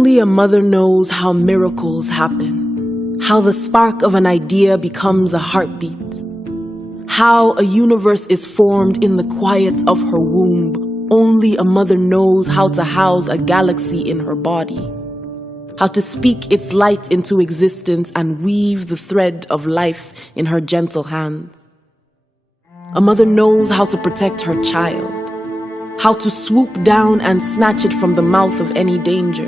Only a mother knows how miracles happen, how the spark of an idea becomes a heartbeat, how a universe is formed in the quiet of her womb. Only a mother knows how to house a galaxy in her body, how to speak its light into existence and weave the thread of life in her gentle hands. A mother knows how to protect her child, how to swoop down and snatch it from the mouth of any danger.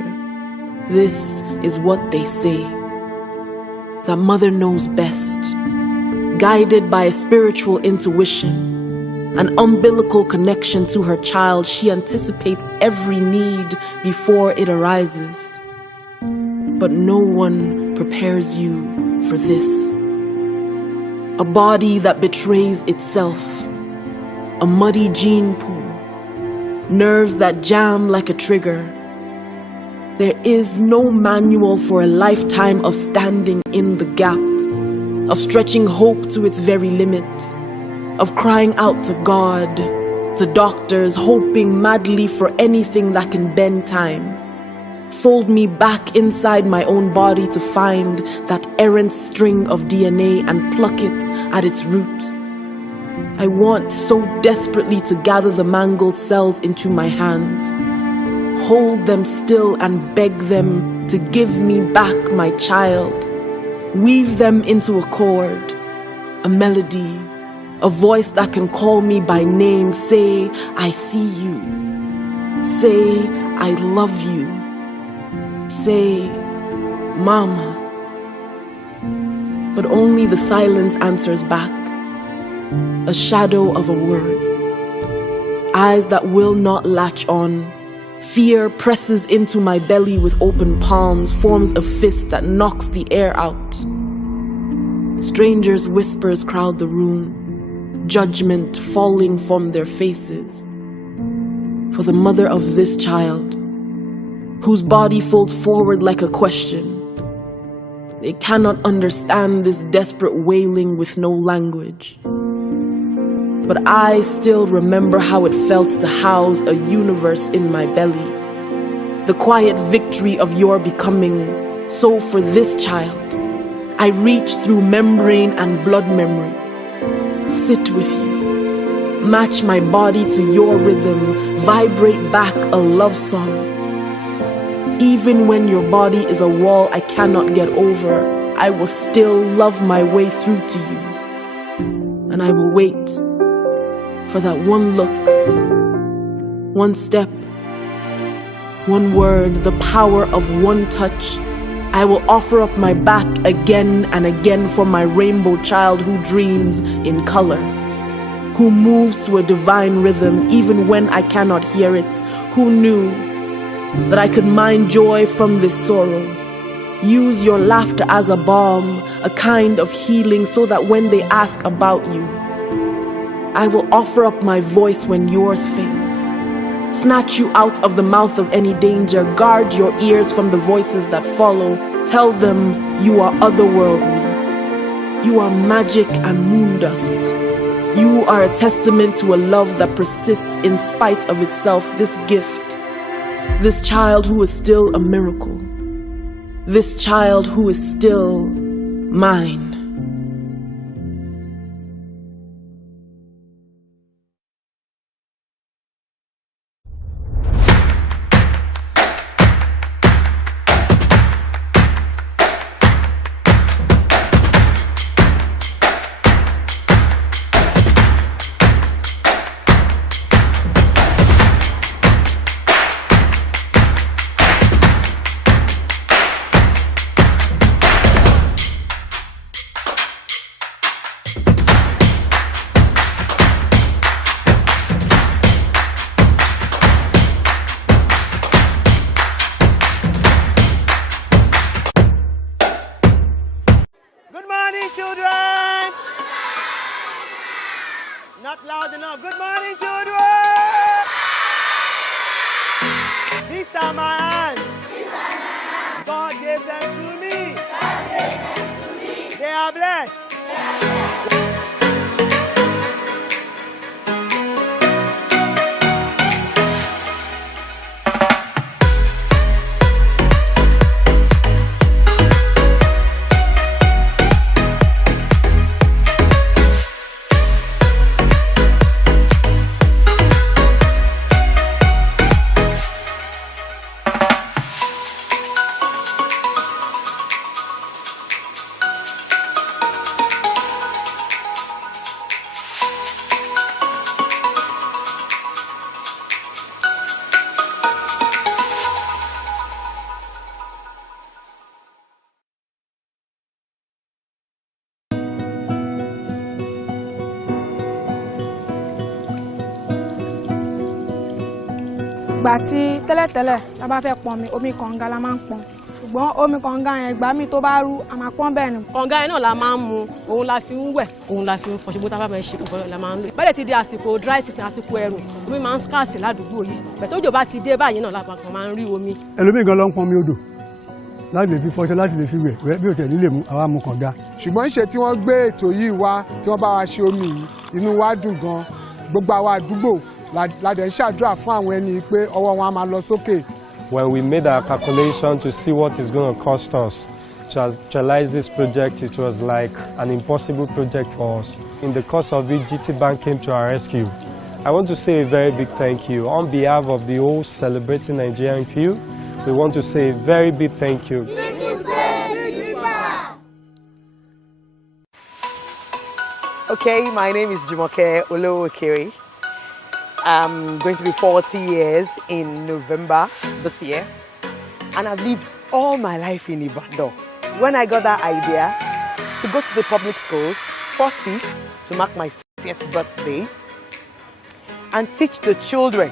This is what they say. The mother knows best, guided by a spiritual intuition, an umbilical connection to her child. She anticipates every need before it arises. But no one prepares you for this. A body that betrays itself, a muddy gene pool, nerves that jam like a trigger. There is no manual for a lifetime of standing in the gap, of stretching hope to its very limit, of crying out to God, to doctors, hoping madly for anything that can bend time. Fold me back inside my own body to find that errant string of DNA and pluck it at its roots. I want so desperately to gather the mangled cells into my hands, hold them still and beg them to give me back my child, weave them into a chord, a melody, a voice that can call me by name, say, I see you, say, I love you, say, Mama. But only the silence answers back, a shadow of a word, eyes that will not latch on. Fear presses into my belly with open palms, forms a fist that knocks the air out. Strangers' whispers crowd the room, judgment falling from their faces. For the mother of this child, whose body folds forward like a question, they cannot understand this desperate wailing with no language. But I still remember how it felt to house a universe in my belly, the quiet victory of your becoming. So for this child, I reach through membrane and blood memory, sit with you, match my body to your rhythm, vibrate back a love song. Even when your body is a wall I cannot get over, I will still love my way through to you. And I will wait for that one look, one step, one word, the power of one touch. I will offer up my back again and again for my rainbow child who dreams in color, who moves to a divine rhythm even when I cannot hear it, who knew that I could mine joy from this sorrow. Use your laughter as a balm, a kind of healing, so that when they ask about you, I will offer up my voice when yours fails. Snatch you out of the mouth of any danger. Guard your ears from the voices that follow. Tell them you are otherworldly. You are magic and moon dust. You are a testament to a love that persists in spite of itself. This gift, this child who is still a miracle. This child who is still mine. Ìgbà tí tẹ́lẹ̀tẹ́lẹ̀ la bá fẹ́ pọn omi kànga la máa ń pọn. Ṣùgbọ́n omi kànga yẹn ìgbà mi tó bá rú a máa pọn bẹ́ẹ̀ ni. Kànga yẹn náà la máa ń mu, òun la fi ń wẹ̀, òun la fi ń fọṣọ, tá a bá máa ṣe kọ̀ọ̀kan la máa ń lò. Bẹ́ẹ̀ ti di àsìkò dry season, àsìkò ẹ̀rùn, omi máa ń scarce ládùúgbò yìí. Bẹ́ẹ̀ tó jò bá ti dé báyìí náà la máa ń rí omi. Ẹlòmíì gan ló ń pọn omi odò láti lè fi fọṣọ, láti lè fi wẹ̀ bí ó tẹ̀ nílé mu àwa mu kànga. Ṣùgbọ́n ṣe tí wọ́n gbé ètò yìí wá tí wọ́n bá wa ṣe omi yìí, inú wa dùn gan. Gbogbo àwa àdúgbò la dẹ̀ ń ṣàdúrà fún àwọn ẹni pé ọwọ́ wọn á máa lọ sókè. When we made our calculation to see what it's going to cost us to actualize this project, it was like an impossible project for us. In the course of it, GT Bank came to our rescue. I want to say a very big thank you. On behalf of the whole Celebrating Nigerian crew, we want to say a very big thank you. Okay, my name is Jumoke Olowokere. I'm going to be 40 years in November this year, and I've lived all my life in Ibadan. When I got that idea to go to the public schools, 40, to mark my 50th birthday, and teach the children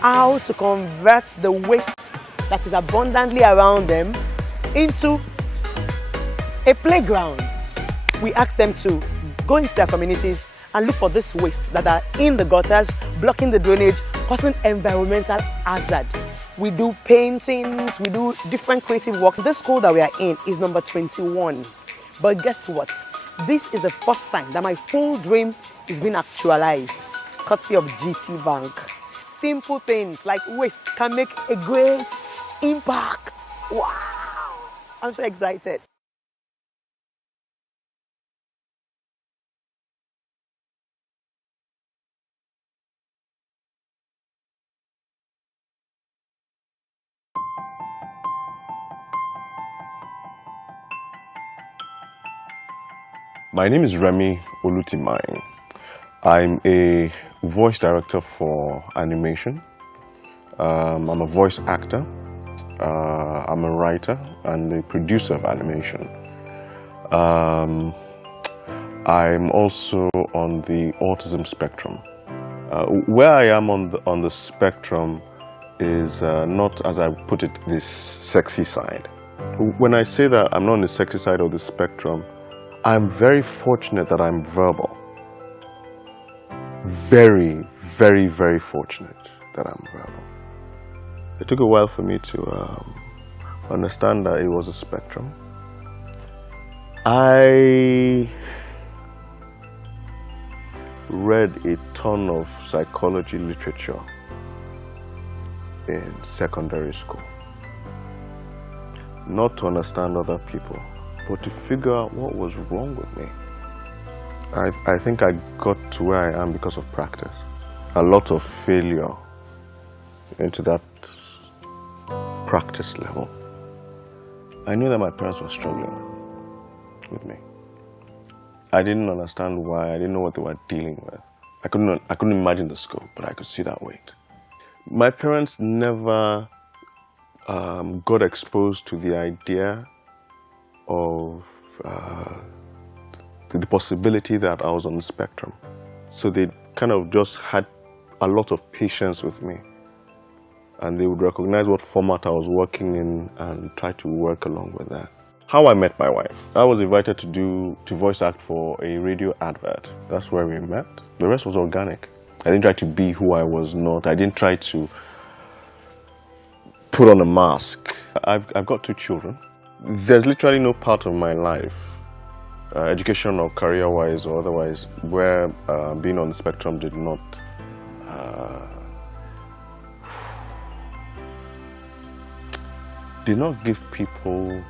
how to convert the waste that is abundantly around them into a playground. We asked them to go into their communities and look for this waste that are in the gutters, blocking the drainage, causing environmental hazard. We do paintings, we do different creative works. This school that we are in is number 21. But guess what? This is the first time that my full dream is being actualized, courtesy of GT Bank. Simple things like waste can make a great impact. Wow! I'm so excited. My name is Remy Olutimine. I'm a voice director for animation. I'm a voice actor. I'm a writer and a producer of animation. I'm also on the autism spectrum. Where I am on the spectrum is not, as I put it, this sexy side. When I say that I'm not on the sexy side of the spectrum, I'm very fortunate that I'm verbal. Very, very, very fortunate that I'm verbal. It took a while for me to understand that it was a spectrum. I read a ton of psychology literature in secondary school. Not to understand other people, but to figure out what was wrong with me. I think I got to where I am because of practice. A lot of failure into that practice level. I knew that my parents were struggling with me. I didn't understand why. I didn't know what they were dealing with. I couldn't imagine the scope, but I could see that weight. My parents never got exposed to the idea of the possibility that I was on the spectrum. So they kind of just had a lot of patience with me. And they would recognize what format I was working in and try to work along with that. How I met my wife. I was invited to voice act for a radio advert. That's where we met. The rest was organic. I didn't try to be who I was not. I didn't try to put on a mask. I've got 2 children. There's literally no part of my life, education or career-wise or otherwise, where being on the spectrum did not give people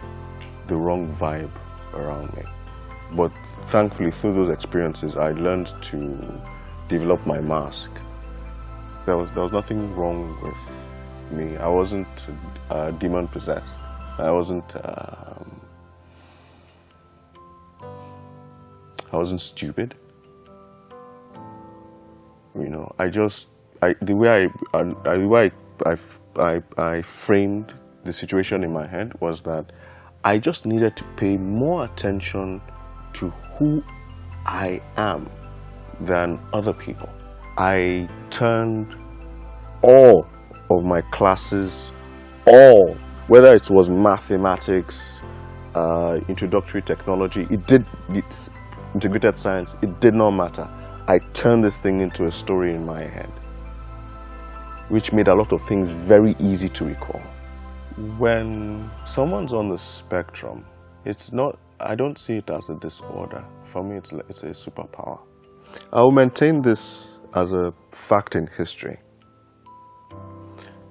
the wrong vibe around me. But thankfully, through those experiences, I learned to develop my mask. There was nothing wrong with me. I wasn't demon-possessed. I wasn't stupid. You know, the way I framed the situation in my head was that I just needed to pay more attention to who I am than other people. I turned all of my classes, all, whether it was mathematics, introductory technology, integrated science, it did not matter. I turned this thing into a story in my head, which made a lot of things very easy to recall. When someone's on the spectrum, it's not, I don't see it as a disorder. For me, it's a superpower. I'll maintain this as a fact in history.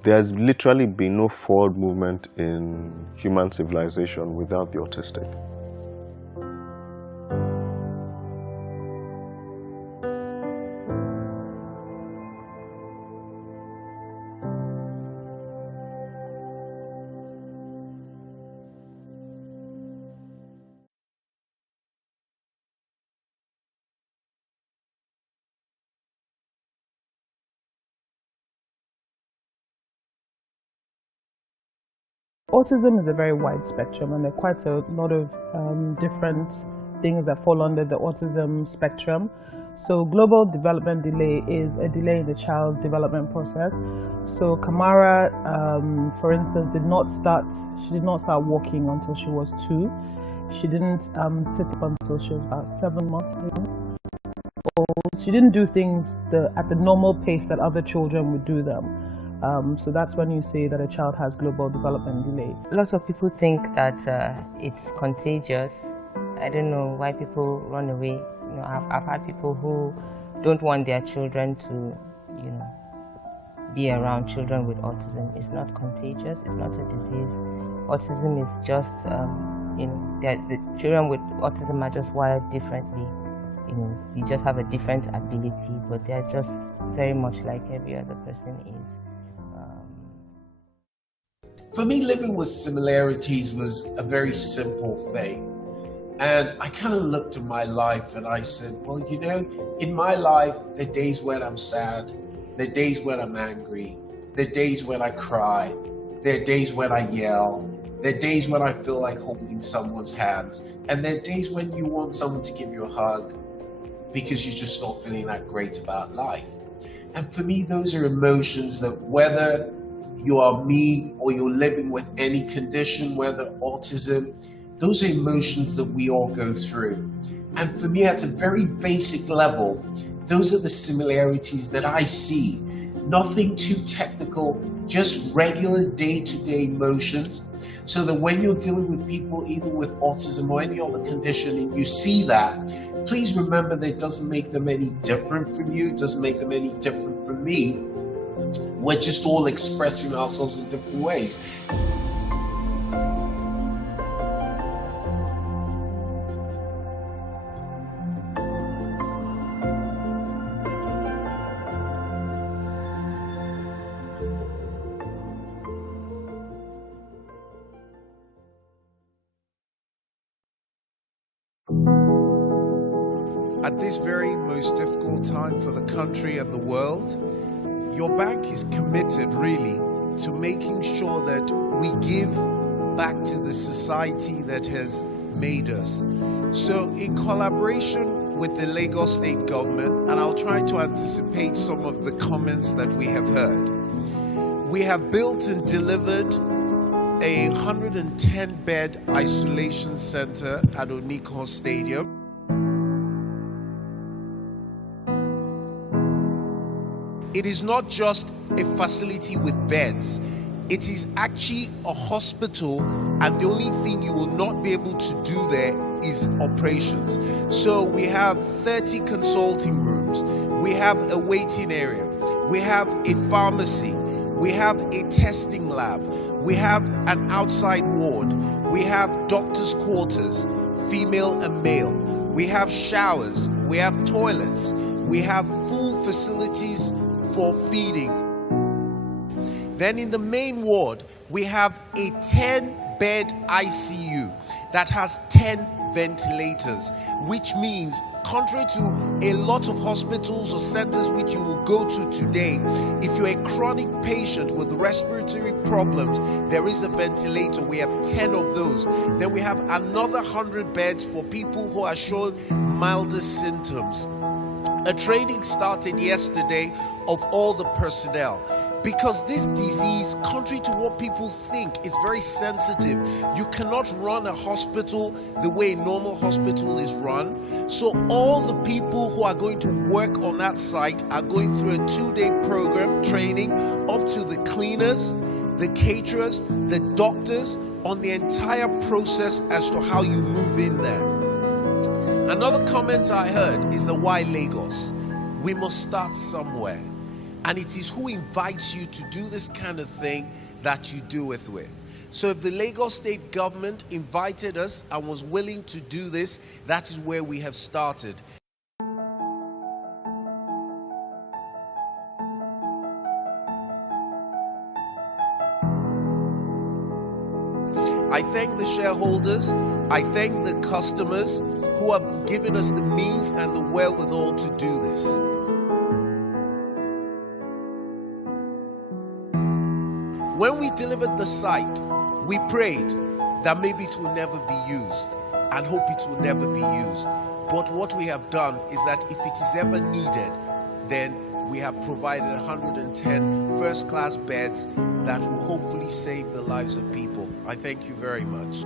There has literally been no forward movement in human civilization without the autistic. Autism is a very wide spectrum, and there are quite a lot of different things that fall under the autism spectrum. So global development delay is a delay in the child's development process. So Kamara, for instance, did not start walking until she was 2. She didn't sit up until she was about 7 months old. She didn't do things at the normal pace that other children would do them. So that's when you say that a child has global development delay. Lots of people think that it's contagious. I don't know why people run away. You know, I've had people who don't want their children to, you know, be around children with autism. It's not contagious. It's not a disease. Autism is just, you know, the children with autism are just wired differently. You know, you just have a different ability, but they're just very much like every other person is. For me, living with similarities was a very simple thing. And I kind of looked at my life and I said, well, you know, in my life, there are days when I'm sad, there are days when I'm angry, there are days when I cry, there are days when I yell, there are days when I feel like holding someone's hands, and there are days when you want someone to give you a hug because you're just not feeling that great about life. And for me, those are emotions that whether you are me or you're living with any condition, whether autism, those are emotions that we all go through. And for me, at a very basic level, those are the similarities that I see. Nothing too technical, just regular day-to-day emotions. So that when you're dealing with people either with autism or any other condition and you see that, please remember that it doesn't make them any different from you, it doesn't make them any different from me. We're just all expressing ourselves in different ways. At this very most difficult time for the country and the world, your bank is committed really to making sure that we give back to the society that has made us. So in collaboration with the Lagos State government, and I'll try to anticipate some of the comments that we have heard, we have built and delivered a 110-bed isolation center at Onikon Stadium. It is not just a facility with beds. It is actually a hospital, and the only thing you will not be able to do there is operations. So we have 30 consulting rooms. We have a waiting area. We have a pharmacy. We have a testing lab. We have an outside ward. We have doctor's quarters, female and male. We have showers. We have toilets. We have full facilities for feeding. Then in the main ward, we have a 10-bed ICU that has 10 ventilators, which means, contrary to a lot of hospitals or centers which you will go to today, if you're a chronic patient with respiratory problems, there is a ventilator. We have 10 of those. Then we have another 100 beds for people who are showing milder symptoms. A training started yesterday of all the personnel, Because this disease, contrary to what people think, is very sensitive. You cannot run a hospital the way a normal hospital is run. So all the people who are going to work on that site are going through a 2-day program training, up to the cleaners, the caterers, the doctors, on the entire process as to how you move in there. Another comment I heard is the why Lagos? We must start somewhere. And it is who invites you to do this kind of thing that you do it with. So if the Lagos state government invited us and was willing to do this, that is where we have started. I thank the shareholders, I thank the customers who have given us the means and the wherewithal to do this. When we delivered the site, we prayed that maybe it will never be used and hope it will never be used. But what we have done is that if it is ever needed, then we have provided 110 first-class beds that will hopefully save the lives of people. I thank you very much.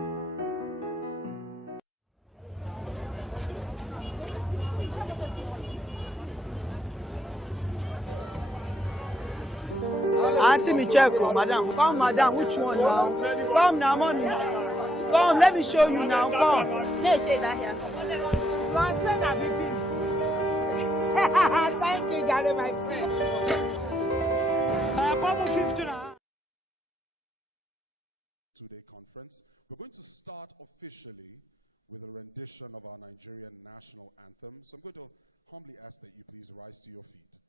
Auntie me check, madam. Come, madam. Which one now? Come now, money. Come, let me show you now. Come. Hey, shade that here. Come, friend, I be Thank you, Gary, my friend. Come 50 now. Two-day conference. We're going to start officially with a rendition of our Nigerian national anthem. So I'm going to humbly ask that you please rise to your feet.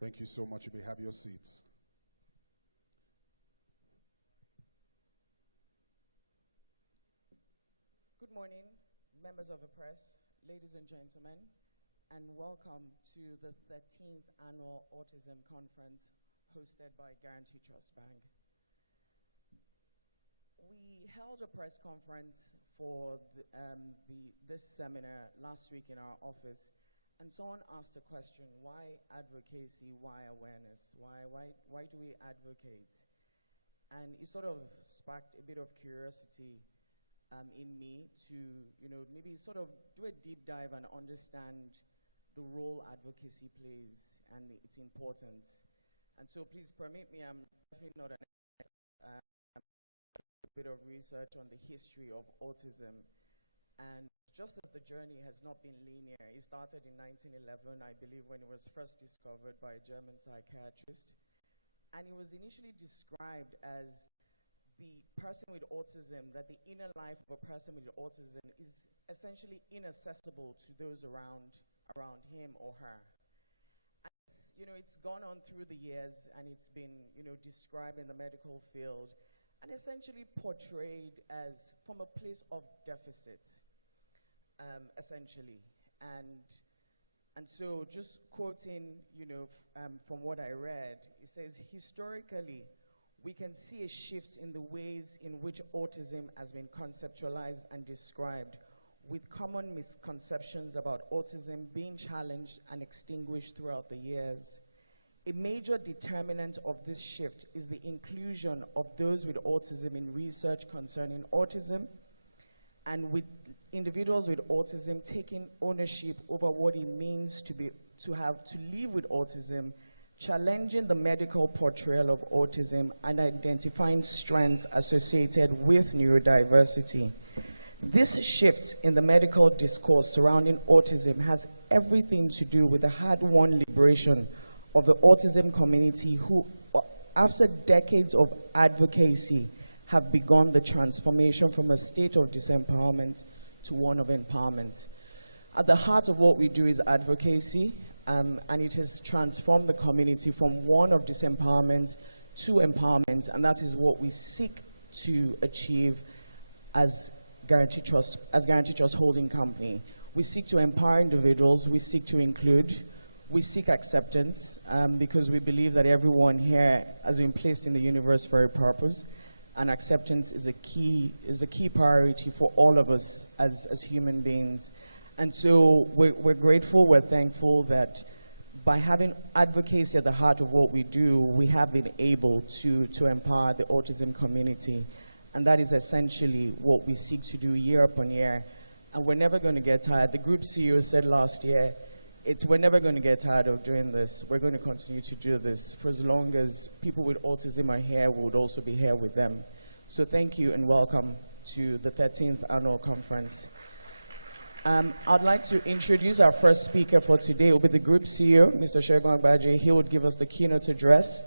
Thank you so much. You may have your seats. Good morning, members of the press, ladies and gentlemen, and welcome to the 13th Annual Autism Conference hosted by Guaranty Trust Bank. We held a press conference for this seminar last week in our office. And someone asked a question, why advocacy, why awareness, why do we advocate? And it sort of sparked a bit of curiosity in me to, maybe sort of do a deep dive and understand the role advocacy plays and its importance. And so please permit me, I'm definitely not an expert, a bit of research on the history of autism. And just as the journey has not been linear, it started in 1911, I believe, when it was first discovered by a German psychiatrist. And it was initially described as the person with autism, that the inner life of a person with autism is essentially inaccessible to those around him or her. And it's gone on through the years, and it's been, described in the medical field, and essentially portrayed as from a place of deficit. Essentially, and so just quoting, from what I read, it says, historically, we can see a shift in the ways in which autism has been conceptualized and described, with common misconceptions about autism being challenged and extinguished throughout the years. A major determinant of this shift is the inclusion of those with autism in research concerning autism, and with individuals with autism taking ownership over what it means to live with autism, challenging the medical portrayal of autism, and identifying strengths associated with neurodiversity. This shift in the medical discourse surrounding autism has everything to do with the hard-won liberation of the autism community who, after decades of advocacy, have begun the transformation from a state of disempowerment to one of empowerment. At the heart of what we do is advocacy, and it has transformed the community from one of disempowerment to empowerment, and that is what we seek to achieve as Guaranty Trust Holding Company. We seek to empower individuals, we seek to include, we seek acceptance, because we believe that everyone here has been placed in the universe for a purpose, and acceptance is a key priority for all of us as human beings. And so we're grateful, we're thankful that by having advocacy at the heart of what we do, we have been able to empower the autism community. And that is essentially what we seek to do year upon year. And we're never going to get tired. The group CEO said last year, we're never going to get tired of doing this. We're going to continue to do this for as long as people with autism are here, we would also be here with them. So thank you and welcome to the 13th Annual Conference. I'd like to introduce our first speaker for today. It will be the group CEO, Mr. Segun Agbaje. He would give us the keynote address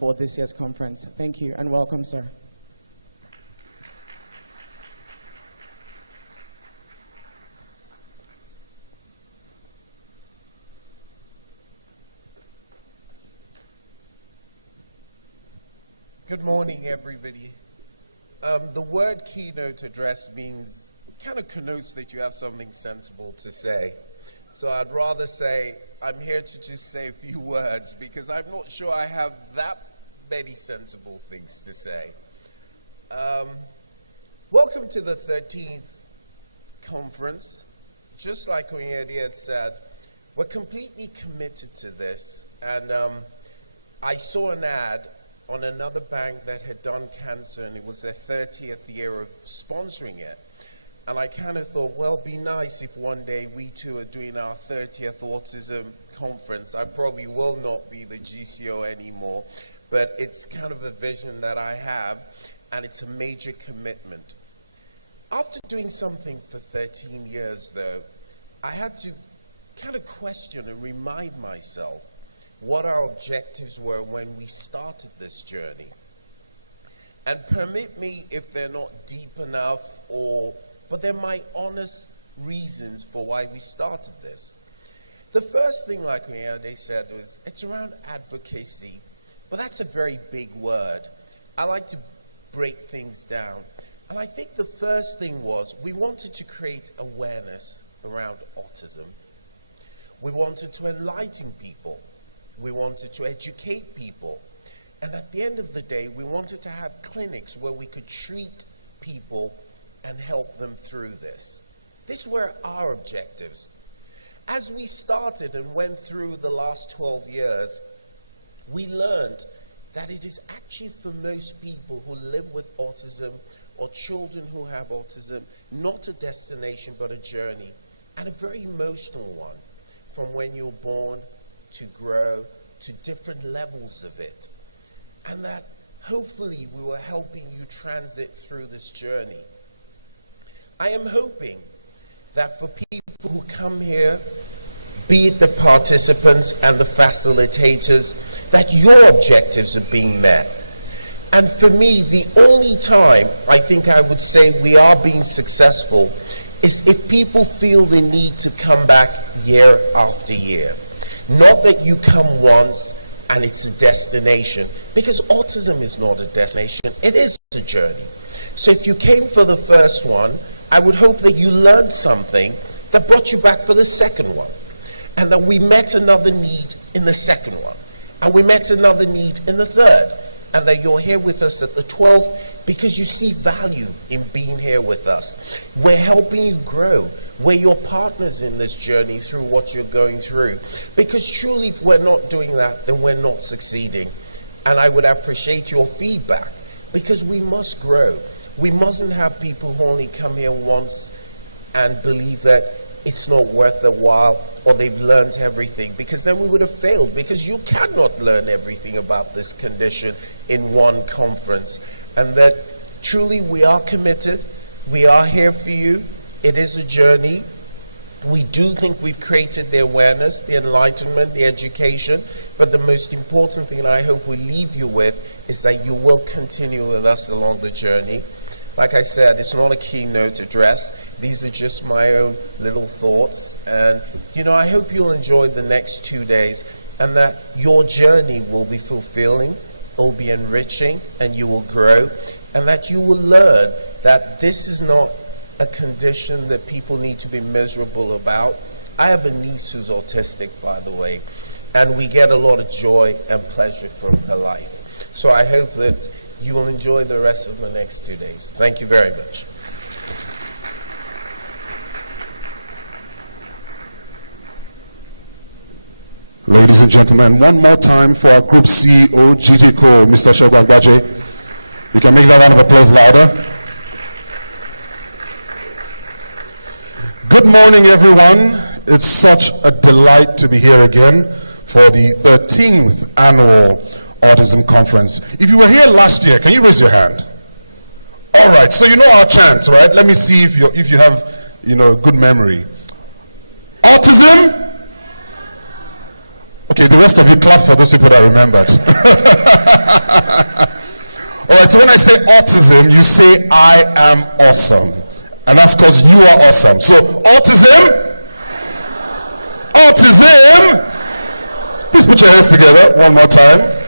for this year's conference. Thank you and welcome, sir. Good morning, everybody. The word keynote address kind of connotes that you have something sensible to say. So I'd rather say, I'm here to just say a few words because I'm not sure I have that many sensible things to say. Welcome to the 13th conference. Just like Onyedi had said, we're completely committed to this. And I saw an ad on another bank that had done cancer, and it was their 30th year of sponsoring it. And I kind of thought, well, it'd be nice if one day we too are doing our 30th autism conference. I probably will not be the GCO anymore, but it's kind of a vision that I have, and it's a major commitment. After doing something for 13 years, though, I had to kind of question and remind myself what our objectives were when we started this journey. And permit me if they're not deep enough, but they're my honest reasons for why we started this. The first thing, like they said, was it's around advocacy, but that's a very big word. I like to break things down. And I think the first thing was we wanted to create awareness around autism. We wanted to enlighten people. We wanted to educate people. And at the end of the day, we wanted to have clinics where we could treat people and help them through this. These were our objectives. As we started and went through the last 12 years, we learned that it is actually for most people who live with autism or children who have autism, not a destination but a journey, and a very emotional one, from when you're born to grow to different levels of it. And that hopefully we were helping you transit through this journey. I am hoping that for people who come here, be it the participants and the facilitators, that your objectives are being met. And for me, the only time I think I would say we are being successful is if people feel the need to come back year after year. Not that you come once and it's a destination, because autism is not a destination, it is a journey. So if you came for the first one, I would hope that you learned something that brought you back for the second one, and that we met another need in the second one, and we met another need in the third, and that you're here with us at the 12th because you see value in being here with us. We're helping you grow. We're your partners in this journey through what you're going through. Because truly, if we're not doing that, then we're not succeeding. And I would appreciate your feedback, because we must grow. We mustn't have people who only come here once and believe that it's not worth the while or they've learned everything, because then we would have failed, because you cannot learn everything about this condition in one conference. And that truly we are committed, we are here for you. It is a journey. We do think we've created the awareness, the enlightenment, the education, but the most important thing, and I hope we leave you with, is that you will continue with us along the journey. Like I said, it's not a keynote address. These are just my own little thoughts. And, you know, I hope you'll enjoy the next 2 days and that your journey will be fulfilling, will be enriching, and you will grow. And that you will learn that this is not a condition that people need to be miserable about. I have a niece who's autistic, by the way, and we get a lot of joy and pleasure from her life. So I hope that you will enjoy the rest of the next 2 days. Thank you very much. Ladies and gentlemen, one more time for our group CEO, GTCO, Mr. Segun Agbaje. You can make that round of applause louder. Good morning, everyone. It's such a delight to be here again for the 13th Annual Autism Conference. If you were here last year, can you raise your hand? All right, so you know our chant, right? Let me see if you have, you know, a good memory. Autism? Okay, the rest of you clap for those people that remembered. All right, so when I say autism, you say I am awesome. And that's because you are awesome. So autism? Autism? Please put your hands together one more time.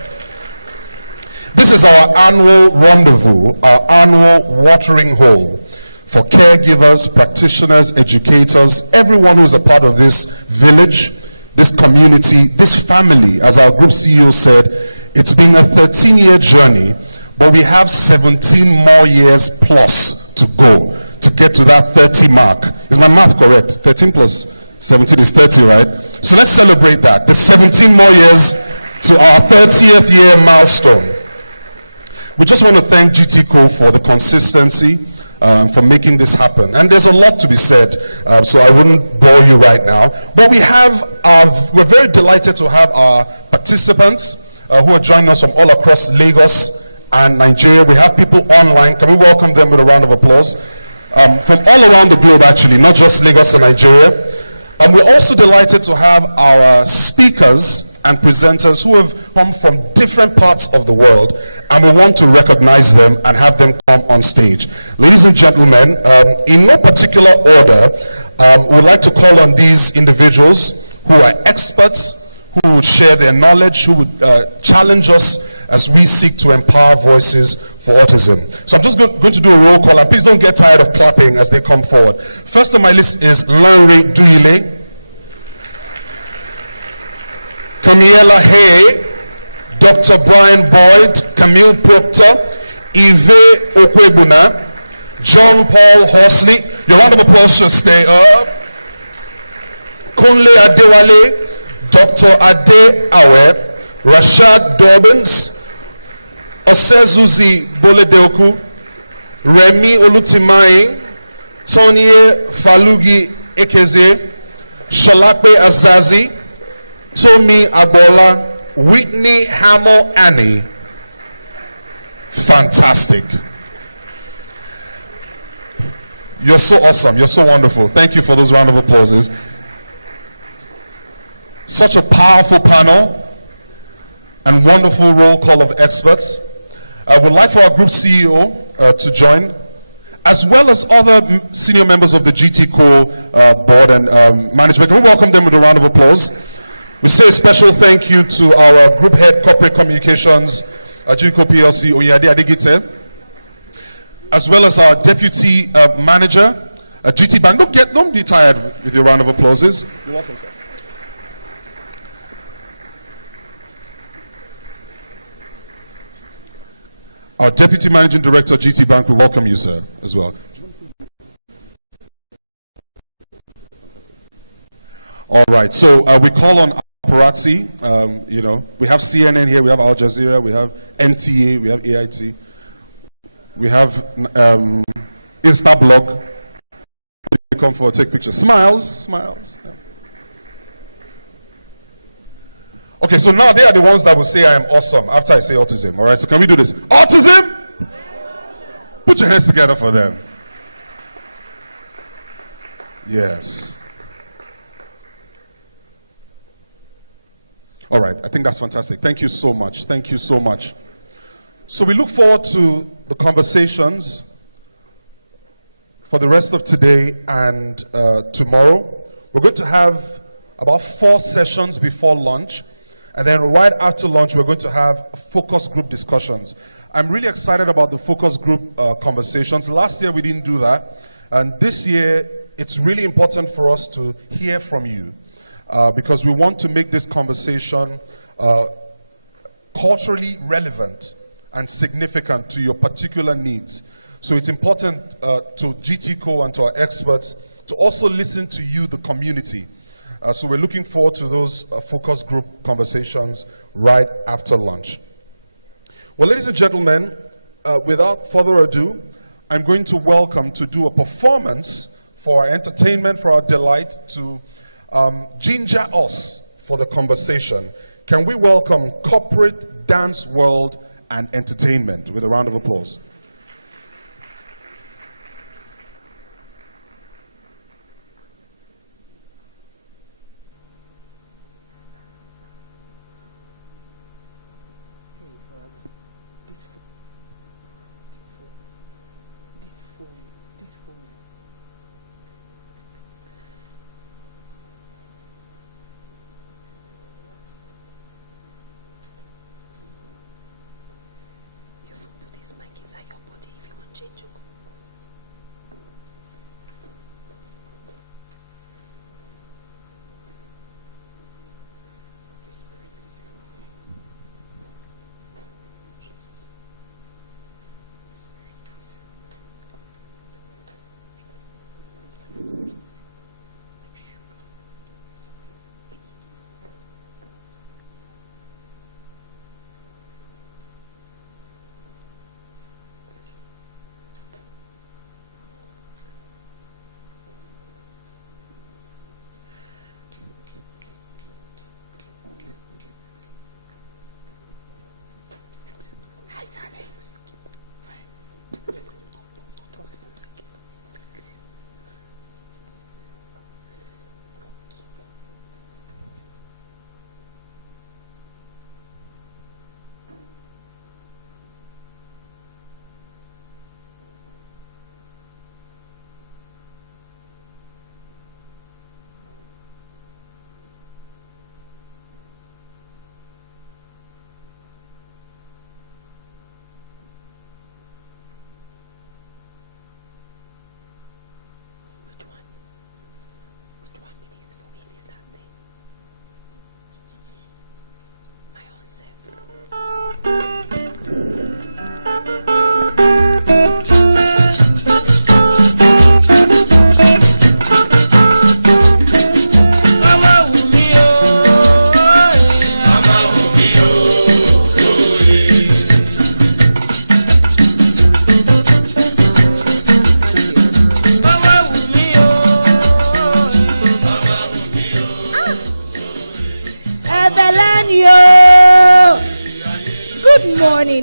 This is our annual rendezvous, our annual watering hole for caregivers, practitioners, educators, everyone who's a part of this village, this community, this family. As our group CEO said, it's been a 13-year journey, but we have 17 more years plus to go to get to that 30 mark. Is my math correct? 13 plus 17 is 30, right? So let's celebrate that. The 17 more years to our 30th year milestone. We just want to thank GTCO for the consistency, for making this happen. And there's a lot to be said, so I wouldn't bore you right now. But we're very delighted to have our participants who are joining us from all across Lagos and Nigeria. We have people online. Can we welcome them with a round of applause? From all around the globe, actually, not just Lagos and Nigeria. And we're also delighted to have our speakers and presenters who have come from different parts of the world, and we want to recognize them and have them come on stage. Ladies and gentlemen, in no particular order, we'd like to call on these individuals who are experts, who would share their knowledge, who would challenge us as we seek to empower voices for autism. So I'm just going to do a roll call, and please don't get tired of clapping as they come forward. First on my list is Lanre Duyile, Camille Hay, Dr. Brian Boyd, Camille Proctor, Yves Okwebuna, John Paul Horsley. Your round of applause should stay up. Kunle Adewale, Dr. Ade Awe, Rashad Dobbins, Osezuzi Boledeoku, Remy Olutimai, Tonye Falugi Ekeze, Solape Azazi, Tomi Agbola, Whitney Hamill Annie. Fantastic. You're so awesome. You're so wonderful. Thank you for those round of applauses. Such a powerful panel and wonderful roll call of experts. I would like for our group CEO to join, as well as other senior members of the GTCO board and management. Can we welcome them with a round of applause? We say a special thank you to our group head corporate communications, GTCO PLC, Oyade Adigite, as well as our deputy manager, GT Bank. Don't be tired with your round of applauses. You're welcome, sir. Our Deputy Managing Director, GT Bank, we welcome you, sir, as well. All right, so we call on paparazzi. We have CNN here, we have Al Jazeera, we have NTA, we have AIT. We have Insta blog. Come forward, take pictures. Smiles. Yeah. Okay, so now they are the ones that will say I am awesome after I say autism. All right, so can we do this? Autism? Put your hands together for them. Yes. All right, I think that's fantastic. Thank you so much. Thank you so much. So we look forward to the conversations for the rest of today and tomorrow. We're going to have about 4 sessions before lunch. And then right after lunch, we're going to have focus group discussions. I'm really excited about the focus group conversations. Last year, we didn't do that. And this year, it's really important for us to hear from you because we want to make this conversation culturally relevant and significant to your particular needs. So it's important to GTCO and to our experts to also listen to you, the community. So we're looking forward to those focus group conversations right after lunch. Well, ladies and gentlemen, without further ado, I'm going to welcome to do a performance for our entertainment, for our delight, to ginger us for the conversation. Can we welcome Corporate Dance World and Entertainment with a round of applause.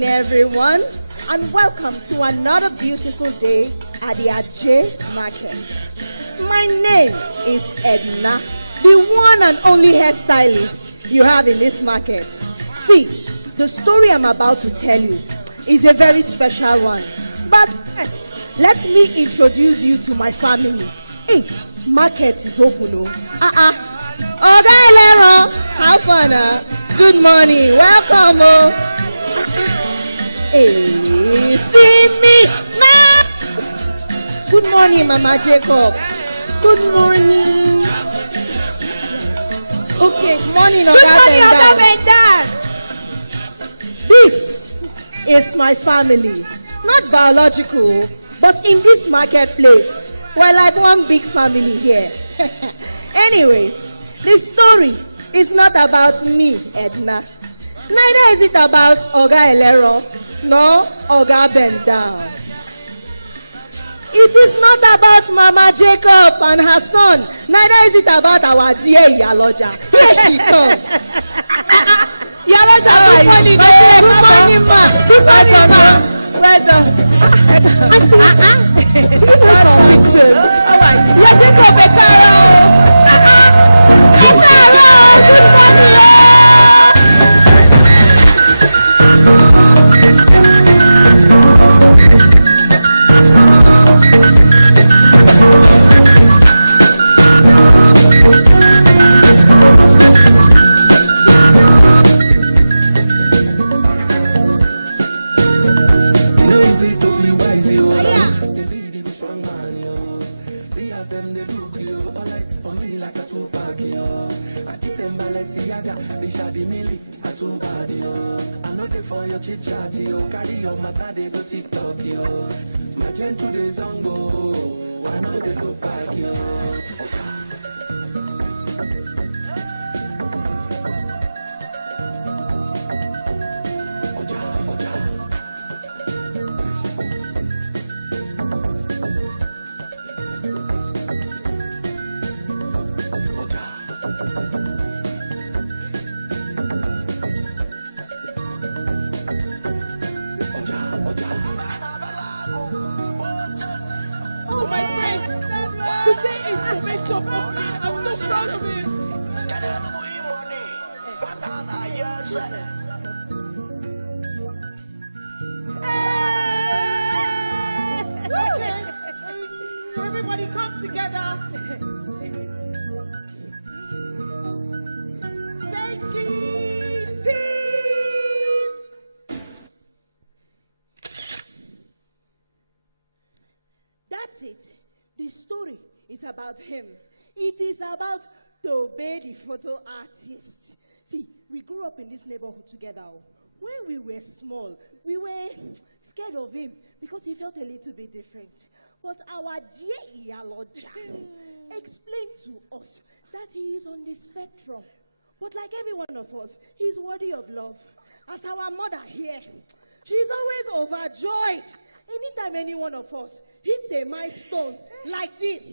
Everyone, and welcome to another beautiful day at the Ajay Market. My name is Edna, the one and only hairstylist you have in this market. See, the story I'm about to tell you is a very special one. But first, let me introduce you to my family. Hey, market is open. Oga Elero, how fun? Good morning, welcome. Hey, see me now. Good morning, Mama Jacob. Good morning. Okay, morning, Oga Benda. This is my family. Not biological, but in this marketplace, we're like one big family here. Anyways, this story is not about me, Edna. Neither is it about Oga Elero. No, Oga bend down. It is not about Mama Jacob and her son. Neither is it about our dear Iyaloja. Here she comes. Iyaloja, good morning. Good morning, ma. Good morning, ma. Well done. Do you like our pictures? How are you? Yeah, Jacob Ekaro. Ekaro, good morning. For your chit chat, yo, carry your matter, they go TikTok, yo. My gentle days on go, I know they look back, yo. Everybody come together. Say cheese. That's it. The story is about him. It is about Tobe, the photo artist. See, we grew up in this neighborhood together. When we were small, we were scared of him because he felt a little bit different. But our dear Iyaloja explained to us that he is on the spectrum. But like every one of us, he is worthy of love. As our mother here, she is always overjoyed anytime any one of us hits a milestone like this.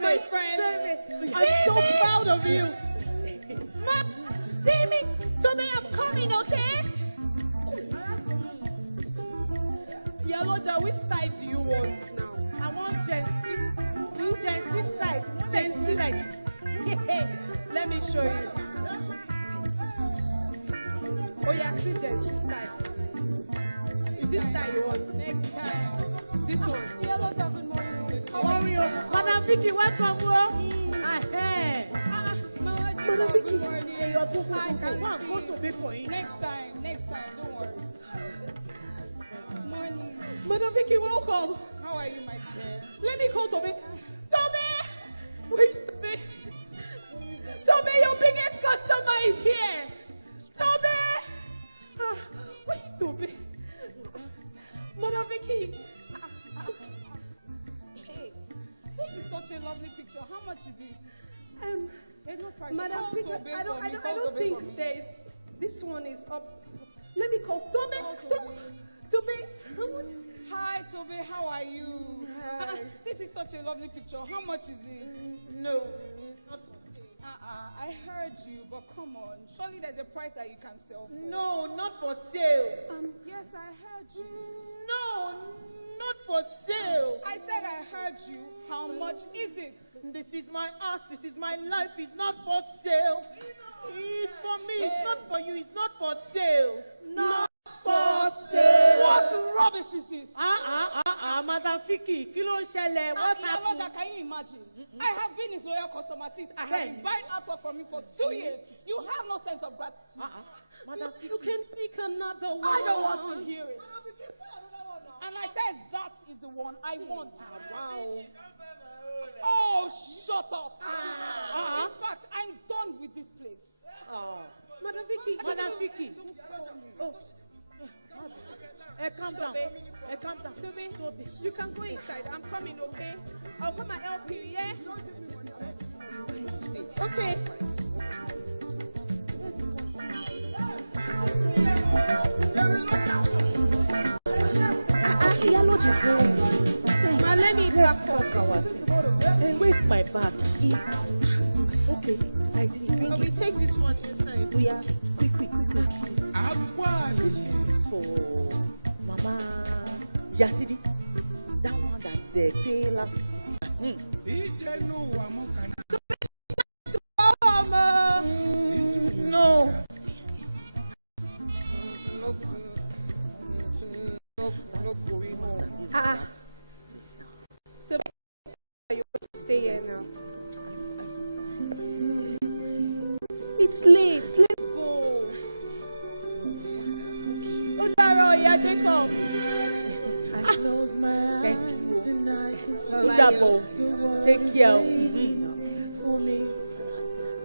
My friend, I'm so proud of you. Ma, see me. Tobe, I'm coming, okay? Iyaloja, which style do you want now? I want Gen Z style. Gen Z like. Let me show you. Oh yeah, see Gen Z style. Is this style you want? Next time. This one. Iyaloja, good morning. How are you? Madam Vicky, welcome. Madam Vicky, good morning. Next time, don't worry. Morning. Madam Vicky, welcome. How are you, my dear? Let me call Tobe. Tobe! Where's Tobe? Tobe, your biggest customer is here. Tobe! Where's Tobe? Madam Vicky. Hey, this is such a lovely picture. How much is it? There's no price. Madam Vicky, I don't think there's. This one is up. Let me call Tobe. Tobe. Hi, Tobe. How are you? Hi. This is such a lovely picture. How much is it? No, not for sale. I heard you, but come on. Surely there's a price that you can sell for. No, not for sale. Yes, I heard you. No, not for sale. I said I heard you. How much is it? This is my house. This is my life. It's not for sale. It's for me. It's not for you. It's not for sale. Not for sale. What rubbish is this? Madam Vicky, kí ló ń ṣẹlẹ̀? What happened? Iyaloja, can you imagine? I have been his loyal customer since I have been buying artwork from him for 2 years. You have no sense of gratitude. Madam Vicky, you can pick another one. I don't want to hear it. And I said that is the one I want. Wow. Oh, shut up. In fact, I'm done with this place. Madam Vicky. Oh. Calm down. Tobe, you can go inside. I'm coming, okay? I'll come and help you, yeah? Okay. Ma, let me back up. Hey, where's my bag? Okay, I see. Bring We it. take this one inside. We are quick. This is for Mama Yatidi. That one that they pay last. No. No going home. So you want to stay here now? It's late. Let's go. Odaro, yeah, Jacob. I close my eyes and I can see Take care. for me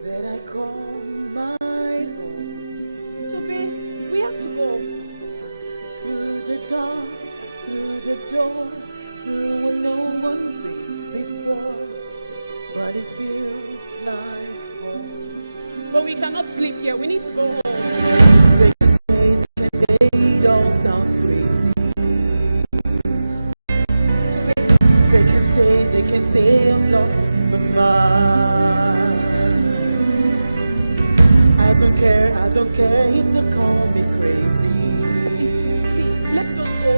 that I call my own. Toby, we have to go. Through the dark, through the door, through where no one's been before, but it feels like home. But we cannot sleep here. We need to go home. They can say it all sounds crazy. They can say I'm lost my mind. I don't care if they call me crazy. See, let us go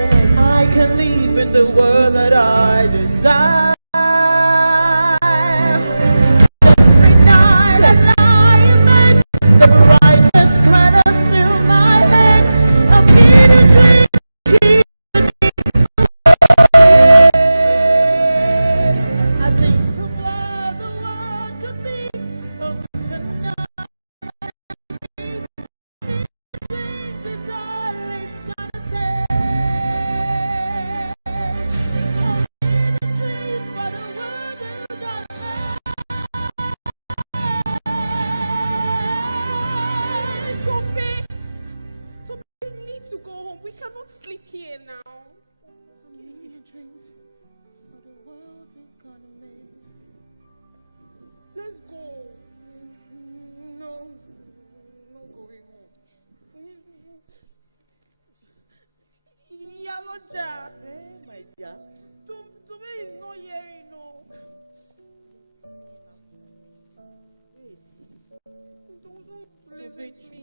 home. I can live in the world that I desire. Every night as I make the brightest colors fill my head. I'm in a dream, keep me away. I think of what the world could be. Oh, tonight, dreams is all it's gonna take. Oh, in a dream for the world who got Toby, we need to go home. We cannot sleep here now. I'm in a dream for the world we're gonna make. Let's go. No going home. Yaloja. Hey, my dear. Toby is not hearing, no. Don't leave me.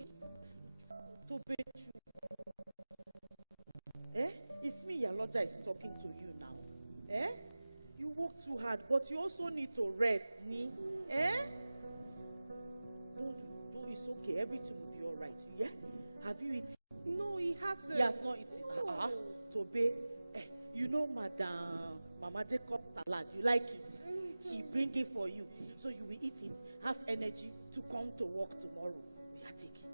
It's me, Yaloja, is talking to you now. You work too hard, but you also need to rest, ni. Don't, it's okay. Everything will be all right. Yeah? Have you eaten? No, he hasn't. He has not eaten. Tobe, you know Madam Mama Jacob's salad. You like it? She bring it for you. So you will eat it, have energy to come to work tomorrow. Yeah, take it.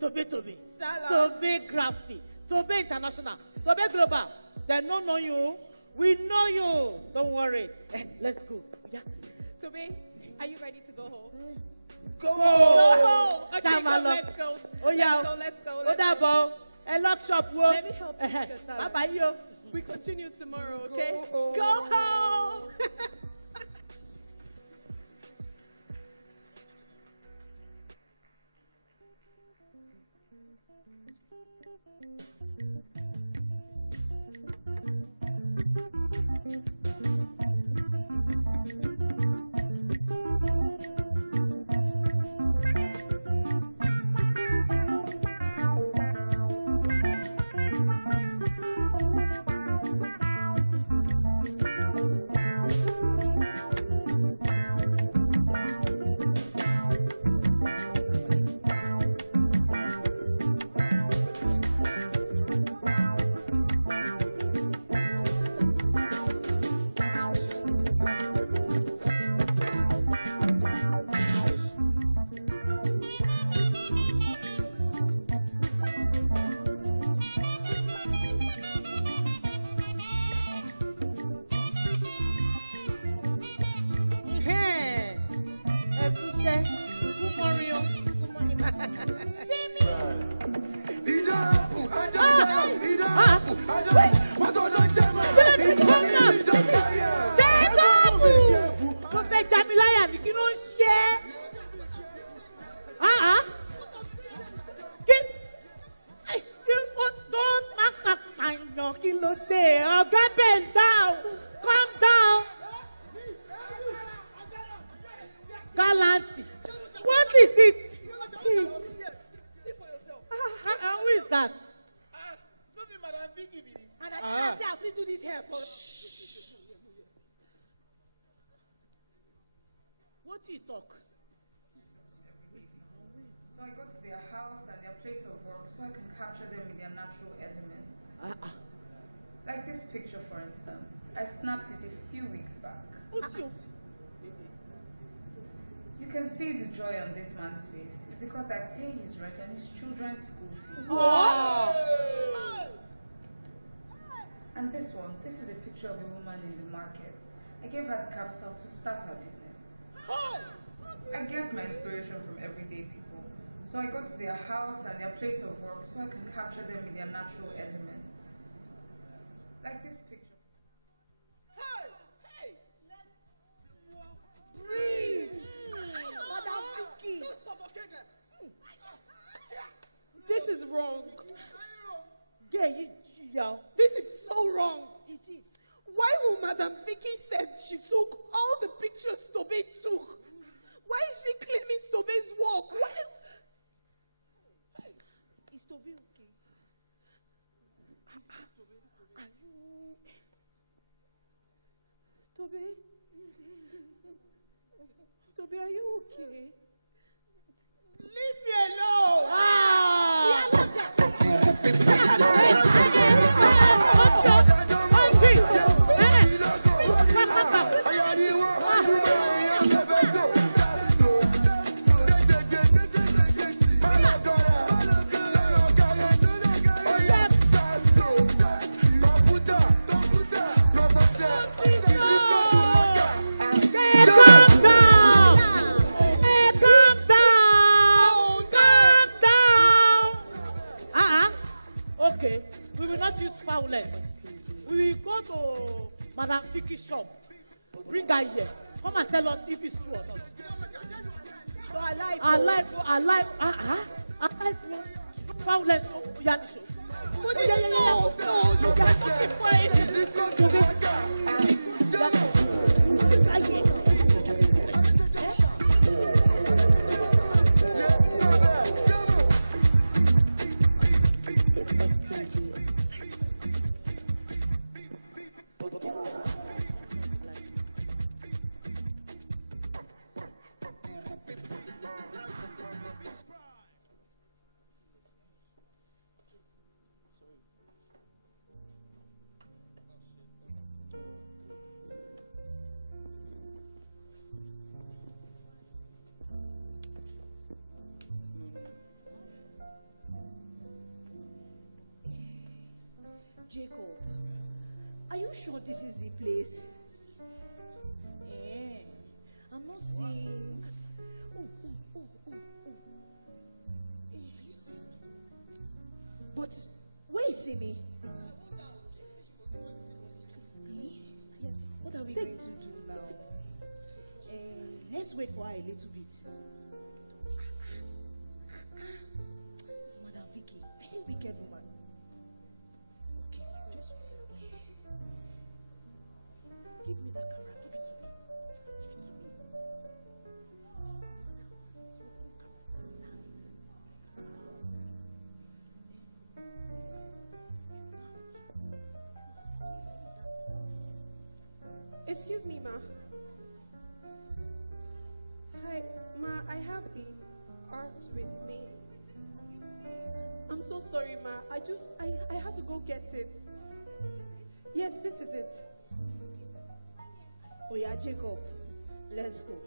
Tobe. Salad. Tobe Graphic. Tobe International. Tobe Global. They don't know you. We know you. Don't worry. Let's go. Yeah. Toby, are you ready to go home? Go home. Okay, come let's go. Oh, yeah. Let's go. Lock shop. Let me help you with your salad. Bye-bye, yo. We continue tomorrow, okay? Go home. kilo day. Oh, get bend down. Calm down. Galanty. What is it? Who is that? And I say I fit do this here for. What do you talk? So I go to their house and their place of work so I can capture them in their natural elements. Like this picture, for instance. I snapped it a few weeks back. You can see the joy on this man's face. It's because I pay his rent and his children's school fees. Wow. And this one, this is a picture of a woman in the market. I gave her the capital to start her business. I get my inspiration from everyday people. So I go to their house and their place of work so I can capture them in their natural element. Like this picture. Hey! Breathe! Madam Vicky! This is wrong. Yeah, this is so wrong. It is. Why will Madam Vicky said she took all the pictures Tobe took? Why is she claiming Tobe's work? Why? Is Tobe okay? Are you... Tobe? Tobe, are you okay? Leave me alone! Okay, we will not use violence. We will go to Madam Vicky's shop. Bring her here. Come and tell us if it's true or not. So alive. Violence. No. Jacob, are you sure this is the place? I'm not seeing. Oh. But where is Simi? What are we going to do now? Let's wait for her a little bit. It's Madam Vicky, very wicked woman. Okay, just give me that camera. Give it to me. Excuse me, ma. Hi, ma, I have the art with me. I'm so sorry, ma. I had to go get it. Yes, this is it. Oh yeah, Jacob, let's go.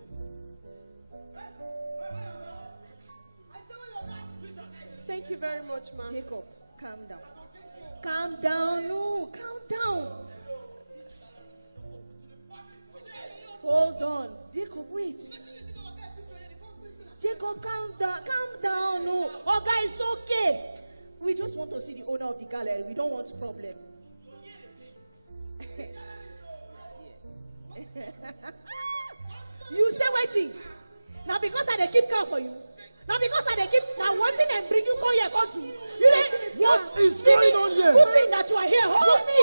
Thank you very much, ma. Jacob, calm down. Calm down, no, calm down. Hold on. Jacob, wait. Jacob, calm down, no. Oh, guys, it's okay. We just want to see the owner of the gallery. We don't want problem. You say waiting. Now because I dey keep car for you. Now because I dey keep now one thing and bring you come here, come to you. What is going on here? Good thing that you are here. Hold me.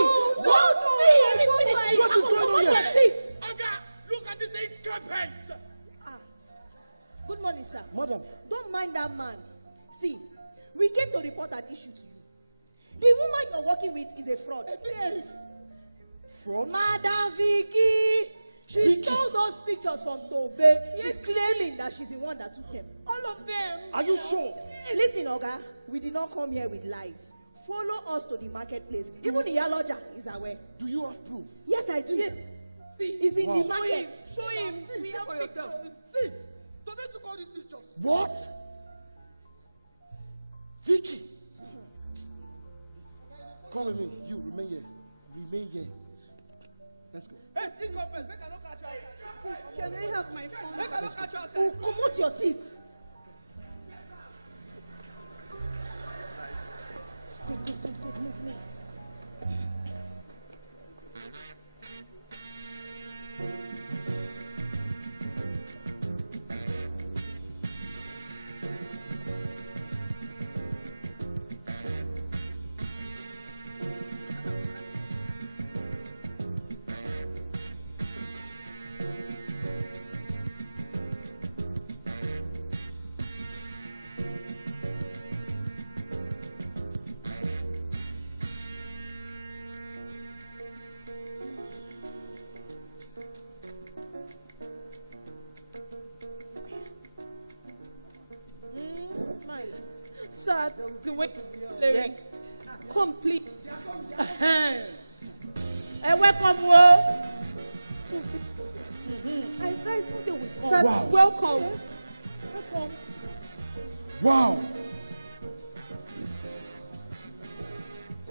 Hold me. What is going on here? Oga, look at this incompetent. Good morning, sir. Madam. Don't mind that man. See, we came to report an issue to you. The woman you're working with is a fraud. Yes. Fraud? Madam Vicky. She stole those pictures from Tobe. She's claiming that she's the one that took them. All of them. Are you sure? Listen, Oga, we did not come here with lies. Follow us to the marketplace. Even the Yaloja is aware. Do you have proof? Yes, I do. Yes. See, it's in the market. Show him. We have pictures. See, Tobe took all these pictures. What? Vicky. Come with me. You remain here. Remain here. Let's go. Hey, think of it. Make I not catch you outside. Can I have my phone? Make I not catch you outside. Oh, come out your teeth. Good. Move me. Sir, the way lyric complete. Welcome, I said who will come. Sir, Wow. welcome. Yes. Welcome. Wow.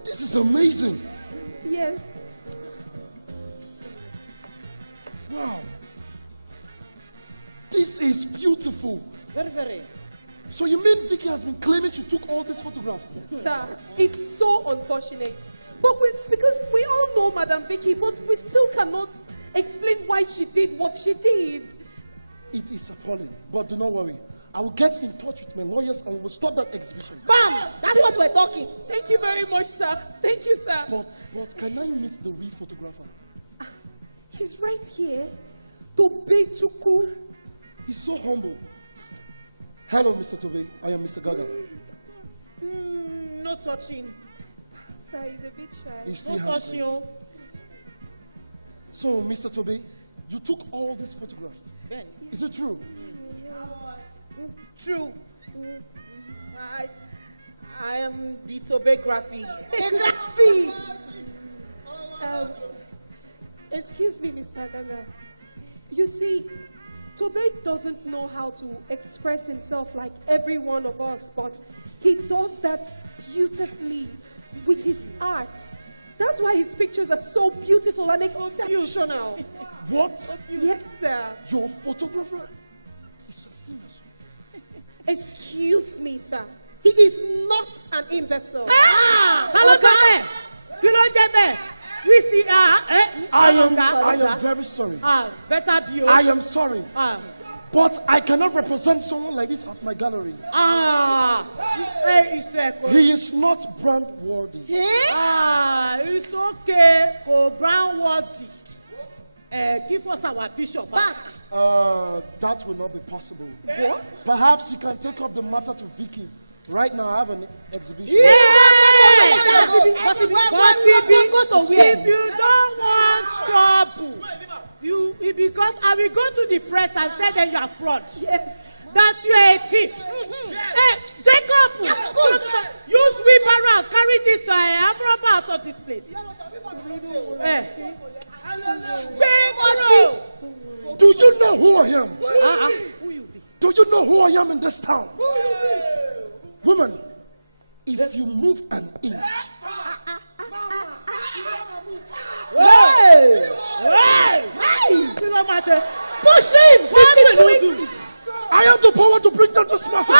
This is amazing. Yes. Wow. This is beautiful. Very, very. So you mean Vicky has been claiming she took all these photographs? Sir, it's so unfortunate. But because we all know Madam Vicky, but we still cannot explain why she did what she did. It is appalling. But do not worry. I will get in touch with my lawyers and we will stop that exhibition. Bam! That's what we're talking. Thank you very much, sir. Thank you, sir. But can I meet the real photographer? He's right here. Tobe Chuku. He's so humble. Hello, Mr. Tobe. I am Mr. Gaga. No touching. Sir, he's a bit shy. He's still No handsome. touching. So, Mr. Tobe, you took all these photographs. Ben. Is it true? True. I am the Tobegraphy. Excuse me, Mr. Gaga. You see, Tobe doesn't know how to express himself like every one of us, but he does that beautifully with his art. That's why his pictures are so beautiful and exceptional. What? Yes, sir. Your photographer is an imbecile. Excuse me, sir. He is not an imbecile. Hello, Gaga. You know, Jebe. We see, I am very sorry. Better be. I am sorry. But I cannot represent someone like this at my gallery. He is not brand worthy. It's okay. Go brand worthy. Give us our bishop back. That will not be possible. What? Perhaps you can take up the matter to Vicky. Right now, I have an exhibition. But if you don't want trouble, because I will go to the press and say that you are fraud. Yes. That you are a thief. Hey, Jacob, use wheelbarrow and carry this Amroba out of this place. Do you know who I am? Who you be? Do you know who I am in this town? Woman, if you move an inch. Hey! Push him! What will you do? I have the power to bring down this market.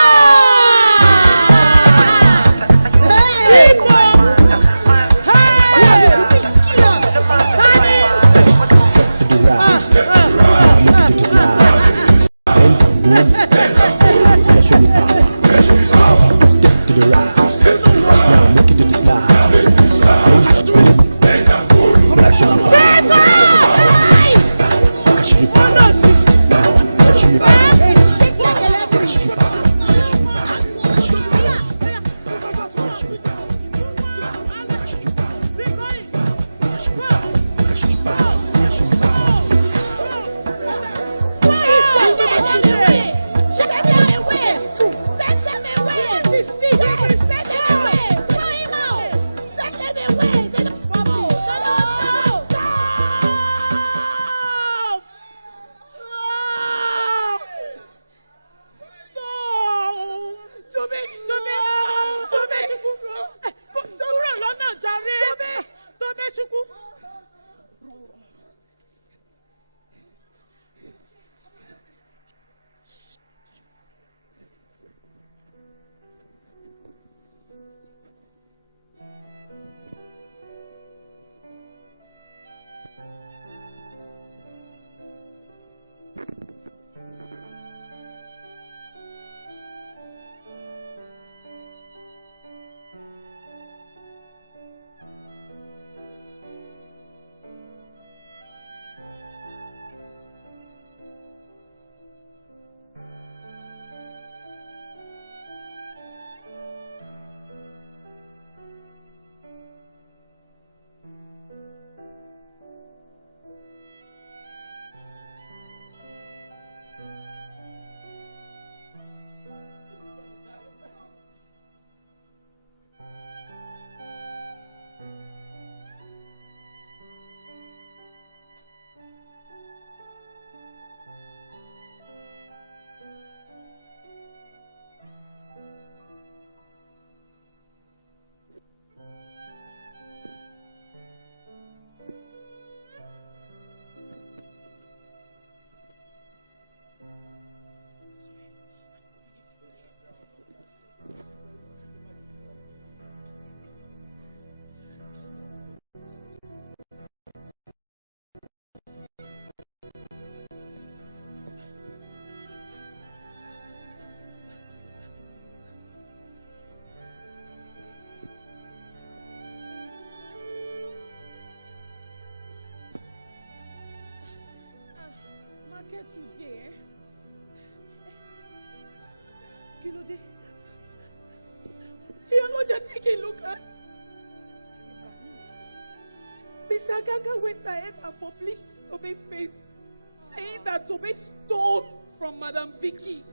Market today, kí ló dé? Take a look at. Mr. Ganga went ahead and published Tobe's face, saying that Tobe stole from Madam Vicky.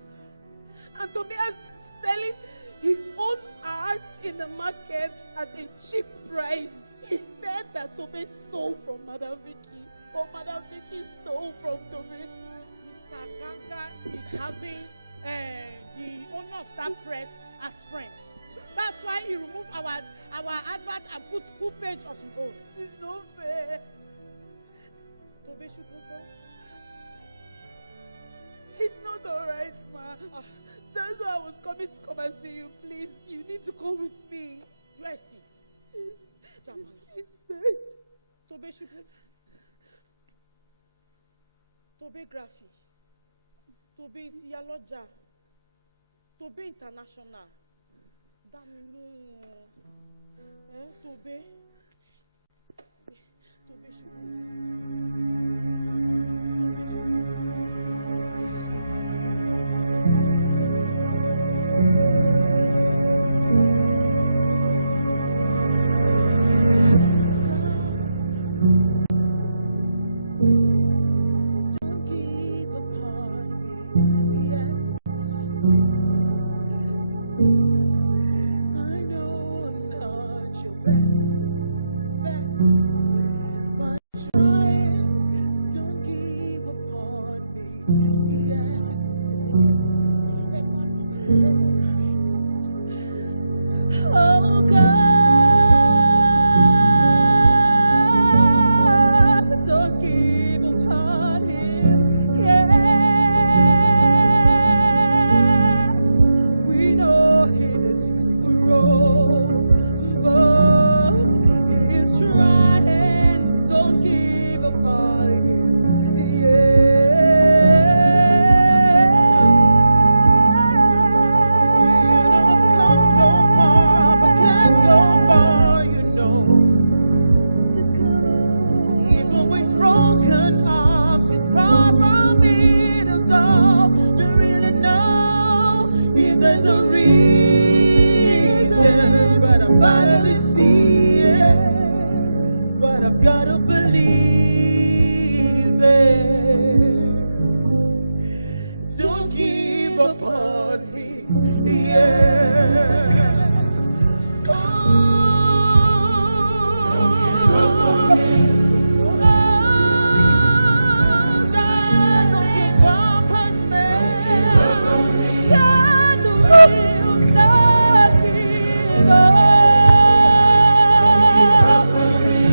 And Tobe is selling his own art in the market at a cheap price. He said that Tobe stole from Madam Vicky, or Madam Vicky stole from Tobe. Mr. Ganga is having the owner of Star Press as friend. That's why he removed our advert and put full page of his own. It's not fair. Tobe Shukuko. It's not alright, ma. That's why I was coming to come and see you. Please, you need to come with me. Where is he? Inside. Tobe Shukuko. Tobe Graphic. Tobe Yaloja. Tobe International. Daminu. Tobe. Tobe Shukuko.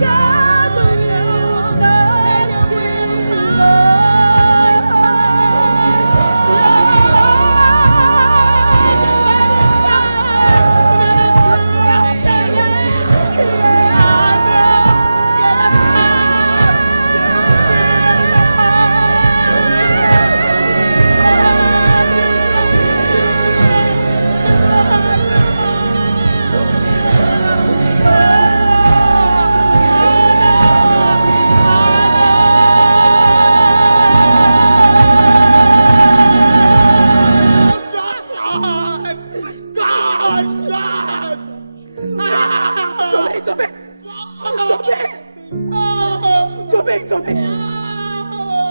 God will not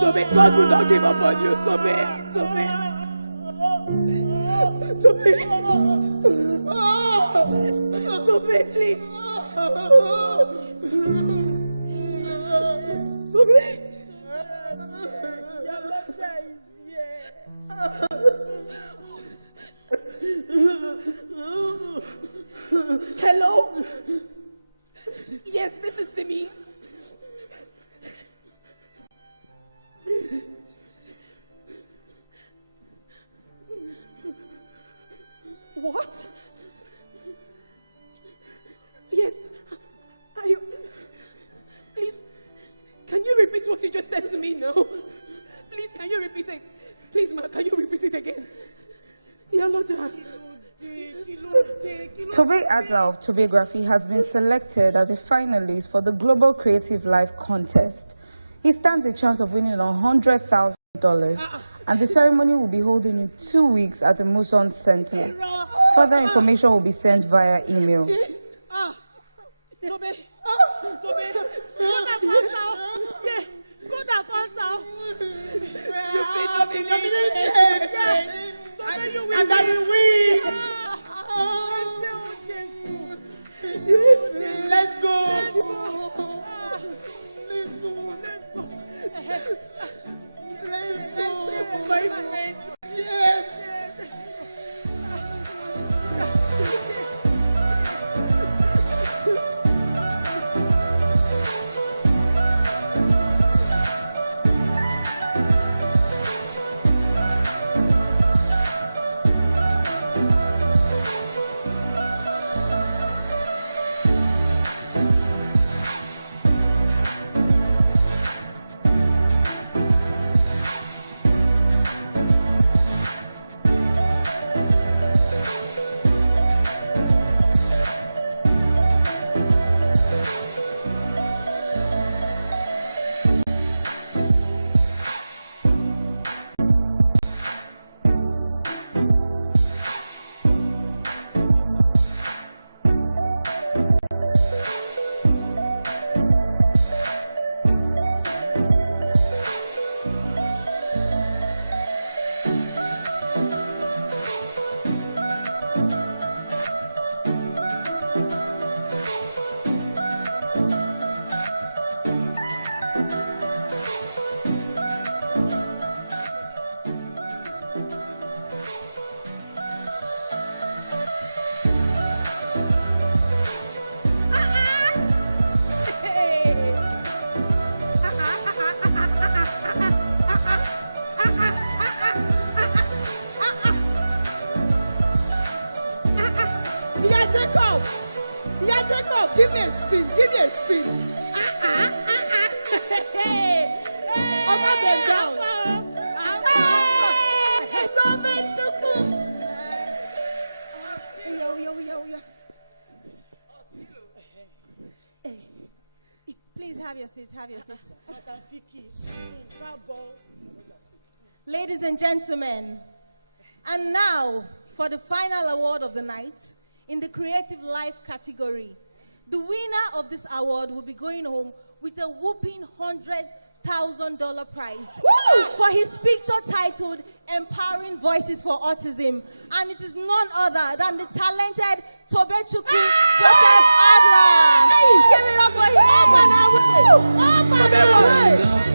Tobe, God will not give up on you, Tobe. Tobe, please. Tobe. Your letter is here. Hello? Yes, this is Simi. What? Yes. Are you... Please, can you repeat what you just said to me now? Please, can you repeat it? Please, ma, can you repeat it again? Tobe Adler of Tobegraphy has been selected as a finalist for the Global Creative Life Contest. He stands a chance of winning $100,000, and the ceremony will be holding in 2 weeks at the Muson Center. Further information will be sent via email. Tobe. And that we win. Let's go. My friend. Yes. Jacob, give me a spin. Over and down. Please have your seats, Ladies and gentlemen, and now for the final award of the night, in the Creative Life category. The winner of this award will be going home with a whopping $100,000 prize for his picture titled Empowering Voices for Autism. And it is none other than the talented Tobechukwu Joseph Adler. Give it up for him.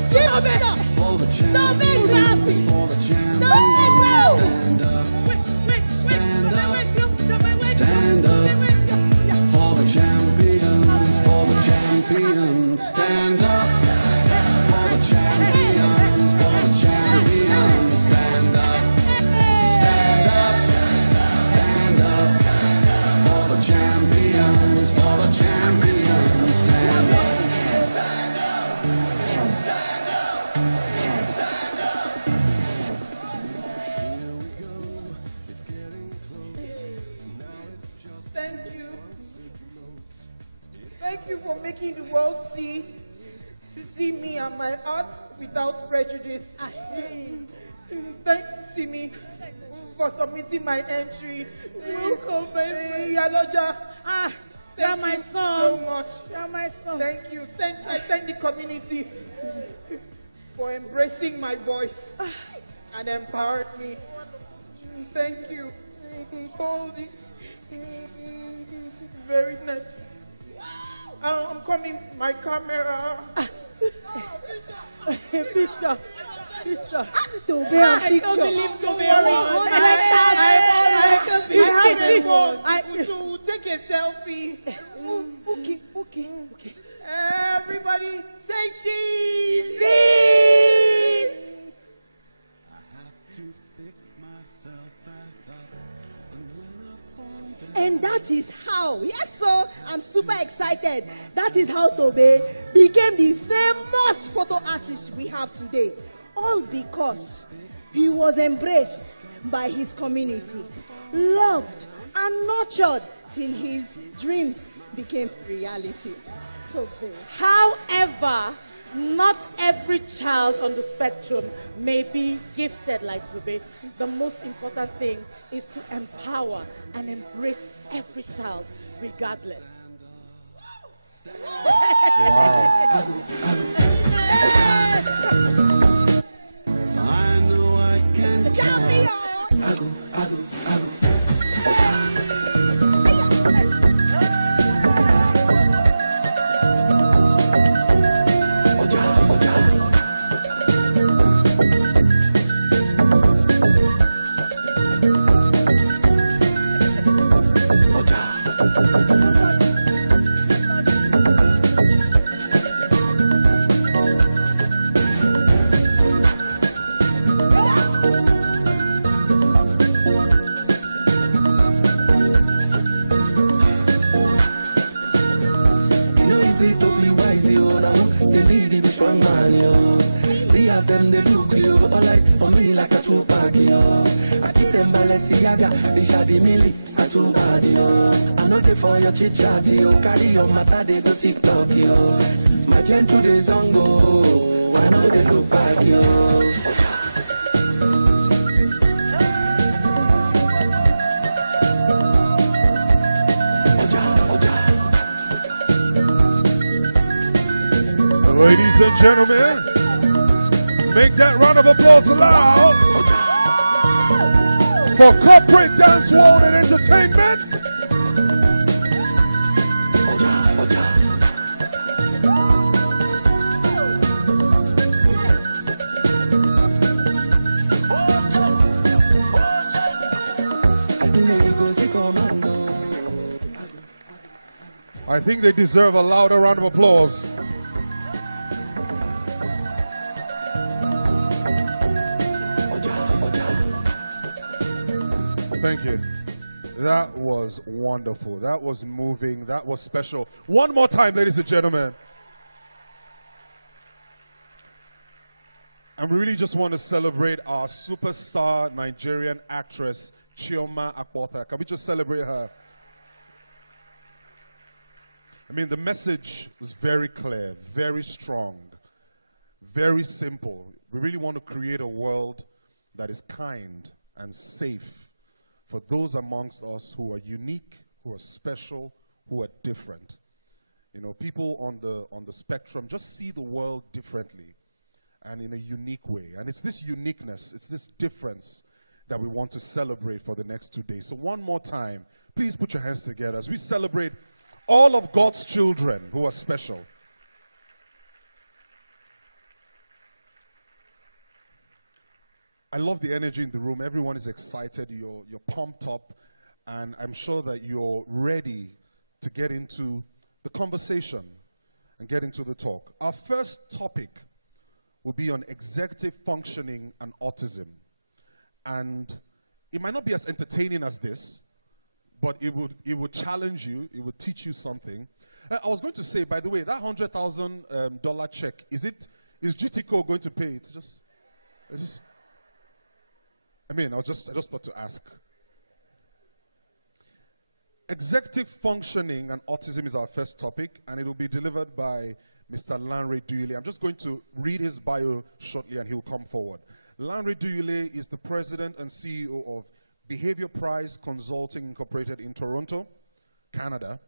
Stand up for the champions, for the champions. Stand up for the champions, for the champions. Stand up, stand up for the champions, for the champions. Stand up. Thank you for making the world see me and my art without prejudice. Thank you, Simi, for submitting my entry. Welcome, my friend. Thank my you son. so much. You're my son. Thank you. I thank the community for embracing my voice and empowered me. Thank you. Hold it. Very nice. I'm coming. My camera. Bishop. To be a I picture. don't believe to be We'll take a selfie. Okay. Everybody say cheese. And that is how, yes, so I'm super excited. That is how Tobe became the famous photo artist we have today. All because he was embraced by his community, loved and nurtured till his dreams became reality. Tobe. However, not every child on the spectrum may be gifted like Tobe. The most important thing is to empower and embrace every child regardless. I know I can count. Them they look you all like for me like a Tupac yo. I keep them Balenciaga, they shady milli, a too bad yo. I know they for your chit chat yo, carry your matter they do TikTok yo. My gentle days on go, I know they look back yo. Ladies and gentlemen, make that round of applause loud for Corporate Dance World and Entertainment. I think they deserve a louder round of applause. Thank you. That was wonderful. That was moving. That was special. One more time, ladies and gentlemen. And we really just want to celebrate our superstar Nigerian actress, Chioma Akpotha. Can we just celebrate her? I mean, the message was very clear, very strong, very simple. We really want to create a world that is kind and safe for those amongst us who are unique, who are special, who are different. You know, people on the spectrum just see the world differently and in a unique way. And it's this uniqueness, it's this difference that we want to celebrate for the next 2 days. So one more time, please put your hands together as we celebrate all of God's children who are special. I love the energy in the room. Everyone is excited. You're pumped up. And I'm sure that you're ready to get into the conversation and get into the talk. Our first topic will be on executive functioning and autism. And it might not be as entertaining as this, but it would challenge you. It would teach you something. I was going to say, by the way, that $100,000 check, is GTCO going to pay it? I just thought to ask. Executive functioning and autism is our first topic, and it will be delivered by Mr. Lanre Duyile. I'm just going to read his bio shortly, and he will come forward. Lanre Duyile is the president and CEO of Behaviorprise Consulting Incorporated in Toronto, Canada.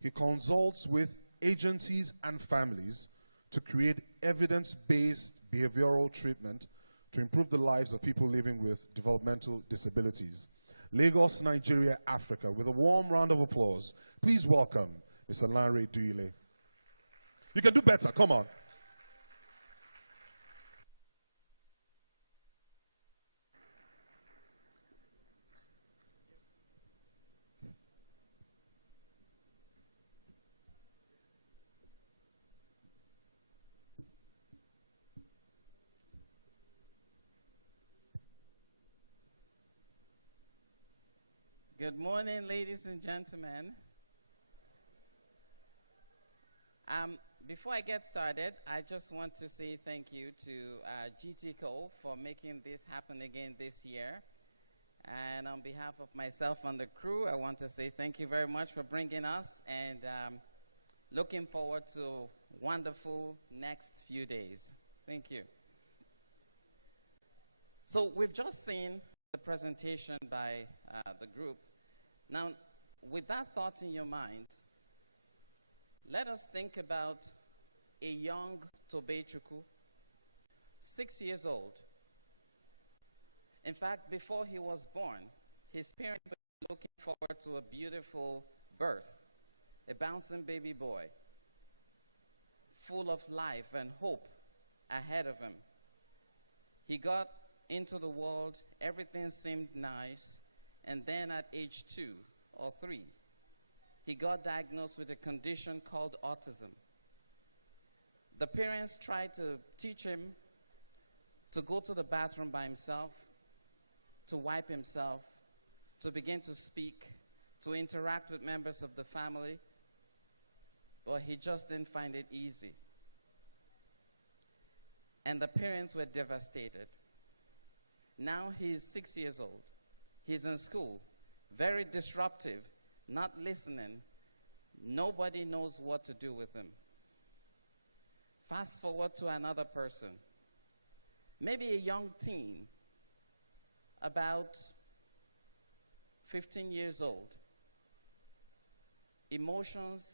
He consults with agencies and families to create evidence-based behavioral treatment to improve the lives of people living with developmental disabilities. Lagos, Nigeria, Africa. With a warm round of applause, please welcome Mr. Lanre Duyile. You can do better, come on. Good morning, ladies and gentlemen. Before I get started, I just want to say thank you to GTCO for making this happen again this year. And on behalf of myself and the crew, I want to say thank you very much for bringing us, and looking forward to wonderful next few days. Thank you. So we've just seen the presentation by the group. Now, with that thought in your mind, let us think about a young Tobechukwu, 6 years old. In fact, before he was born, his parents were looking forward to a beautiful birth, a bouncing baby boy, full of life and hope ahead of him. He got into the world, everything seemed nice, and then at age 2 or 3, he got diagnosed with a condition called autism. The parents tried to teach him to go to the bathroom by himself, to wipe himself, to begin to speak, to interact with members of the family, but he just didn't find it easy. And the parents were devastated. Now he's 6 years old. He's in school, very disruptive, not listening. Nobody knows what to do with him. Fast forward to another person, maybe a young teen, about 15 years old. Emotions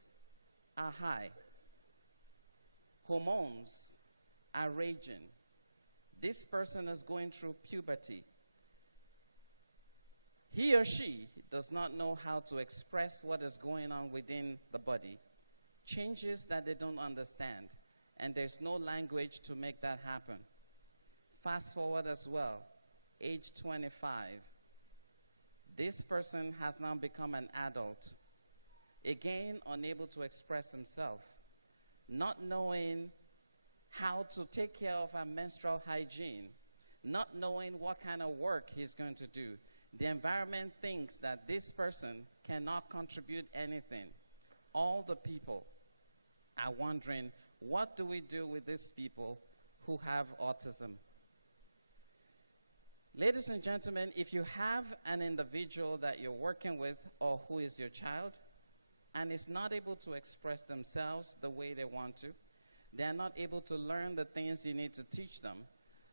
are high. Hormones are raging. This person is going through puberty. He or she does not know how to express what is going on within the body, changes that they don't understand, and there's no language to make that happen. Fast forward as well, age 25. This person has now become an adult, again unable to express himself, not knowing how to take care of our menstrual hygiene, not knowing what kind of work he's going to do. The environment thinks that this person cannot contribute anything. All the people are wondering, what do we do with these people who have autism? Ladies and gentlemen, if you have an individual that you're working with or who is your child and is not able to express themselves the way they want to, they're not able to learn the things you need to teach them.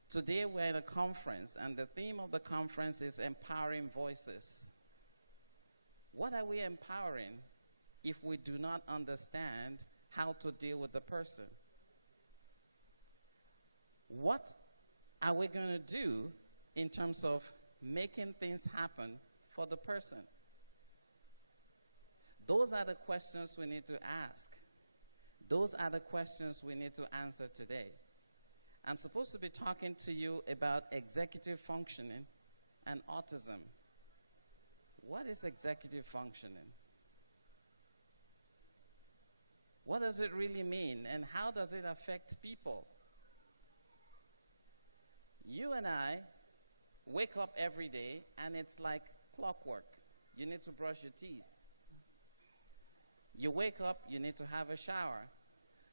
Today we're in a conference, and the theme of the conference is empowering voices. What are we empowering if we do not understand how to deal with the person? What are we going to do in terms of making things happen for the person? Those are the questions we need to ask. Those are the questions we need to answer today. I'm supposed to be talking to you about executive functioning and autism. What is executive functioning? What does it really mean, and how does it affect people? You and I wake up every day, and it's like clockwork. You need to brush your teeth. You wake up, you need to have a shower.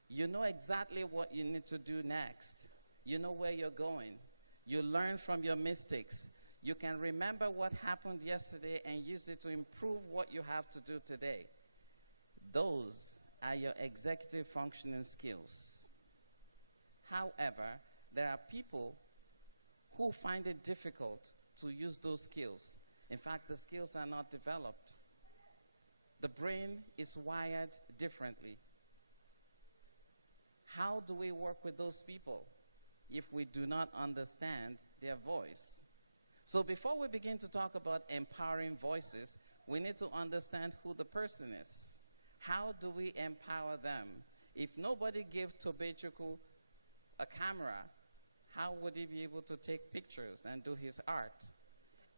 You know exactly what you need to do next. You know where you're going. You learn from your mistakes. You can remember what happened yesterday and use it to improve what you have to do today. Those are your executive functioning skills. However, there are people who find it difficult to use those skills. In fact, the skills are not developed. The brain is wired differently. How do we work with those people if we do not understand their voice? So before we begin to talk about empowering voices, we need to understand who the person is. How do we empower them? If nobody gave Tobechukwu a camera, how would he be able to take pictures and do his art?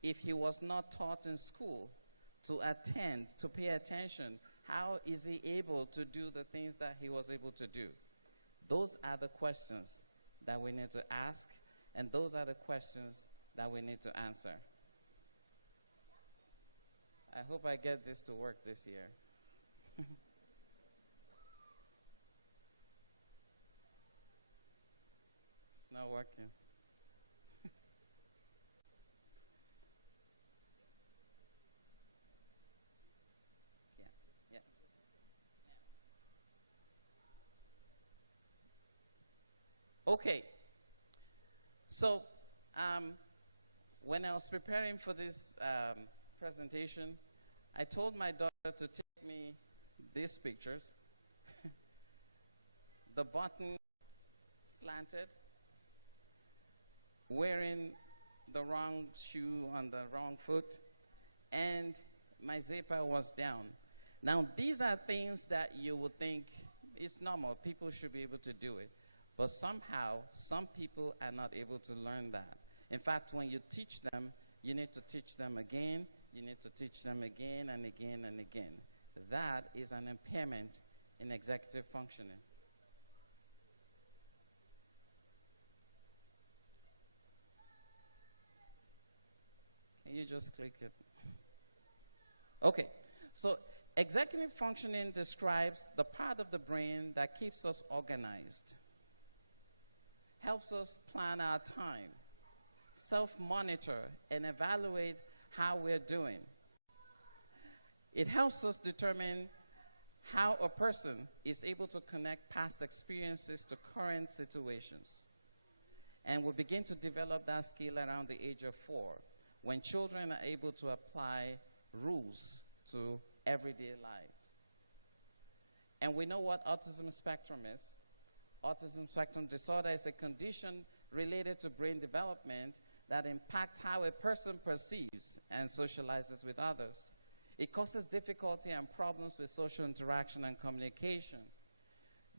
If he was not taught in school to attend, to pay attention, how is he able to do the things that he was able to do? Those are the questions that we need to ask, and those are the questions that we need to answer. I hope I get this to work this year. It's not working. Okay, so when I was preparing for this presentation, I told my daughter to take me these pictures. The button slanted, wearing the wrong shoe on the wrong foot, and my zipper was down. Now, these are things that you would think it's normal. People should be able to do it. But somehow, some people are not able to learn that. In fact, when you teach them, you need to teach them again, you need to teach them again and again and again. That is an impairment in executive functioning. Can you just click it? Okay, so executive functioning describes the part of the brain that keeps us organized, helps us plan our time, self-monitor, and evaluate how we're doing. It helps us determine how a person is able to connect past experiences to current situations. And we begin to develop that skill around the age of 4, when children are able to apply rules to everyday lives. And we know what autism spectrum is. Autism spectrum disorder is a condition related to brain development that impacts how a person perceives and socializes with others. It causes difficulty and problems with social interaction and communication.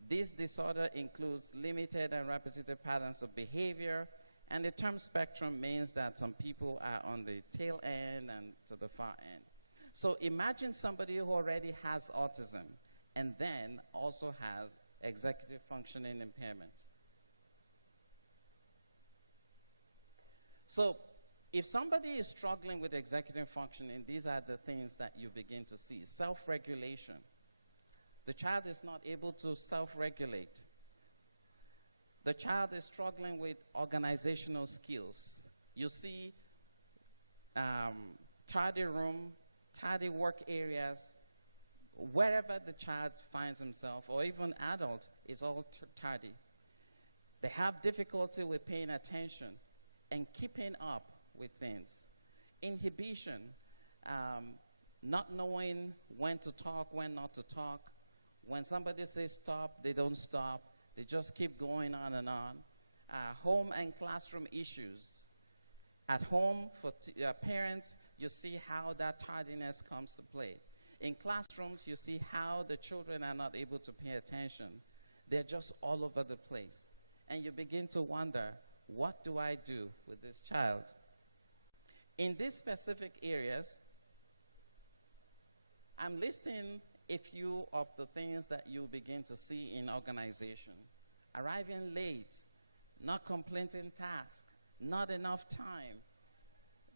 This disorder includes limited and repetitive patterns of behavior, and the term spectrum means that some people are on the tail end and to the far end. So imagine somebody who already has autism and then also has executive functioning impairment. So if somebody is struggling with executive functioning, these are the things that you begin to see. Self-regulation. The child is not able to self-regulate. The child is struggling with organizational skills. You see tardy room, tardy work areas, wherever the child finds himself, or even adult, is all tardy. They have difficulty with paying attention and keeping up with things. Inhibition, not knowing when to talk, when not to talk. When somebody says stop, they don't stop. They just keep going on and on. Home and classroom issues. At home, for parents, you see how that tardiness comes to play. In classrooms, you see how the children are not able to pay attention. They're just all over the place. And you begin to wonder, what do I do with this child? In these specific areas, I'm listing a few of the things that you begin to see in organization. Arriving late, not completing tasks, not enough time,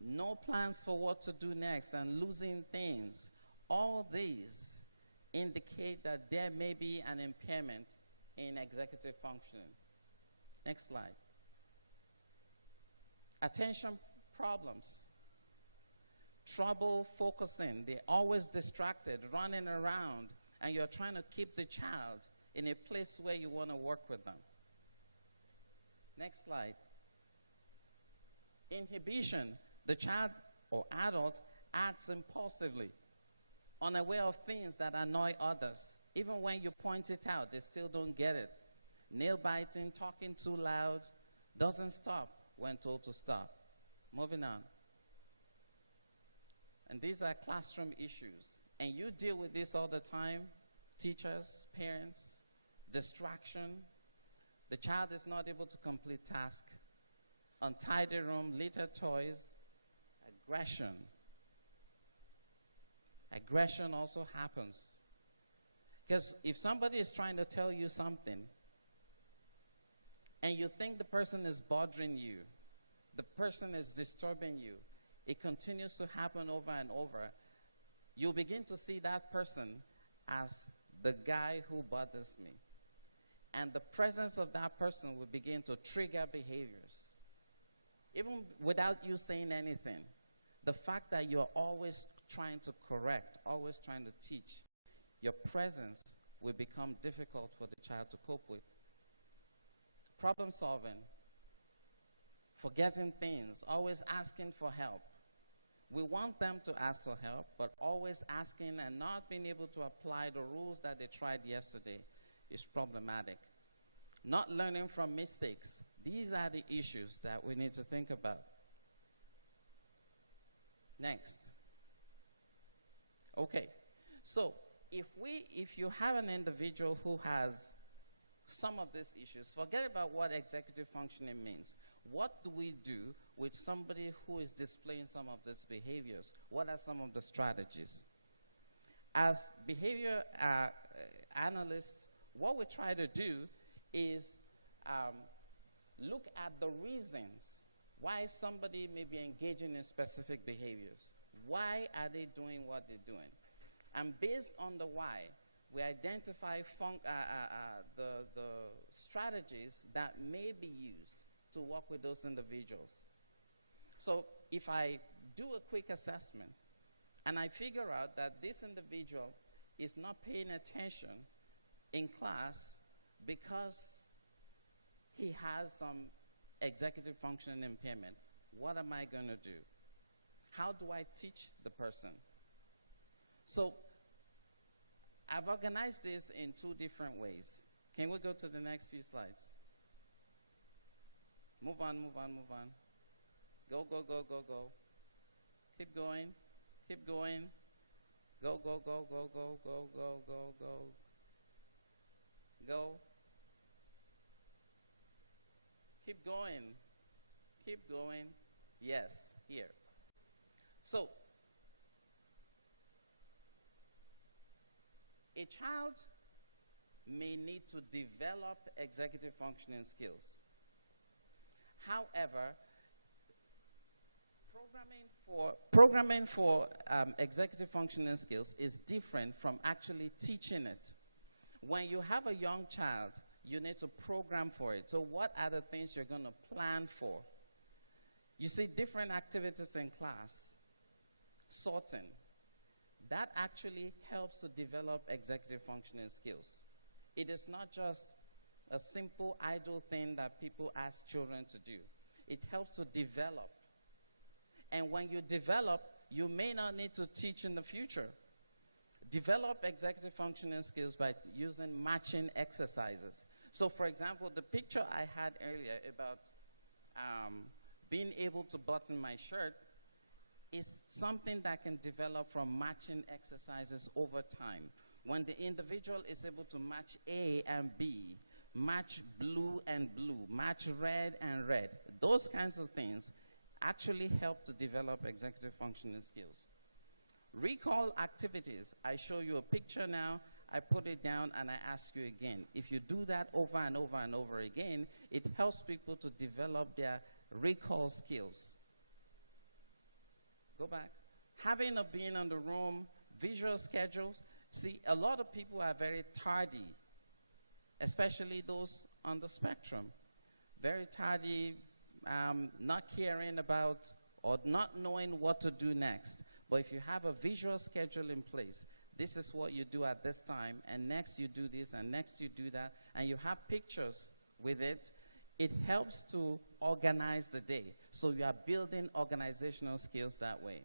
no plans for what to do next, and losing things. All these indicate that there may be an impairment in executive functioning. Next slide. Attention problems. Trouble focusing. They're always distracted, running around, and you're trying to keep the child in a place where you want to work with them. Next slide. Inhibition. The child or adult acts impulsively, unaware of things that annoy others. Even when you point it out, they still don't get it. Nail biting, talking too loud, doesn't stop when told to stop. Moving on. And these are classroom issues. And you deal with this all the time, teachers, parents, distraction. The child is not able to complete tasks. Untidy room, littered toys, aggression. Aggression also happens. Because if somebody is trying to tell you something, and you think the person is bothering you, the person is disturbing you, it continues to happen over and over, you'll begin to see that person as the guy who bothers me. And the presence of that person will begin to trigger behaviors. Even without you saying anything, the fact that you're always trying to correct, always trying to teach, your presence will become difficult for the child to cope with. Problem solving, forgetting things, always asking for help. We want them to ask for help, but always asking and not being able to apply the rules that they tried yesterday is problematic. Not learning from mistakes. These are the issues that we need to think about. Next. Okay, so if you have an individual who has some of these issues, forget about what executive functioning means. What do we do with somebody who is displaying some of these behaviors? What are some of the strategies? As behavior analysts, what we try to do is look at the reasons why somebody may be engaging in specific behaviors. Why are they doing what they're doing? And based on the why, we identify the strategies that may be used to work with those individuals. So if I do a quick assessment and I figure out that this individual is not paying attention in class because he has some executive functioning impairment, what am I going to do? How do I teach the person? So I've organized this in 2 different ways. Can we go to the next few slides? Move on, move on, move on. Go, go, go, go, go. Keep going, keep going. Go, go, go, go, go, go, go, go, go. Go. Keep going, keep going. Yes, here. So, a child may need to develop executive functioning skills. However, programming for executive functioning skills is different from actually teaching it. When you have a young child, you need to program for it. So what are the things you're going to plan for? You see different activities in class, sorting. That actually helps to develop executive functioning skills. It is not just a simple idle thing that people ask children to do. It helps to develop. And when you develop, you may not need to teach in the future. Develop executive functioning skills by using matching exercises. So for example, the picture I had earlier about being able to button my shirt is something that can develop from matching exercises over time. When the individual is able to match A and B, match blue and blue, match red and red, those kinds of things actually help to develop executive functioning skills. Recall activities. I show you a picture now, I put it down and I ask you again. If you do that over and over and over again, it helps people to develop their recall skills. Go back. Having a being in the room, visual schedules. See, a lot of people are very tardy, especially those on the spectrum. Very tardy, not caring about or not knowing what to do next. But if you have a visual schedule in place, this is what you do at this time, and next you do this, and next you do that, and you have pictures with it, it helps to organize the day. So you are building organizational skills that way.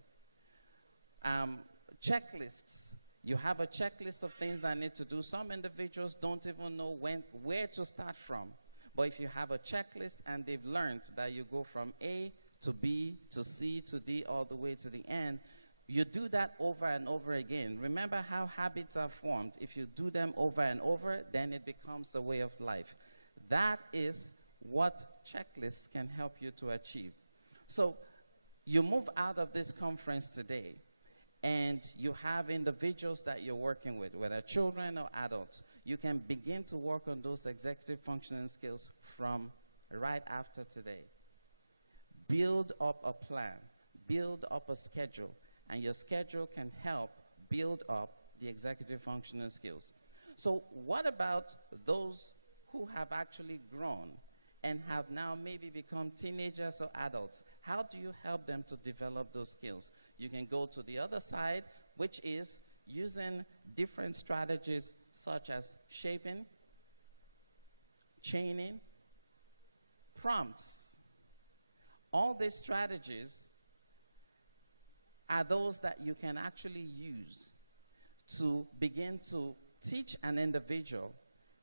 Checklists. You have a checklist of things that need to do. Some individuals don't even know where to start from. But if you have a checklist and they've learned that you go from A to B to C to D all the way to the end, you do that over and over again. Remember how habits are formed. If you do them over and over, then it becomes a way of life. That is what checklists can help you to achieve. So you move out of this conference today, and you have individuals that you're working with, whether children or adults. You can begin to work on those executive functioning skills from right after today. Build up a plan, build up a schedule, and your schedule can help build up the executive functioning skills. So what about those who have actually grown and have now maybe become teenagers or adults? How do you help them to develop those skills? You can go to the other side, which is using different strategies such as shaping, chaining, prompts. All these strategies are those that you can actually use to begin to teach an individual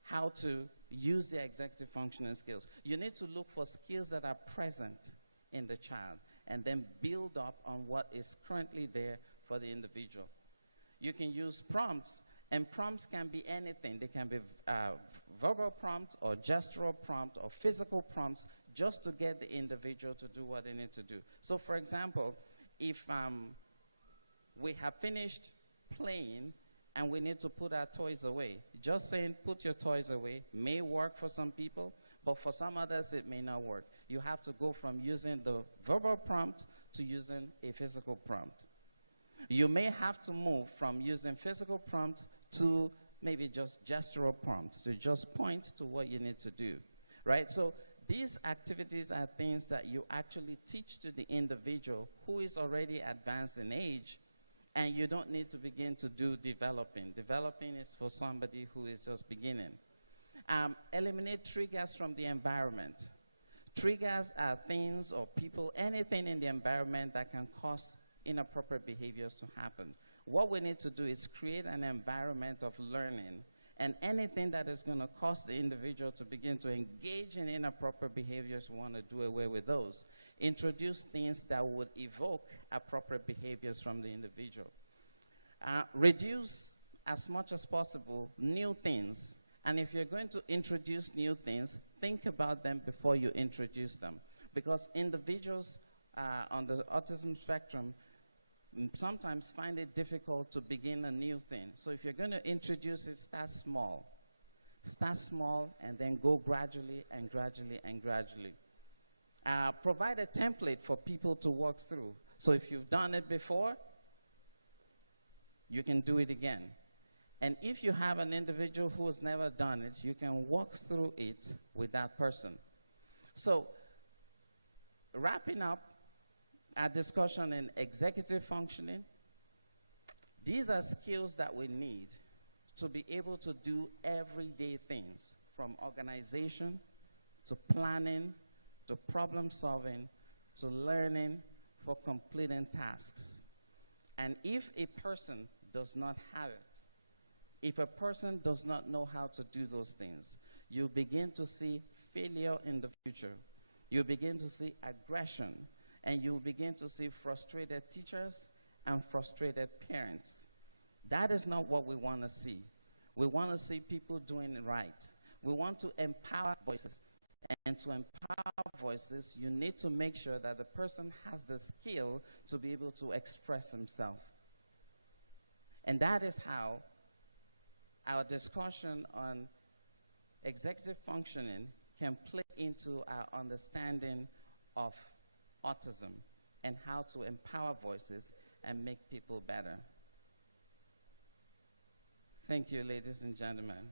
how to use their executive functioning skills. You need to look for skills that are present in the child and then build up on what is currently there for the individual. You can use prompts, and prompts can be anything. They can be verbal prompts or gestural prompts or physical prompts, just to get the individual to do what they need to do. So for example, if we have finished playing and we need to put our toys away, just saying put your toys away may work for some people, but for some others it may not work. You have to go from using the verbal prompt to using a physical prompt. You may have to move from using physical prompt to maybe just gestural prompts. So just point to what you need to do, right? So these activities are things that you actually teach to the individual who is already advanced in age, and you don't need to begin to do developing. Developing is for somebody who is just beginning. Eliminate triggers from the environment. Triggers are things or people, anything in the environment that can cause inappropriate behaviors to happen. What we need to do is create an environment of learning, and anything that is going to cause the individual to begin to engage in inappropriate behaviors, we want to do away with those. Introduce things that would evoke appropriate behaviors from the individual. Reduce as much as possible new things. And if you're going to introduce new things, think about them before you introduce them. Because individuals on the autism spectrum sometimes find it difficult to begin a new thing. So if you're going to introduce it, start small. Start small and then go gradually and gradually and gradually. Provide a template for people to work through. So if you've done it before, you can do it again. And if you have an individual who has never done it, you can walk through it with that person. So wrapping up our discussion in executive functioning, these are skills that we need to be able to do everyday things, from organization to planning to problem solving to learning for completing tasks. And if a person does not have it, if a person does not know how to do those things, you begin to see failure in the future. You begin to see aggression, and you begin to see frustrated teachers and frustrated parents. That is not what we want to see. We want to see people doing it right. We want to empower voices. And to empower voices, you need to make sure that the person has the skill to be able to express himself. And that is how our discussion on executive functioning can play into our understanding of autism and how to empower voices and make people better. Thank you, ladies and gentlemen.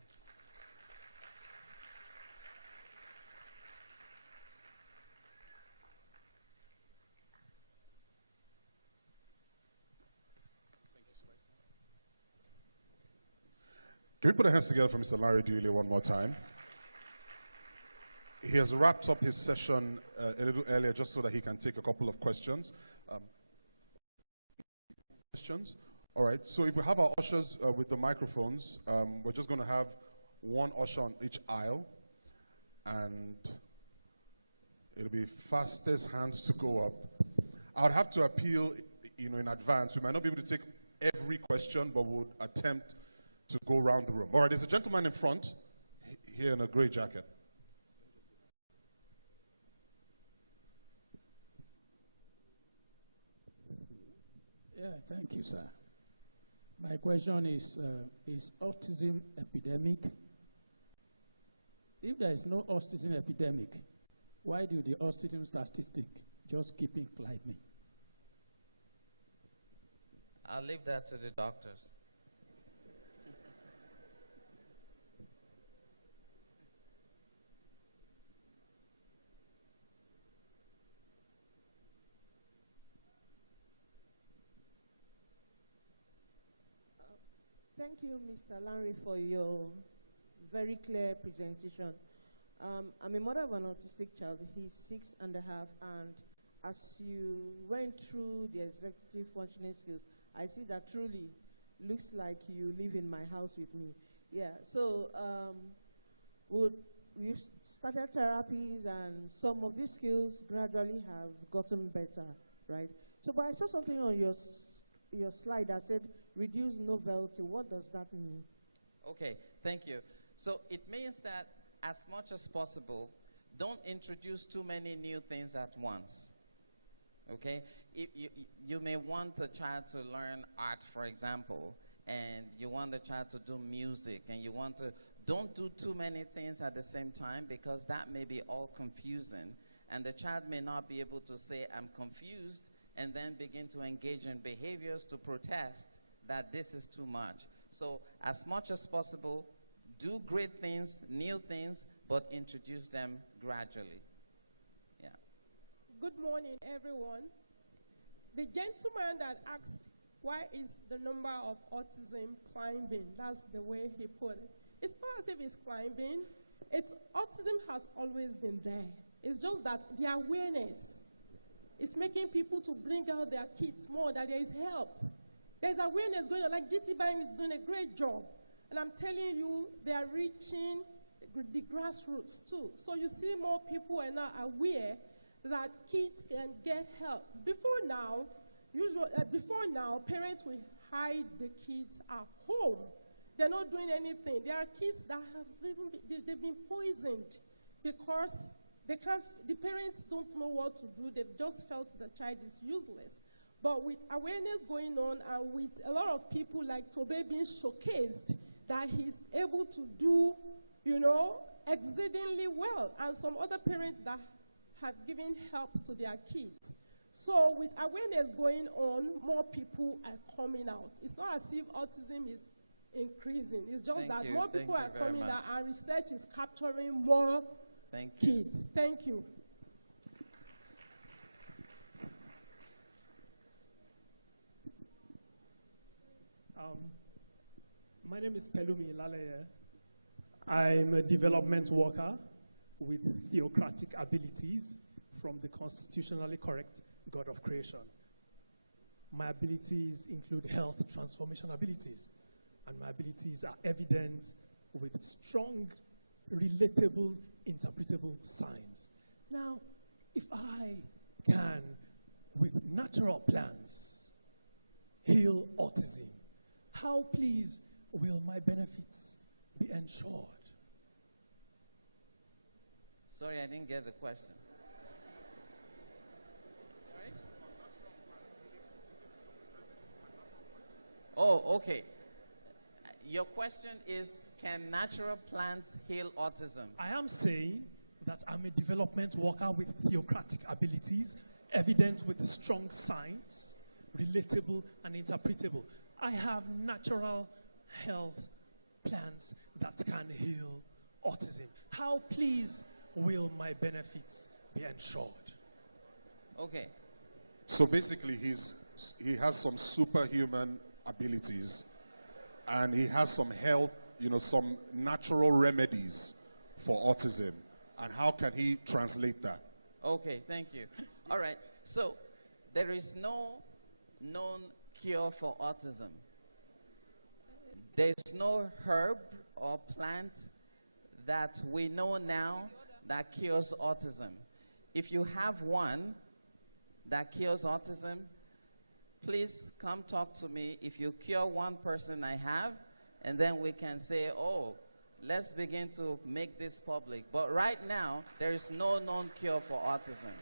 Can we put our hands together for Mr. Lanre Duyile one more time? He has wrapped up his session a little earlier just so that he can take a couple of questions. All right, so if we have our ushers with the microphones, we're just going to have one usher on each aisle, and it'll be fastest hands to go up. I would have to appeal, in advance. We might not be able to take every question, but we'll attempt to go around the room. All right, there's a gentleman in front, here in a gray jacket. Yeah, thank you, sir. My question is autism epidemic? If there is no autism epidemic, why do the autism statistic just keep climbing? I'll leave that to the doctors. Thank you, Mr. Lanre, for your very clear presentation. I'm a mother of an autistic child. He's 6.5, and as you went through the executive functioning skills, I see that truly looks like you live in my house with me. Yeah, so we've started therapies, and some of these skills gradually have gotten better, right? So, but I saw something on your slide that said reduce novelty. What does that mean? Okay, thank you. So it means that as much as possible, don't introduce too many new things at once. Okay? You may want the child to learn art, for example, and you want the child to do music, and you want to, don't do too many things at the same time, because that may be all confusing, and the child may not be able to say, I'm confused, and then begin to engage in behaviors to protest that this is too much. So as much as possible, do great things, new things, but introduce them gradually. Yeah. Good morning, everyone. The gentleman that asked, why is the number of autism climbing? That's the way he put it. It's not as if it's climbing. Autism has always been there. It's just that the awareness is making people to bring out their kids more, that there is help. There's awareness going on, like GT Bank is doing a great job. And I'm telling you, they are reaching the grassroots too. So you see more people are now aware that kids can get help. Before now, parents will hide the kids at home. They're not doing anything. There are kids that they've been poisoned because the parents don't know what to do. They've just felt the child is useless. But with awareness going on, and with a lot of people like Tobe being showcased, that he's able to do, exceedingly well, and some other parents that have given help to their kids. So with awareness going on, more people are coming out. It's not as if autism is increasing. It's just that more people are coming out, and research is capturing more kids. Thank you. My name is Pelumi Laleye. I'm a development worker with theocratic abilities from the constitutionally correct God of creation. My abilities include health transformation abilities, and my abilities are evident with strong, relatable, interpretable signs. Now, if I can, with natural plans, heal autism, how, please, will my benefits be ensured? Sorry, I didn't get the question. Sorry? Oh, okay. Your question is, can natural plants heal autism? I am saying that I'm a development worker with theocratic abilities, evident with strong signs, relatable and interpretable. I have natural health plans that can heal autism. How, please, will my benefits be ensured? Okay. So basically, he has some superhuman abilities, and he has some health, some natural remedies for autism. And how can he translate that? Okay, thank you. All right, so there is no known cure for autism. There's no herb or plant that we know now that cures autism. If you have one that cures autism, please come talk to me. If you cure one person I have, and then we can say, oh, let's begin to make this public. But right now, there is no known cure for autism.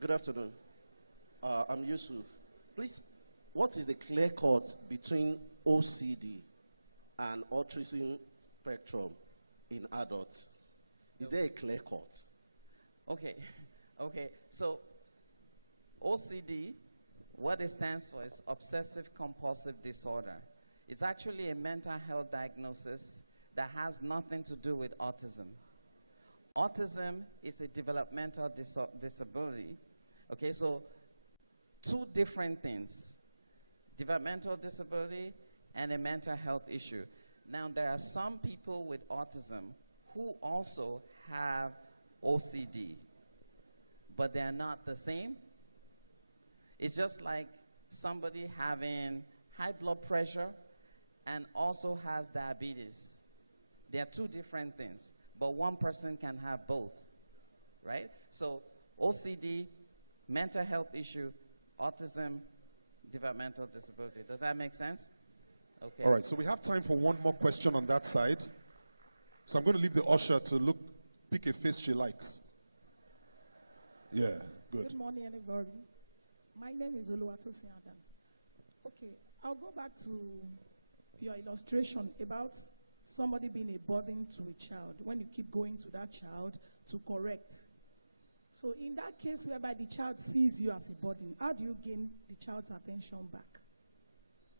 Good afternoon. I'm Yusuf. Please, what is the clear cut between OCD and autism spectrum in adults? Is there a clear cut? Okay, so OCD, what it stands for is obsessive compulsive disorder. It's actually a mental health diagnosis that has nothing to do with autism. Autism is a developmental disability. Okay, so two different things, developmental disability and a mental health issue. Now, there are some people with autism who also have OCD, but they're not the same. It's just like somebody having high blood pressure and also has diabetes. They are two different things, but one person can have both, right? So OCD, mental health issue, autism, developmental disability. Does that make sense? Okay. All right, so we have time for one more question on that side. So I'm going to leave the usher to pick a face she likes. Yeah, good. Good morning, everybody. My name is Oluwatosin Adams. Okay, I'll go back to your illustration about somebody being a burden to a child when you keep going to that child to correct. So in that case whereby the child sees you as a burden, how do you gain the child's attention back?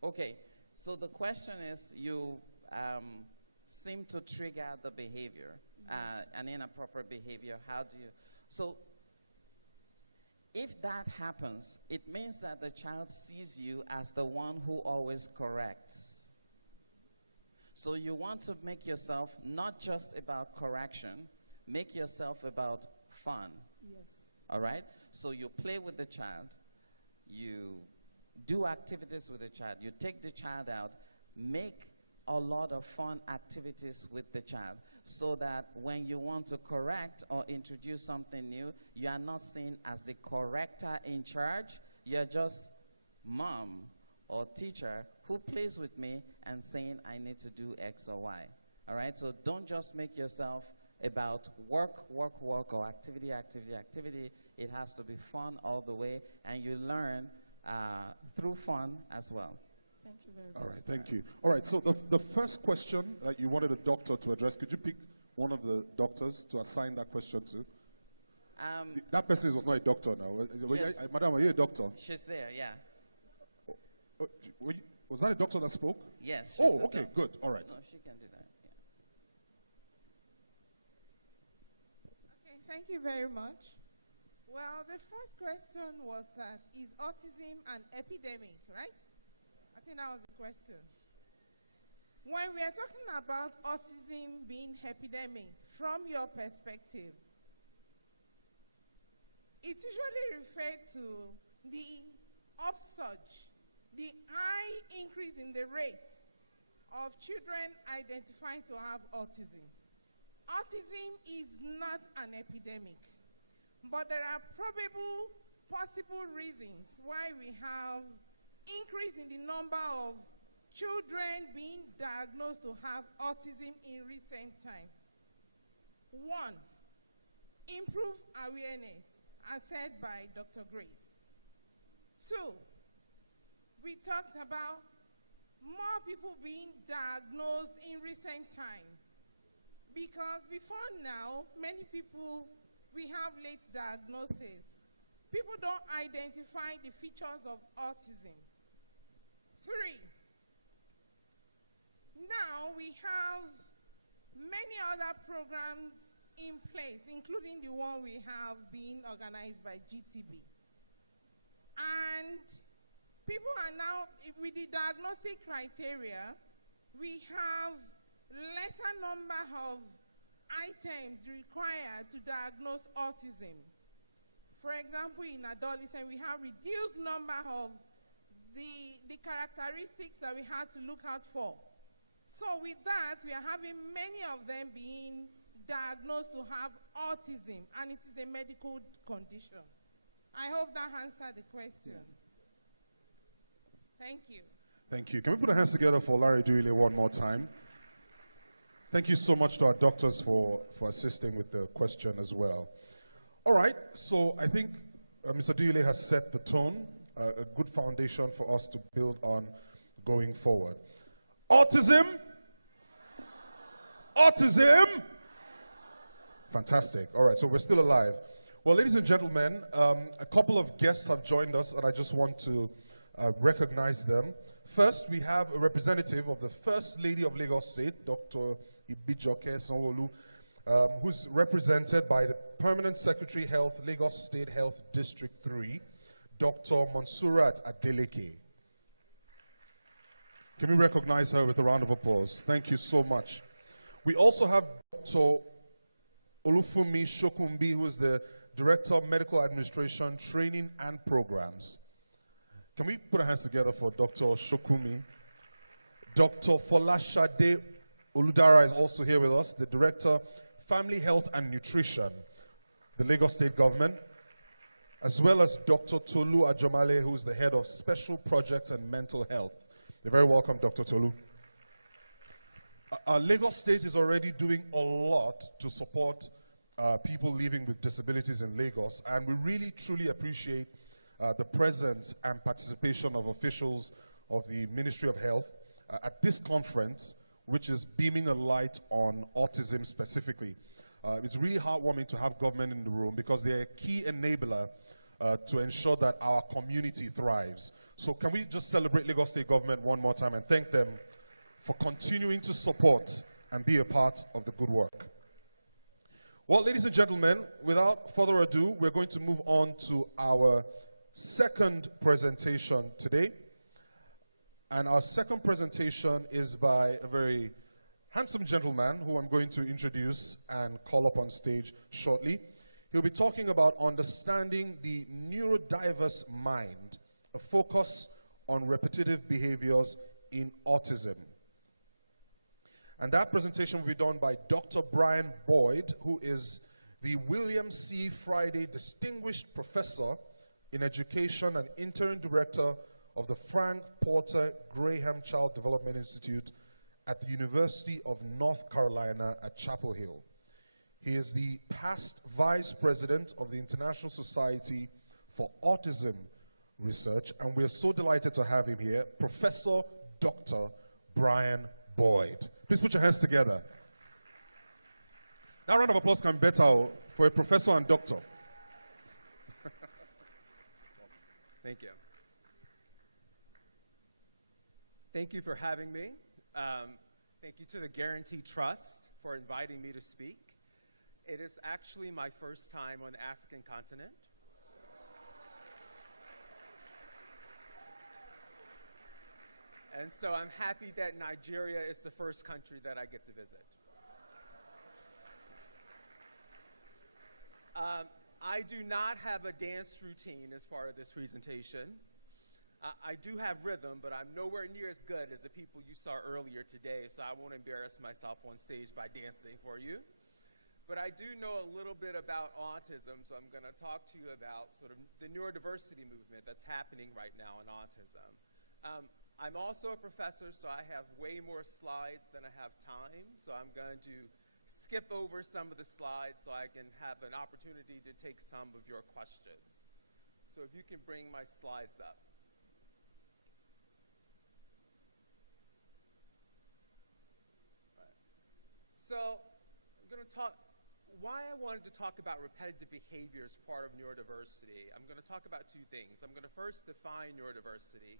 Okay, so the question is, you seem to trigger the behavior, yes. An inappropriate behavior. How do you? So if that happens, it means that the child sees you as the one who always corrects. So you want to make yourself not just about correction, make yourself about fun. Yes. All right? So you play with the child, you do activities with the child, you take the child out, make a lot of fun activities with the child so that when you want to correct or introduce something new, you are not seen as the corrector in charge, you're just mom or teacher who plays with me and saying I need to do X or Y. All right? So don't just make yourself about work, or activity. It has to be fun all the way, and you learn through fun as well. Thank you very much. All right, thank you. All right, so the first question that you wanted a doctor to address, could you pick one of the doctors to assign that question to? That person was not a doctor now. Yes. Madam, are you a doctor? She's there, yeah. Was that a doctor that spoke? Yes. Oh, okay, good. All right. No, she can do that. Thank you very much. Well, the first question was that, is autism an epidemic, right? I think that was the question. When we are talking about autism being epidemic, from your perspective, it usually refers to the upsurge, the high increase in the rate of children identified to have autism. Autism is not an epidemic, but there are probable, possible reasons why we have increase in the number of children being diagnosed to have autism in recent time. One, improve awareness, as said by Dr. Grace. Two, we talked about more people being diagnosed in recent time. Because before now, many people, we have late diagnosis. People don't identify the features of autism. Three, now we have many other programs in place, including the one we have being organized by GTB. And people are now, with the diagnostic criteria, we have lesser number of items required to diagnose autism. For example, in adolescents, we have reduced number of the characteristics that we had to look out for. So with that, we are having many of them being diagnosed to have autism, and it is a medical condition. I hope that answered the question. Thank you. Thank you. Can we put our hands together for Lanre Duyile one more time? Thank you so much to our doctors for assisting with the question as well. All right, so I think Mr. Duyile has set the tone, a good foundation for us to build on going forward. Autism? Autism? Fantastic. All right, so we're still alive. Well, ladies and gentlemen, a couple of guests have joined us, and I just want to recognize them. First, we have a representative of the First Lady of Lagos State, Dr. Ibijoke Sanwo-Olu, who's represented by the Permanent Secretary Health, Lagos State Health District 3, Dr. Monsurat Adeleke. Can we recognize her with a round of applause? Thank you so much. We also have Dr. Olufumi Shokumbi, who is the Director of Medical Administration, Training and Programs. Can we put our hands together for Dr. Shokumi? Dr. Folashade Oludara is also here with us, the Director, Family Health and Nutrition, the Lagos State Government, as well as Dr. Tolu Ajomale, who is the Head of Special Projects and Mental Health. You're very welcome, Dr. Tolu. Lagos State is already doing a lot to support people living with disabilities in Lagos, and we really, truly appreciate the presence and participation of officials of the Ministry of Health at this conference, which is beaming a light on autism specifically. It's really heartwarming to have government in the room because they're a key enabler to ensure that our community thrives. So can we just celebrate Lagos State government one more time and thank them for continuing to support and be a part of the good work. Well, ladies and gentlemen, without further ado, we're going to move on to our second presentation today. And our second presentation is by a very handsome gentleman who I'm going to introduce and call up on stage shortly. He'll be talking about understanding the neurodiverse mind, a focus on repetitive behaviors in autism. And that presentation will be done by Dr. Brian Boyd, who is the William C. Friday Distinguished Professor in Education and Interim Director of the Frank Porter Graham Child Development Institute at the University of North Carolina at Chapel Hill. He is the past Vice President of the International Society for Autism Research, and we're so delighted to have him here, Professor Dr. Brian Boyd. Please put your hands together. That round of applause can be better for a professor and doctor. Thank you. Thank you for having me. Thank you to the Guaranty Trust for inviting me to speak. It is actually my first time on the African continent. And so I'm happy that Nigeria is the first country that I get to visit. I do not have a dance routine as part of this presentation. I do have rhythm, but I'm nowhere near as good as the people you saw earlier today, so I won't embarrass myself on stage by dancing for you. But I do know a little bit about autism, so I'm going to talk to you about sort of the neurodiversity movement that's happening right now in autism. I'm also a professor, so I have way more slides than I have time, so I'm going to skip over some of the slides so I can have an opportunity to take some of your questions. So if you can bring my slides up. Right. So I'm going to talk why I wanted to talk about repetitive behavior as part of neurodiversity. I'm going to talk about two things. I'm going to first define neurodiversity,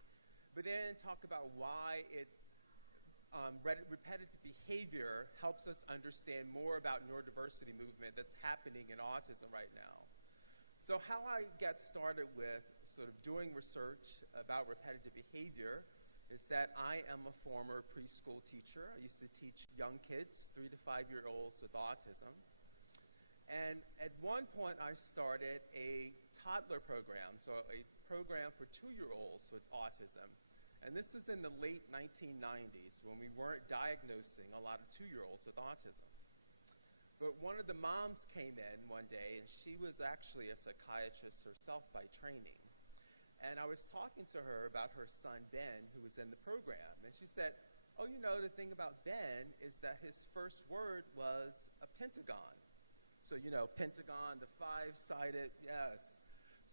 but then talk about why repetitive behavior helps us understand more about neurodiversity movement that's happening in autism right now. So how I got started with sort of doing research about repetitive behavior is that I am a former preschool teacher. I used to teach young kids, 3 to 5-year-olds with autism. And at one point I started a toddler program, so a program for 2-year-olds with autism. And this was in the late 1990s when we weren't diagnosing a lot of 2-year-olds with autism. But one of the moms came in one day, and she was actually a psychiatrist herself by training. And I was talking to her about her son, Ben, who was in the program. And she said, oh, you know, the thing about Ben is that his first word was a pentagon. So, you know, pentagon, the 5-sided, yes.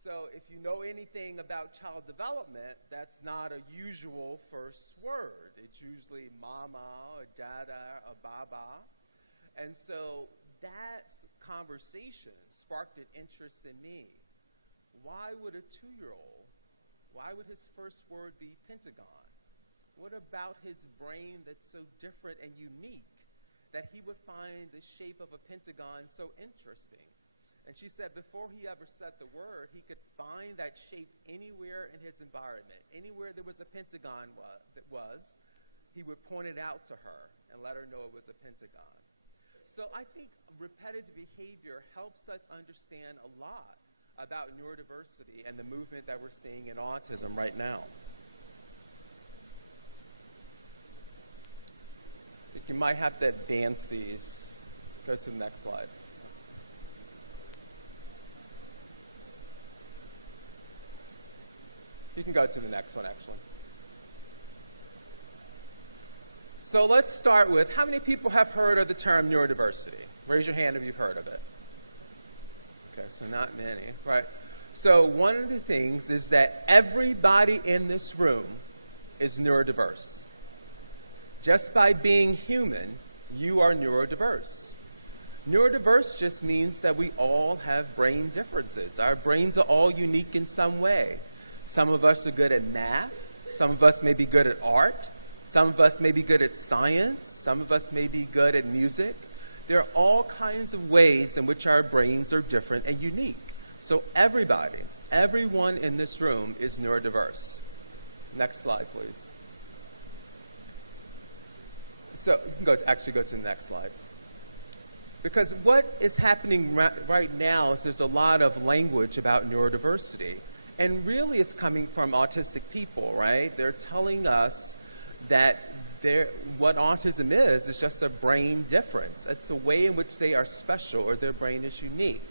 So if you know anything about child development, that's not a usual first word. It's usually mama or dada or baba. And so that conversation sparked an interest in me. Why would a 2-year-old, why would his first word be pentagon? What about his brain that's so different and unique that he would find the shape of a pentagon so interesting? And she said before he ever said the word, he could find that shape anywhere in his environment. Anywhere there was a pentagon he would point it out to her and let her know it was a pentagon. So I think repetitive behavior helps us understand a lot about neurodiversity and the movement that we're seeing in autism right now. I think you might have to advance these. Go to the next slide. You can go to the next one, actually. So let's start with, how many people have heard of the term neurodiversity? Raise your hand if you've heard of it. Okay, so not many, right? So one of the things is that everybody in this room is neurodiverse. Just by being human, you are neurodiverse. Neurodiverse just means that we all have brain differences. Our brains are all unique in some way. Some of us are good at math. Some of us may be good at art. Some of us may be good at science. Some of us may be good at music. There are all kinds of ways in which our brains are different and unique. So everybody, everyone in this room is neurodiverse. Next slide, please. So you can actually go to the next slide. Because what is happening right now is there's a lot of language about neurodiversity. And really it's coming from autistic people, right? They're telling us that what autism is just a brain difference. It's the way in which they are special or their brain is unique.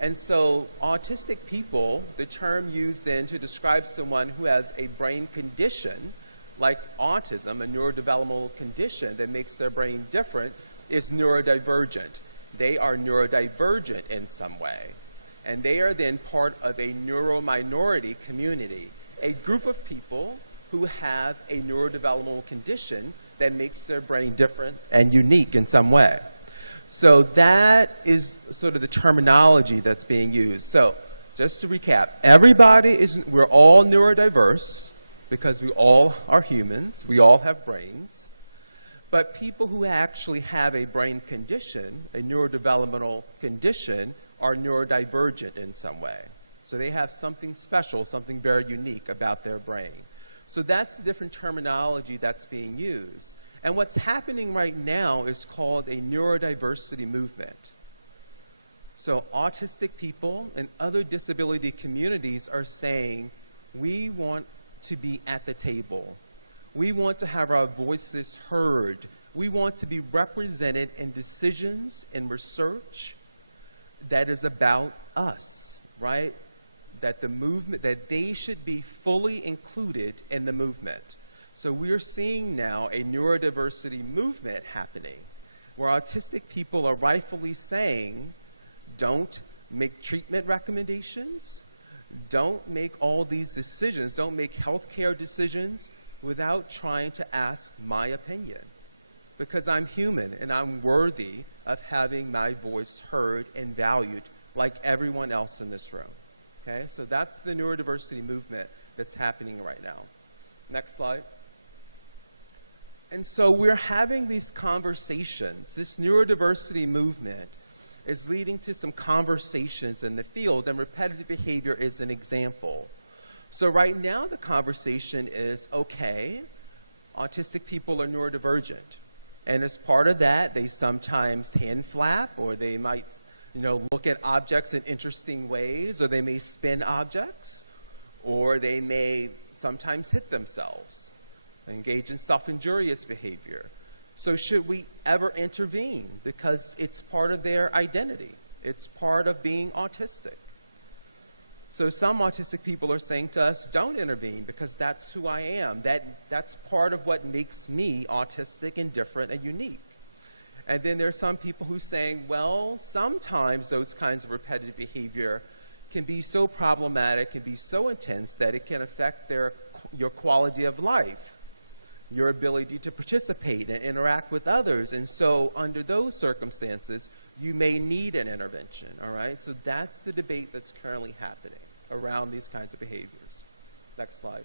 And so autistic people, the term used then to describe someone who has a brain condition like autism, a neurodevelopmental condition that makes their brain different, is neurodivergent. They are neurodivergent in some way. And they are then part of a neurominority community, a group of people who have a neurodevelopmental condition that makes their brain different and unique in some way. So that is sort of the terminology that's being used. So just to recap, we're all neurodiverse because we all are humans, we all have brains. But people who actually have a brain condition, a neurodevelopmental condition, are neurodivergent in some way. So they have something special, something very unique about their brain. So that's the different terminology that's being used. And what's happening right now is called a neurodiversity movement. So autistic people and other disability communities are saying, we want to be at the table. We want to have our voices heard. We want to be represented in decisions, in research that is about us, right? That the movement, that they should be fully included in the movement. So we're seeing now a neurodiversity movement happening where autistic people are rightfully saying, don't make treatment recommendations, don't make all these decisions, don't make healthcare decisions without trying to ask my opinion. Because I'm human and I'm worthy of having my voice heard and valued like everyone else in this room. Okay, so that's the neurodiversity movement that's happening right now. Next slide. And so we're having these conversations. This neurodiversity movement is leading to some conversations in the field, and repetitive behavior is an example. So right now the conversation is, okay, autistic people are neurodivergent. And as part of that, they sometimes hand flap, or they might, look at objects in interesting ways, or they may spin objects, or they may sometimes hit themselves, engage in self-injurious behavior. So should we ever intervene? Because it's part of their identity. It's part of being autistic. So some autistic people are saying to us, don't intervene because that's who I am. That's part of what makes me autistic and different and unique. And then there's some people who are saying, well, sometimes those kinds of repetitive behavior can be so problematic, can be so intense that it can affect your quality of life, your ability to participate and interact with others. And so under those circumstances, you may need an intervention, all right? So that's the debate that's currently happening around these kinds of behaviors. Next slide.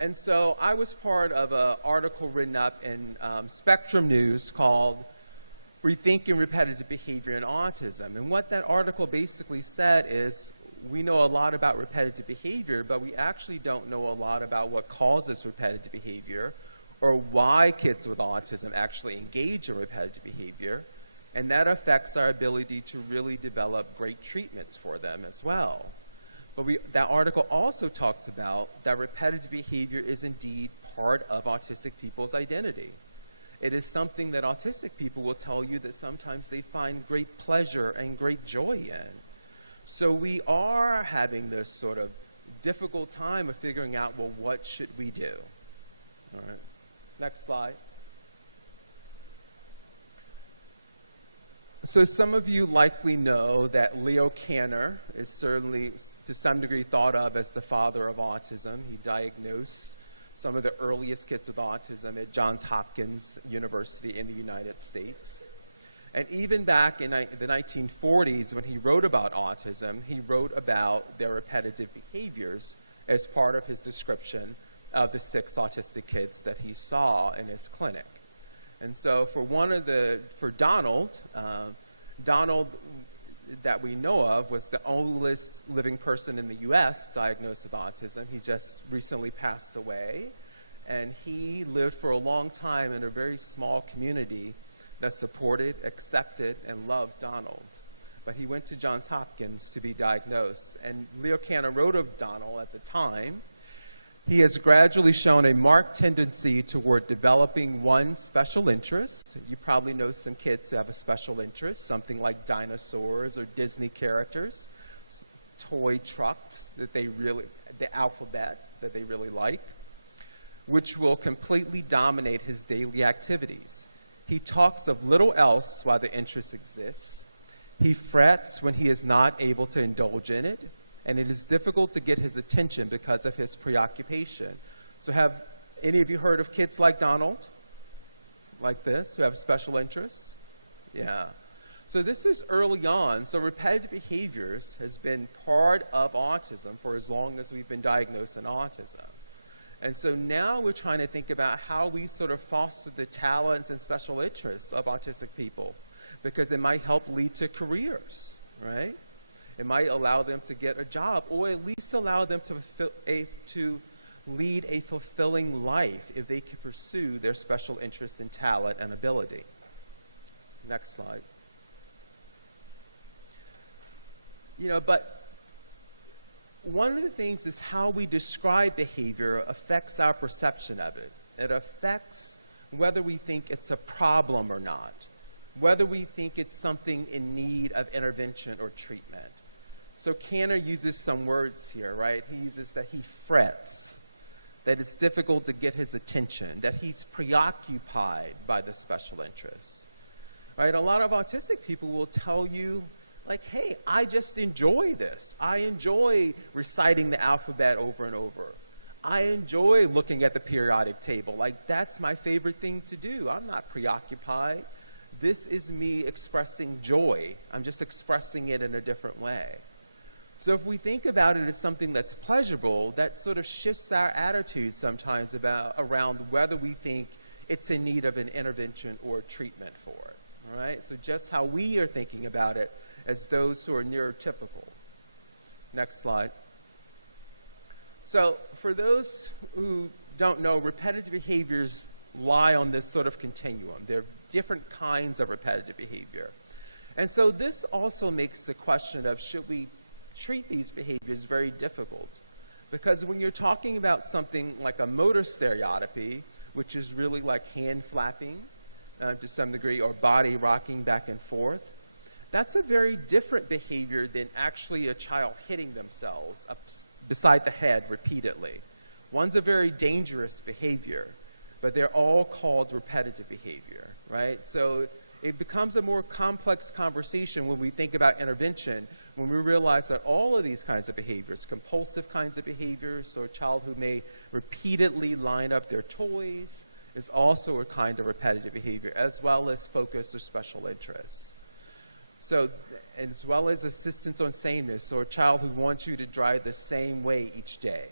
And so I was part of an article written up in Spectrum News called Rethinking Repetitive Behavior in Autism. And what that article basically said is, we know a lot about repetitive behavior, but we actually don't know a lot about what causes repetitive behavior or why kids with autism actually engage in repetitive behavior. And that affects our ability to really develop great treatments for them as well. But that article also talks about that repetitive behavior is indeed part of autistic people's identity. It is something that autistic people will tell you that sometimes they find great pleasure and great joy in. So we are having this sort of difficult time of figuring out, well, what should we do? All right, next slide. So some of you likely know that Leo Kanner is certainly, to some degree, thought of as the father of autism. He diagnosed some of the earliest kids with autism at Johns Hopkins University in the United States. And even back in the 1940s, when he wrote about autism, he wrote about their repetitive behaviors as part of his description of the 6 autistic kids that he saw in his clinic. And so for Donald, Donald that we know of was the oldest living person in the US diagnosed with autism. He just recently passed away. And he lived for a long time in a very small community that supported, accepted, and loved Donald. But he went to Johns Hopkins to be diagnosed. And Leo Kanner wrote of Donald at the time, he has gradually shown a marked tendency toward developing one special interest. You probably know some kids who have a special interest, something like dinosaurs or Disney characters, toy trucks that the alphabet that they really like, which will completely dominate his daily activities. He talks of little else while the interest exists. He frets when he is not able to indulge in it, and it is difficult to get his attention because of his preoccupation. So have any of you heard of kids like Donald? Like this, who have special interests? Yeah. So this is early on. So repetitive behaviors has been part of autism for as long as we've been diagnosed in autism. And so now we're trying to think about how we sort of foster the talents and special interests of autistic people, because it might help lead to careers, right? It might allow them to get a job, or at least allow them to lead a fulfilling life if they can pursue their special interest and talent and ability. Next slide. But one of the things is how we describe behavior affects our perception of it. It affects whether we think it's a problem or not, whether we think it's something in need of intervention or treatment. So Kanner uses some words here, right? He uses that he frets, that it's difficult to get his attention, that he's preoccupied by the special interests, right? A lot of autistic people will tell you, like, hey, I just enjoy this. I enjoy reciting the alphabet over and over. I enjoy looking at the periodic table. Like, that's my favorite thing to do. I'm not preoccupied. This is me expressing joy. I'm just expressing it in a different way. So if we think about it as something that's pleasurable, that sort of shifts our attitude sometimes around whether we think it's in need of an intervention or treatment for it. all right? So just how we are thinking about it as those who are neurotypical. Next slide. So for those who don't know, repetitive behaviors lie on this sort of continuum. There are different kinds of repetitive behavior. And so this also makes the question of, should we treat these behaviors very difficult? Because when you're talking about something like a motor stereotypy, which is really like hand flapping to some degree, or body rocking back and forth, that's a very different behavior than actually a child hitting themselves up beside the head repeatedly. One's a very dangerous behavior, but they're all called repetitive behavior, right? So it becomes a more complex conversation when we think about intervention, when we realize that all of these kinds of behaviors, compulsive kinds of behaviors, so a child who may repeatedly line up their toys is also a kind of repetitive behavior, as well as focus or special interests. So, as well as insistence on sameness, or a child who wants you to drive the same way each day,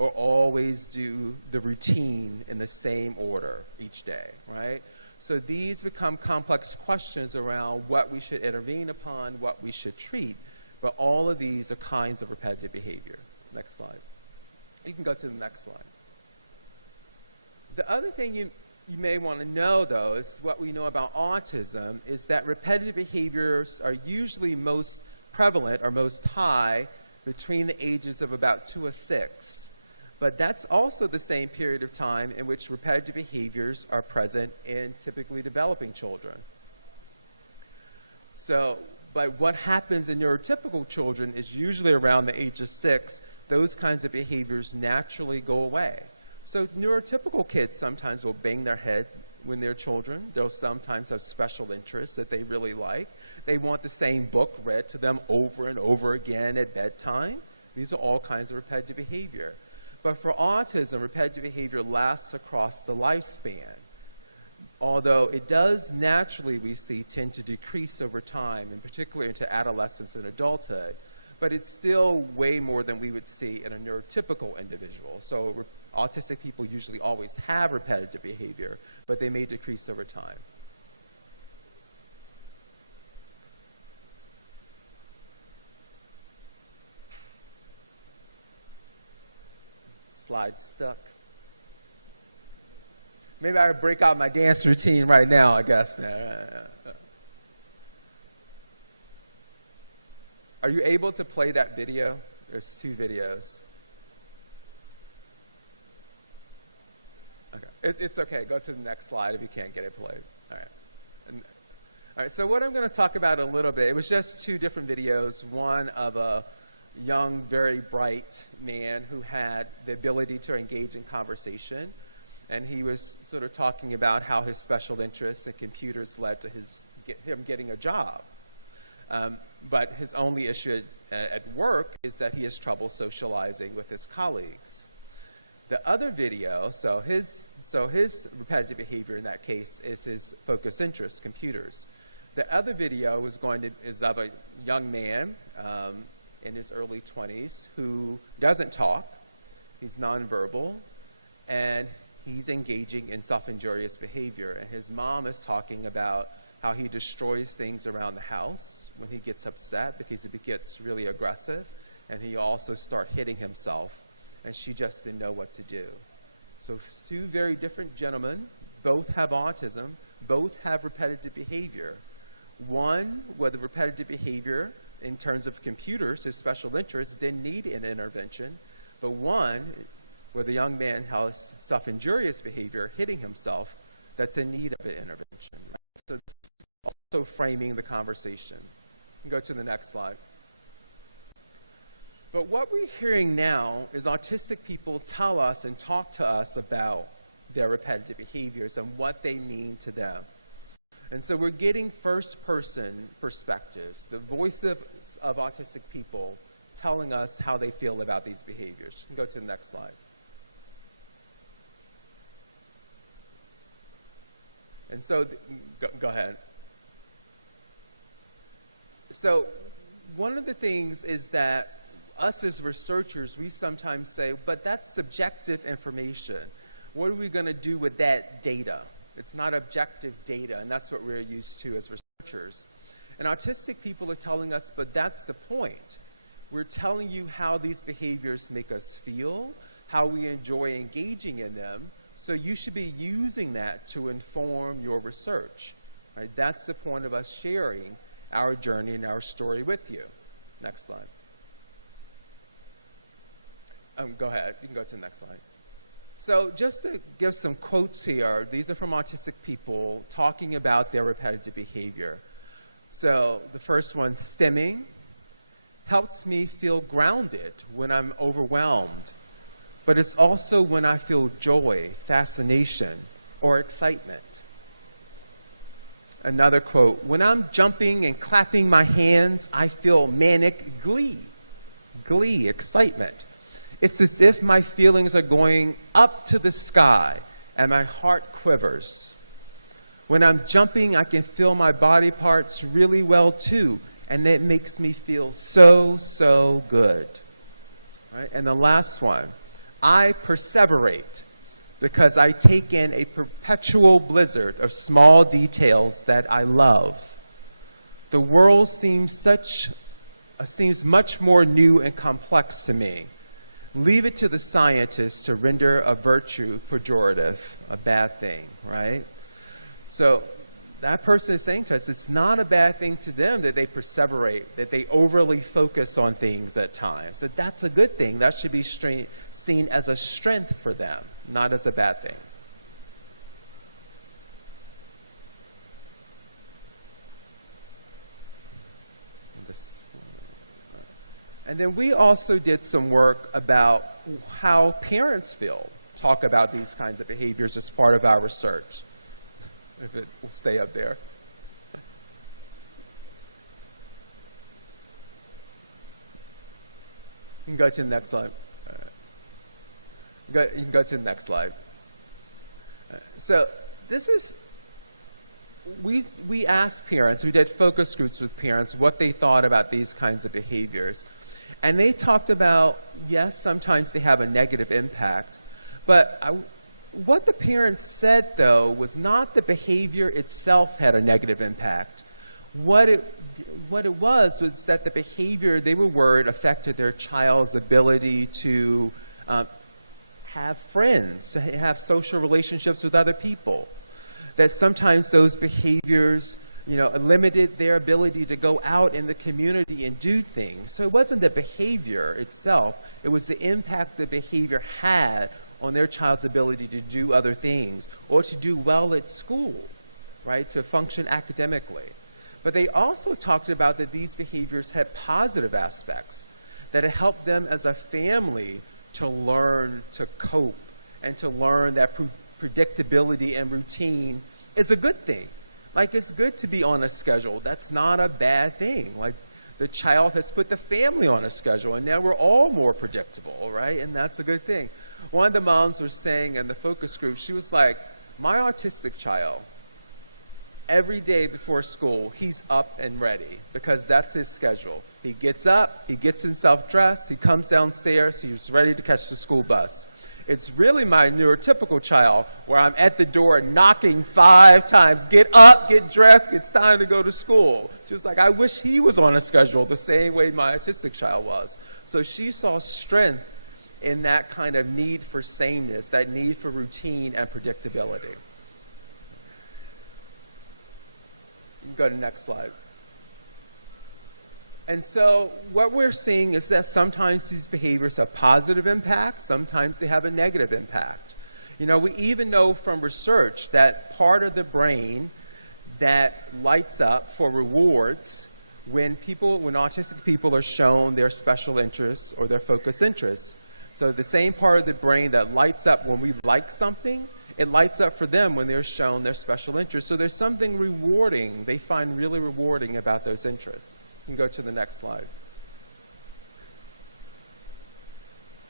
or always do the routine in the same order each day, right? So these become complex questions around what we should intervene upon, what we should treat, but all of these are kinds of repetitive behavior. Next slide. You can go to the next slide. The other thing you may want to know, though, is what we know about autism is that repetitive behaviors are usually most prevalent or most high between the ages of about 2 or 6. But that's also the same period of time in which repetitive behaviors are present in typically developing children. So, but what happens in neurotypical children is usually around the age of 6, those kinds of behaviors naturally go away. So neurotypical kids sometimes will bang their head when they're children. They'll sometimes have special interests that they really like. They want the same book read to them over and over again at bedtime. These are all kinds of repetitive behavior. But for autism, repetitive behavior lasts across the lifespan. Although it does naturally, we see, tend to decrease over time, and particularly into adolescence and adulthood. But it's still way more than we would see in a neurotypical individual. So autistic people usually always have repetitive behavior, but they may decrease over time. Slide stuck. Maybe I break out my dance routine right now, I guess. Are you able to play that video? There's 2 videos. Okay, it's okay. Go to the next slide if you can't get it played. All right. All right, so what I'm going to talk about a little bit, it was just 2 different videos. One of a young, very bright man who had the ability to engage in conversation. And he was sort of talking about how his special interests in computers led to him getting a job. But his only issue at work is that he has trouble socializing with his colleagues. The other video, so his repetitive behavior in that case is his focus interest, computers. The other video is of a young man in his early 20s who doesn't talk, he's nonverbal, and he's engaging in self-injurious behavior. And his mom is talking about how he destroys things around the house when he gets upset because he gets really aggressive, and he also starts hitting himself, and she just didn't know what to do. So 2 very different gentlemen, both have autism, both have repetitive behavior. One with repetitive behavior in terms of computers, his special interests, didn't need an intervention, but one where the young man has self-injurious behavior, hitting himself, that's in need of an intervention. Right? So it's also framing the conversation. You can go to the next slide. But what we're hearing now is autistic people tell us and talk to us about their repetitive behaviors and what they mean to them. And so we're getting first-person perspectives, the voices of autistic people telling us how they feel about these behaviors. You can go to the next slide. And so, go ahead. So one of the things is that us as researchers, we sometimes say, but that's subjective information. What are we going to do with that data? It's not objective data, and that's what we're used to as researchers. And autistic people are telling us, but that's the point. We're telling you how these behaviors make us feel, how we enjoy engaging in them, so you should be using that to inform your research. Right? That's the point of us sharing our journey and our story with you. Next slide. Go ahead, you can go to the next slide. So just to give some quotes here, these are from autistic people talking about their repetitive behavior. So the first one, stimming, helps me feel grounded when I'm overwhelmed, but it's also when I feel joy, fascination, or excitement. Another quote, when I'm jumping and clapping my hands, I feel manic glee. Glee, excitement. It's as if my feelings are going up to the sky and my heart quivers. When I'm jumping, I can feel my body parts really well too, and that makes me feel so, so good. Right? And the last one, I perseverate because I take in a perpetual blizzard of small details that I love. The world seems much more new and complex to me. Leave it to the scientists to render a virtue pejorative, a bad thing, right? So that person is saying to us, it's not a bad thing to them that they perseverate, that they overly focus on things at times. That that's a good thing. That should be seen as a strength for them, not as a bad thing. And then we also did some work about how parents feel, talk about these kinds of behaviors as part of our research. If it will stay up there. You can go to the next slide. You can go to the next slide. So this is, we asked parents, we did focus groups with parents, what they thought about these kinds of behaviors. And they talked about, yes, sometimes they have a negative impact, but what the parents said, though, was not the behavior itself had a negative impact. What it was that the behavior, they were worried, affected their child's ability to have friends, to have social relationships with other people. That sometimes those behaviors, limited their ability to go out in the community and do things. So it wasn't the behavior itself, it was the impact the behavior had on their child's ability to do other things or to do well at school, right, to function academically. But they also talked about that these behaviors had positive aspects, that it helped them as a family to learn to cope and to learn that predictability and routine is a good thing. Like, it's good to be on a schedule. That's not a bad thing. Like, the child has put the family on a schedule, and now we're all more predictable, right? And that's a good thing. One of the moms was saying in the focus group, she was like, my autistic child, every day before school, he's up and ready because that's his schedule. He gets up, he gets himself dressed, he comes downstairs, he's ready to catch the school bus. It's really my neurotypical child where I'm at the door knocking 5 times. Get up, get dressed, it's time to go to school. She was like, I wish he was on a schedule the same way my autistic child was. So she saw strength in that kind of need for sameness, that need for routine and predictability. You can go to the next slide. And so what we're seeing is that sometimes these behaviors have positive impacts, sometimes they have a negative impact. We even know from research that part of the brain that lights up for rewards when autistic people are shown their special interests or their focus interests. So the same part of the brain that lights up when we like something, it lights up for them when they're shown their special interests. So there's something rewarding, they find really rewarding about those interests. You can go to the next slide.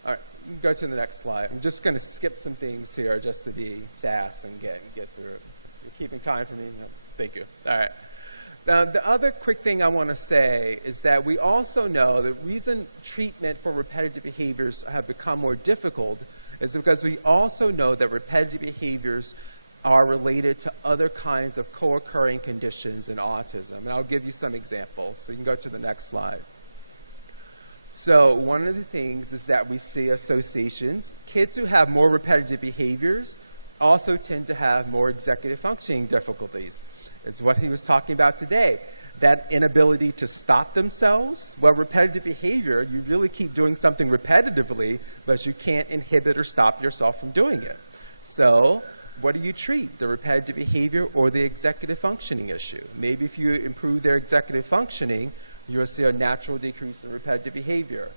All right, you can go to the next slide. I'm just going to skip some things here just to be fast and get through it. You're keeping time for me? No, thank you. All right. Now, the other quick thing I want to say is that we also know the reason treatment for repetitive behaviors have become more difficult is because we also know that repetitive behaviors are related to other kinds of co-occurring conditions in autism. And I'll give you some examples. So you can go to the next slide. So one of the things is that we see associations. Kids who have more repetitive behaviors also tend to have more executive functioning difficulties. It's what he was talking about today. That inability to stop themselves. Well, repetitive behavior, you really keep doing something repetitively, but you can't inhibit or stop yourself from doing it. So what do you treat, the repetitive behavior or the executive functioning issue? Maybe if you improve their executive functioning, you'll see a natural decrease in repetitive behavior.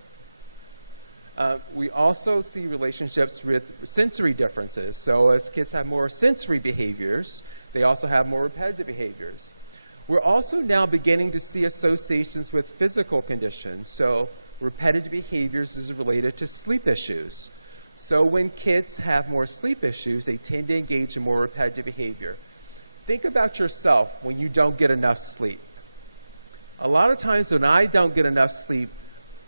We also see relationships with sensory differences. So as kids have more sensory behaviors, they also have more repetitive behaviors. We're also now beginning to see associations with physical conditions. So repetitive behaviors is related to sleep issues. So when kids have more sleep issues, they tend to engage in more repetitive behavior. Think about yourself when you don't get enough sleep. A lot of times when I don't get enough sleep,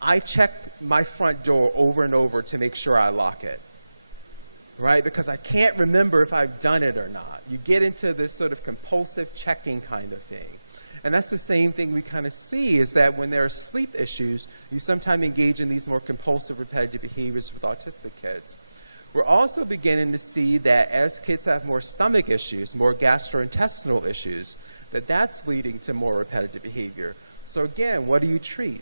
I check my front door over and over to make sure I lock it, right? Because I can't remember if I've done it or not. You get into this sort of compulsive checking kind of thing. And that's the same thing we kind of see, is that when there are sleep issues, you sometimes engage in these more compulsive repetitive behaviors with autistic kids. We're also beginning to see that as kids have more stomach issues, more gastrointestinal issues, that's leading to more repetitive behavior. So again, what do you treat?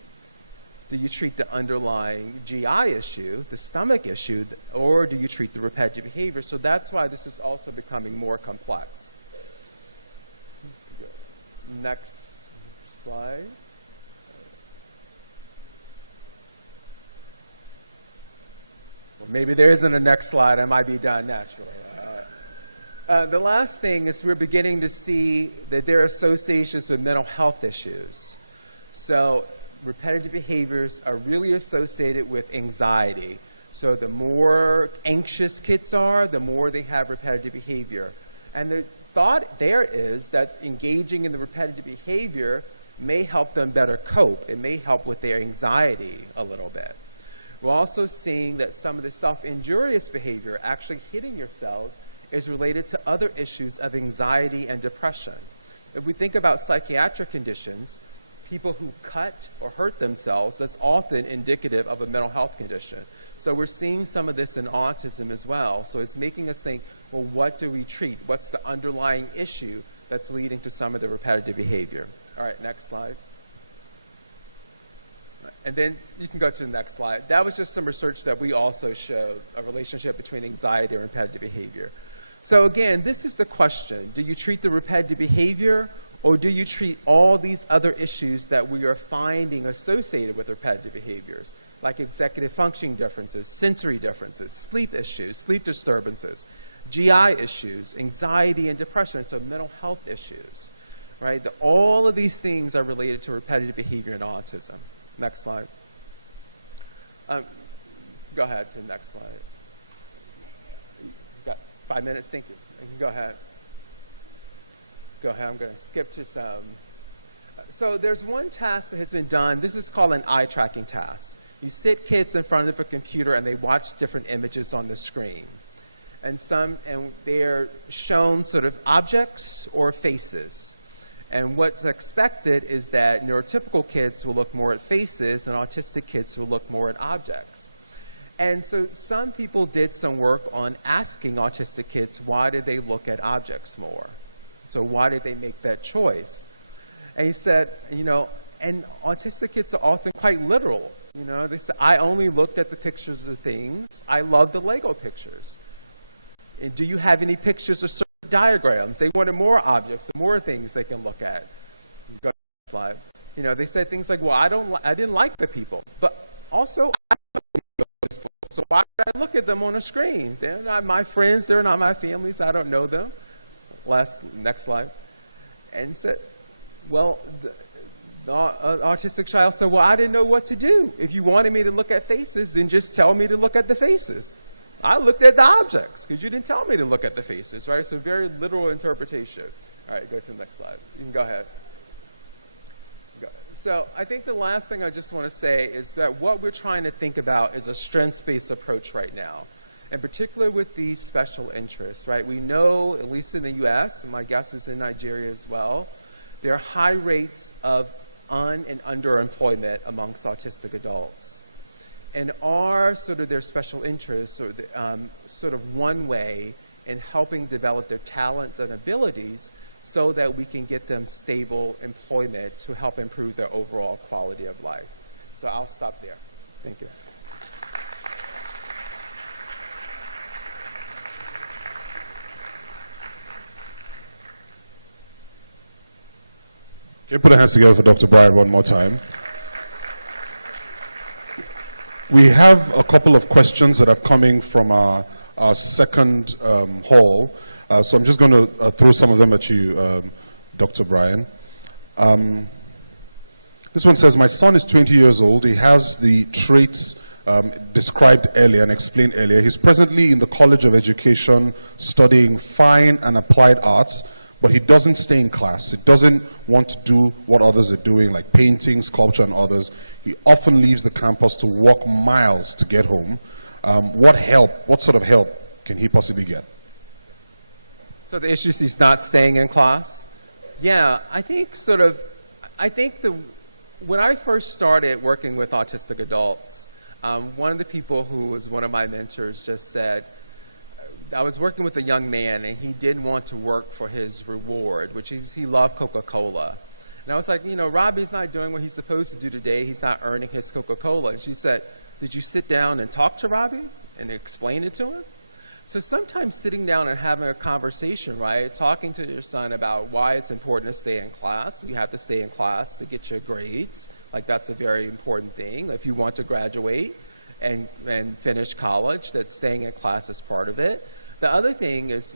Do you treat the underlying GI issue, the stomach issue, or do you treat the repetitive behavior? So that's why this is also becoming more complex. Next slide. Well, maybe there isn't a next slide. I might be done naturally. The last thing is we're beginning to see that there are associations with mental health issues. So repetitive behaviors are really associated with anxiety. So the more anxious kids are, the more they have repetitive behavior. And the thought there is that engaging in the repetitive behavior may help them better cope. It may help with their anxiety a little bit. We're also seeing that some of the self-injurious behavior, actually hitting yourselves, is related to other issues of anxiety and depression. If we think about psychiatric conditions, people who cut or hurt themselves, that's often indicative of a mental health condition. So we're seeing some of this in autism as well. So it's making us think, well, what do we treat? What's the underlying issue that's leading to some of the repetitive behavior? All right, next slide. And then you can go to the next slide. That was just some research that we also showed, a relationship between anxiety and repetitive behavior. So again, this is the question. Do you treat the repetitive behavior, or do you treat all these other issues that we are finding associated with repetitive behaviors, like executive functioning differences, sensory differences, sleep issues, sleep disturbances, GI issues, anxiety and depression, so mental health issues, right? All of these things are related to repetitive behavior in autism. Next slide. Go ahead to the next slide. Got 5 minutes? Thank you. You can go ahead. Go ahead. I'm going to skip to some. So there's one task that has been done. This is called an eye tracking task. You sit kids in front of a computer and they watch different images on the screen. And they're shown sort of objects or faces. And what's expected is that neurotypical kids will look more at faces and autistic kids will look more at objects. And so some people did some work on asking autistic kids, why did they look at objects more? So why did they make that choice? And he said, and autistic kids are often quite literal. They said, I only looked at the pictures of things. I love the Lego pictures. And do you have any pictures or diagrams? They wanted more objects, more things they can look at. Go to the slide. They said things like, well, I didn't like the people, but also I don't know those people, so why would I look at them on a screen? They're not my friends, they're not my families, I don't know them. Next slide. And said, well, the autistic child said, well, I didn't know what to do. If you wanted me to look at faces, then just tell me to look at the faces. I looked at the objects because you didn't tell me to look at the faces, right? So very literal interpretation. All right, go to the next slide. You can go ahead. So I think the last thing I just want to say is that what we're trying to think about is a strengths-based approach right now. in particular with these special interests, right? We know, at least in the US, and my guess is in Nigeria as well, there are high rates of and underemployment amongst autistic adults. And are sort of their special interests or sort of one way in helping develop their talents and abilities so that we can get them stable employment to help improve their overall quality of life. So I'll stop there. Thank you. Can you put our hands together for Dr. Brian one more time? We have a couple of questions that are coming from our second hall. So I'm just going to throw some of them at you, Dr. Brian. This one says, my son is 20 years old. He has the traits described earlier and explained earlier. He's presently in the College of Education studying fine and applied arts, but he doesn't stay in class. He doesn't want to do what others are doing, like painting, sculpture, and others. He often leaves the campus to walk miles to get home. What sort of help can he possibly get? So the issue is he's not staying in class? Yeah, I think when I first started working with autistic adults, one of the people who was one of my mentors just said, I was working with a young man and he didn't want to work for his reward, which is he loved Coca-Cola. And I was like, you know, Robbie's not doing what he's supposed to do today. He's not earning his Coca-Cola. And she said, did you sit down and talk to Robbie and explain it to him? So sometimes sitting down and having a conversation, right? Talking to your son about why it's important to stay in class. You have to stay in class to get your grades. Like that's a very important thing. If you want to graduate and finish college, that staying in class is part of it. The other thing is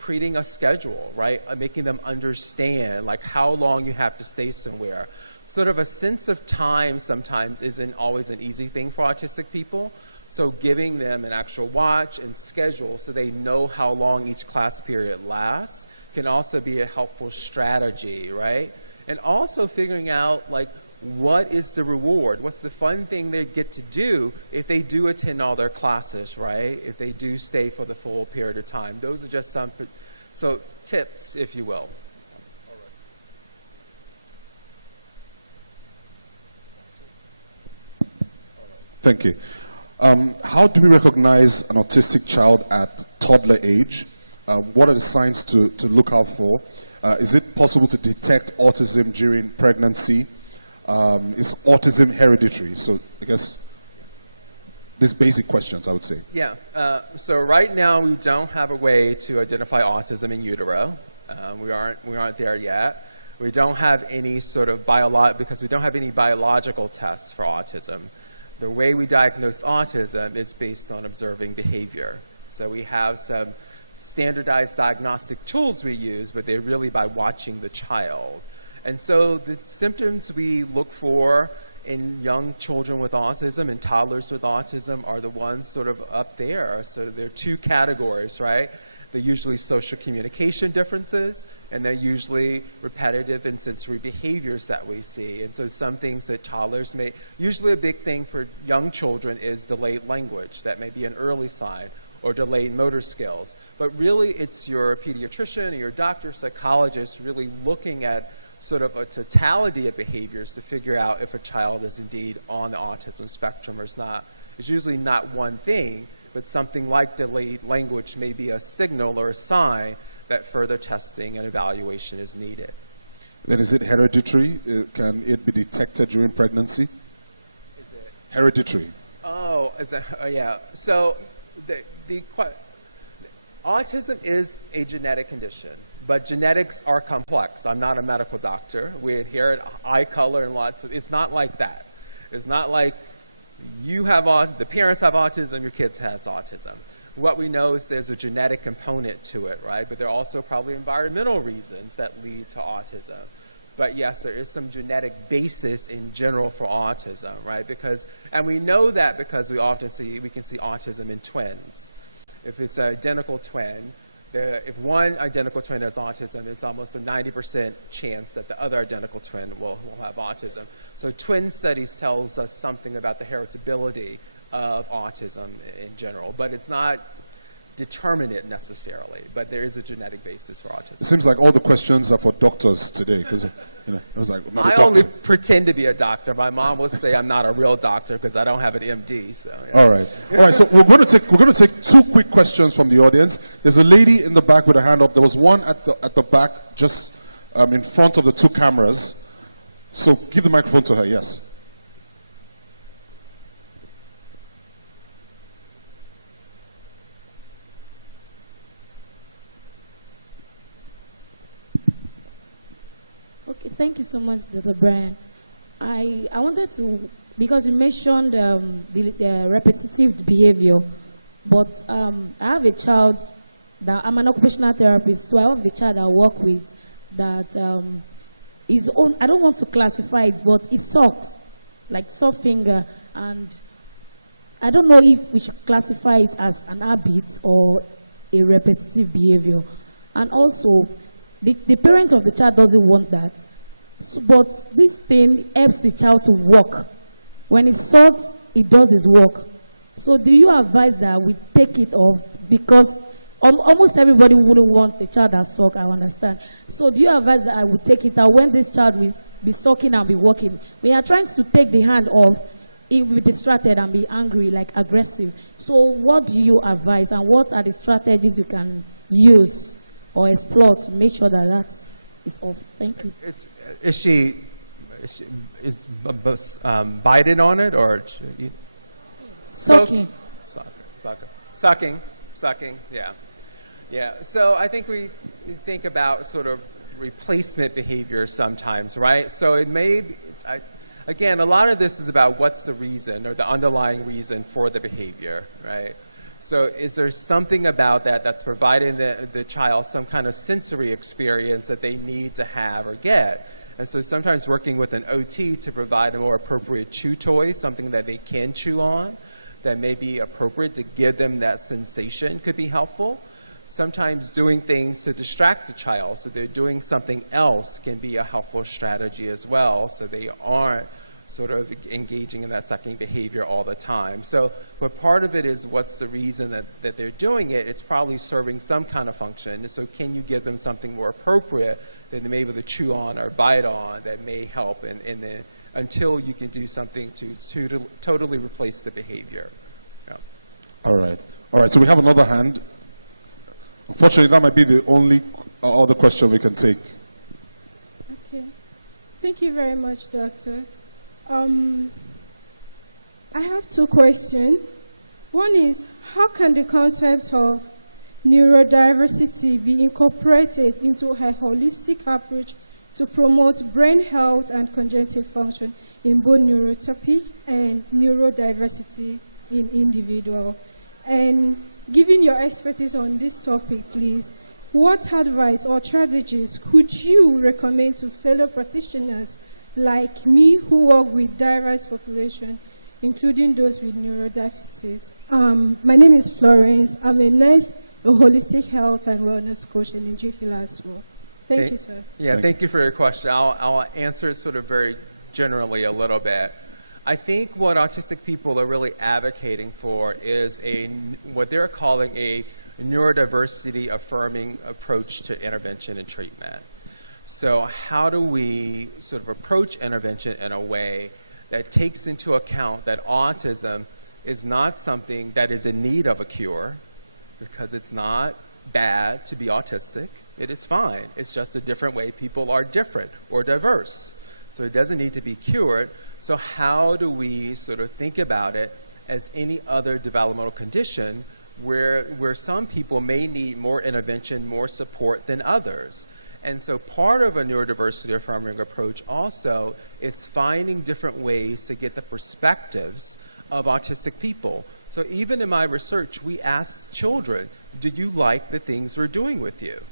creating a schedule, right? Making them understand like how long you have to stay somewhere. Sort of a sense of time sometimes isn't always an easy thing for autistic people. So giving them an actual watch and schedule so they know how long each class period lasts can also be a helpful strategy, right? And also figuring out like what is the reward? What's the fun thing they get to do if they do attend all their classes, right? If they do stay for the full period of time. Those are just some tips, if you will. Thank you. How do we recognize an autistic child at toddler age? What are the signs to look out for? Is it possible to detect autism during pregnancy? Is autism hereditary? So I guess these basic questions, I would say. Yeah. So right now we don't have a way to identify autism in utero. We aren't there yet. We don't have any sort of because we don't have any biological tests for autism. The way we diagnose autism is based on observing behavior. So we have some standardized diagnostic tools we use, but they're really by watching the child. And so the symptoms we look for in young children with autism and toddlers with autism are the ones sort of up there. So there are two categories, right? They're usually social communication differences, and they're usually repetitive and sensory behaviors that we see. And so some things that toddlers may, usually a big thing for young children is delayed language. That may be an early sign, or delayed motor skills. But really it's your pediatrician or your doctor, psychologist really looking at sort of a totality of behaviors to figure out if a child is indeed on the autism spectrum or is not. It's usually not one thing, but something like delayed language may be a signal or a sign that further testing and evaluation is needed. Then is it hereditary? Can it be detected during pregnancy? Is it? Hereditary. Oh, yeah. So autism is a genetic condition, but genetics are complex. I'm not a medical doctor. We inherit eye color and it's not like that. It's not like the parents have autism, your kids has autism. What we know is there's a genetic component to it, right? But there are also probably environmental reasons that lead to autism. But yes, there is some genetic basis in general for autism, right? And we know that because we can see autism in twins. If it's an identical twin, if one identical twin has autism, it's almost a 90% chance that the other identical twin will have autism. So twin studies tells us something about the heritability of autism in general, but it's not determinate necessarily, but there is a genetic basis for autism. It seems like all the questions are for doctors today, because I was like, I'm not a doctor. I only pretend to be a doctor. My mom will say I'm not a real doctor because I don't have an MD. So yeah. All right. So we're going to take 2 quick questions from the audience. There's a lady in the back with a hand up. There was one at the back, just in front of the 2 cameras. So give the microphone to her. Yes. Okay, thank you so much, Dr. Brian. I wanted to, because you mentioned the repetitive behavior, but I have a child that I'm an occupational therapist, so I have a child I work with that is on, I don't want to classify it, but it sucks, like soft finger, and I don't know if we should classify it as an habit or a repetitive behavior. And also, the parents of the child doesn't want that. So, but this thing helps the child to walk. When it sucks, it does its work. So do you advise that we take it off? Because almost everybody wouldn't want a child that sucks, I understand. So do you advise that I would take it out when this child will be sucking and be walking? We are trying to take the hand off, it will be distracted and be angry, like aggressive. So what do you advise, and what are the strategies you can use or explore to make sure that that is off? Thank you. Is she biting on it, or sucking? Sucking. Yeah. So I think we think about sort of replacement behavior sometimes, right? So it may be, again, a lot of this is about what's the reason or the underlying reason for the behavior, right? So is there something about that that's providing the child some kind of sensory experience that they need to have or get? And so sometimes working with an OT to provide a more appropriate chew toy, something that they can chew on, that may be appropriate to give them that sensation could be helpful. Sometimes doing things to distract the child, so they're doing something else, can be a helpful strategy as well, so they aren't sort of engaging in that sucking behavior all the time. So, but part of it is what's the reason that they're doing it. It's probably serving some kind of function. So can you give them something more appropriate that they may be able to chew on or bite on that may help until you can do something to totally replace the behavior. Yeah. All right. So we have another hand. Unfortunately, that might be the only other question we can take. Okay. Thank you very much, Doctor. I have 2 questions. One is, how can the concept of neurodiversity be incorporated into a holistic approach to promote brain health and cognitive function in both neurotypic and neurodiversity in individuals? And given your expertise on this topic, please, what advice or strategies could you recommend to fellow practitioners like me who work with diverse populations, including those with neurodiversities? My name is Florence. I'm a nurse, a holistic health and wellness coach in Nigeria as well. Thank you, sir. Yeah, thank you for your question. I'll answer it sort of very generally a little bit. I think what autistic people are really advocating for is what they're calling a neurodiversity affirming approach to intervention and treatment. So how do we sort of approach intervention in a way that takes into account that autism is not something that is in need of a cure, because it's not bad to be autistic. It is fine. It's just a different way people are different or diverse. So it doesn't need to be cured. So how do we sort of think about it as any other developmental condition where some people may need more intervention, more support than others? And so part of a neurodiversity affirming approach also is finding different ways to get the perspectives of autistic people. So even in my research, we ask children, do you like the things we're doing with you,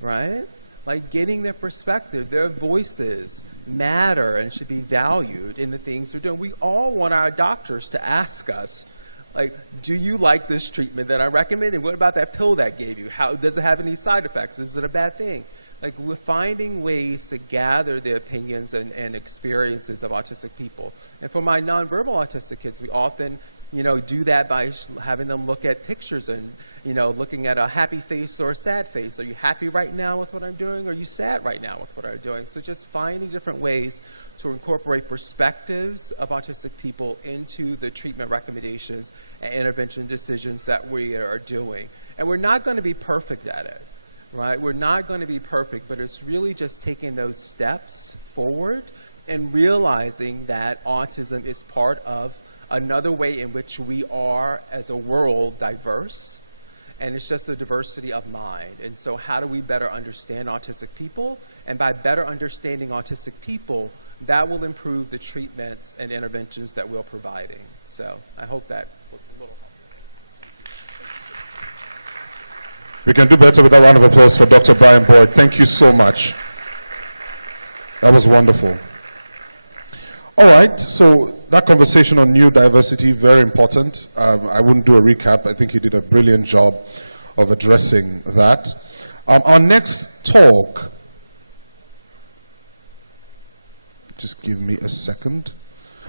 right? Like getting their perspective, their voices matter and should be valued in the things they're doing. We all want our doctors to ask us, like, do you like this treatment that I recommend? And what about that pill that gave you? How, does it have any side effects? Is it a bad thing? Like, we're finding ways to gather the opinions and experiences of autistic people. And for my nonverbal autistic kids, we often do that by having them look at pictures and, looking at a happy face or a sad face. Are you happy right now with what I'm doing? Or are you sad right now with what I'm doing? So just finding different ways to incorporate perspectives of autistic people into the treatment recommendations and intervention decisions that we are doing. And we're not going to be perfect at it, right? We're not going to be perfect, but it's really just taking those steps forward and realizing that autism is part of another way in which we are, as a world, diverse, and it's just a diversity of mind. And so how do we better understand autistic people? And by better understanding autistic people, that will improve the treatments and interventions that we're providing. So I hope that was a little helpful. We can do better with a round of applause for Dr. Brian Boyd. Thank you so much. That was wonderful. All right, so that conversation on neurodiversity, very important. I wouldn't do a recap. I think he did a brilliant job of addressing that. Our next talk, just give me a second.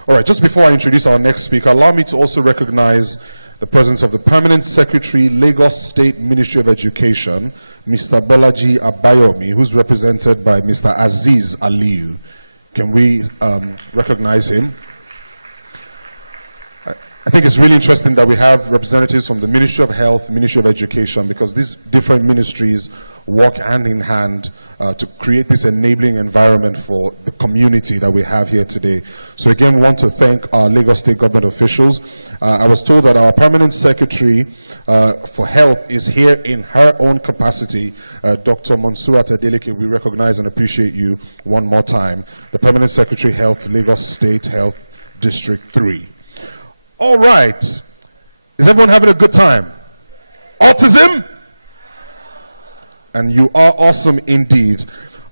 All right, just before I introduce our next speaker, allow me to also recognize the presence of the Permanent Secretary, Lagos State Ministry of Education, Mr. Bolaji Abayomi, who's represented by Mr. Aziz Aliyu. Can we recognize him? I think it's really interesting that we have representatives from the Ministry of Health, Ministry of Education, because these different ministries work hand in hand to create this enabling environment for the community that we have here today. So again, we want to thank our Lagos State government officials. I was told that our Permanent Secretary for Health is here in her own capacity. Dr. Monsurat Adeleke, we recognize and appreciate you one more time. The Permanent Secretary Health, Lagos State Health District 3. All right. Is everyone having a good time? Autism? And you are awesome indeed.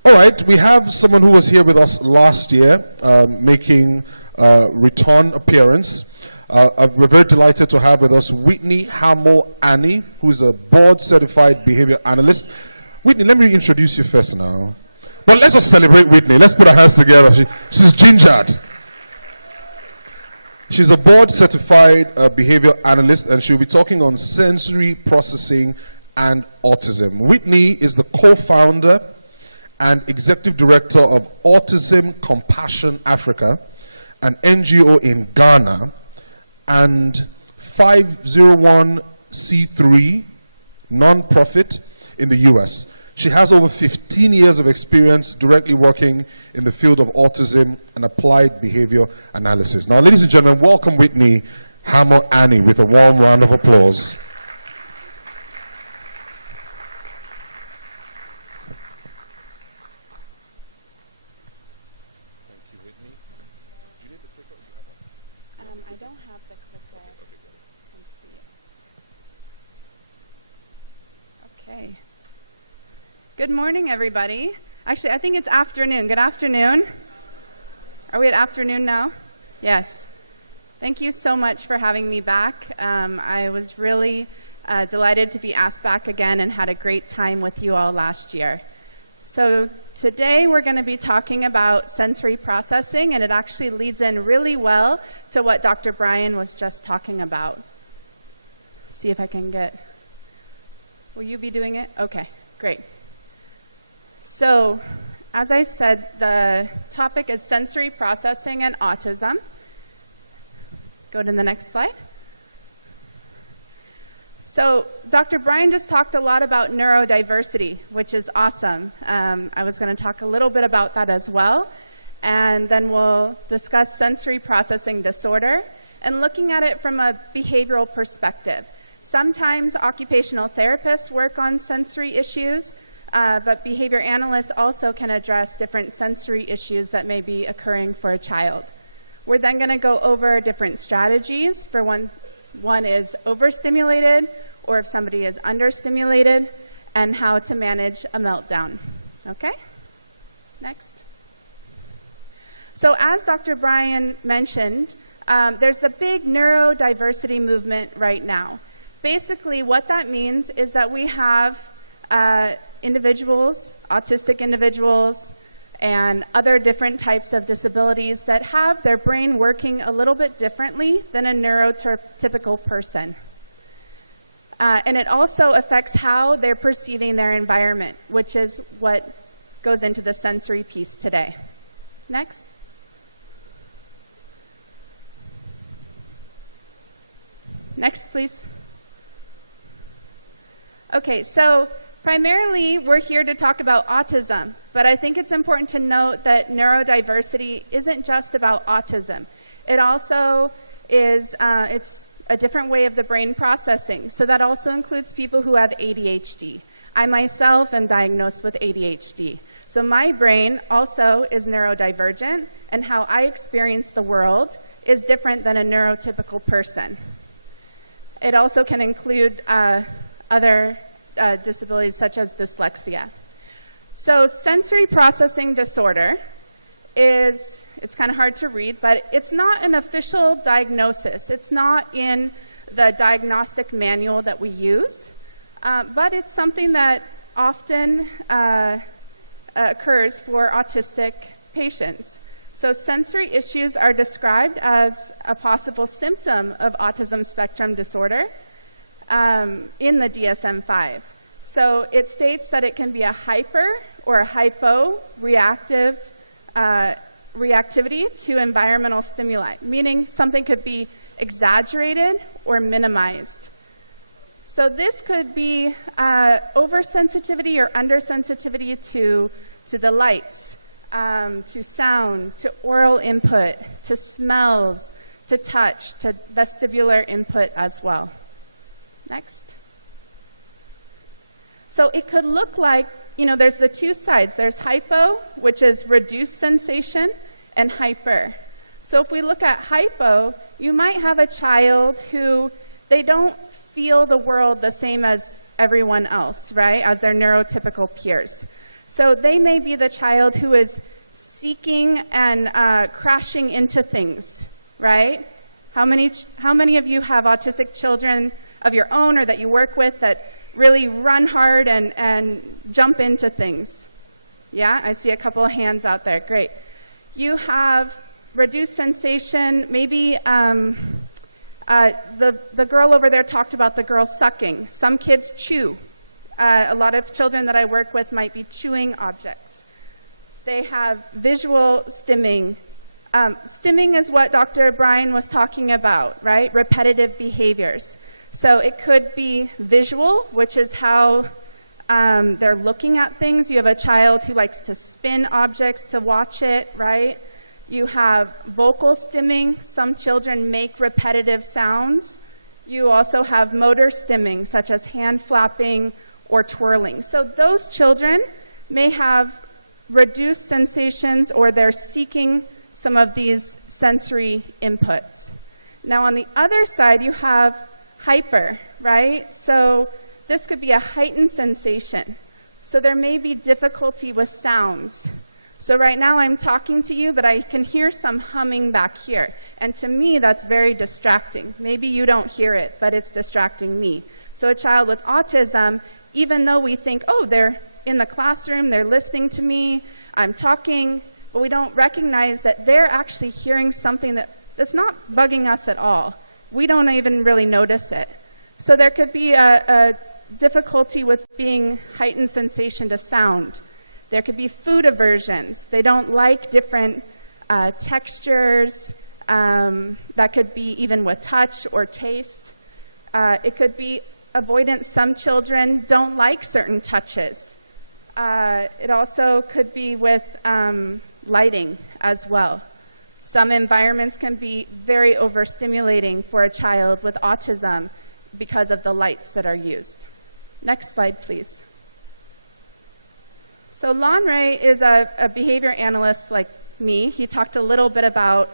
All right, we have someone who was here with us last year, making a return appearance. We're very delighted to have with us Whitney Hamill Annie, who's a board-certified behavior analyst. Whitney, let me introduce you first now. But let's just celebrate Whitney. Let's put our hands together. She's gingered. She's a board-certified behavior analyst, and she'll be talking on sensory processing and autism. Whitney is the co-founder and executive director of Autism Compassion Africa, an NGO in Ghana, and 501c3 nonprofit in the US. She has over 15 years of experience directly working in the field of autism and applied behavior analysis. Now, ladies and gentlemen, welcome Whitney Hamill Annie with a warm round of applause. Thank you, Whitney. Do you need the clicker or you have one? I don't have the clicker. Okay, good. Let's see it. Okay. Good morning, everybody. Actually, I think it's afternoon. Good afternoon. Are we at afternoon now? Yes. Thank you so much for having me back. I was really delighted to be asked back again and had a great time with you all last year. So today we're going to be talking about sensory processing, and it actually leads in really well to what Dr. Brian was just talking about. See if I can get... Will you be doing it? Okay, great. So, as I said, the topic is sensory processing and autism. Go to the next slide. So, Dr. Brian just talked a lot about neurodiversity, which is awesome. I was going to talk a little bit about that as well. And then we'll discuss sensory processing disorder and looking at it from a behavioral perspective. Sometimes occupational therapists work on sensory issues, but behavior analysts also can address different sensory issues that may be occurring for a child. We're then going to go over different strategies. For one is overstimulated, or if somebody is understimulated, and how to manage a meltdown. Okay? Next. So as Dr. Brian mentioned, there's the big neurodiversity movement right now. Basically, what that means is that we have individuals, autistic individuals, and other different types of disabilities that have their brain working a little bit differently than a neurotypical person. And it also affects how they're perceiving their environment, which is what goes into the sensory piece today. Next. Next, please. Okay, so primarily we're here to talk about autism, but I think it's important to note that neurodiversity isn't just about autism. It also is, it's a different way of the brain processing. So that also includes people who have ADHD. I myself am diagnosed with ADHD. So my brain also is neurodivergent, and how I experience the world is different than a neurotypical person. It also can include other disabilities such as dyslexia. So sensory processing disorder is, it's kind of hard to read, but it's not an official diagnosis. It's not in the diagnostic manual that we use, but it's something that often occurs for autistic patients. So sensory issues are described as a possible symptom of autism spectrum disorder in the DSM-5. So it states that it can be a hyper or a hypo-reactive reactivity to environmental stimuli, meaning something could be exaggerated or minimized. So this could be oversensitivity or undersensitivity to the lights, to sound, to oral input, to smells, to touch, to vestibular input as well. Next. So it could look like, you know, there's the two sides. There's hypo, which is reduced sensation, and hyper. So if we look at hypo, you might have a child who, they don't feel the world the same as everyone else, right, as their neurotypical peers. So they may be the child who is seeking and crashing into things, right? How many of you have autistic children of your own or that you work with that really run hard and jump into things? Yeah, I see a couple of hands out there. Great. You have reduced sensation. Maybe the girl over there talked about the girl sucking. Some kids chew. A lot of children that I work with might be chewing objects. They have visual stimming. Stimming is what Dr. Brian was talking about, right? Repetitive behaviors. So it could be visual, which is how they're looking at things. You have a child who likes to spin objects to watch it, right? You have vocal stimming. Some children make repetitive sounds. You also have motor stimming, such as hand flapping or twirling. So those children may have reduced sensations, or they're seeking some of these sensory inputs. Now on the other side, you have hyper, right? So this could be a heightened sensation. So there may be difficulty with sounds. So right now I'm talking to you, but I can hear some humming back here. And to me, that's very distracting. Maybe you don't hear it, but it's distracting me. So a child with autism, even though we think, oh, they're in the classroom, they're listening to me, I'm talking, but we don't recognize that they're actually hearing something that's not bugging us at all. We don't even really notice it. So there could be a difficulty with being heightened sensation to sound. There could be food aversions. They don't like different textures. That could be even with touch or taste. It could be avoidance. Some children don't like certain touches. It also could be with lighting as well. Some environments can be very overstimulating for a child with autism because of the lights that are used. Next slide, please. So Lanre is a behavior analyst like me. He talked a little bit about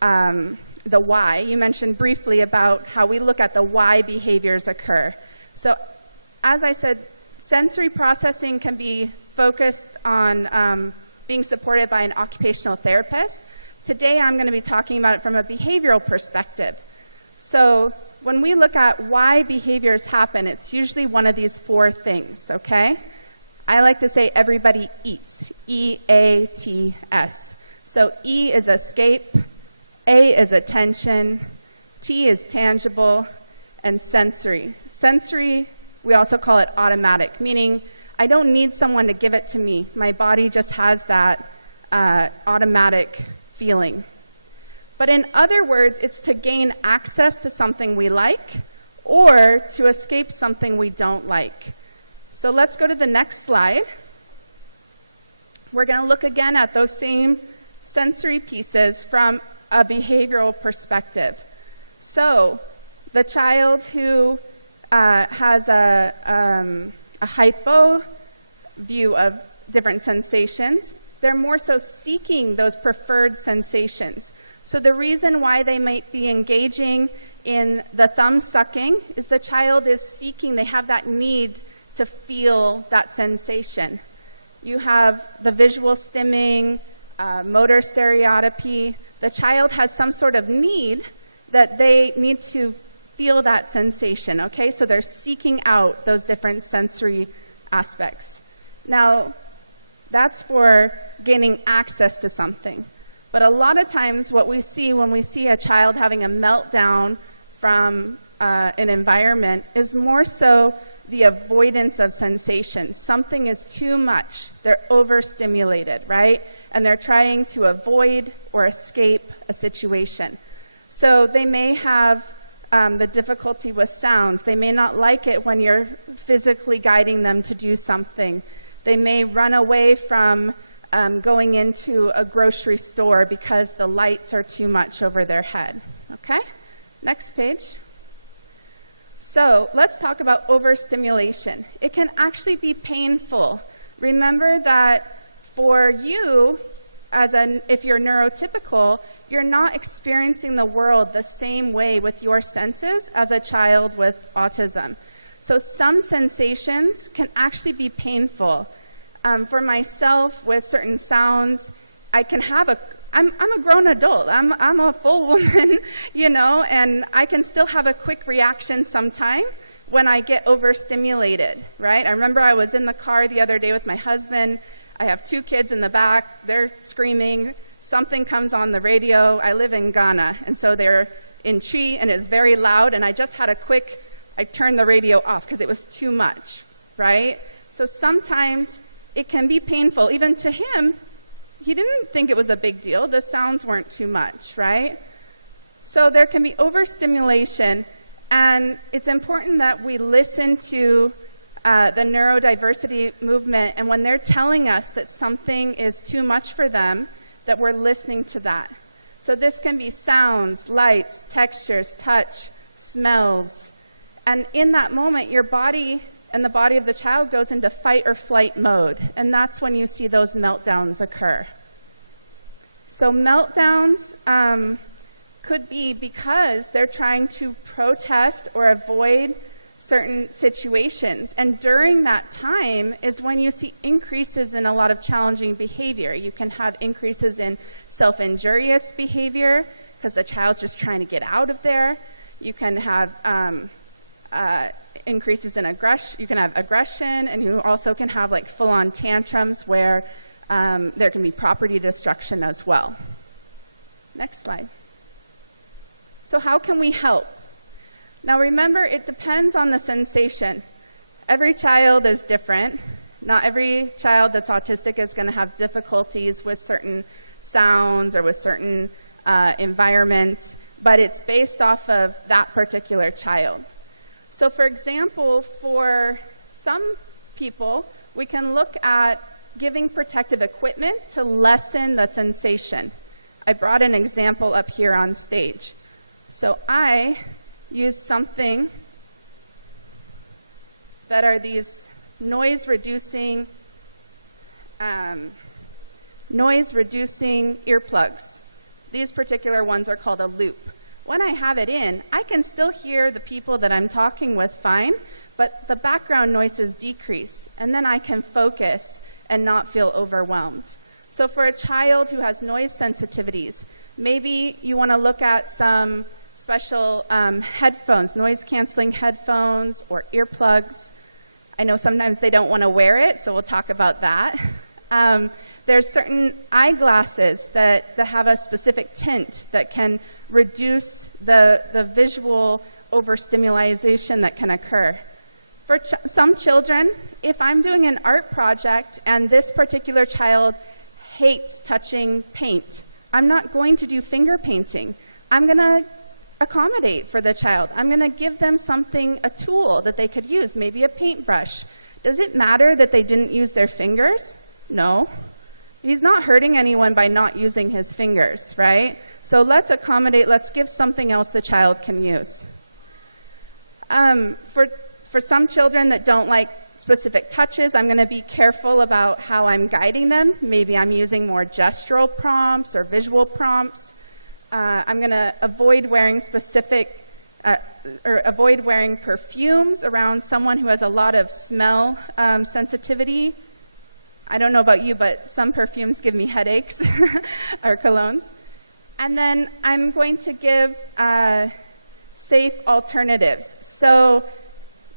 the why. You mentioned briefly about how we look at the why behaviors occur. So as I said, sensory processing can be focused on being supported by an occupational therapist. Today I'm going to be talking about it from a behavioral perspective. So when we look at why behaviors happen, it's usually one of these four things, okay? I like to say everybody eats, E-A-T-S. So E is escape, A is attention, T is tangible, and sensory. Sensory, we also call it automatic, meaning I don't need someone to give it to me. My body just has that automatic feeling. But in other words, it's to gain access to something we like or to escape something we don't like. So let's go to the next slide. We're going to look again at those same sensory pieces from a behavioral perspective. So the child who has a hypo view of different sensations, they're more so seeking those preferred sensations. So the reason why they might be engaging in the thumb sucking is the child is seeking, they have that need to feel that sensation. You have the visual stimming, motor stereotypy. The child has some sort of need that they need to feel that sensation, okay? So they're seeking out those different sensory aspects. Now, that's for gaining access to something. But a lot of times what we see when we see a child having a meltdown from an environment is more so the avoidance of sensation. Something is too much. They're overstimulated, right? And they're trying to avoid or escape a situation. So they may have the difficulty with sounds. They may not like it when you're physically guiding them to do something. They may run away from going into a grocery store because the lights are too much over their head. Okay? Next page. So let's talk about overstimulation. It can actually be painful. Remember that for you, if you're neurotypical, you're not experiencing the world the same way with your senses as a child with autism. So some sensations can actually be painful. For myself, with certain sounds, I can have I'm a grown adult. I'm a full woman, you know, and I can still have a quick reaction sometime when I get overstimulated, right? I remember I was in the car the other day with my husband. I have 2 kids in the back. They're screaming. Something comes on the radio. I live in Ghana, and so they're in Chi, and it's very loud, and I just had I turned the radio off because it was too much, right? So sometimes it can be painful. Even to him, he didn't think it was a big deal. The sounds weren't too much, right? So there can be overstimulation, and it's important that we listen to the neurodiversity movement, and when they're telling us that something is too much for them, that we're listening to that. So this can be sounds, lights, textures, touch, smells, and in that moment, your body and the body of the child goes into fight or flight mode, and that's when you see those meltdowns occur. So meltdowns could be because they're trying to protest or avoid certain situations, and during that time is when you see increases in a lot of challenging behavior. You can have increases in self-injurious behavior because the child's just trying to get out of there. You can have increases in aggression. You can have aggression, and you also can have like full-on tantrums where there can be property destruction as well. Next slide. So how can we help? Now remember, it depends on the sensation. Every child is different. Not every child that's autistic is going to have difficulties with certain sounds or with certain environments, but it's based off of that particular child. So for example, for some people, we can look at giving protective equipment to lessen the sensation. I brought an example up here on stage. So I use something that are these noise-reducing earplugs. These particular ones are called a loop. When I have it in, I can still hear the people that I'm talking with fine, but the background noises decrease, and then I can focus and not feel overwhelmed. So for a child who has noise sensitivities, maybe you want to look at some special headphones, noise-canceling headphones or earplugs. I know sometimes they don't want to wear it, so we'll talk about that. There's certain eyeglasses that have a specific tint that can reduce the visual overstimulation that can occur. For some children, if I'm doing an art project and this particular child hates touching paint, I'm not going to do finger painting. I'm going to accommodate for the child. I'm going to give them something, a tool that they could use, maybe a paintbrush. Does it matter that they didn't use their fingers? No. He's not hurting anyone by not using his fingers, right? So let's accommodate, let's give something else the child can use. For some children that don't like specific touches, I'm going to be careful about how I'm guiding them. Maybe I'm using more gestural prompts or visual prompts. I'm going to avoid wearing avoid wearing perfumes around someone who has a lot of smell sensitivity. I don't know about you, but some perfumes give me headaches, or colognes. And then I'm going to give safe alternatives. So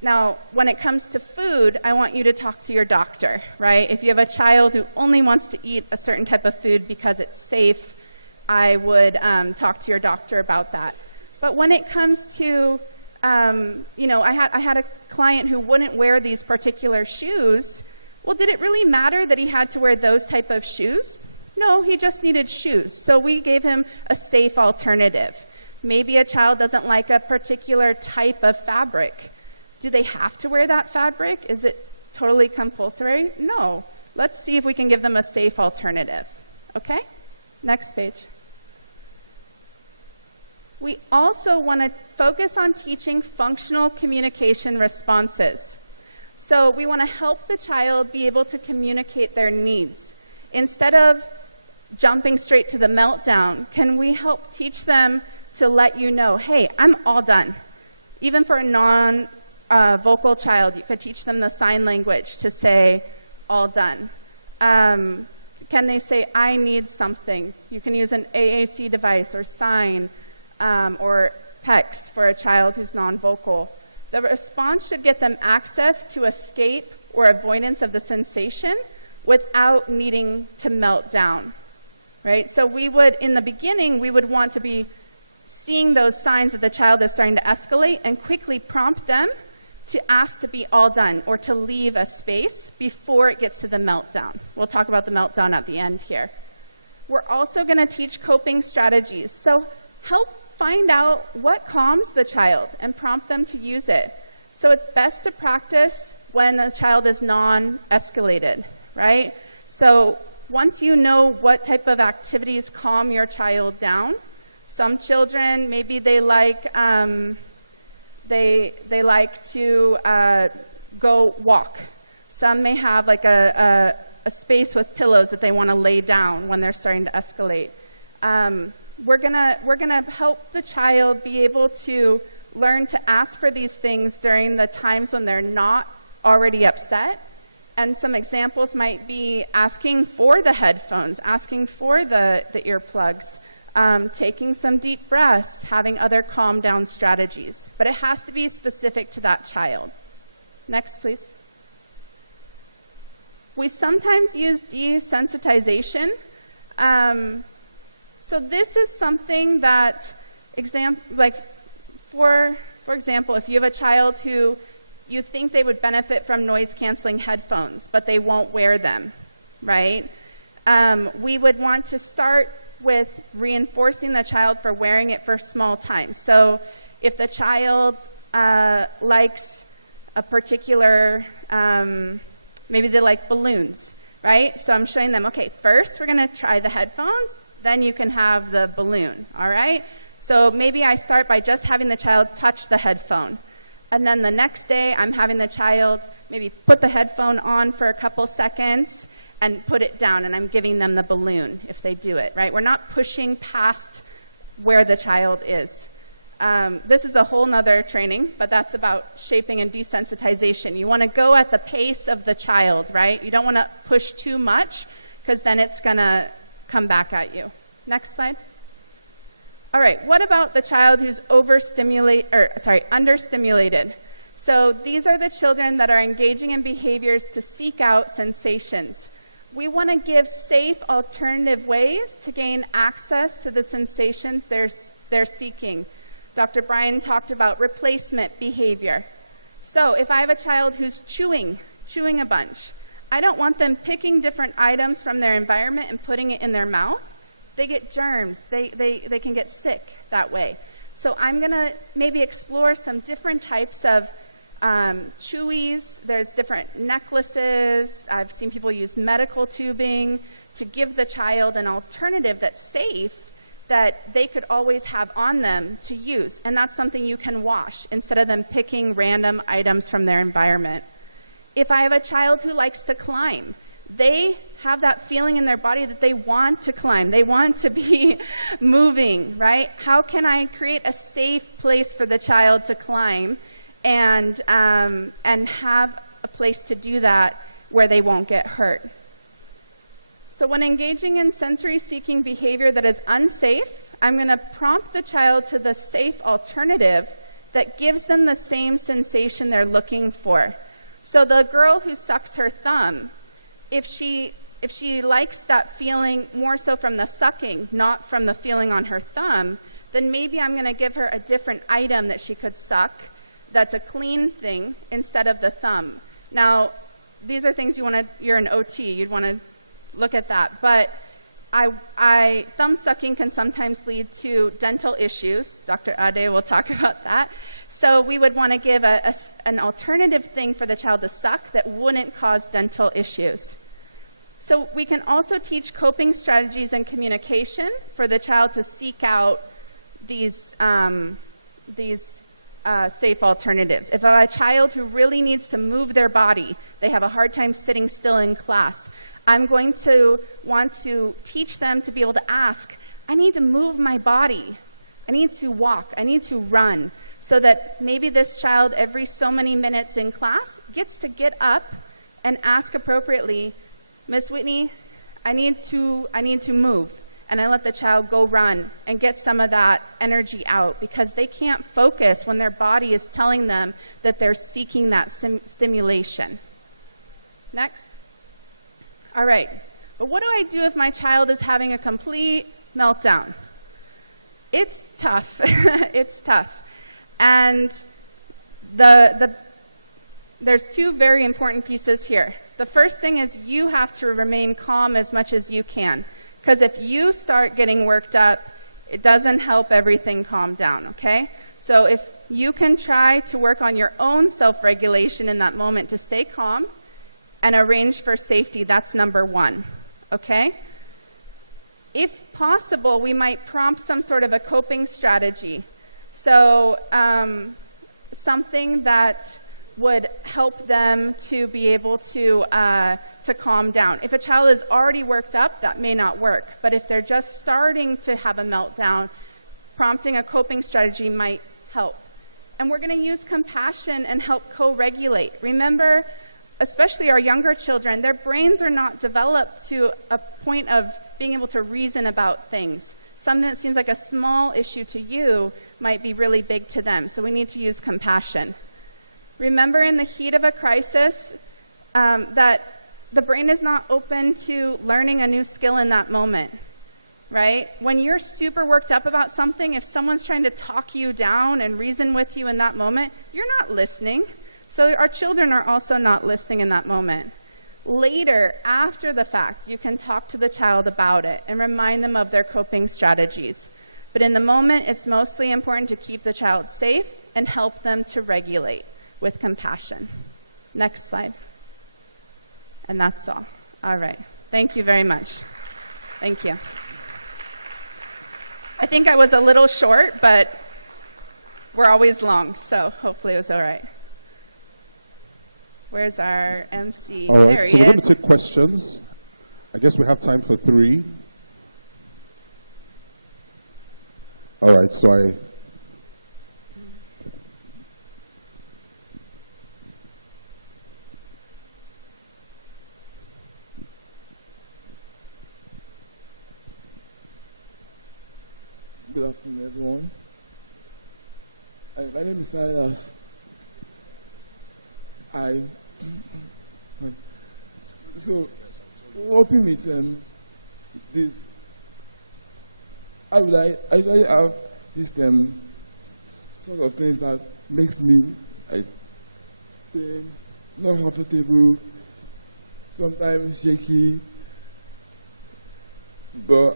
now, when it comes to food, I want you to talk to your doctor, right? If you have a child who only wants to eat a certain type of food because it's safe, I would talk to your doctor about that. But when it comes to, you know, I had a client who wouldn't wear these particular shoes. Well, did it really matter that he had to wear those type of shoes? No, he just needed shoes. So we gave him a safe alternative. Maybe a child doesn't like a particular type of fabric. Do they have to wear that fabric? Is it totally compulsory? No. Let's see if we can give them a safe alternative. Okay? Next page. We also want to focus on teaching functional communication responses. So we want to help the child be able to communicate their needs. Instead of jumping straight to the meltdown, can we help teach them to let you know, hey, I'm all done. Even for a non-vocal child, you could teach them the sign language to say, all done. Can they say, I need something? You can use an AAC device or sign or PECS for a child who's non-vocal. The response should get them access to escape or avoidance of the sensation without needing to melt down, right? So we would, in the beginning, we would want to be seeing those signs that the child is starting to escalate and quickly prompt them to ask to be all done or to leave a space before it gets to the meltdown. We'll talk about the meltdown at the end here. We're also going to teach coping strategies. So help find out what calms the child and prompt them to use it. So it's best to practice when the child is non-escalated, right? So once you know what type of activities calm your child down, some children, maybe they like they like to go walk. Some may have like a space with pillows that they want to lay down when they're starting to escalate. We're gonna help the child be able to learn to ask for these things during the times when they're not already upset. And some examples might be asking for the headphones, asking for the earplugs, taking some deep breaths, having other calm down strategies. But it has to be specific to that child. Next, please. We sometimes use desensitization. So this is something that, for example, if you have a child who you think they would benefit from noise-canceling headphones, but they won't wear them, right? We would want to start with reinforcing the child for wearing it for small time. So if the child likes a particular, maybe they like balloons, right? So I'm showing them, okay, first we're going to try the headphones, then you can have the balloon, all right? So maybe I start by just having the child touch the headphone. And then the next day, I'm having the child maybe put the headphone on for a couple seconds and put it down, and I'm giving them the balloon if they do it, right? We're not pushing past where the child is. This is a whole nother training, but that's about shaping and desensitization. You want to go at the pace of the child, right? You don't want to push too much, because then it's going to come back at you. Next slide. All right, what about the child who's understimulated? So these are the children that are engaging in behaviors to seek out sensations. We want to give safe alternative ways to gain access to the sensations they're seeking. Dr. Brian talked about replacement behavior. So if I have a child who's chewing a bunch, I don't want them picking different items from their environment and putting it in their mouth. They get germs. They can get sick that way. So I'm going to maybe explore some different types of chewies. There's different necklaces. I've seen people use medical tubing to give the child an alternative that's safe, that they could always have on them to use. And that's something you can wash instead of them picking random items from their environment. If I have a child who likes to climb, they have that feeling in their body that they want to climb. They want to be moving, right? How can I create a safe place for the child to climb and have a place to do that where they won't get hurt? So when engaging in sensory-seeking behavior that is unsafe, I'm going to prompt the child to the safe alternative that gives them the same sensation they're looking for. So the girl who sucks her thumb, if she likes that feeling more so from the sucking, not from the feeling on her thumb, then maybe I'm going to give her a different item that she could suck that's a clean thing instead of the thumb. Now, these are things you're an OT, you'd want to look at that. But thumb sucking can sometimes lead to dental issues. Dr. Ade will talk about that. So we would want to give an alternative thing for the child to suck that wouldn't cause dental issues. So we can also teach coping strategies and communication for the child to seek out these safe alternatives. If I have a child who really needs to move their body, they have a hard time sitting still in class, I'm going to want to teach them to be able to ask, I need to move my body. I need to walk. I need to run. So that maybe this child, every so many minutes in class, gets to get up and ask appropriately, Miss Whitney, I need to move. And I let the child go run and get some of that energy out, because they can't focus when their body is telling them that they're seeking that stimulation. Next. All right, but what do I do if my child is having a complete meltdown? It's tough. It's tough. And there's two very important pieces here. The first thing is you have to remain calm as much as you can. Because if you start getting worked up, it doesn't help everything calm down, okay? So if you can try to work on your own self-regulation in that moment to stay calm and arrange for safety, that's number one, okay? If possible, we might prompt some sort of a coping strategy. So something that would help them to be able to calm down. If a child is already worked up, that may not work. But if they're just starting to have a meltdown, prompting a coping strategy might help. And we're going to use compassion and help co-regulate. Remember, especially our younger children, their brains are not developed to a point of being able to reason about things. Something that seems like a small issue to you might be really big to them. So we need to use compassion. Remember, in the heat of a crisis, that the brain is not open to learning a new skill in that moment, right? When you're super worked up about something, if someone's trying to talk you down and reason with you in that moment, you're not listening. So our children are also not listening in that moment. Later, after the fact, you can talk to the child about it and remind them of their coping strategies. But in the moment, it's mostly important to keep the child safe and help them to regulate with compassion. Next slide. And that's all. All right. Thank you very much. Thank you. I think I was a little short, but we're always long, so hopefully it was all right. Where's our MC? All right, there so he we're going is. to take questions. I guess we have time for 3. All right, so Good afternoon, everyone. My name is Silas. So working with this, I usually have this sort of things that makes me like pain, not comfortable, sometimes shaky, but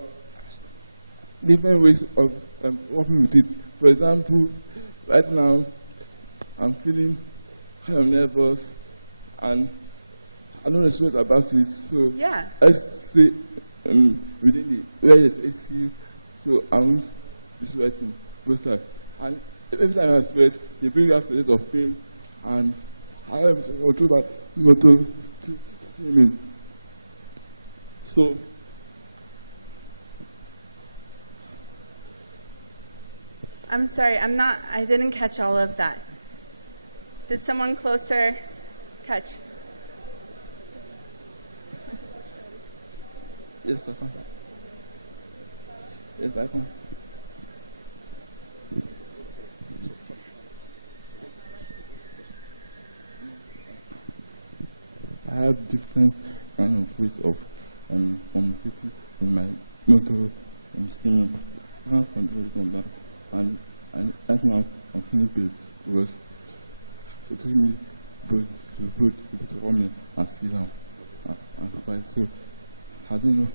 different ways of working with it. For example, right now I'm feeling kind of nervous and I don't know stress about it. So yeah. I stay within the where there's AC, so I'm sweating both times. And every time I sweat, they bring out a lot of pain, and I have to control that motor steaming. So I'm sorry, I didn't catch all of that. Did someone closer catch? Yes, I can. Yes, I can. I have different kind of ways of communicating with my motor steaming. I have control from that. And right now, I'm feeling pain because it took me both to call me and sit down and fight. So I don't know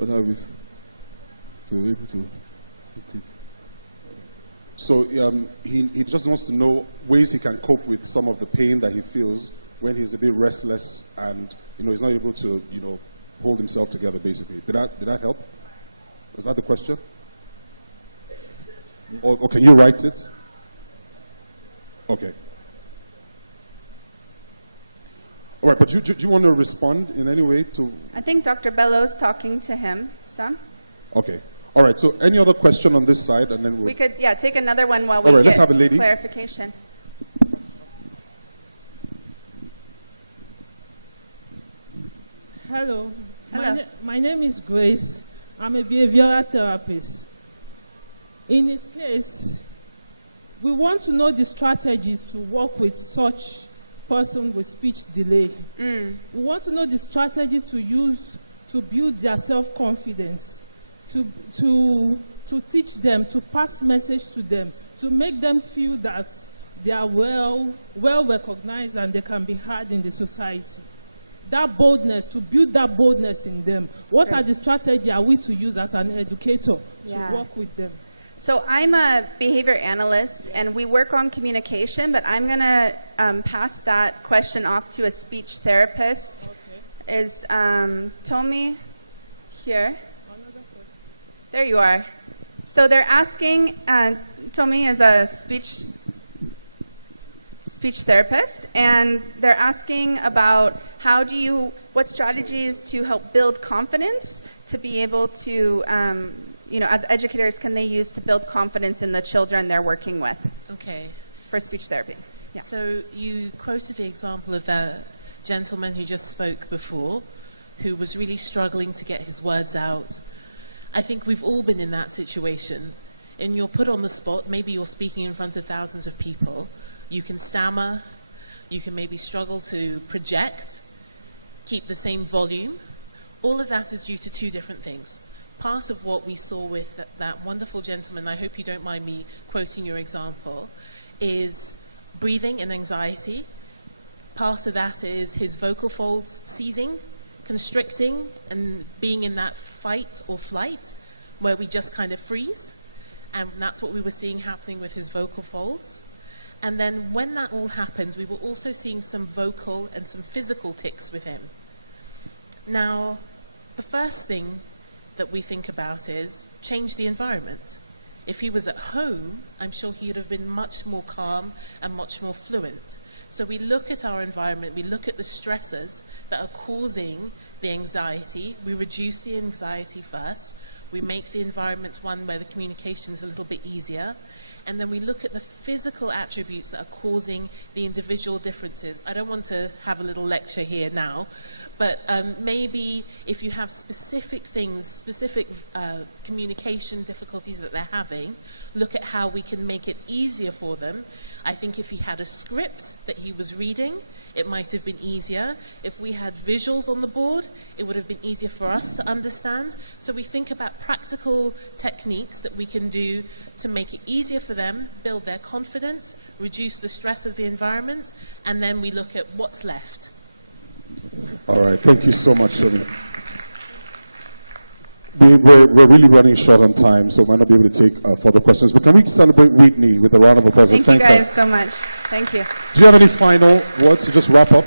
other ways to be able to hit it. So he just wants to know ways he can cope with some of the pain that he feels when he's a bit restless and he's not able to hold himself together. Basically, did that help? Was that the question? Or can you write it? Okay. All right, but do you want to respond in any way to? I think Dr. Bello's talking to him some. Okay. All right, so any other question on this side, and then we'll... We could, take another one while we All right, get let's have a lady. clarification. Hello. Hello. My name is Grace. I'm a behavioral therapist. In this case, we want to know the strategies to work with such person with speech delay. We want to know the strategies to use to build their self-confidence, to teach them, to pass message to them, to make them feel that they are well recognized and they can be heard in the society. That boldness, to build that boldness in them. What are the strategies are we to use as an educator to work with them? So I'm a behavior analyst, and we work on communication, but I'm going to pass that question off to a speech therapist. Okay. Is Tommy here? There you are. So they're asking, Tommy is a speech therapist, and they're asking about what strategies to help build confidence to be able to, as educators, can they use to build confidence in the children they're working with? Okay. For speech therapy. Yeah. So you quoted the example of the gentleman who just spoke before, who was really struggling to get his words out. I think we've all been in that situation. And you're put on the spot, maybe you're speaking in front of thousands of people. You can stammer, you can maybe struggle to project, keep the same volume. All of that is due to two different things. Part of what we saw with that wonderful gentleman, I hope you don't mind me quoting your example, is breathing and anxiety. Part of that is his vocal folds seizing, constricting, and being in that fight or flight where we just kind of freeze. And that's what we were seeing happening with his vocal folds. And then when that all happens, we were also seeing some vocal and some physical tics with him. Now, the first thing that we think about is change the environment. If he was at home, I'm sure he would have been much more calm and much more fluent. So we look at our environment, we look at the stressors that are causing the anxiety, we reduce the anxiety first, we make the environment one where the communication is a little bit easier, and then we look at the physical attributes that are causing the individual differences. I don't want to have a little lecture here now, but maybe if you have specific things, specific communication difficulties that they're having, look at how we can make it easier for them. I think if he had a script that he was reading, it might have been easier. If we had visuals on the board, it would have been easier for us to understand. So we think about practical techniques that we can do to make it easier for them, build their confidence, reduce the stress of the environment, and then we look at what's left. All right, thank you so much, Sonia. We're really running short on time, so we might not be able to take further questions. But can we celebrate Whitney with a round of applause? Thank you guys so much. Thank you. Do you have any final words to just wrap up?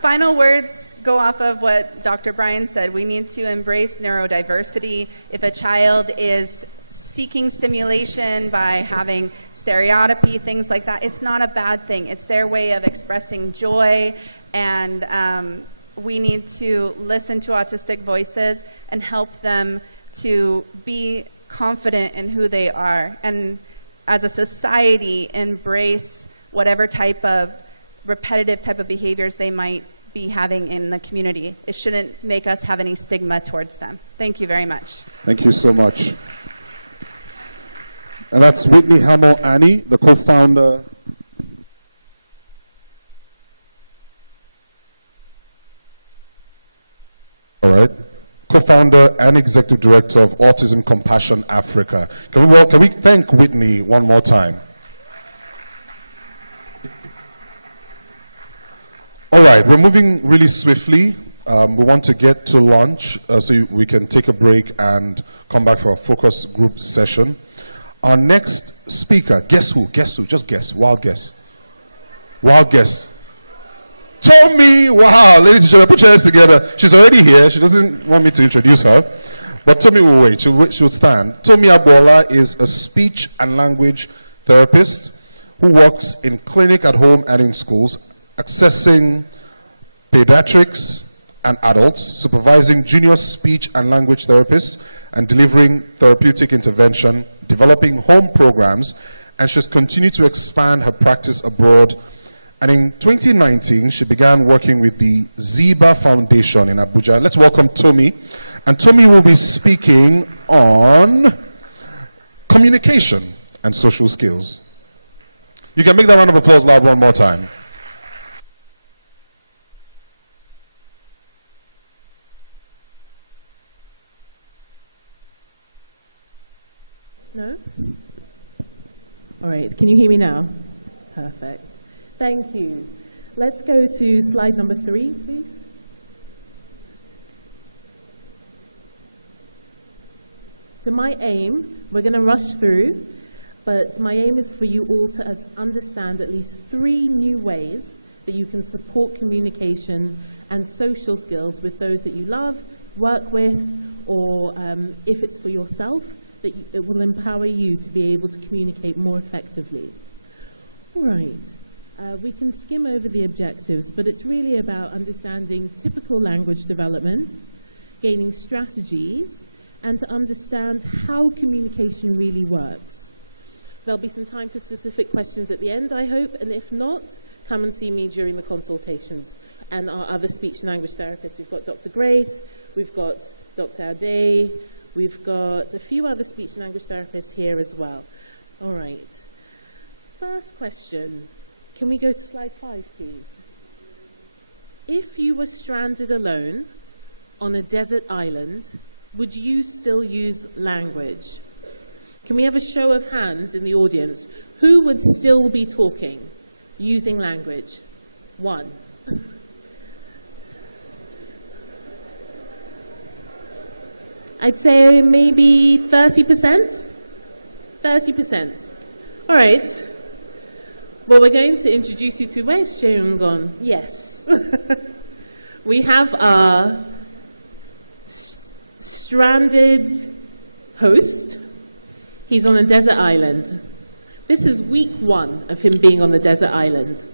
Final words go off of what Dr. Brian said. We need to embrace neurodiversity. If a child is seeking stimulation by having stereotypy, things like that, it's not a bad thing. It's their way of expressing joy, and we need to listen to autistic voices and help them to be confident in who they are, and as a society embrace whatever type of repetitive type of behaviors they might be having in the community. It shouldn't make us have any stigma towards them. Thank you very much. Thank you so much. And that's Whitney Hamill-Annie, the co-founder. All right. Co-founder and executive director of Autism Compassion Africa. Can we thank Whitney one more time? All right, we're moving really swiftly. We want to get to lunch so we can take a break and come back for a focus group session. Our next speaker, guess who? Guess who? Just guess. Wild guess. Wild guess. Tommy, wow, ladies and gentlemen, put your hands together. She's already here. She doesn't want me to introduce her, but Tommy will wait. She'll stand. Tommy Agbola is a speech and language therapist who works in clinic, at home, and in schools, accessing pediatrics and adults, supervising junior speech and language therapists, and delivering therapeutic intervention, developing home programs, and she's continued to expand her practice abroad. And in 2019, she began working with the Ziba Foundation in Abuja. Let's welcome Tommy. And Tommy will be speaking on communication and social skills. You can make that round of applause loud one more time. No? All right, can you hear me now? Perfect. Thank you. Let's go to slide number 3, please. So my aim, we're going to rush through, but my aim is for you all to understand at least 3 new ways that you can support communication and social skills with those that you love, work with, or if it's for yourself, that it will empower you to be able to communicate more effectively. All right. We can skim over the objectives, but it's really about understanding typical language development, gaining strategies, and to understand how communication really works. There'll be some time for specific questions at the end, I hope, and if not, come and see me during the consultations. And our other speech and language therapists, we've got Dr. Grace, we've got Dr. Ade, we've got a few other speech and language therapists here as well. All right. First question. Can we go to slide 5, please? If you were stranded alone on a desert island, would you still use language? Can we have a show of hands in the audience? Who would still be talking using language? 1. I'd say maybe 30%? 30%. All right. Well, we're going to introduce you to, where's Sheung gone? Yes. We have our stranded host. He's on a desert island. This is week 1 of him being on the desert island.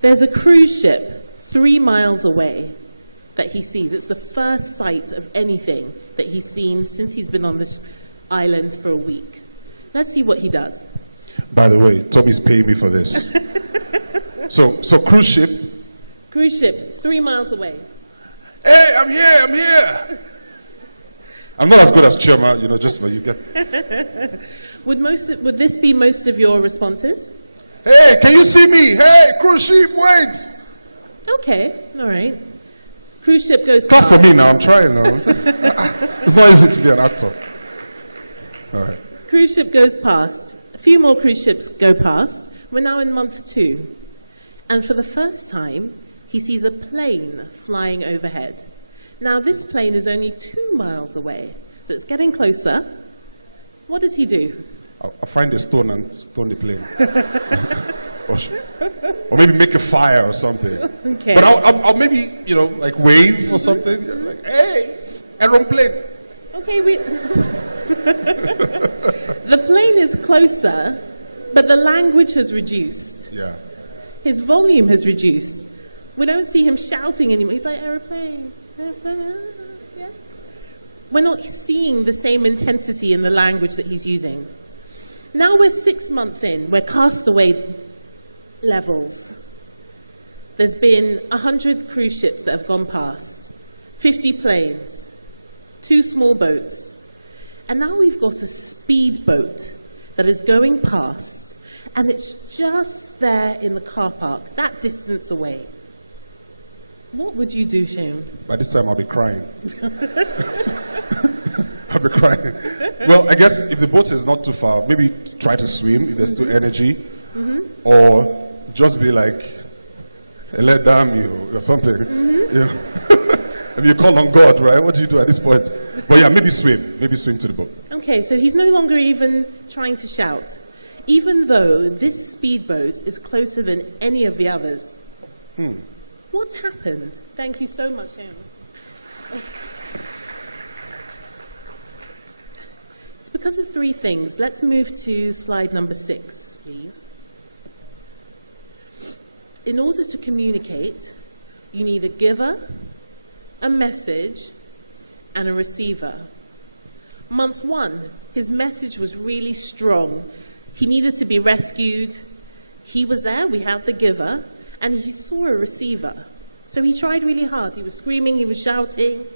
There's a cruise ship 3 miles away that he sees. It's the first sight of anything that he's seen since he's been on this island for a week. Let's see what he does. By the way, Tommy's paying me for this. So cruise ship. Cruise ship, it's 3 miles away. Hey, I'm here. I'm not as good as Chema, just but you get. Would this be most of your responses? Hey, can you see me? Hey, cruise ship, wait. Okay, all right. Cruise ship goes Clap past. for me now, I'm trying now. It's not easy to be an actor. All right. Cruise ship goes past. A few more cruise ships go past. We're now in month 2. And for the first time, he sees a plane flying overhead. Now, this plane is only 2 miles away, so it's getting closer. What does he do? I'll find a stone and stone the plane. or maybe make a fire or something. Okay. But I'll maybe, like wave or something. Like, hey, aeroplane. Okay, the plane is closer, but the language has reduced. Yeah. His volume has reduced. We don't see him shouting anymore. He's like, aeroplane, aeroplane, yeah. We're not seeing the same intensity in the language that he's using. Now we're 6 months in, we're castaway levels. There's been 100 cruise ships that have gone past, 50 planes, 2 small boats, and now we've got a speedboat that is going past, and it's just there in the car park, that distance away. What would you do, Sean? By this time, I'll be crying. I'll be crying. Well, I guess if the boat is not too far, maybe try to swim if there's still energy, or just be like, let damn you, or something. Maybe you call on God, right? What do you do at this point? But yeah, maybe swim to the boat. Okay, so he's no longer even trying to shout, even though this speedboat is closer than any of the others. What's happened? Thank you so much, Anne. It's because of 3 things. Let's move to slide number 6, please. In order to communicate, you need a giver, a message, and a receiver. Month 1, his message was really strong. He needed to be rescued. He was there, we have the giver, and he saw a receiver. So he tried really hard. He was screaming, he was shouting.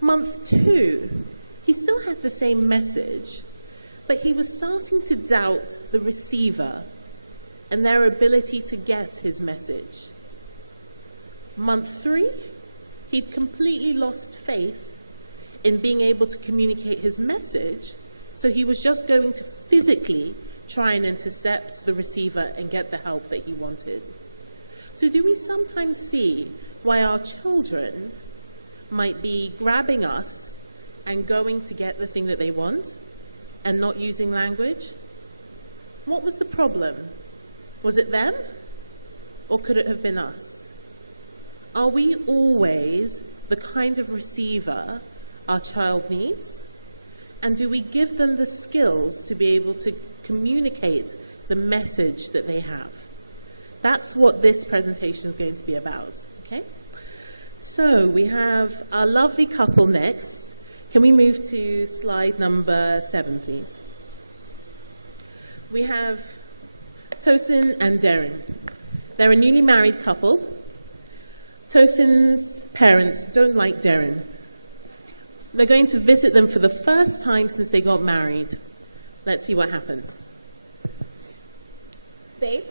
Month 2, he still had the same message, but he was starting to doubt the receiver and their ability to get his message. Month 3, he'd completely lost faith in being able to communicate his message, so he was just going to physically try and intercept the receiver and get the help that he wanted. So do we sometimes see why our children might be grabbing us and going to get the thing that they want and not using language? What was the problem? Was it them? Or could it have been us? Are we always the kind of receiver our child needs? And do we give them the skills to be able to communicate the message that they have? That's what this presentation is going to be about, okay? So we have our lovely couple next. Can we move to slide number 7, please? We have Tosin and Darren. They're a newly married couple. Tosin's parents don't like Darren. They're going to visit them for the first time since they got married. Let's see what happens. Babe,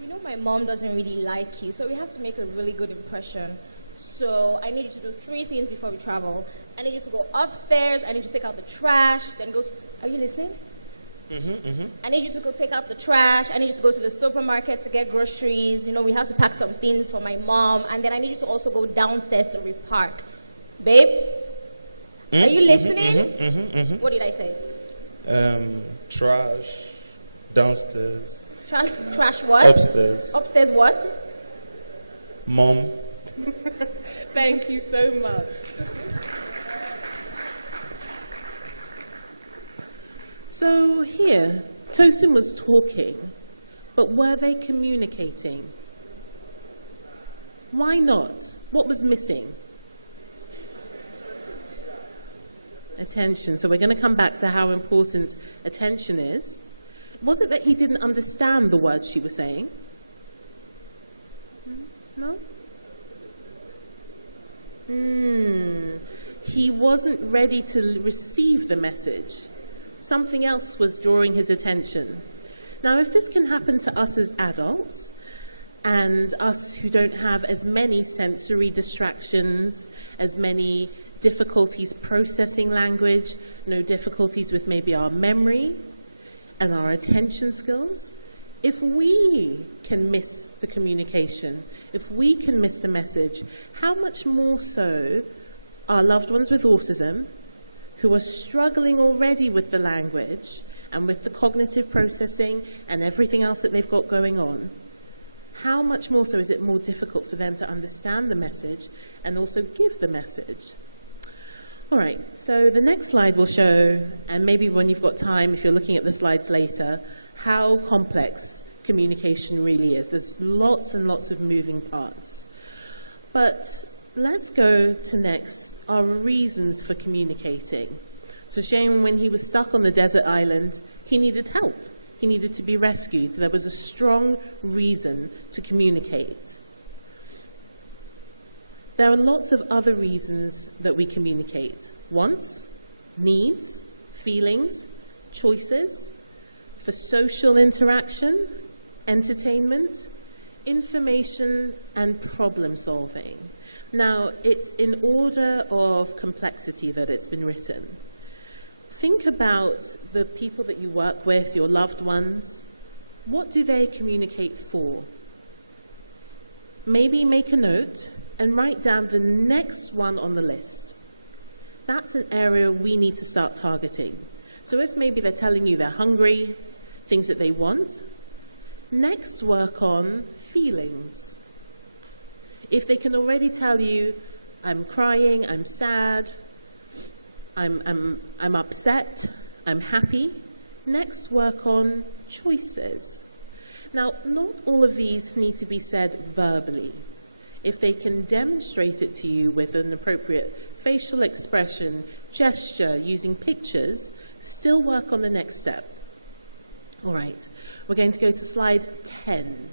you know my mom doesn't really like you, so we have to make a really good impression. So I need you to do 3 things before we travel. I need you to go upstairs, I need you to take out the trash, then go to... Are you listening? I need you to go take out the trash, I need you to go to the supermarket to get groceries, you know, we have to pack some things for my mom, and then I need you to also go downstairs to repark. Babe? Are you listening? What did I say? Trash, downstairs. Trash what? Upstairs. Upstairs what? Mom. Thank you so much. So here, Tosin was talking, but were they communicating? Why not? What was missing? Attention. So we're going to come back to how important attention is. Was it that he didn't understand the words she was saying? No? He wasn't ready to receive the message. Something else was drawing his attention. Now, if this can happen to us as adults, and us who don't have as many sensory distractions, as many difficulties processing language, no difficulties with maybe our memory and our attention skills, if we can miss the communication, if we can miss the message, how much more so our loved ones with autism, who are struggling already with the language and with the cognitive processing and everything else that they've got going on, how much more so is it more difficult for them to understand the message and also give the message? All right, so the next slide will show, and maybe when you've got time, if you're looking at the slides later, how complex communication really is. There's lots and lots of moving parts. But let's go to next, our reasons for communicating. So Shane, when he was stuck on the desert island, he needed help. He needed to be rescued. There was a strong reason to communicate. There are lots of other reasons that we communicate. Wants, needs, feelings, choices, for social interaction, entertainment, information, and problem solving. Now, it's in order of complexity that it's been written. Think about the people that you work with, your loved ones. What do they communicate for? Maybe make a note and write down the next one on the list. That's an area we need to start targeting. So if maybe they're telling you they're hungry, things that they want, next work on feelings. If they can already tell you, I'm crying, I'm sad, I'm upset, I'm happy, next work on choices. Now, not all of these need to be said verbally. If they can demonstrate it to you with an appropriate facial expression, gesture, using pictures, still work on the next step. All right, we're going to go to slide 10,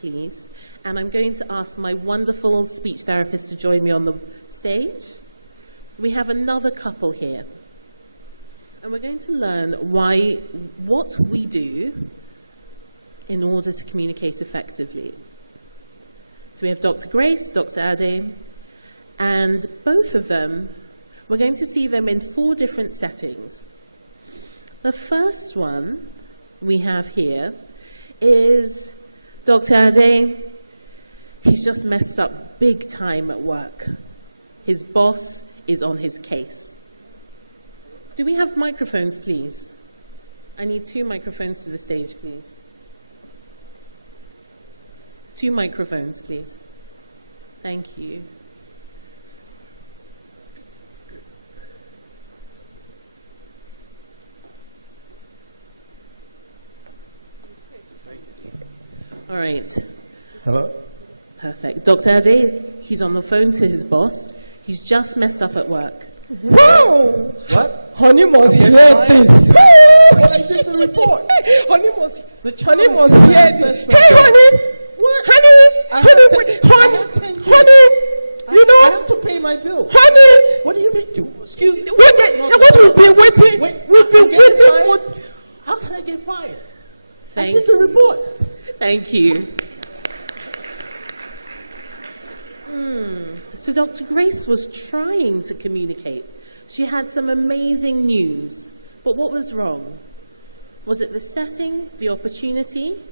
please. And I'm going to ask my wonderful speech therapist to join me on the stage. We have another couple here. And we're going to learn what we do in order to communicate effectively. So we have Dr. Grace, Dr. Ade, and both of them, we're going to see them in 4 different settings. The first one we have here is Dr. Ade. He's just messed up big time at work. His boss is on his case. Do we have microphones, please? I need 2 microphones to the stage, please. 2 microphones, please. Thank you. All right. Hello? Perfect. Dr. Ade, he's on the phone to his boss. He's just messed up at work. Wow! What? Honey must hear this. But I did the report. Honey must hear this. Hey, honey! What? Honey! You know? I have to pay my bill. Honey! What do you mean? Excuse me. What we've been waiting? We've been waiting for. How can I get fired? I did the report. Thank you. So Dr. Grace was trying to communicate. She had some amazing news, but what was wrong? Was it the setting, the opportunity,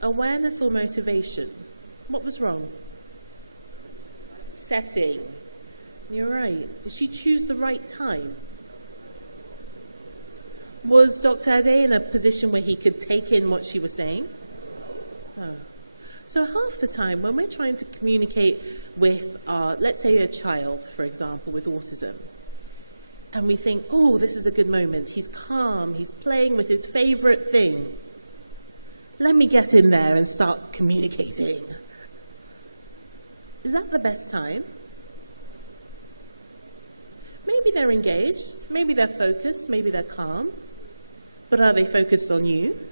awareness, or motivation? What was wrong? Setting. You're right. Did she choose the right time? Was Dr. Ade in a position where he could take in what she was saying? Oh. So half the time when we're trying to communicate with let's say a child, for example, with autism, and we think, oh, this is a good moment. He's calm. He's playing with his favorite thing. Let me get in there and start communicating. Is that the best time? Maybe they're engaged, maybe they're focused, maybe they're calm, but are they focused on you?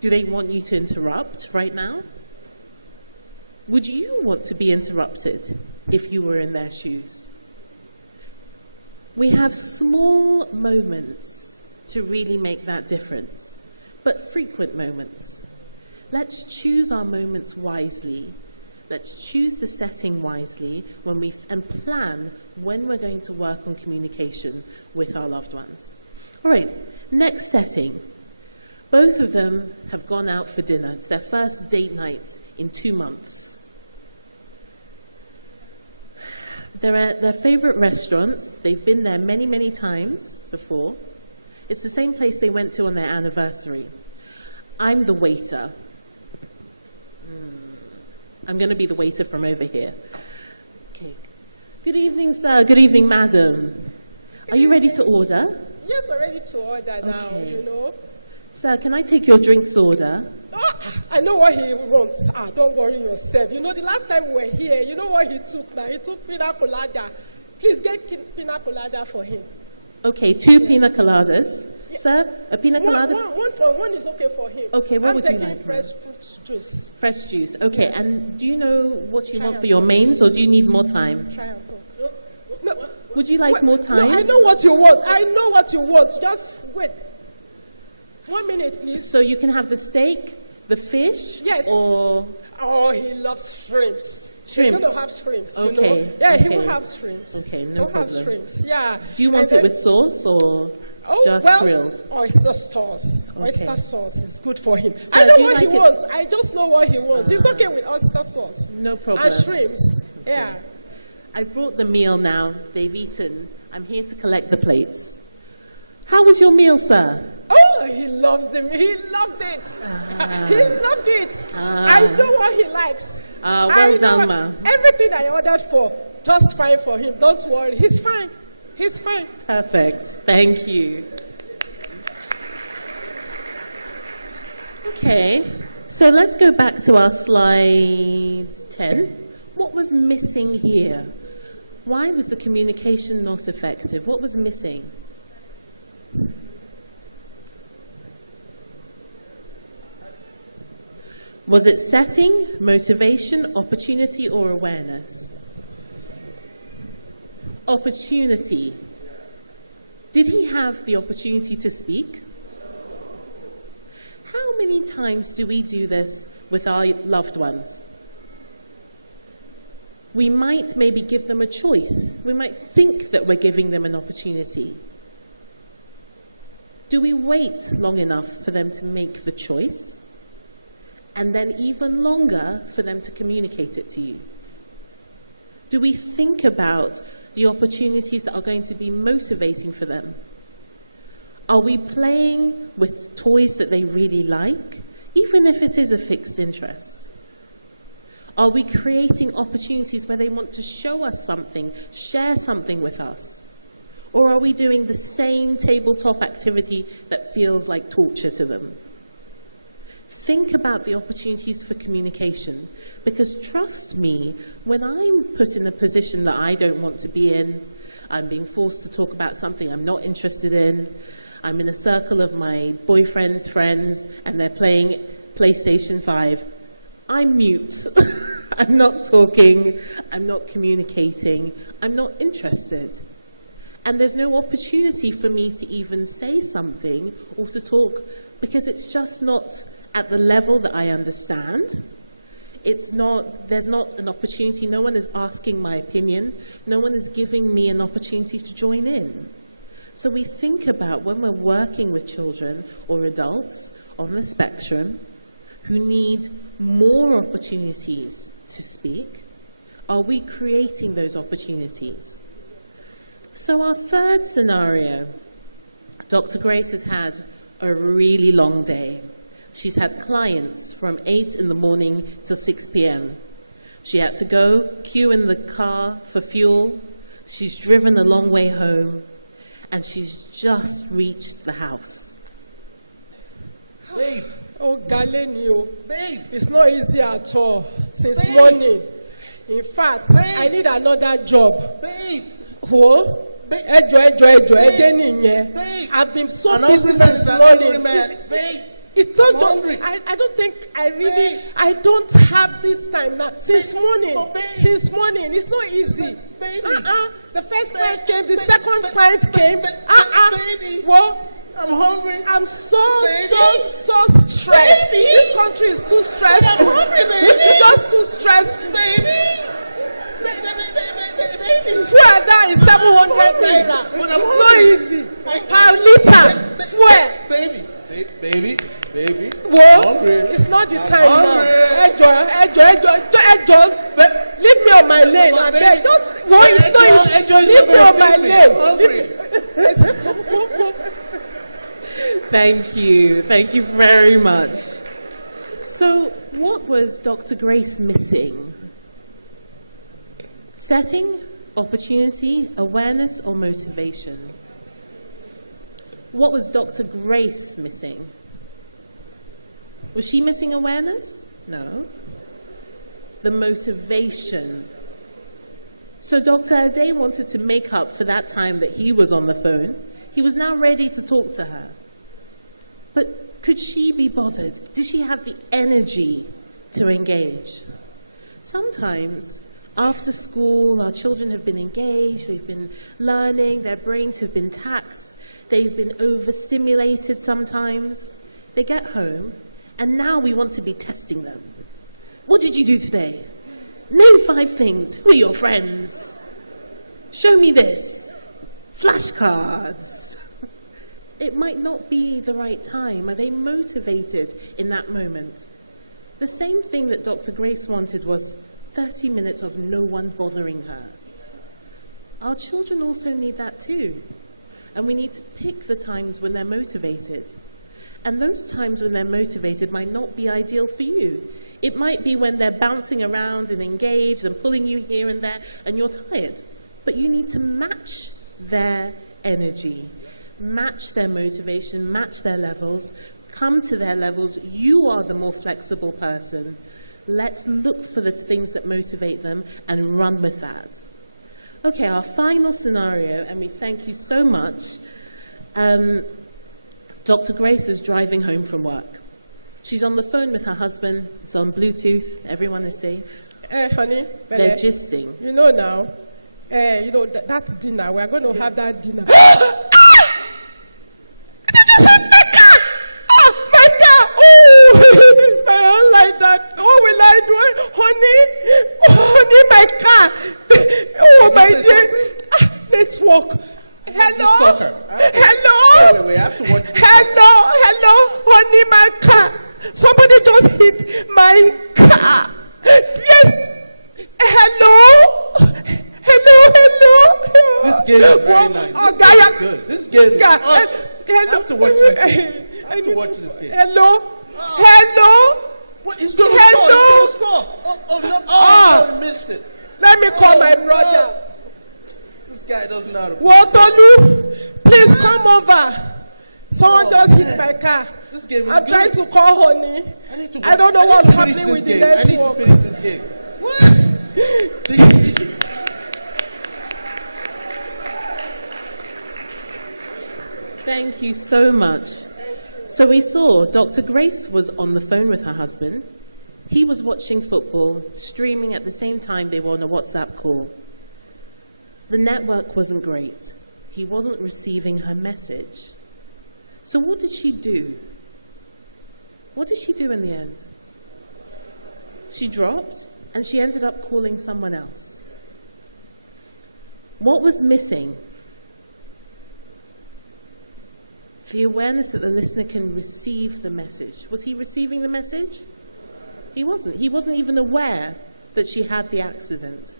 Do they want you to interrupt right now? Would you want to be interrupted if you were in their shoes? We have small moments to really make that difference, but frequent moments. Let's choose our moments wisely. Let's choose the setting wisely and plan when we're going to work on communication with our loved ones. All right, next setting. Both of them have gone out for dinner. It's their first date night in 2 months. They're at their favorite restaurants. They've been there many, many times before. It's the same place they went to on their anniversary. I'm the waiter. I'm going to be the waiter from over here. Okay. Good evening, sir. Good evening, madam. Are you ready to order? Yes, we're ready to order now, you know. Sir, can I take your drinks order? Oh, I know what he wants. Don't worry yourself. You know, the last time we were here, you know what he took now? He took pina colada. Please get pina colada for him. Okay, 2 pina coladas. Yeah. Sir, a pina colada? One is okay for him. Okay, what would you like? Fresh fruit juice. Fresh juice, okay. Yeah. And do you know what you want for your mains, or do you need more time? Try and talk. No. Would you like more time? No, I know what you want. I know what you want. Just wait. 1 minute, please. So you can have the steak, the fish, yes, or... Oh, he loves shrimps. Shrimps? He's going to have shrimps, okay. You know? Yeah, okay. He will have shrimps. Okay, no problem. He'll have shrimps, yeah. Do you want it with sauce or just grilled? Oyster sauce. Okay. Oyster sauce is good for him. So I know what he wants. I just know what he wants. He's okay with oyster sauce. No problem. And shrimps, yeah. I brought the meal now. They've eaten. I'm here to collect the plates. How was your meal, sir? Oh, he loves them. He loved it. He loved it. I know what he likes. Well done, ma'am. Everything I ordered for, just fine for him. Don't worry. He's fine. He's fine. Perfect. Thank you. Okay, so let's go back to our slide 10. What was missing here? Why was the communication not effective? What was missing? Was it setting, motivation, opportunity, or awareness? Opportunity. Did he have the opportunity to speak? How many times do we do this with our loved ones? We might maybe give them a choice. We might think that we're giving them an opportunity. Do we wait long enough for them to make the choice? And then even longer for them to communicate it to you? Do we think about the opportunities that are going to be motivating for them? Are we playing with toys that they really like, even if it is a fixed interest? Are we creating opportunities where they want to show us something, share something with us? Or are we doing the same tabletop activity that feels like torture to them? Think about the opportunities for communication, because trust me, when I'm put in a position that I don't want to be in, I'm being forced to talk about something I'm not interested in, I'm in a circle of my boyfriend's friends and they're playing PlayStation 5, I'm mute. I'm not talking, I'm not communicating, I'm not interested. And there's no opportunity for me to even say something or to talk, because it's just not at the level that I understand. There's not an opportunity. No one is asking my opinion. No one is giving me an opportunity to join in. So we think about when we're working with children or adults on the spectrum who need more opportunities to speak, are we creating those opportunities? So our third scenario, Dr. Grace has had a really long day. She's had clients from 8 in the morning till 6 p.m. She had to go queue in the car for fuel. She's driven a long way home, and she's just reached the house. Babe. Oh, Galenio. Babe. It's not easy at all since morning. In fact, I need another job. Babe. I've been so An busy hungry man is this an morning. hungry man. Babe, It's not I'm just, hungry. I don't think I really, I don't have this time now. Since morning, it's not easy. The first client came, the second client came. Well, I'm hungry. I'm so stressed. Baby. This country is too stressful. I'm hungry, baby. It's just too stressful. Baby. Fuel that is 700 naira. But I'm It's not hungry. easy. Per liter. Fuel. Baby. Whoa, Hungry. it's not the I'm time hungry. now. Leave me on my lane. I beg. Don't. Whoa, it's not. Leave me on my lane. Thank you. Thank you very much. So, what was Dr. Grace missing? Setting, opportunity, awareness, or motivation? What was Dr. Grace missing? Was she missing awareness? No. The motivation. So Dr. Ade wanted to make up for that time that he was on the phone. He was now ready to talk to her. But could she be bothered? Did she have the energy to engage? Sometimes, after school, our children have been engaged, they've been learning, their brains have been taxed, they've been overstimulated sometimes. They get home, and now we want to be testing them. What did you do today? Name 5 things. Who are your friends? Show me this. Flashcards. It might not be the right time. Are they motivated in that moment? The same thing that Dr. Grace wanted was 30 minutes of no one bothering her. Our children also need that too. And we need to pick the times when they're motivated. And those times when they're motivated might not be ideal for you. It might be when they're bouncing around and engaged and pulling you here and there and you're tired. But you need to match their energy, match their motivation, match their levels, come to their levels. You are the more flexible person. Let's look for the things that motivate them and run with that. Okay, our final scenario, and we thank you so much. Dr. Grace is driving home from work. She's on the phone with her husband. It's on Bluetooth. Everyone is safe. Honey, they're gisting. You know now, that dinner, we're going to have that dinner. Like that. What will I do? Honey, my car. Oh, my dear. Let's walk. Hello? Hello? Wait, I have to watch this. Hello, honey, my car. Somebody just hit my car. Yes. Hello? This game is very nice. Oh, This game is good. This game is awesome. Hello. I have to watch this game. I have to watch this game. Hello? Hello? What? He's going to Hello? score. Oh, no. Oh, no, missed it. Let me call my brother. This guy doesn't know how to play. Wotolu, please come over. Someone just hit my car. This game is I'm good. trying to call honey. I don't know what's happening with the I need to network. finish this game. Thank you so much. So we saw Dr. Grace was on the phone with her husband. He was watching football, streaming at the same time they were on a WhatsApp call. The network wasn't great. He wasn't receiving her message. So what did she do? What did she do in the end? She dropped, and she ended up calling someone else. What was missing? The awareness that the listener can receive the message. Was he receiving the message? He wasn't. He wasn't even aware that she had the accident.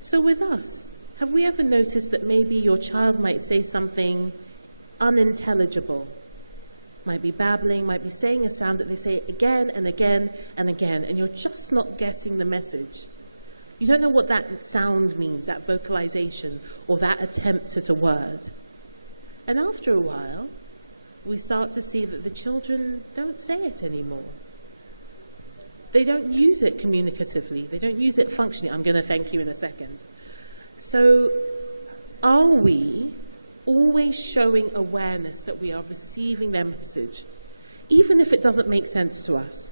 So with us, have we ever noticed that maybe your child might say something unintelligible? Might be babbling, might be saying a sound that they say again and again and again, and you're just not getting the message. You don't know what that sound means, that vocalization, or that attempt at a word. And after a while, we start to see that the children don't say it anymore. They don't use it communicatively. They don't use it functionally. I'm going to thank you in a second. So Are we always showing awareness that we are receiving their message, even if it doesn't make sense to us?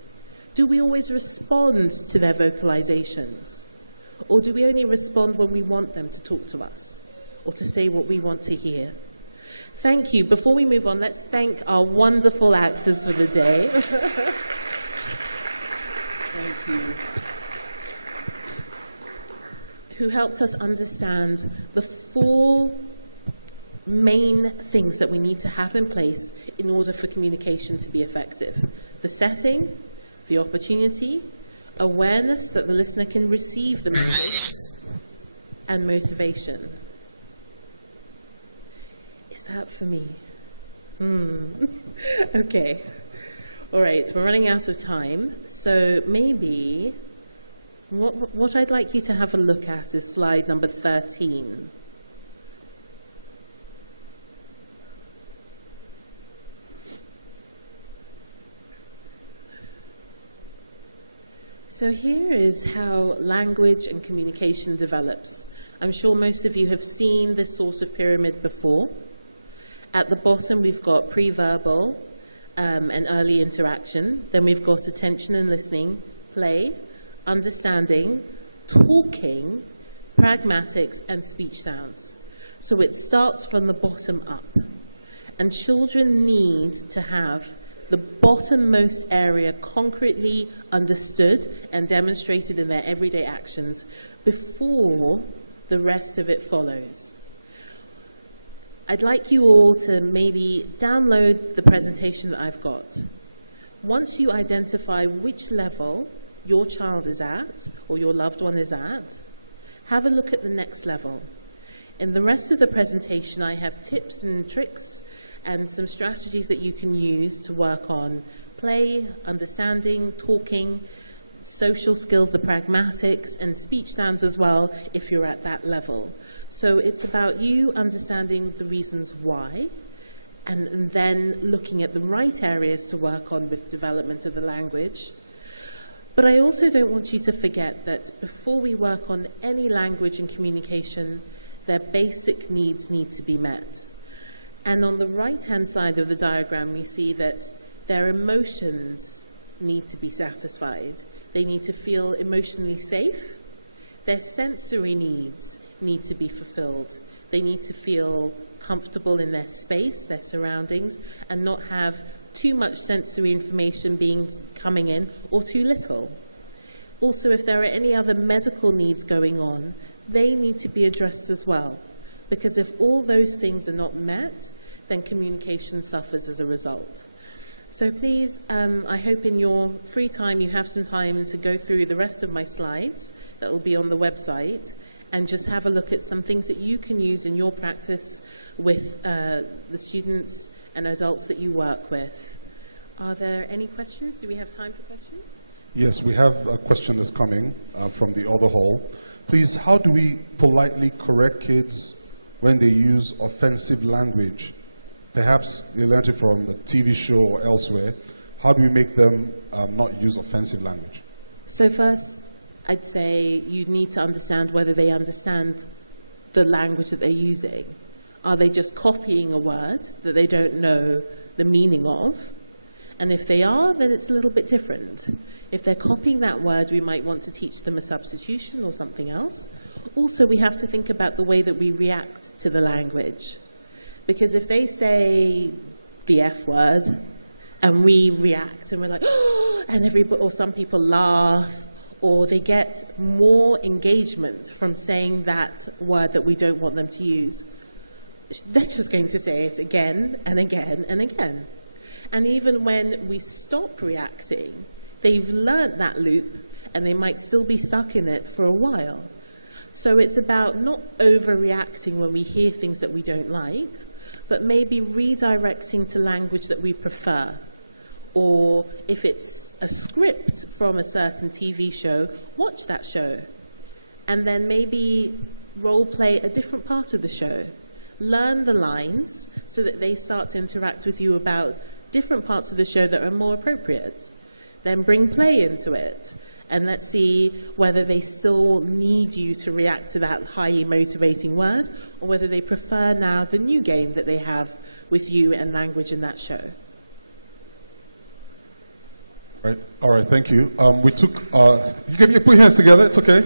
Do we always respond to their vocalizations? Or do we only respond when we want them to talk to us or to say what we want to hear? Thank you. Before we move on, let's thank our wonderful actors for the day. Thank you. Who helped us understand the 4 main things that we need to have in place in order for communication to be effective. The setting, the opportunity, awareness that the listener can receive the message, and motivation. Is that for me? Okay. All right, we're running out of time. So maybe what I'd like you to have a look at is slide number 13. So here is how language and communication develops. I'm sure most of you have seen this sort of pyramid before. At the bottom, we've got pre-verbal and early interaction. Then we've got attention and listening, play, understanding, talking, pragmatics, and speech sounds. So it starts from the bottom up. And children need to have the bottommost area concretely understood and demonstrated in their everyday actions before the rest of it follows. I'd like you all to maybe download the presentation that I've got. Once you identify which level your child is at, or your loved one is at, have a look at the next level. In the rest of the presentation, I have tips and tricks and some strategies that you can use to work on play, understanding, talking, social skills, the pragmatics, and speech sounds as well if you're at that level. So it's about you understanding the reasons why, and then looking at the right areas to work on with development of the language. But I also don't want you to forget that before we work on any language and communication, their basic needs need to be met. And on the right-hand side of the diagram, we see that their emotions need to be satisfied. They need to feel emotionally safe. Their sensory needs need to be fulfilled. They need to feel comfortable in their space, their surroundings, and not have too much sensory information coming in or too little. Also, if there are any other medical needs going on, they need to be addressed as well. Because if all those things are not met, then communication suffers as a result. So please, I hope in your free time you have some time to go through the rest of my slides that will be on the website and just have a look at some things that you can use in your practice with the students and adults that you work with. Are there any questions? Do we have time for questions? Yes, we have a question that's coming from the other hall. Please, how do we politely correct kids when they use offensive language? Perhaps they learned it from a TV show or elsewhere. How do we make them not use offensive language? So first, I'd say you need to understand whether they understand the language that they're using. Are they just copying a word that they don't know the meaning of? And if they are, then it's a little bit different. If they're copying that word, we might want to teach them a substitution or something else. Also, we have to think about the way that we react to the language. Because if they say the F word, and we react, and we're like, oh, and or some people laugh, or they get more engagement from saying that word that we don't want them to use, they're just going to say it again and again and again. And even when we stop reacting, they've learnt that loop, and they might still be stuck in it for a while. So it's about not overreacting when we hear things that we don't like, but maybe redirecting to language that we prefer. Or if it's a script from a certain TV show, watch that show. And then maybe role play a different part of the show. Learn the lines so that they start to interact with you about different parts of the show that are more appropriate. Then bring play into it. And let's see whether they still need you to react to that highly motivating word, or whether they prefer now the new game that they have with you and language in that show. All right, thank you. We took, you can put your hands together, it's okay.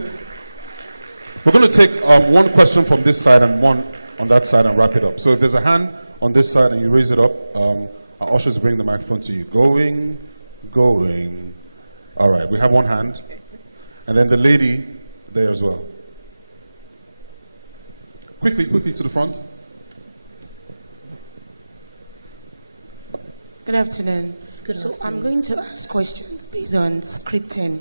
We're going to take one question from this side and one on that side and wrap it up. So if there's a hand on this side and you raise it up, our ushers bring the microphone to you. Going. All right, we have one hand. And then the lady there as well. Quickly to the front. Good afternoon. Good so afternoon. I'm going to ask questions based on scripting,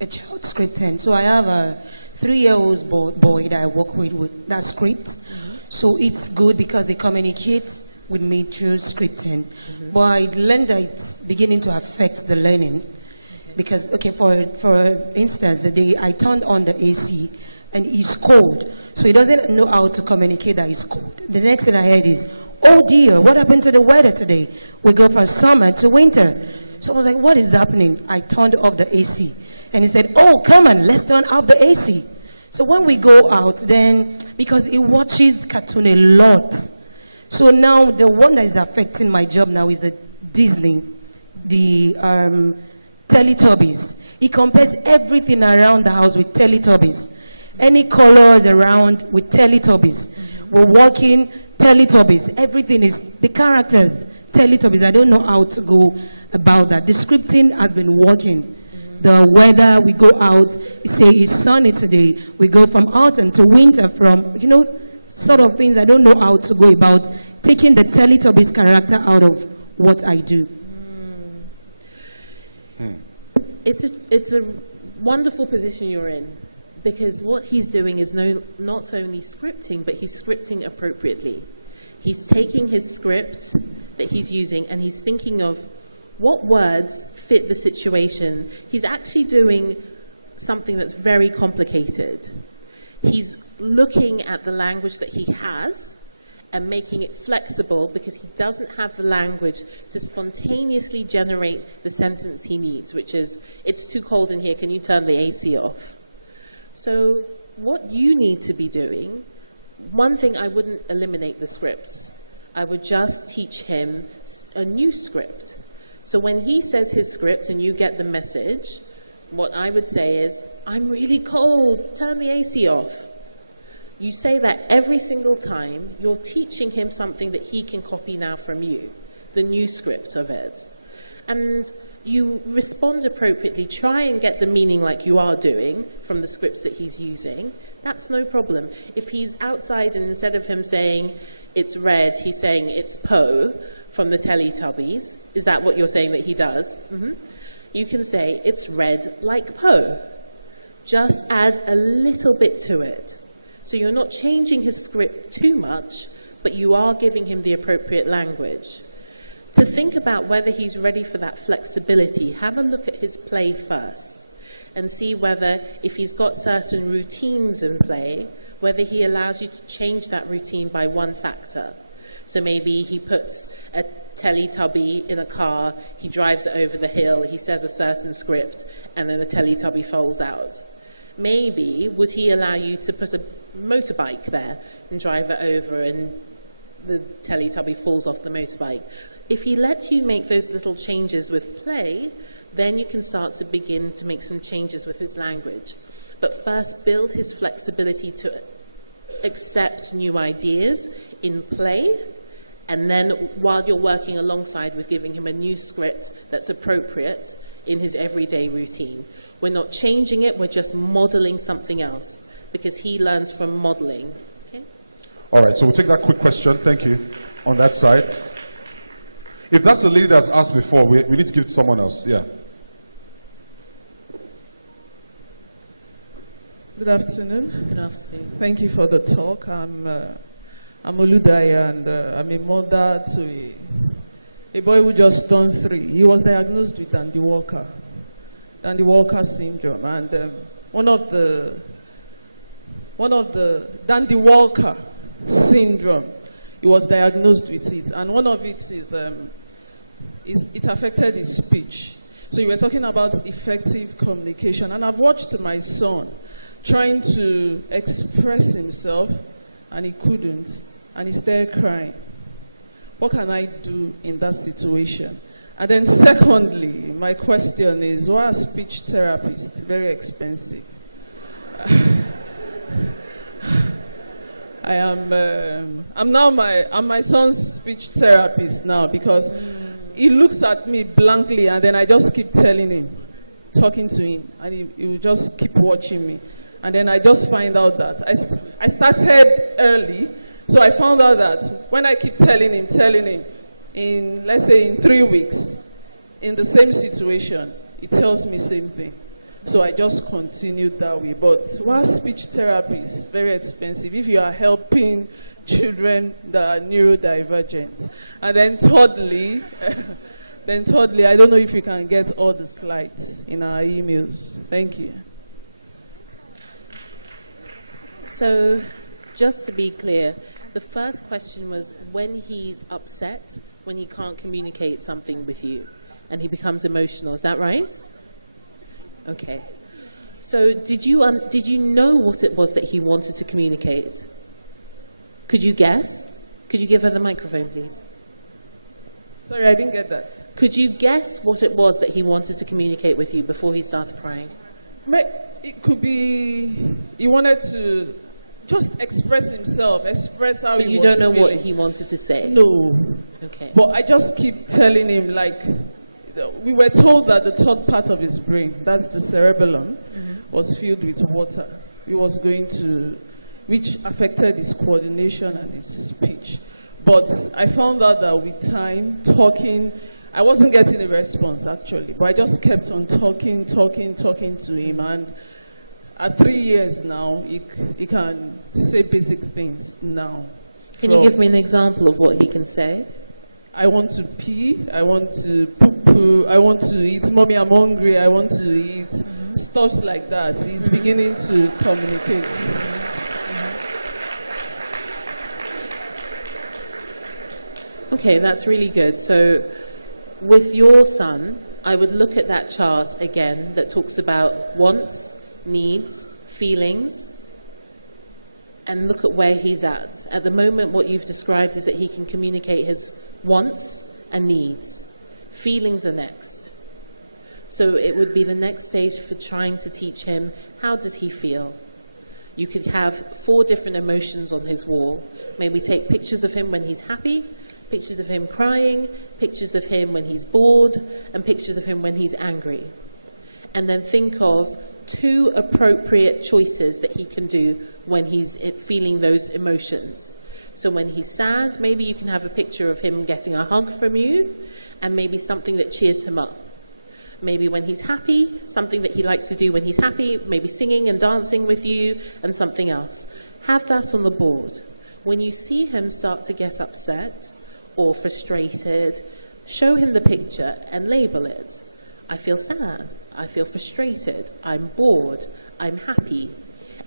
a child scripting. So I have a 3-year-old boy that I work with that scripts. So it's good because they communicate with me through scripting. But I learned that it's beginning to affect the learning. Because, okay, for instance, the day I turned on the AC and it's cold. So he doesn't know how to communicate that it's cold. The next thing I heard is, oh dear, what happened to the weather today? We go from summer to winter. So I was like, what is happening? I turned off the AC. And he said, oh, come on, let's turn off the AC. So when we go out, then, because he watches cartoon a lot. So now the one that is affecting my job now is the Disney, the Teletubbies. He compares everything around the house with Teletubbies. Any colors around with Teletubbies. We're walking, Teletubbies. Everything is the characters, Teletubbies. I don't know how to go about that. The scripting has been working. The weather, we go out, say it's sunny today. We go from autumn to winter, from, you know, sort of things. I don't know how to go about taking the Teletubbies character out of what I do. It's a wonderful position you're in, because what he's doing is not only scripting, but he's scripting appropriately. He's taking his script that he's using and he's thinking of what words fit the situation. He's actually doing something that's very complicated. He's looking at the language that he has and making it flexible, because he doesn't have the language to spontaneously generate the sentence he needs, which is, it's too cold in here, can you turn the AC off? So what you need to be doing, one thing, I wouldn't eliminate the scripts. I would just teach him a new script. So when he says his script and you get the message, what I would say is, I'm really cold, turn the AC off. You say that every single time, you're teaching him something that he can copy now from you, the new script of it. And you respond appropriately, try and get the meaning like you are doing from the scripts that he's using. That's no problem. If he's outside and instead of him saying it's red, he's saying it's Po from the Teletubbies, is that what you're saying that he does? You can say it's red like Po. Just add a little bit to it. So you're not changing his script too much, but you are giving him the appropriate language. To think about whether he's ready for that flexibility, have a look at his play first and see whether, if he's got certain routines in play, whether he allows you to change that routine by one factor. So maybe he puts a Teletubby in a car, he drives it over the hill, he says a certain script, and then the Teletubby falls out. Maybe would he allow you to put a motorbike there and drive it over and the Teletubby falls off the motorbike? If he lets you make those little changes with play, then you can start to begin to make some changes with his language. But first, build his flexibility to accept new ideas in play, and then while you're working alongside with giving him a new script that's appropriate in his everyday routine. We're not changing it, we're just modeling something else, because he learns from modeling. Okay? All right, so we'll take that quick question, thank you, on that side. If that's the lady that's asked before, we need to give it to someone else, yeah. Good afternoon. Good afternoon. Thank you for the talk. I'm Oludaya, and I'm a mother to a boy who just turned 3. He was diagnosed with Dandy Walker syndrome, and one of the Dandy Walker syndrome, he was diagnosed with it, and one of it is it affected his speech. So you were talking about effective communication, and I've watched my son trying to express himself, and he couldn't, and he started crying. What can I do in that situation? And then secondly, my question is, why are speech therapists very expensive? I'm my son's speech therapist now, because he looks at me blankly, and then I just keep telling him, talking to him, and he will just keep watching me. And then I just find out that I started early, so I found out that when I keep telling him, in, let's say, in 3 weeks, in the same situation, he tells me same thing. So I just continued that way. But while speech therapy is very expensive, if you are helping children that are neurodivergent. And then thirdly, I don't know if you can get all the slides in our emails. Thank you. So just to be clear, the first question was when he's upset, when he can't communicate something with you, and he becomes emotional. Is that right? Okay. So did you know what it was that he wanted to communicate? Could you guess? Could you give her the microphone, please? Sorry, I didn't get that. Could you guess what it was that he wanted to communicate with you before he started crying? It could be he wanted to just express himself, express how he was feeling. But you don't know what he wanted to say? No. Okay. But I just keep telling him, like, we were told that the third part of his brain, that's the cerebellum, was filled with water. He was going to, which affected his coordination and his speech. But I found out that with time, talking, I wasn't getting a response actually, but I just kept on talking to him, and at 3 years now, he can say basic things now. Can you give me an example of what he can say? I want to pee, I want to poo-poo, I want to eat, mommy, I'm hungry, I want to eat, stuff like that. He's beginning to communicate. Okay, that's really good. So with your son, I would look at that chart again that talks about wants, needs, feelings, and look at where he's at. At the moment, what you've described is that he can communicate his wants and needs. Feelings are next. So it would be the next stage for trying to teach him, how does he feel? You could have 4 different emotions on his wall. Maybe take pictures of him when he's happy, pictures of him crying, pictures of him when he's bored, and pictures of him when he's angry. And then think of 2 appropriate choices that he can do when he's feeling those emotions. So when he's sad, maybe you can have a picture of him getting a hug from you, and maybe something that cheers him up. Maybe when he's happy, something that he likes to do when he's happy, maybe singing and dancing with you, and something else. Have that on the board. When you see him start to get upset or frustrated, show him the picture and label it. I feel sad, I feel frustrated, I'm bored, I'm happy.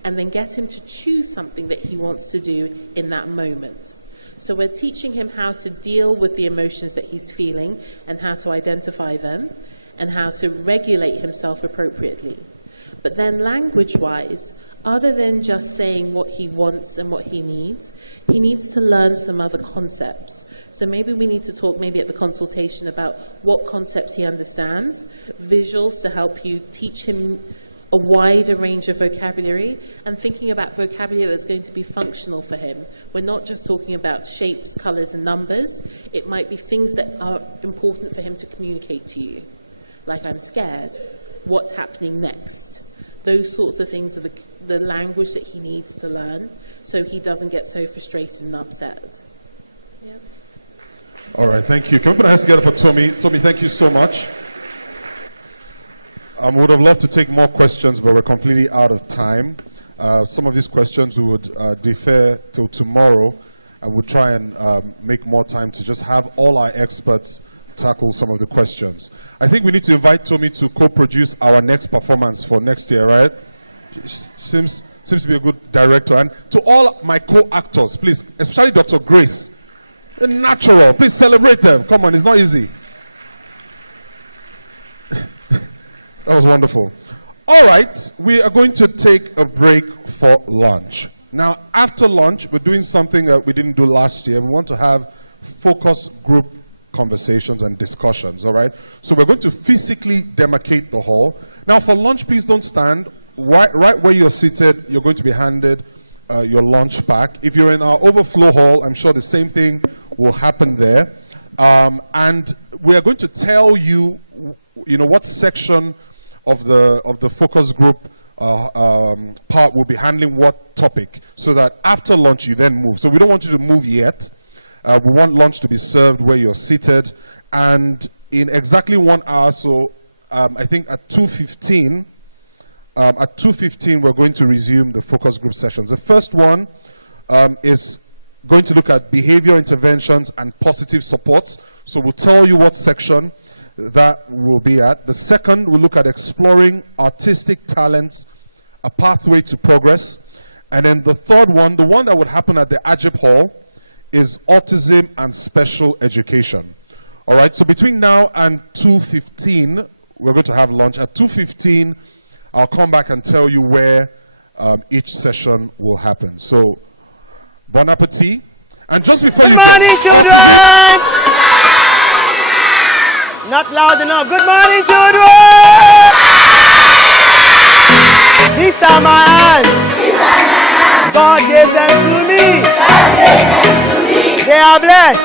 And then get him to choose something that he wants to do in that moment. So we're teaching him how to deal with the emotions that he's feeling and how to identify them and how to regulate himself appropriately. But then language-wise, other than just saying what he wants and what he needs to learn some other concepts. So maybe we need to talk maybe at the consultation about what concepts he understands, visuals to help you teach him a wider range of vocabulary, and thinking about vocabulary that's going to be functional for him. We're not just talking about shapes, colors, and numbers. It might be things that are important for him to communicate to you. Like, I'm scared, what's happening next? Those sorts of things are the language that he needs to learn so he doesn't get so frustrated and upset. Yeah. All right, thank you. Can we put our hands together for Tommy? Tommy, thank you so much. I would have loved to take more questions, but we're completely out of time. Some of these questions we would defer till tomorrow, and we'll try and make more time to just have all our experts tackle some of the questions. I think we need to invite Tommy to co-produce our next performance for next year, right? Seems to be a good director. And to all my co-actors, please, especially Dr. Grace, natural, please celebrate them. Come on, it's not easy. That was wonderful. All right, we are going to take a break for lunch. Now, after lunch, we're doing something that we didn't do last year. We want to have focus group conversations and discussions, all right? So we're going to physically demarcate the hall. Now, for lunch, please don't stand. Right where you're seated, you're going to be handed your lunch pack. If you're in our overflow hall, I'm sure the same thing will happen there. And we are going to tell you, what section of the focus group part will be handling what topic, so that after lunch you then move. So we don't want you to move yet. We want lunch to be served where you're seated. And in exactly 1 hour, so I think at 2:15, we're going to resume the focus group sessions. The first one is going to look at behavior interventions and positive supports. So we'll tell you what section that will be at. The second, we'll look at exploring artistic talents, a pathway to progress. And then the third one, the one that would happen at the AGIP Hall, is autism and special education. All right, so between now and 2:15, we're going to have lunch. At 2:15, I'll come back and tell you where each session will happen. So, bon appetit. And just before you go, autism. Not loud enough. Good morning, children. These are my hands. God gave them to me. They are blessed.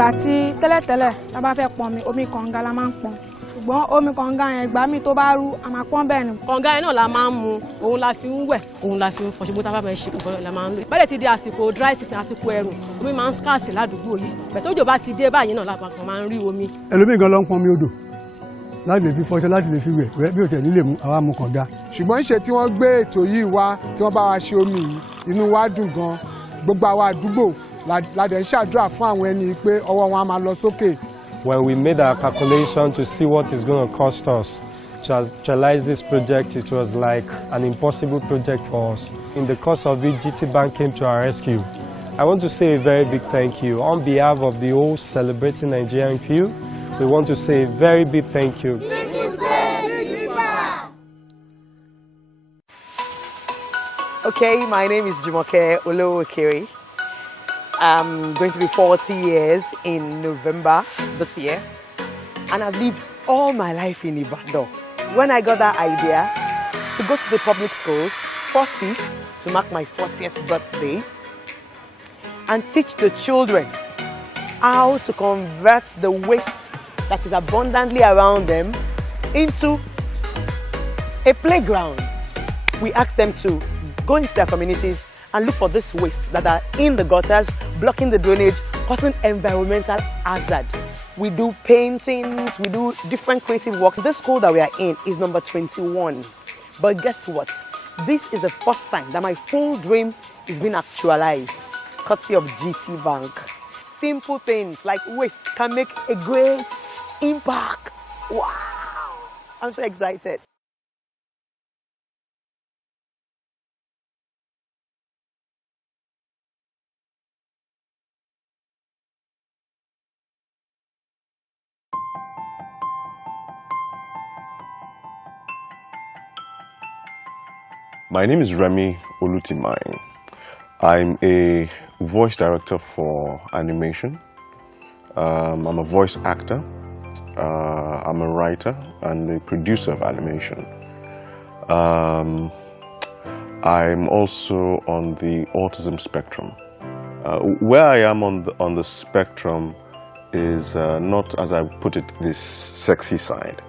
Ìgbà tí tẹ́lẹ̀tẹ́lẹ̀ tá bá fẹ́ pọn mi, omi kànga la máa ń pọn. Ṣùgbọ́n omi kànga yẹn ìgbà mi tó bá rú, a máa pọn bẹ́ẹ̀ ni. Kànga yẹn náà la máa ń mu, òun la fi ń wẹ̀, òun la fi ń fọṣọ, bó tá bá fẹ́ ṣe kọ̀ọ̀kan la máa ń lò. Bẹ́ẹ̀ ti di àsìkò dry season, àsìkò ẹ̀rùn, omi máa ń scarce ládùúgbò yìí. Bẹ́ẹ̀ tójò bá ti dé báyìí náà la máa ń rí omi. Ẹlòmíì gan ló ń pọn mi odò láti lè fi fọṣọ, láti lè fi wẹ̀, bí òtẹ̀ nílé mu àwa mu kànga. Ṣùgbọ́n ṣe tí wọ́n gbé ètò yìí wá, tí wọ́n bá wa ṣe omi yìí, inú wa dùn gan. Gbogbo àwa àdúgbò ládẹ̀ ń ṣàdúrà fún àwọn ẹni pé ọwọ́ wọn á máa lọ sókè. When we made our calculation to see what it's going to cost us to actualize this project, it was like an impossible project for us. In the course of it, GT Bank came to our rescue. I want to say a very big thank you. On behalf of the whole Celebrating Nigerian crew, we want to say a very big thank you. Okay, my name is Jumoke Olowokere. I'm going to be 40 years in November this year, and I've lived all my life in Ibadan. When I got that idea to go to the public schools, 40, to mark my 40th birthday, and teach the children how to convert the waste that is abundantly around them into a playground. We asked them to go into their communities and look for this waste that are in the gutters, blocking the drainage, causing environmental hazard. We do paintings, we do different creative work. This school that we are in is number 21. But guess what? This is the first time that my full dream is being actualized, courtesy of GT Bank. Simple things like waste can make a great impact. Wow! I'm so excited. My name is Remy Olutimine. I'm a voice director for animation. I'm a voice actor. I'm a writer and a producer of animation. I'm also on the autism spectrum. Where I am on the spectrum is not, as I put it, this sexy side.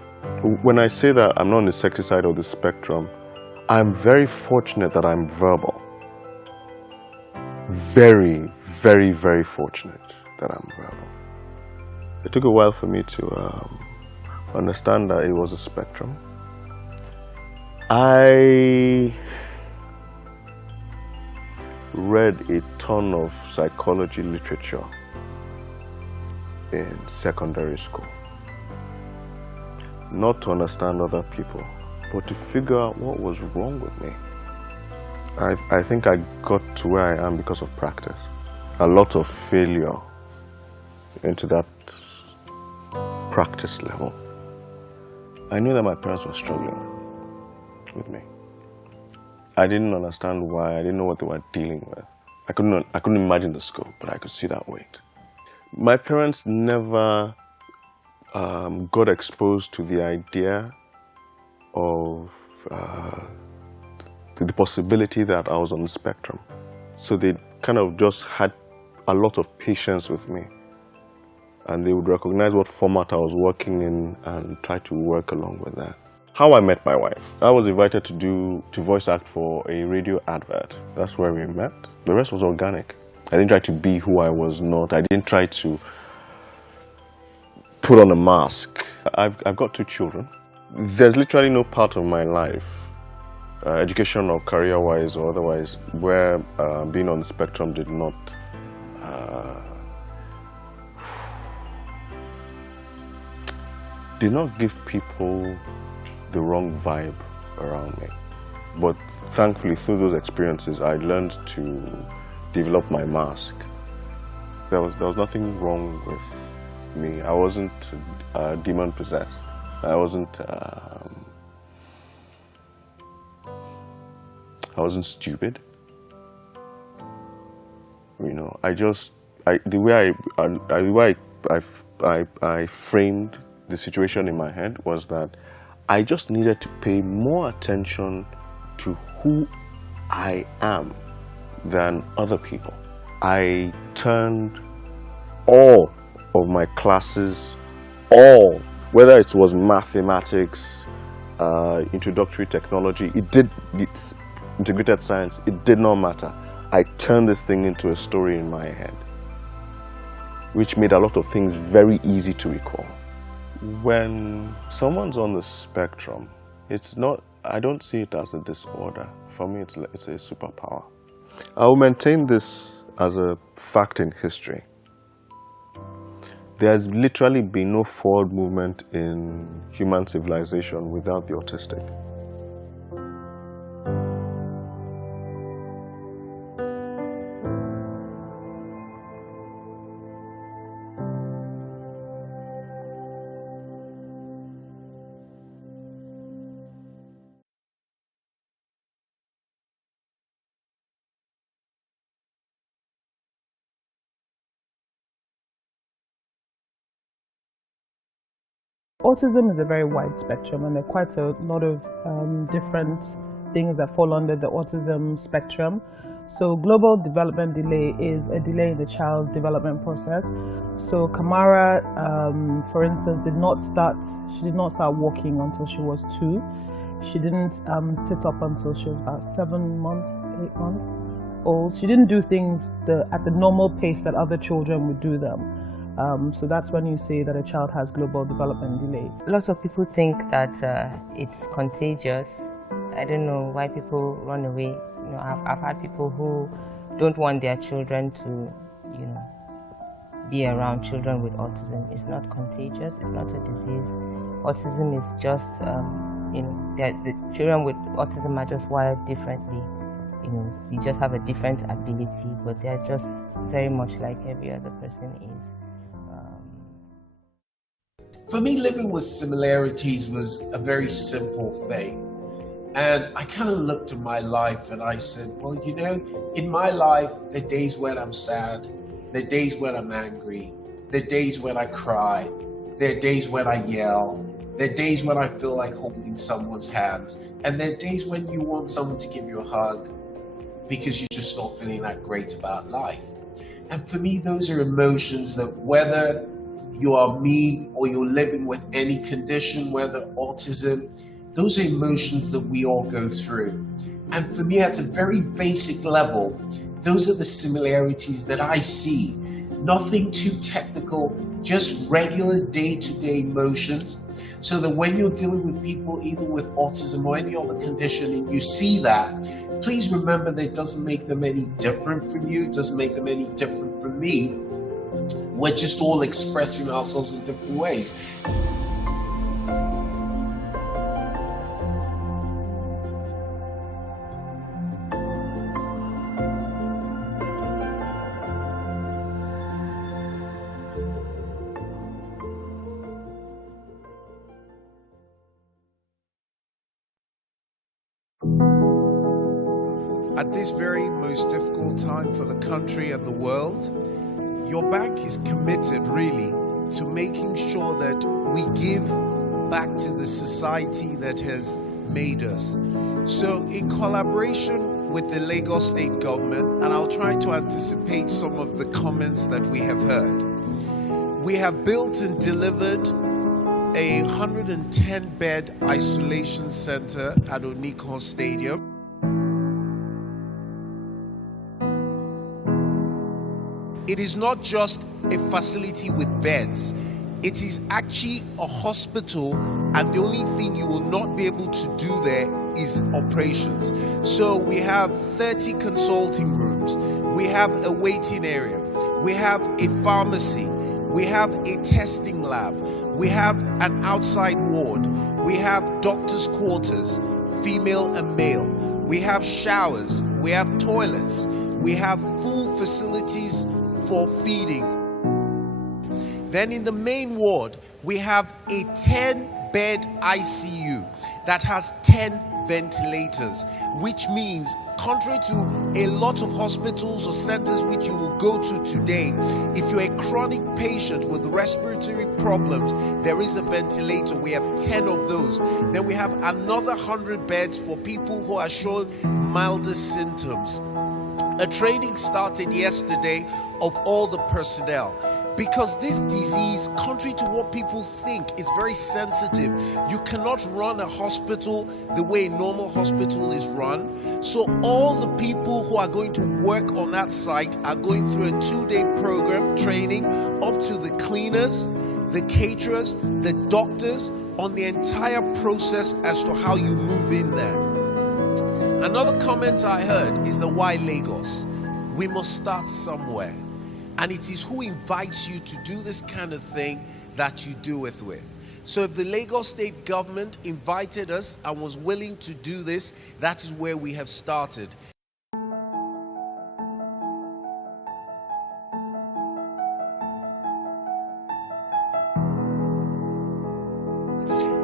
When I say that I'm not on the sexy side of the spectrum, I'm very fortunate that I'm verbal. Very, very, very fortunate that I'm verbal. It took a while for me to understand that it was a spectrum. I read a ton of psychology literature in secondary school. Not to understand other people, but to figure out what was wrong with me. I think I got to where I am because of practice. A lot of failure into that practice level. I knew that my parents were struggling with me. I didn't understand why. I didn't know what they were dealing with. I couldn't imagine the scope, but I could see that weight. My parents never got exposed to the idea of the possibility that I was on the spectrum. So they kind of just had a lot of patience with me. And they would recognize what format I was working in and try to work along with that. How I met my wife. I was invited to voice act for a radio advert. That's where we met. The rest was organic. I didn't try to be who I was not. I didn't try to put on a mask. I've got 2 children. There's literally no part of my life, education or career-wise or otherwise, where being on the spectrum did not give people the wrong vibe around me. But thankfully, through those experiences, I learned to develop my mask. There was nothing wrong with me. I wasn't demon possessed. I wasn't stupid. You know, the way I framed the situation in my head was that I just needed to pay more attention to who I am than other people. I turned all of my classes, whether it was mathematics, introductory technology, integrated science, it did not matter. I turned this thing into a story in my head, which made a lot of things very easy to recall. When someone's on the spectrum, I don't see it as a disorder. For me, it's a superpower. I will maintain this as a fact in history. There has literally been no forward movement in human civilization without the autistic. Autism is a very wide spectrum, and there are quite a lot of different things that fall under the autism spectrum. So global development delay is a delay in the child's development process. So Kamara, for instance, did not start walking until she was 2. She didn't sit up until she was about 7 months, 8 months old. She didn't do things at the normal pace that other children would do them. So that's when you say that a child has global development delay. Lots of people think that it's contagious. I don't know why people run away. You know, I've had people who don't want their children to, you know, be around children with autism. It's not contagious. It's not a disease. Autism is just, you know, the children with autism are just wired differently. You know, you just have a different ability, but they're just very much like every other person is. For me, living with similarities was a very simple thing. And I kind of looked at my life and I said, well, you know, in my life, there are days when I'm sad, there are days when I'm angry, there are days when I cry, there are days when I yell, there are days when I feel like holding someone's hands, and there are days when you want someone to give you a hug because you're just not feeling that great about life. And for me, those are emotions that whether you are me or you're living with any condition, whether autism, those are emotions that we all go through. And for me, at a very basic level, those are the similarities that I see. Nothing too technical, just regular day-to-day emotions. So that when you're dealing with people either with autism or any other condition and you see that, please remember that it doesn't make them any different from you, it doesn't make them any different from me. We're just all expressing ourselves in different ways. At this very most difficult time for the country and the world, your bank is committed really to making sure that we give back to the society that has made us. So in collaboration with the Lagos State government, and I'll try to anticipate some of the comments that we have heard, we have built and delivered a 110-bed isolation center at Onikon Stadium. It is not just a facility with beds. It is actually a hospital, and the only thing you will not be able to do there is operations. So we have 30 consulting rooms. We have a waiting area. We have a pharmacy. We have a testing lab. We have an outside ward. We have doctor's quarters, female and male. We have showers. We have toilets. We have full facilities for feeding. Then in the main ward, we have a 10-bed ICU that has 10 ventilators, which means, contrary to a lot of hospitals or centers which you will go to today, if you're a chronic patient with respiratory problems, there is a ventilator. We have 10 of those. Then we have another 100 beds for people who are showing milder symptoms. A training started yesterday of all the personnel, because this disease, contrary to what people think, is very sensitive. You cannot run a hospital the way a normal hospital is run. So all the people who are going to work on that site are going through a 2-day program training, up to the cleaners, the caterers, the doctors, on the entire process as to how you move in there. Another comment I heard is the why Lagos? We must start somewhere. And it is who invites you to do this kind of thing that you do it with. So if the Lagos State government invited us and was willing to do this, that is where we have started.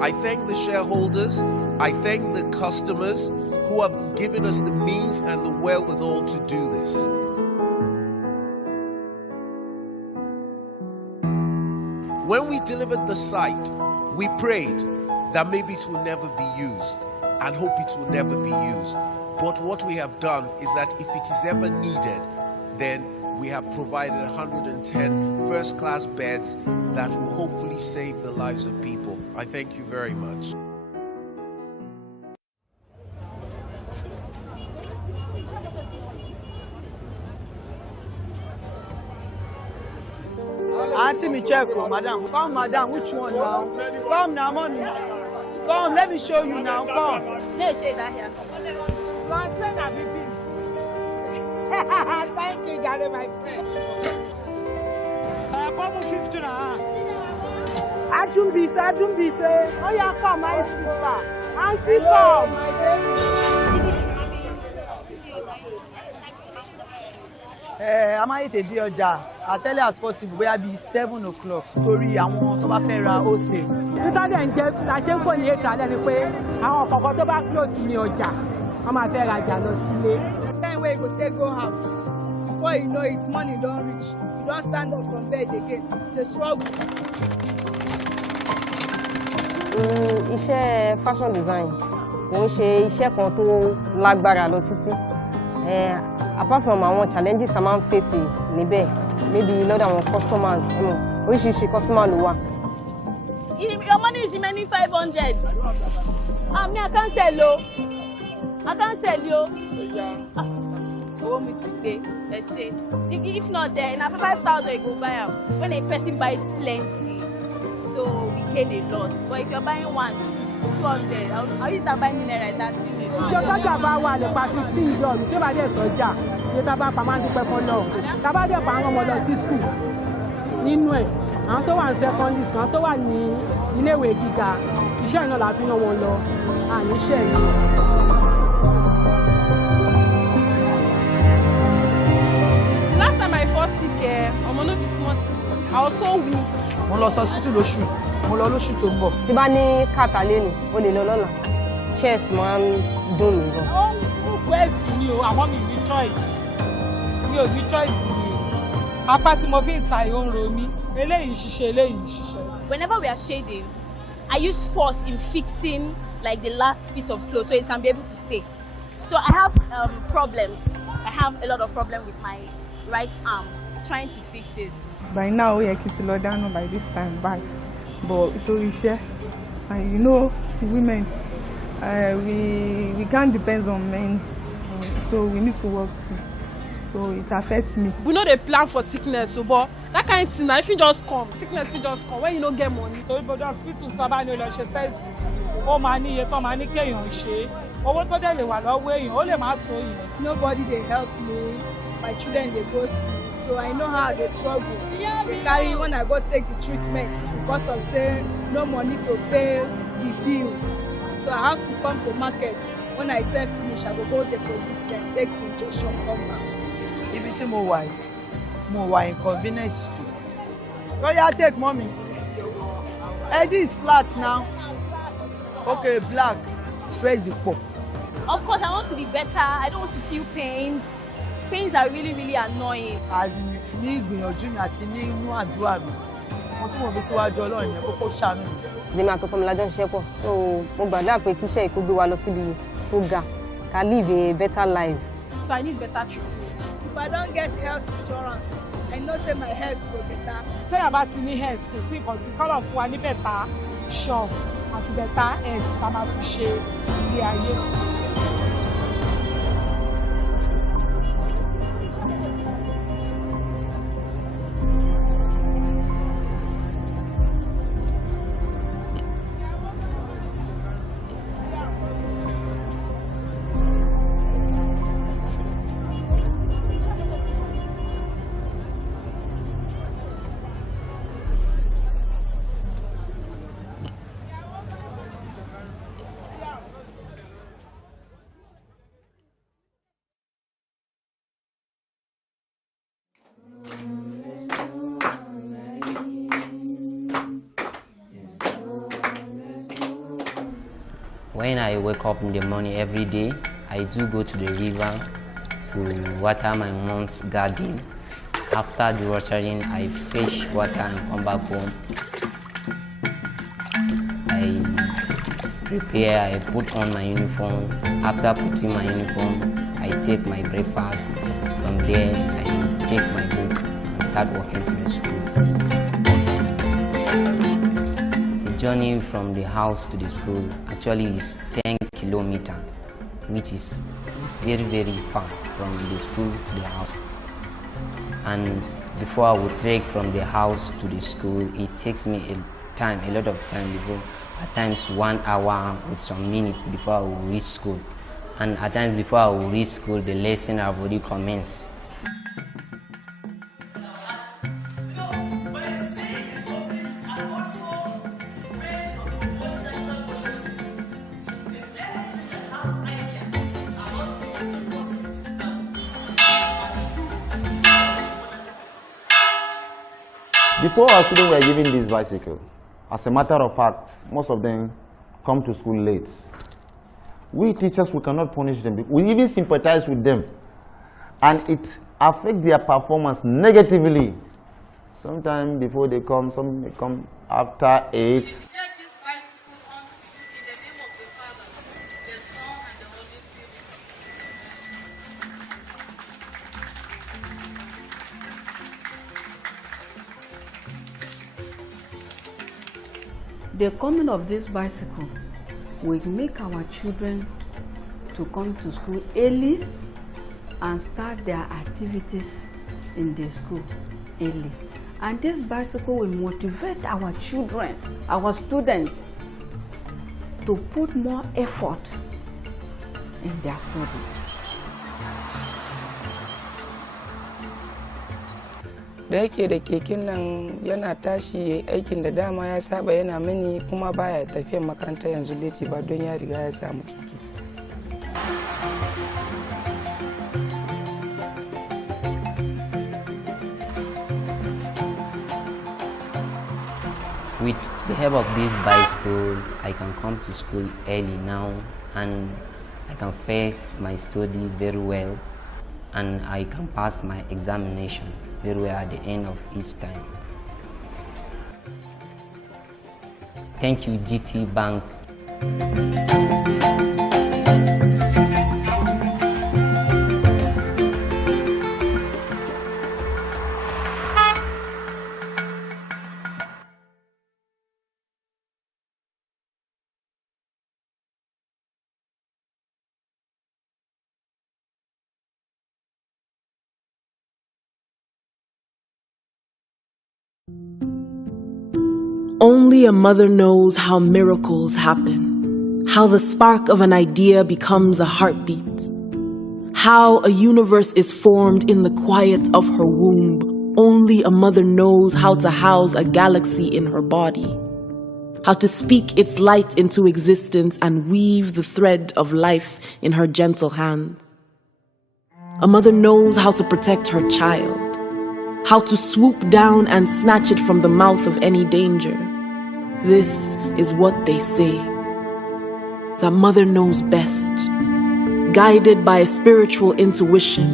I thank the shareholders, I thank the customers who have given us the means and the wherewithal to do this. When we delivered the site, we prayed that maybe it will never be used and hope it will never be used. But what we have done is that if it is ever needed, then we have provided 110 first-class beds that will hopefully save the lives of people. I thank you very much. Auntie me check, madam. Come, madam. Which one now? Come now, money. Come, let me show you now. Come. Hey, shake that here. Come, friend, I be Thank you, Gary, my friend. Come 50 now. Ajumbi say. Oh, yeah, come, my sister. Auntie, come. I'm going to do as early as possible. We will be 7 o'clock. Torí àwọn tó bá fẹ́ ra houses. Títà dẹ̀ ń jẹ́ láṣẹ fún ní ètò alẹ́ ni pé àwọn kọ̀ọ̀kan tó bá close ní ọjà, wọ́n máa fẹ́ rajà lọ sílé. Then where you go take go house. Before you know it, money don't reach. You don't stand up from bed again. The struggle. Iṣẹ́ fashion design kò ń ṣe iṣẹ́ kan tó lágbára lọ títí. Apart from our challenges I'm facing, maybe lot of customers, which is customer lower. Your money is remaining 500. Me, I can't sell you. I can't sell you. Want me to pay? Let's say. If not, then after 5,000, you go buy out. When a person buys plenty, so we gain a lot. But if you're buying one, 200, how you start buying there like that? Ìjọ tọ́jú àbá wà nípa 15 ìjọ tí ó bá dẹ̀ sọ́jà ní tábà pàmò àdúpẹ́ fọ́lọ́ tábà dẹ̀ pa àwọn ọmọ lọ sí skul nínú ẹ̀ àwọn tó wà ní secondary school àwọn tó wà ní iléèwé gíga iṣẹ́ ìnáwó la fi rán wọn lọ àníṣe. Last time I first sick, ọmọ no be small thing. I was so weak. Mo lọ sí hospital lóṣù mo lọ lóṣù tó ń bọ̀. Tí bá ní kàtà lẹ́nu o lè lọ lọ́la chest máa ń dùn mí gan. Ó wẹ́ẹ̀tì mi o àmọ́ mi ní choice mi ò ní choice mi apá tí mo fi ń ta ìhó ń ro mí eléyìí ṣiṣẹ́ eléyìí ṣiṣẹ́. Whenever we are shading, I use force in fixing like the last piece of clothes so it can be able to stay. So I have problems. I have a lot of problems with my right arm trying to fix it. By now, we are kissing down by this time back, but it's all share. And you know, women, we can't depend on men, so we need to work too. So it affects me. We know they plan for sickness, so but that kind of thing, if you just come, sickness will just come when you don't get money. So if you just fit to somebody who does test, oh money, you come money, can you share? Or what other they want away, you only matter to you. Nobody they help me. My children they go school, so I know how they struggle. They carry when I go take the treatment because of saying no money to pay the bill. So I have to come to market. When I sell finish, I will go deposit then take the injection come back. If it's more inconvenience. Go yeah, take mommy. Hey, this is flat now. Okay, black. Stress is poor. Of course, I want to be better. I don't want to feel pains. Pains are really, really annoying. As ní ìgbìyànjú mi àti ní inú àdúrà mi, mo fún òbí síwájú Ọlọ́run yẹn kókó ṣàánú. Ìdílé àtọkọ mi lájọ ṣiṣẹ́ pọ̀, so mo gbàdúrà pé kíṣẹ́ ìkó gbé wa lọ síbi tó ga, ká live a better life. So I need better treatment. If I don't get health insurance, I know say my health go better. Tell you about any health, kò sí nǹkan tí Color fún wa ní better shop àti better health tá a máa fi ṣe ilé ayé. When I wake up in the morning every day, I do go to the river to water my mom's garden. After the watering, I fetch water and come back home. I prepare, I put on my uniform. After putting my uniform, I take my breakfast. From there, I take my book and start walking to the school. The journey from the house to the school actually is 10 kilometers, which is very, very far from the school to the house. And before I would trek from the house to the school, it takes me a lot of time before, at times 1 hour with some minutes before I will reach school. And at times before I will reach school, the lesson have already commenced. Before our students were given this bicycle, as a matter of fact, most of them come to school late. We teachers, we cannot punish them. We even sympathize with them. And it affects their performance negatively. Sometimes before they come, some may come after 8. The coming of this bicycle will make our children to come to school early and start their activities in the school early. And this bicycle will motivate our children, our students, to put more effort in their studies. Da yake da keken nan yana tashi aikin da dama ya saba yana mini kuma baya tafiyan makaranta yanzu leti ba don ya riga ya samu keke. With the help of this bicycle, I can come to school early now and I can face my study very well and I can pass my examination very well at the end of each time. Thank you, GT Bank. Only a mother knows how miracles happen, how the spark of an idea becomes a heartbeat, how a universe is formed in the quiet of her womb. Only a mother knows how to house a galaxy in her body, how to speak its light into existence and weave the thread of life in her gentle hands. A mother knows how to protect her child, how to swoop down and snatch it from the mouth of any danger. This is what they say. The mother knows best, guided by a spiritual intuition,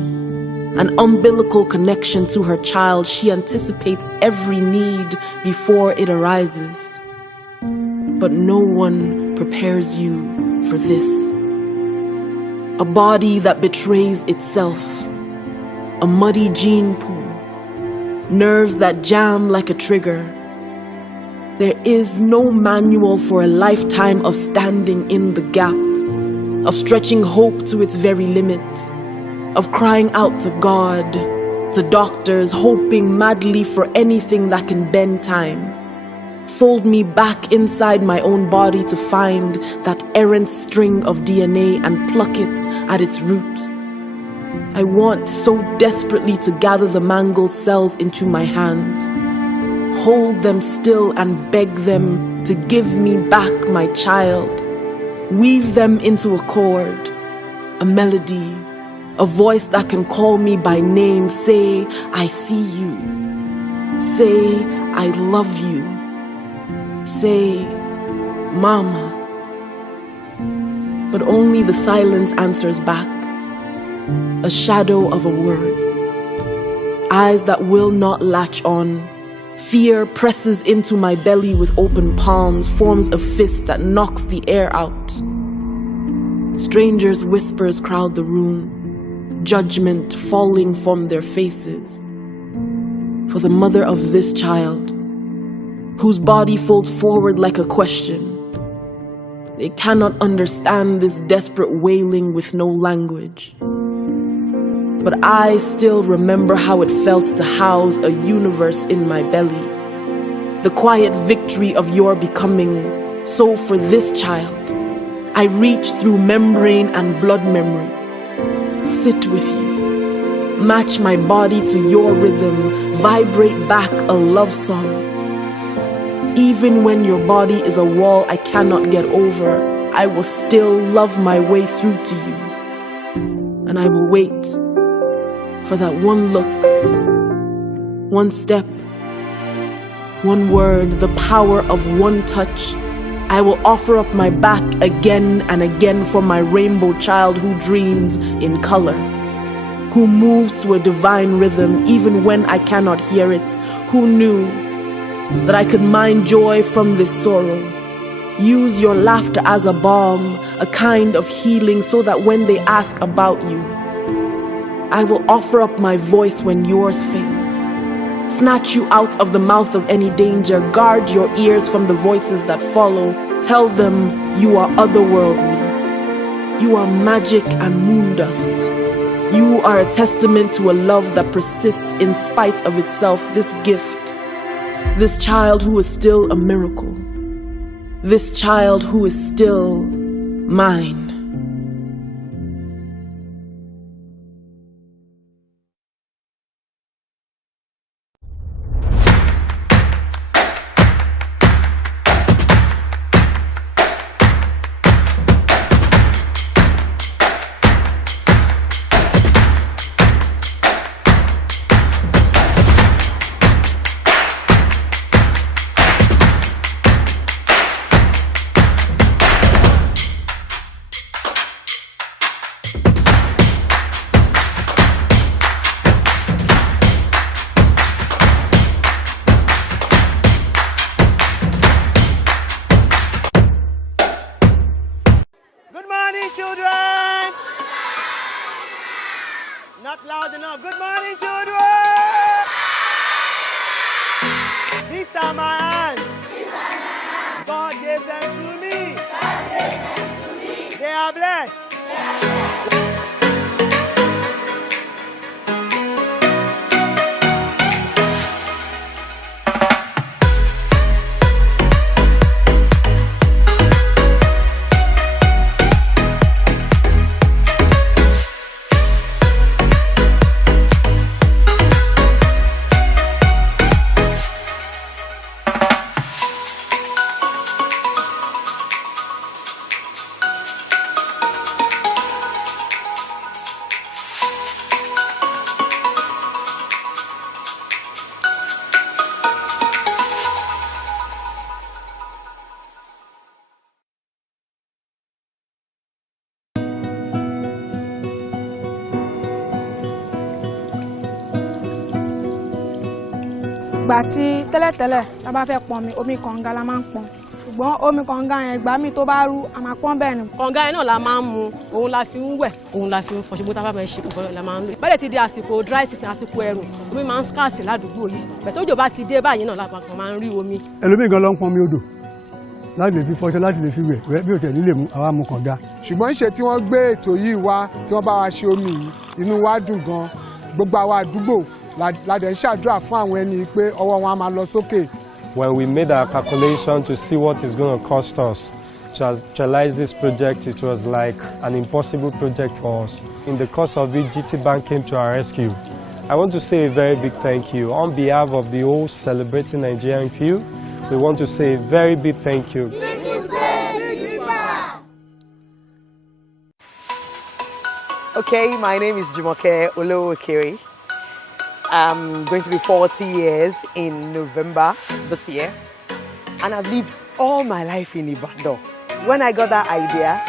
an umbilical connection to her child. She anticipates every need before it arises. But no one prepares you for this. A body that betrays itself, a muddy gene pool, nerves that jam like a trigger. There is no manual for a lifetime of standing in the gap, of stretching hope to its very limits, of crying out to God, to doctors, hoping madly for anything that can bend time. Fold me back inside my own body to find that errant string of DNA and pluck it at its roots. I want so desperately to gather the mangled cells into my hands, hold them still and beg them to give me back my child, weave them into a chord, a melody, a voice that can call me by name, say, I see you, say, I love you, say, Mama. But only the silence answers back, a shadow of a word, eyes that will not latch on. Fear presses into my belly with open palms, forms a fist that knocks the air out. Strangers' whispers crowd the room, judgment falling from their faces. For the mother of this child, whose body folds forward like a question, they cannot understand this desperate wailing with no language. But I still remember how it felt to house a universe in my belly. The quiet victory of your becoming. So for this child, I reach through membrane and blood memory. Sit with you. Match my body to your rhythm. Vibrate back a love song. Even when your body is a wall I cannot get over, I will still love my way through to you. And I will wait for that one look, one step, one word, the power of one touch. I will offer up my back again and again for my rainbow child who dreams in color, who moves to a divine rhythm even when I cannot hear it, who knew that I could mine joy from this sorrow. Use your laughter as a balm, a kind of healing, so that when they ask about you, I will offer up my voice when yours fails. snatch you out of the mouth of any danger. Guard your ears from the voices that follow. Tell them you are otherworldly. You are magic and moon dust. You are a testament to a love that persists in spite of itself. This gift, this child who is still a miracle. This child who is still mine. Ìgbà tí tẹ́lẹ̀tẹ́lẹ̀ tá bá fẹ́ pọn omi kànga la máa ń pọn. Ṣùgbọ́n omi kànga yẹn ìgbà mi tó bá rú a máa pọn bẹ́ẹ̀ ni. Kànga yẹn náà la máa ń mu, òun la fi ń wẹ̀, òun la fi ń fọ, ṣùgbọ́n tá bá fẹ́ ṣe kọ̀ọ̀kan la máa ń lò. Bẹ́ẹ̀ ti di àsìkò dry season, àsìkò ẹ̀rùn, omi máa ń scarce ládùúgbò yìí. Bẹ́ẹ̀ tójò bá ti dé báyìí náà la máa ń rí omi. Ẹlòmíì gan ló ń pọn mi odò láti lè fi fọṣọ, láti lè fi wẹ̀ bí òtẹ̀ nílé mu àwa mu kànga. Ṣùgbọ́n ṣe tí wọ́n gbé ètò yìí wá tí wọ́n bá wa ṣe omi yìí, inú wa dùn gan. Gbogbo àwa àdúgbò la dẹ̀ ń ṣàdúrà fún àwọn ẹni pé ọwọ́ wọn á máa lọ sókè. When we made our calculation to see what it's going to cost us to actualize this project, it was like an impossible project for us. In the course of it, GT Bank came to our rescue. I want to say a very big thank you. On behalf of the whole Celebrating Nigerian crew, we want to say a very big thank you. Okay, my name is Jumoke Olowokere. I'm going to be 40 years in November this year, and I've lived all my life in Ibadan. When I got that idea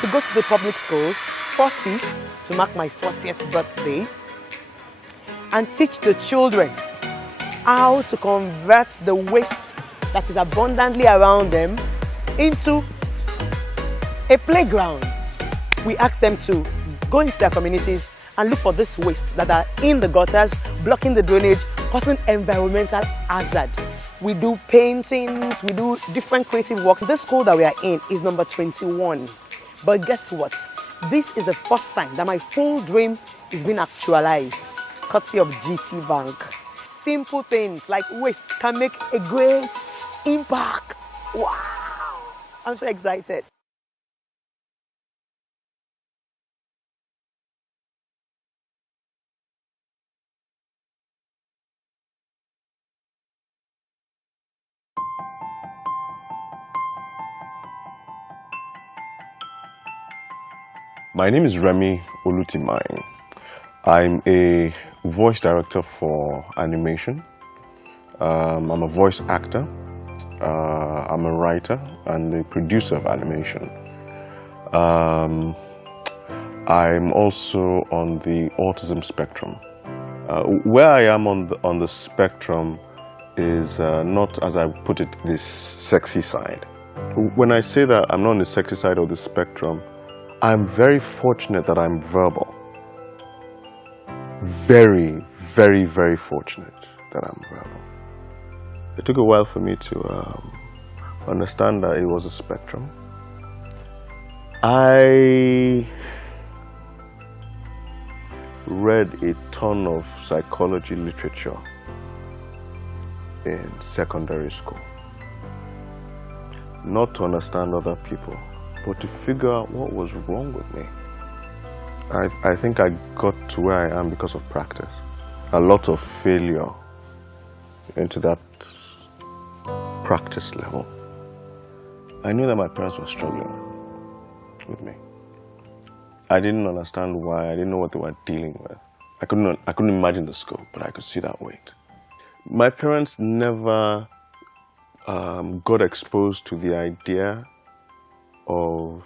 to go to the public schools, 40, to mark my 40th birthday, and teach the children how to convert the waste that is abundantly around them into a playground. We asked them to go into their communities and look for this waste that are in the gutters, blocking the drainage, causing environmental hazard. We do paintings, we do different creative work. This school that we are in is number 21. But guess what? This is the first time that my full dream is being actualized, courtesy of GT Bank. Simple things like waste can make a great impact. Wow! I'm so excited. My name is Remy Olutimine. I'm a voice director for animation. I'm a voice actor. I'm a writer and a producer of animation. I'm also on the autism spectrum. Where I am on the spectrum is not, as I put it, this sexy side. When I say that I'm not on the sexy side of the spectrum, I'm very fortunate that I'm verbal. Very, very, very fortunate that I'm verbal. It took a while for me to understand that it was a spectrum. I read a ton of psychology literature in secondary school. Not to understand other people, but to figure out what was wrong with me. I think I got to where I am because of practice. A lot of failure into that practice level. I knew that my parents were struggling with me. I didn't understand why. I didn't know what they were dealing with. I couldn't imagine the scope, but I could see that weight. My parents never got exposed to the idea of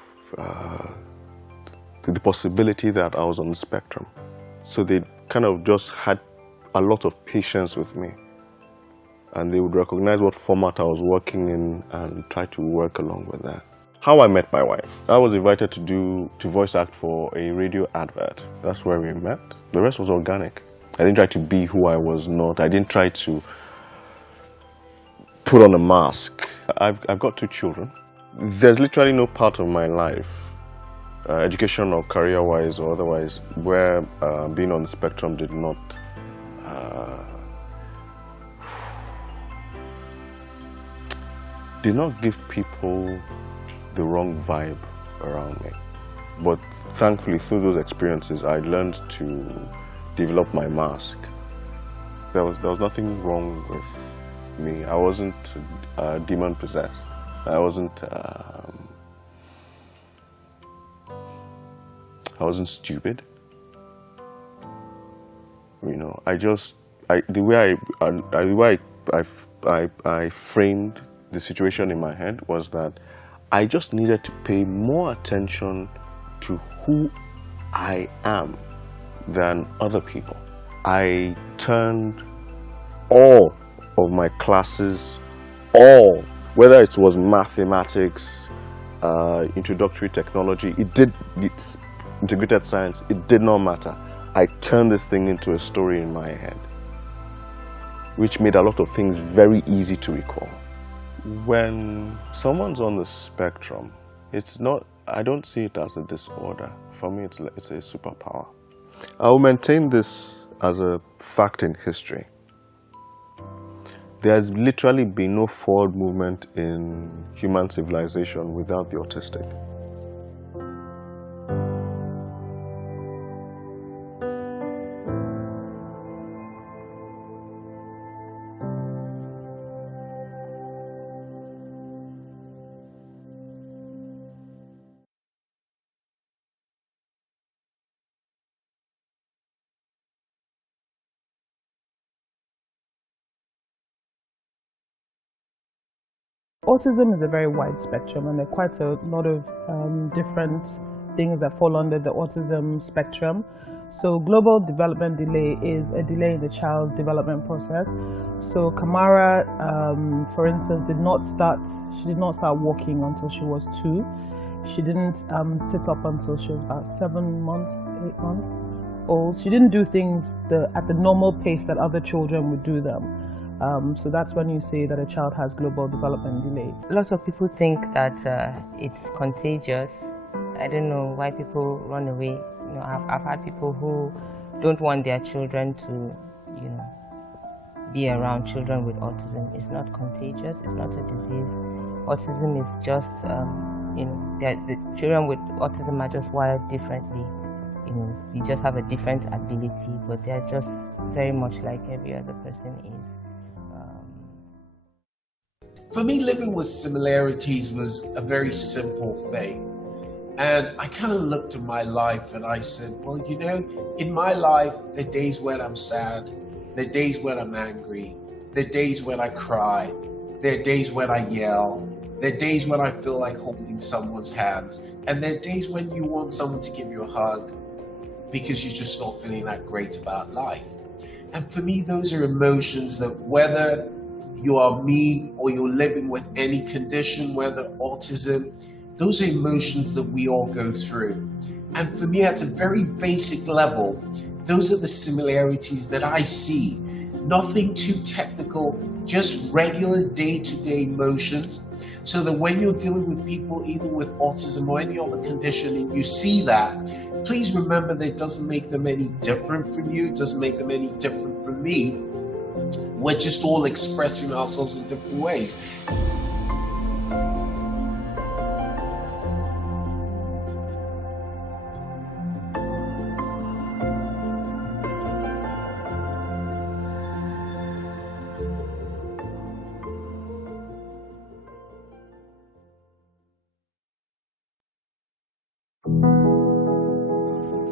the possibility that I was on the spectrum. So they kind of just had a lot of patience with me. And they would recognize what format I was working in and try to work along with that. How I met my wife. I was invited to voice act for a radio advert. That's where we met. The rest was organic. I didn't try to be who I was not. I didn't try to put on a mask. I've got 2 children. There's literally no part of my life, education or career-wise or otherwise, where being on the spectrum did not give people the wrong vibe around me. But thankfully, through those experiences, I learned to develop my mask. There was nothing wrong with me. I wasn't demon possessed. I wasn't stupid. You know, the way I framed the situation in my head was that I just needed to pay more attention to who I am than other people. I turned all of my classes, whether it was mathematics, introductory technology, integrated science, it did not matter. I turned this thing into a story in my head, which made a lot of things very easy to recall. When someone's on the spectrum, I don't see it as a disorder. For me, it's a superpower. I will maintain this as a fact in history. There has literally been no forward movement in human civilization without the autistic. Autism is a very wide spectrum, and there are quite a lot of different things that fall under the autism spectrum. So global development delay is a delay in the child's development process. So Kamara, for instance, did not start walking until she was 2. She didn't sit up until she was about 7 months, 8 months old. She didn't do things at the normal pace that other children would do them. So that's when you say that a child has global development delay. Lots of people think that it's contagious. I don't know why people run away. You know, I've had people who don't want their children to, you know, be around children with autism. It's not contagious. It's not a disease. Autism is just, you know, the children with autism are just wired differently. You know, you just have a different ability, but they're just very much like every other person is. For me, living with similarities was a very simple thing. And I kind of looked at my life and I said, well, you know, in my life, there are days when I'm sad, there are days when I'm angry, there are days when I cry, there are days when I yell, there are days when I feel like holding someone's hands, and there are days when you want someone to give you a hug because you're just not feeling that great about life. And for me, those are emotions that whether you are me or you're living with any condition, whether autism, those are emotions that we all go through. And for me, at a very basic level, those are the similarities that I see. nothing too technical, just regular day-to-day motions, so that when you're dealing with people either with autism or any other condition and you see that, please remember that it doesn't make them any different from you, it doesn't make them any different from me. We're just all expressing ourselves in different ways.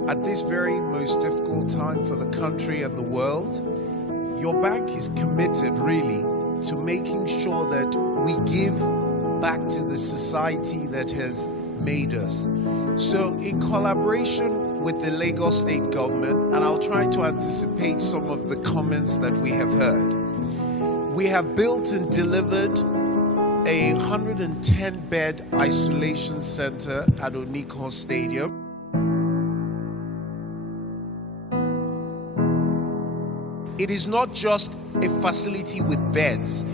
At this very most difficult time for the country and the world, your bank is committed really to making sure that we give back to the society that has made us. So in collaboration with the Lagos State government, and I'll try to anticipate some of the comments that we have heard, we have built and delivered a 110-bed isolation center at Onikon Stadium. It is not just a facility with beds.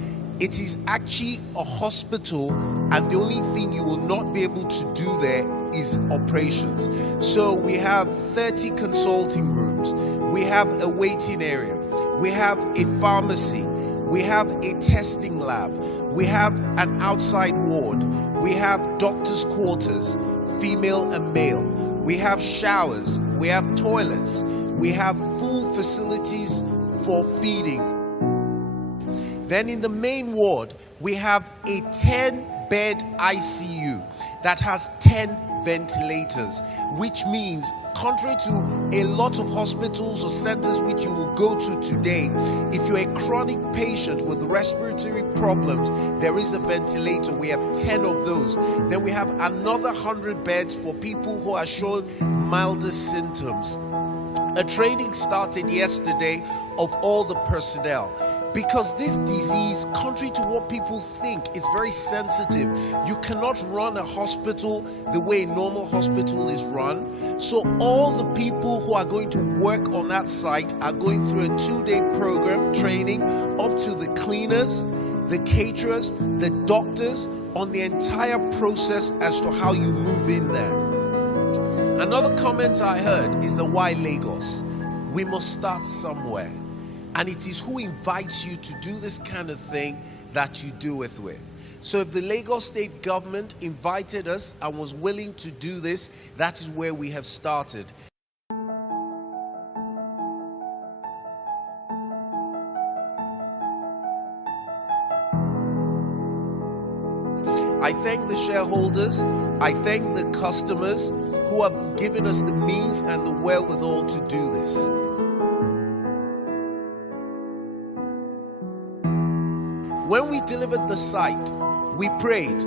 It is actually a hospital, and the only thing you will not be able to do there is operations. So we have 30 consulting rooms. We have a waiting area. We have a pharmacy. We have a testing lab. We have an outside ward. We have doctor's quarters, female and male. We have showers. We have toilets. We have full facilities for feeding. Then in the main ward, we have a 10-bed ICU that has 10 ventilators, which means, contrary to a lot of hospitals or centers which you will go to today, if you're a chronic patient with respiratory problems, there is a ventilator. We have 10 of those. Then we have another 100 beds for people who are showing milder symptoms. A training started yesterday of all the personnel, because this disease, contrary to what people think, it's very sensitive. You cannot run a hospital the way a normal hospital is run. So all the people who are going to work on that site are going through a 2-day program training, up to the cleaners, the caterers, the doctors, on the entire process as to how you move in there. Another comment I heard is the why Lagos? We must start somewhere. And it is who invites you to do this kind of thing that you do it with. So if the Lagos State government invited us and was willing to do this, that is where we have started. I thank the shareholders, I thank the customers who have given us the means and the wherewithal to do this. When we delivered the site, we prayed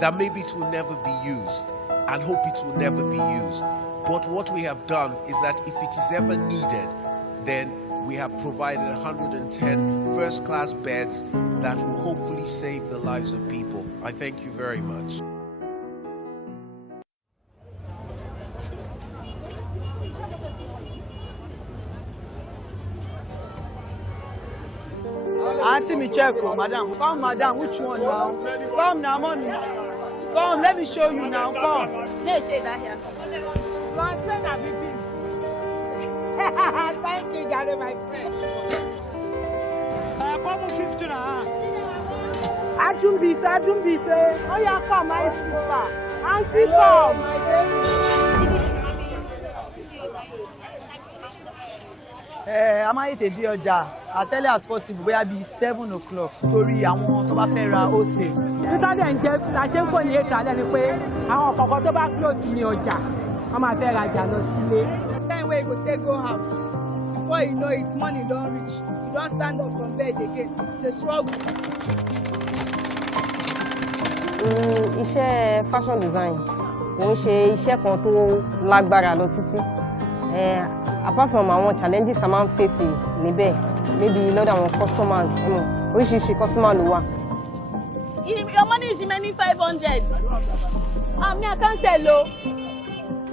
that maybe it will never be used and hope it will never be used. But what we have done is that if it is ever needed, then we have provided 110 first-class beds that will hopefully save the lives of people. I thank you very much. Auntie me check, madam. Come, madam. Which one now? Come now, mommy. Come, let me show you now. Come. Hey, shade that here. Come, friend, I be this. Thank you, Daddy, my friend. Come 50 now. Ajumbi say. Oh, yeah, come, my sister. Auntie, come. A máa tètè dé ọjà as early as possible, bóyá bíi 7 o'clock torí àwọn tó bá fẹ́ ra hoses. Títà dẹ̀ ń jẹ́ làjẹ́ kò ní ètò alẹ́ ni pé àwọn kọ̀ọ̀kan tó bá close ní ọjà wọ́n máa fẹ́ rajà lọ sílé. Time wey you go take go house, before you know it, money don reach, you don stand up from bed again, dey struggle. Iṣẹ́ fashion design kò ń ṣe iṣẹ́ kan tó lágbára lọ títí. Apart from our challenges a máa ń face níbẹ̀, maybe lọ́dọ̀ àwọn customers, oríṣiríṣi customer ló wà. Your money is remaining 500. Me, I can't sell you.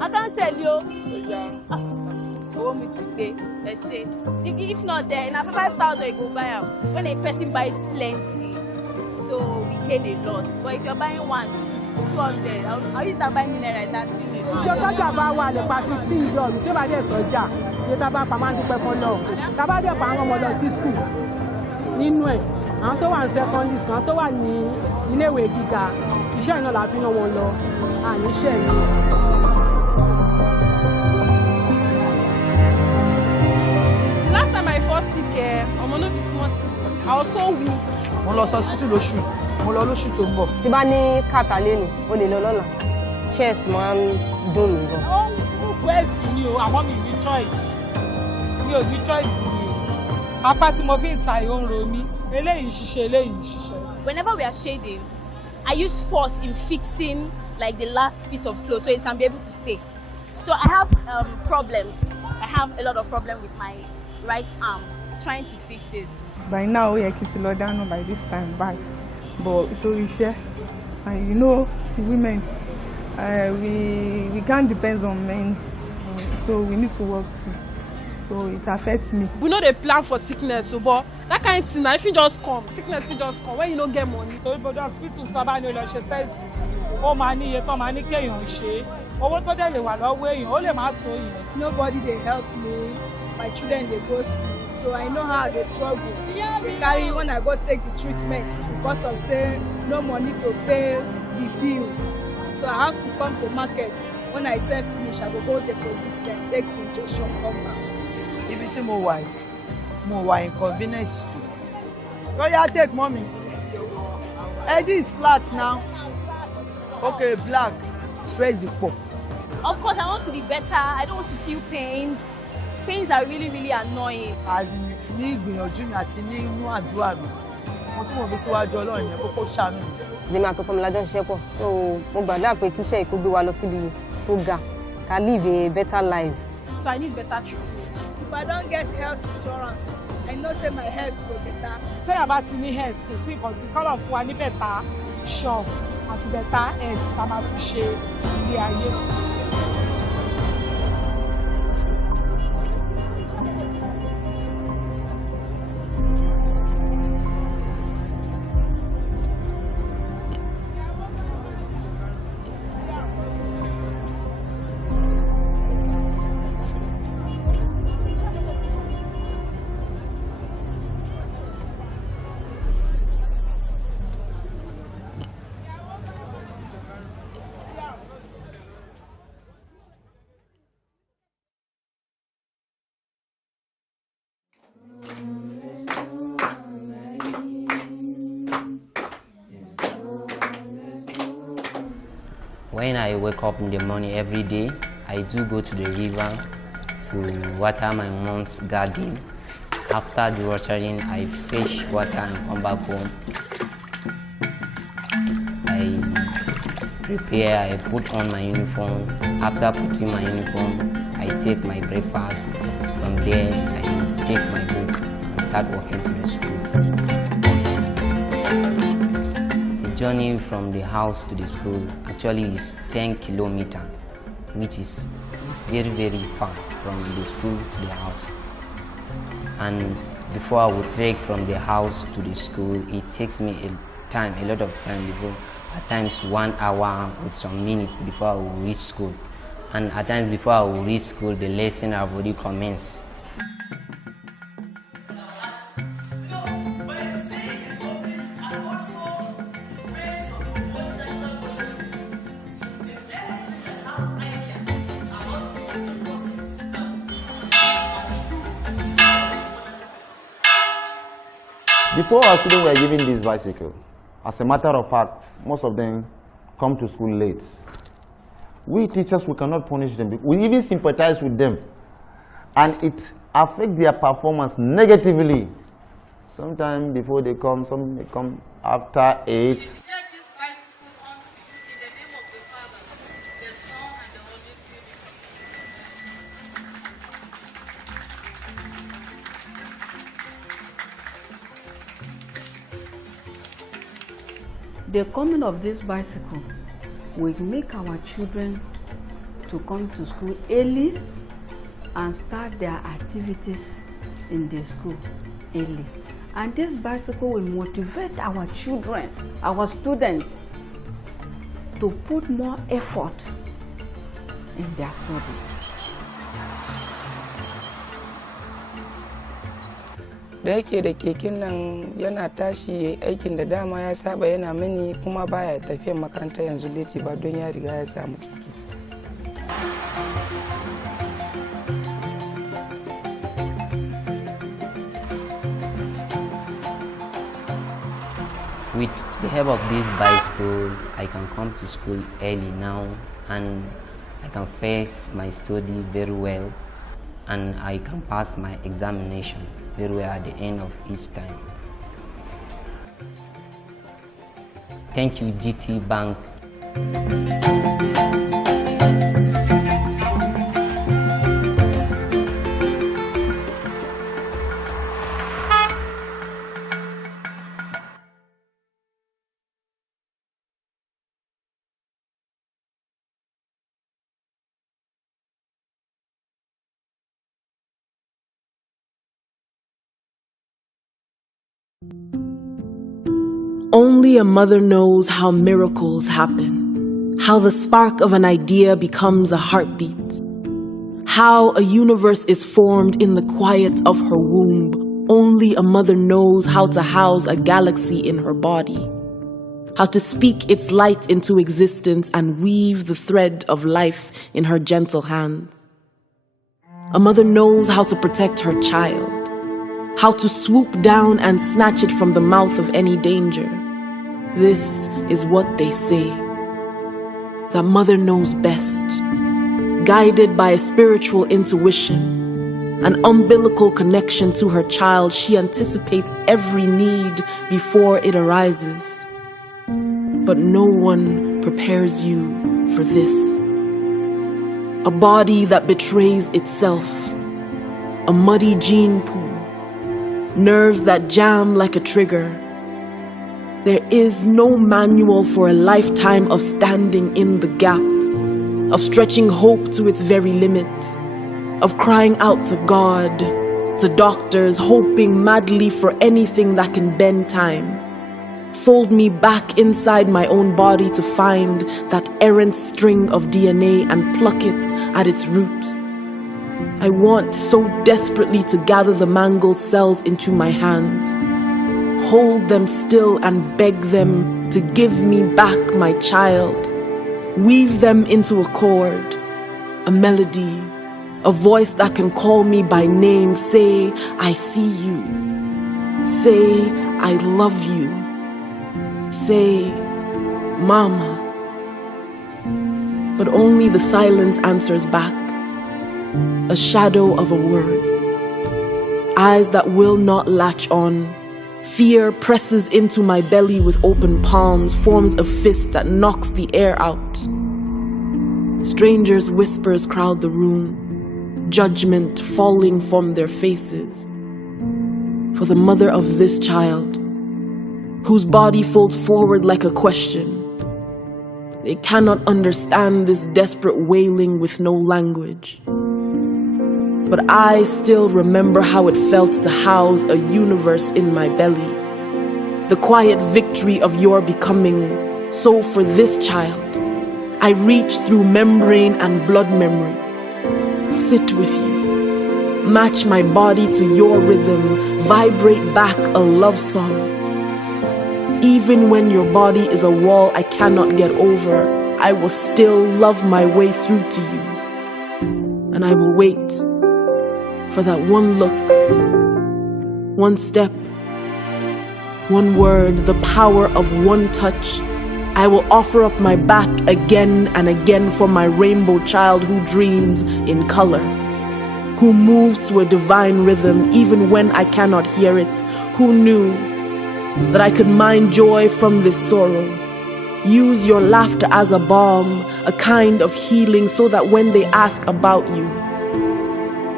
I can't sell you. owe me to pay. Let's say, if not there, na 5,000 you go buy am. When a person buys plenty, so we gain a lot. But if you're buying one, 200, I'll use that buying naira like that. Ìjọba bá wà nípa 15 yard tí ó bá dẹ̀ sọ́jà ní tábà pàmò dúpẹ́ fọ́lọ́. Tábà dẹ̀ pa àwọn ọmọ lọ sí school nínú ẹ̀. Àwọn tó wà ní secondary school, àwọn tó wà ní iléèwé gíga, iṣẹ́ iná la fi rán wọn lọ. Àníṣe ni. Last time I first sick, ọmọ no be small thing. I was so weak. Mo lọ sọ hospital lóṣù, mo lọ lóṣù tó ń bọ̀. Tí bá ní kàtà lẹ́nu, o lè lọ lọ́la. Chest máa ń dùn mí gan. Ó wait mi o, àmọ́ mi ní choice. Mi ò ní choice. Apá tí mo fi ń ta ìhó ń ro mí, eléyìí ṣiṣẹ́, eléyìí ṣiṣẹ́. Whenever we are shading, I use force in fixing like the last piece of clothes so it can be able to stay. So I have problems. I have a lot of problems with my right arm trying to fix it. By now, we are getting low down by this time back, but it's already share. And you know, women, we can't depend on men, so we need to work too. So it affects me. We know they plan for sickness, so but that kind of thing, if it just come, sickness will just come. When you don't get money, so people just fit to survive no like test. Oh money, you come money get you share. Owó tó dé lè wà lọ́wọ́ èèyàn, ó lè má tó yìí. Nobody dey help me. My children dey go school, so I know how they struggle. They carry when I go take the treatment because of saying no money to pay the bill. So I have to come to market. When I sell finish, I go deposit them, take the injection, come back. Ibi tí mo wà inconvenience. Lọ́yà take mommy. Hey, this is flat now. Okay, black. Stress is poor. Of course, I want to be better. I don't want to feel pains. Pains are really, really annoying. As ní ìgbìyànjú mi àti ní inú àdúrà mi, mo tún wọ́n bí síwájú Ọlọ́run yẹn kókó ṣàánú. Èmi àtọkọ mi lájọ ṣiṣẹ́ pọ̀, so mo gbàdúrà pé kíṣẹ́ ìkó gbé wa lọ síbi tó ga, ká live a better life. So I need better treatment. If I don't get health insurance, I know say my health go better. Tẹ́yà bá ti ní health, kò sí nǹkan tí Color fún wa ní better shop àti better health tá a máa fi ṣe ilé ayé. When I wake up in the morning every day, I do go to the river to water my mom's garden. After the watering, I fetch water and come back home. I prepare, I put on my uniform. After putting my uniform, I take my breakfast. From there, I take my book and start walking to the school. Journey from the house to the school actually is 10 kilometers, which is very, very far from the school to the house. And before I would trek from the house to the school, it takes me a lot of time before, at times 1 hour with some minutes before I will reach school. And at times before I will reach school, the lesson have already commenced. Before our students were given this bicycle, as a matter of fact, most of them come to school late. We teachers, we cannot punish them. We even sympathize with them. And it affects their performance negatively. Sometimes before they come, some may come after 8. The coming of this bicycle will make our children to come to school early and start their activities in the school early. And this bicycle will motivate our children, our students, to put more effort in their studies. Da yake da keken nan yana tashi aikin da dama ya saba yana mini kuma baya tafiyar makaranta yanzu leti ba don ya riga ya samu keke. With the help of this bicycle, I can come to school early now and I can face my study very well and I can pass my examination very well at the end of each time. Thank you, GT Bank. Only a mother knows how miracles happen, how the spark of an idea becomes a heartbeat, how a universe is formed in the quiet of her womb. Only a mother knows how to house a galaxy in her body, how to speak its light into existence and weave the thread of life in her gentle hands. A mother knows how to protect her child, how to swoop down and snatch it from the mouth of any danger. This is what they say. The mother knows best, guided by a spiritual intuition, an umbilical connection to her child. She anticipates every need before it arises. But no one prepares you for this. A body that betrays itself, a muddy gene pool, nerves that jam like a trigger. There is no manual for a lifetime of standing in the gap, of stretching hope to its very limits, of crying out to God, to doctors, hoping madly for anything that can bend time. Fold me back inside my own body to find that errant string of DNA and pluck it at its roots. I want so desperately to gather the mangled cells into my hands, hold them still and beg them to give me back my child, weave them into a chord, a melody, a voice that can call me by name, say, I see you, say, I love you, say, Mama. But only the silence answers back, a shadow of a word, eyes that will not latch on. Fear presses into my belly with open palms, forms a fist that knocks the air out. Strangers' whispers crowd the room, judgment falling from their faces. For the mother of this child, whose body folds forward like a question, they cannot understand this desperate wailing with no language. But I still remember how it felt to house a universe in my belly. The quiet victory of your becoming. So for this child, I reach through membrane and blood memory. Sit with you. Match my body to your rhythm. Vibrate back a love song. Even when your body is a wall I cannot get over, I will still love my way through to you. And I will wait for that one look, one step, one word, the power of one touch. I will offer up my back again and again for my rainbow child who dreams in color, who moves to a divine rhythm even when I cannot hear it, who knew that I could mine joy from this sorrow. Use your laughter as a balm, a kind of healing, so that when they ask about you,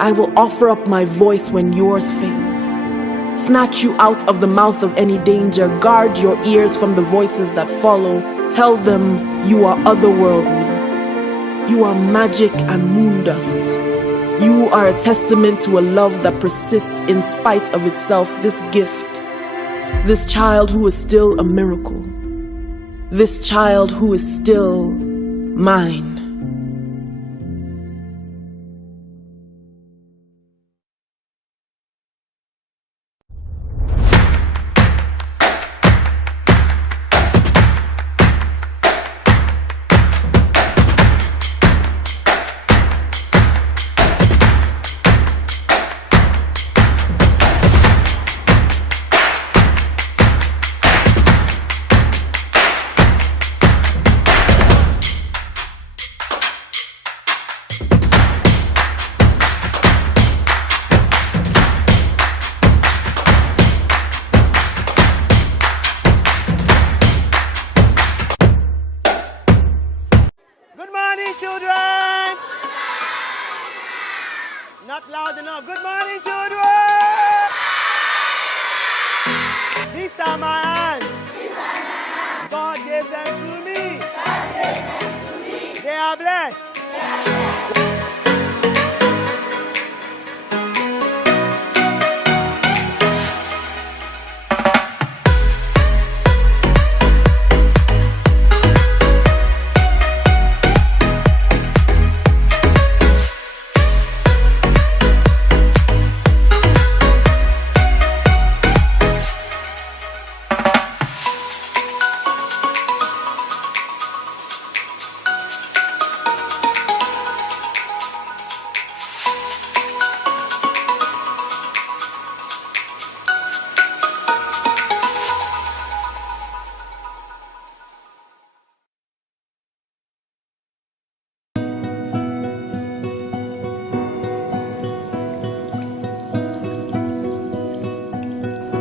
I will offer up my voice when yours fails. Snatch you out of the mouth of any danger. Guard your ears from the voices that follow. Tell them you are otherworldly. You are magic and moon dust. You are a testament to a love that persists in spite of itself, this gift, this child who is still a miracle, this child who is still mine.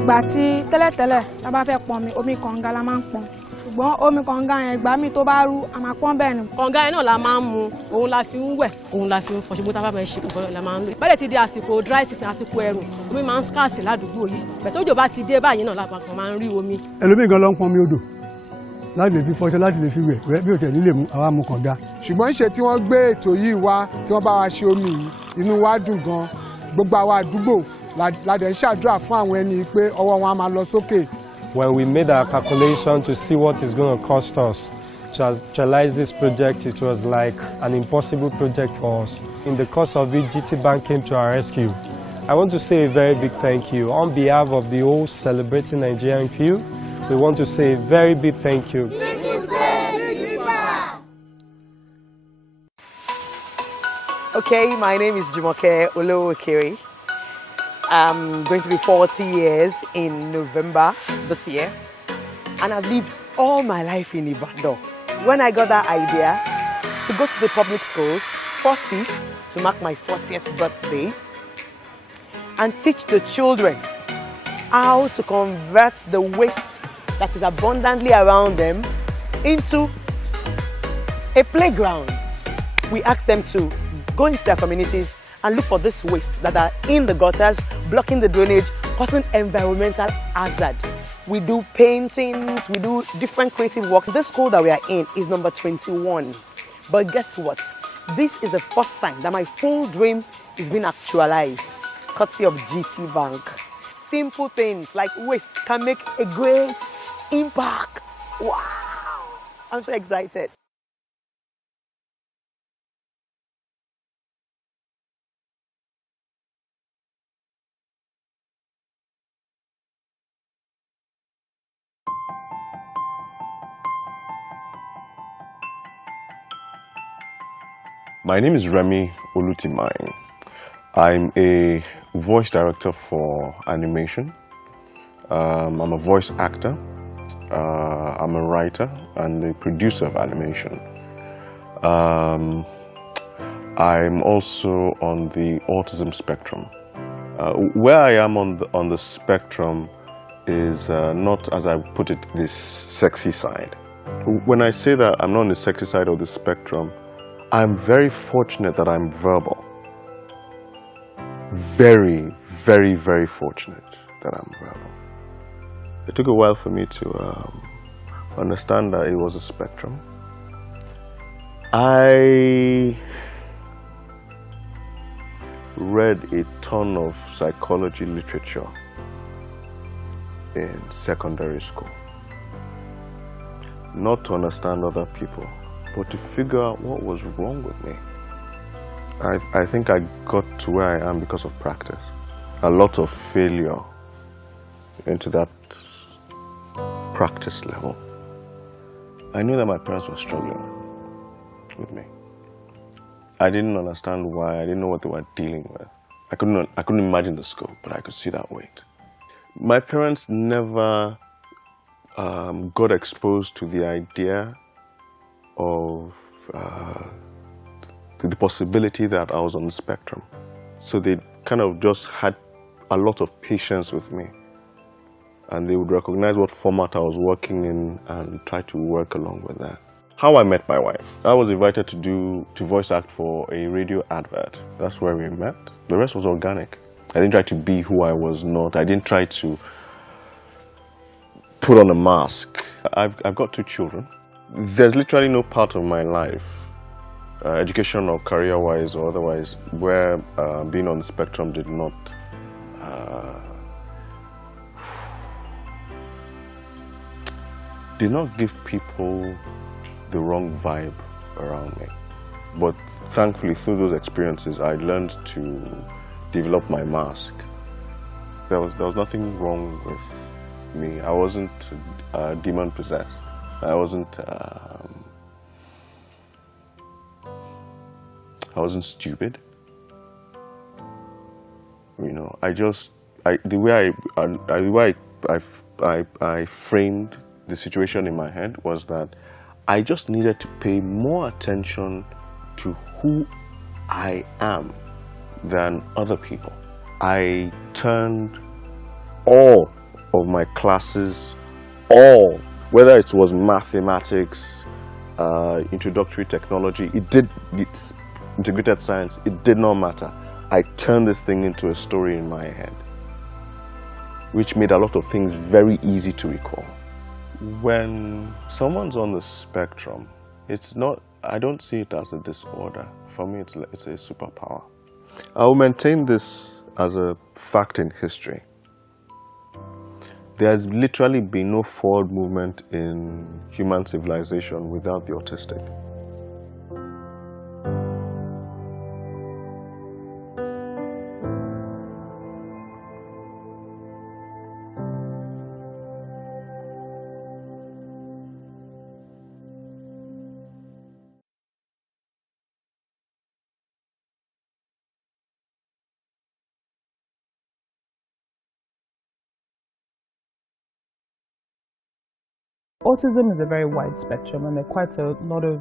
Ìgbà tí tẹ́lẹ̀tẹ́lẹ̀ tá bá fẹ́ pọn omi kànga la máa ń pọn ṣùgbọ́n omi kànga yẹn ìgbà mi tó bá rú a máa pọn bẹ́ẹ̀ ni. Kànga yẹn náà la máa ń mu òun la fi ń wẹ̀ òun la fi ń fọṣọ bó tá bá fẹ́ ṣe kọ̀ọ̀kan la máa ń lò. Bẹ́ẹ̀ ti di àsìkò dry season àsìkò ẹ̀rùn omi máa ń scarce ládùúgbò yìí bẹ́ẹ̀ tójò bá ti dé báyìí náà la kàn máa ń rí omi. ẹlòmíì gan ló ń pọn mi odò láti lè fi fọṣọ láti lè fi wẹ̀ bí òtẹ̀ nílé mu àwa mu kànga. ṣùgbọ́n ṣe tí wọ́n gbé ètò yìí wá tí wọ́n bá wa ṣe omi yìí inú wa dùn gan gbogbo àwa àdúgbò ládẹ̀ ń ṣàdúrà fún àwọn ẹni pé ọwọ́ wọn á máa lọ sókè. When we made our calculation to see what it's going to cost us to actualize this project, it was like an impossible project for us. In the course of it, GT Bank came to our rescue. I want to say a very big thank you. On behalf of the whole Celebrating Nigerian crew, we want to say a very big thank you. Okay, my name is Jumoke Olowokere. I'm going to be 40 years in November this year, and I've lived all my life in Ibadan. When I got that idea to go to the public schools, 40, to mark my 40th birthday, and teach the children how to convert the waste that is abundantly around them into a playground, we asked them to go into their communities and look for this waste that are in the gutters, blocking the drainage, causing environmental hazard. We do paintings, we do different creative work. This school that we are in is number 21. But guess what? This is the first time that my full dream is being actualized, courtesy of GT Bank. Simple things like waste can make a great impact. Wow! I'm so excited. My name is Remy Olutimine. I'm a voice director for animation. I'm a voice actor. I'm a writer and a producer of animation. I'm also on the autism spectrum. Where I am on the spectrum is not, as I put it, this sexy side. When I say that I'm not on the sexy side of the spectrum, I'm very fortunate that I'm verbal. Very, very, very fortunate that I'm verbal. It took a while for me to understand that it was a spectrum. read a ton of psychology literature in secondary school. Not to understand other people, but to figure out what was wrong with me. I think I got to where I am because of practice. A lot of failure into that practice level. I knew that my parents were struggling with me. I didn't understand why. I didn't know what they were dealing with. I couldn't imagine the scope, but I could see that weight. My parents never got exposed to the idea of the possibility that I was on the spectrum. So they kind of just had a lot of patience with me. And they would recognize what format I was working in and try to work along with that. How I met my wife. I was invited to voice act for a radio advert. That's where we met. The rest was organic. I didn't try to be who I was not. I didn't try to put on a mask. I've got 2 children. There's literally no part of my life, education or career-wise or otherwise, where being on the spectrum did not give people the wrong vibe around me. But thankfully, through those experiences, I learned to develop my mask. There was nothing wrong with me. I wasn't demon possessed. I wasn't stupid. You know, the way I framed the situation in my head was that I just needed to pay more attention to who I am than other people. I turned all of my classes, whether it was mathematics, introductory technology, integrated science, it did not matter. I turned this thing into a story in my head, which made a lot of things very easy to recall. When someone's on the spectrum, I don't see it as a disorder. For me, it's a superpower. I will maintain this as a fact in history. There has literally been no forward movement in human civilization without the autistic. Autism is a very wide spectrum, and there are quite a lot of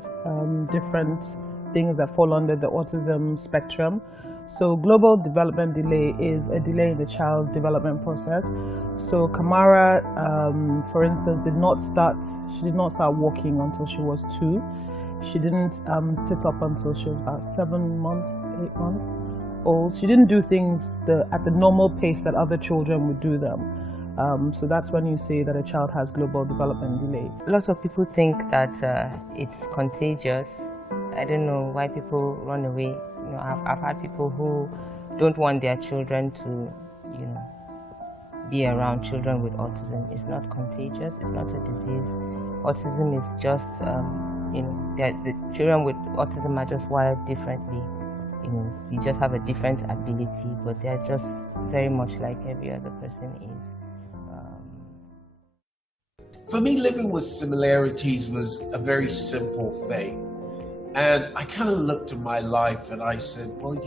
different things that fall under the autism spectrum. So global development delay is a delay in the child's development process. So Kamara, for instance, did not start walking until she was 2. She didn't sit up until she was about 7 months, 8 months old. She didn't do things at the normal pace that other children would do them. So that's when you say that a child has global development delay. Lots of people think that it's contagious. I don't know why people run away. You know, I've had people who don't want their children to, be around children with autism. It's not contagious. It's not a disease. Autism is just, the children with autism are just wired differently. You just have a different ability, but they're just very much like every other person is. For me, living with similarities was a very simple thing. And I kind of looked at my life and I said, well,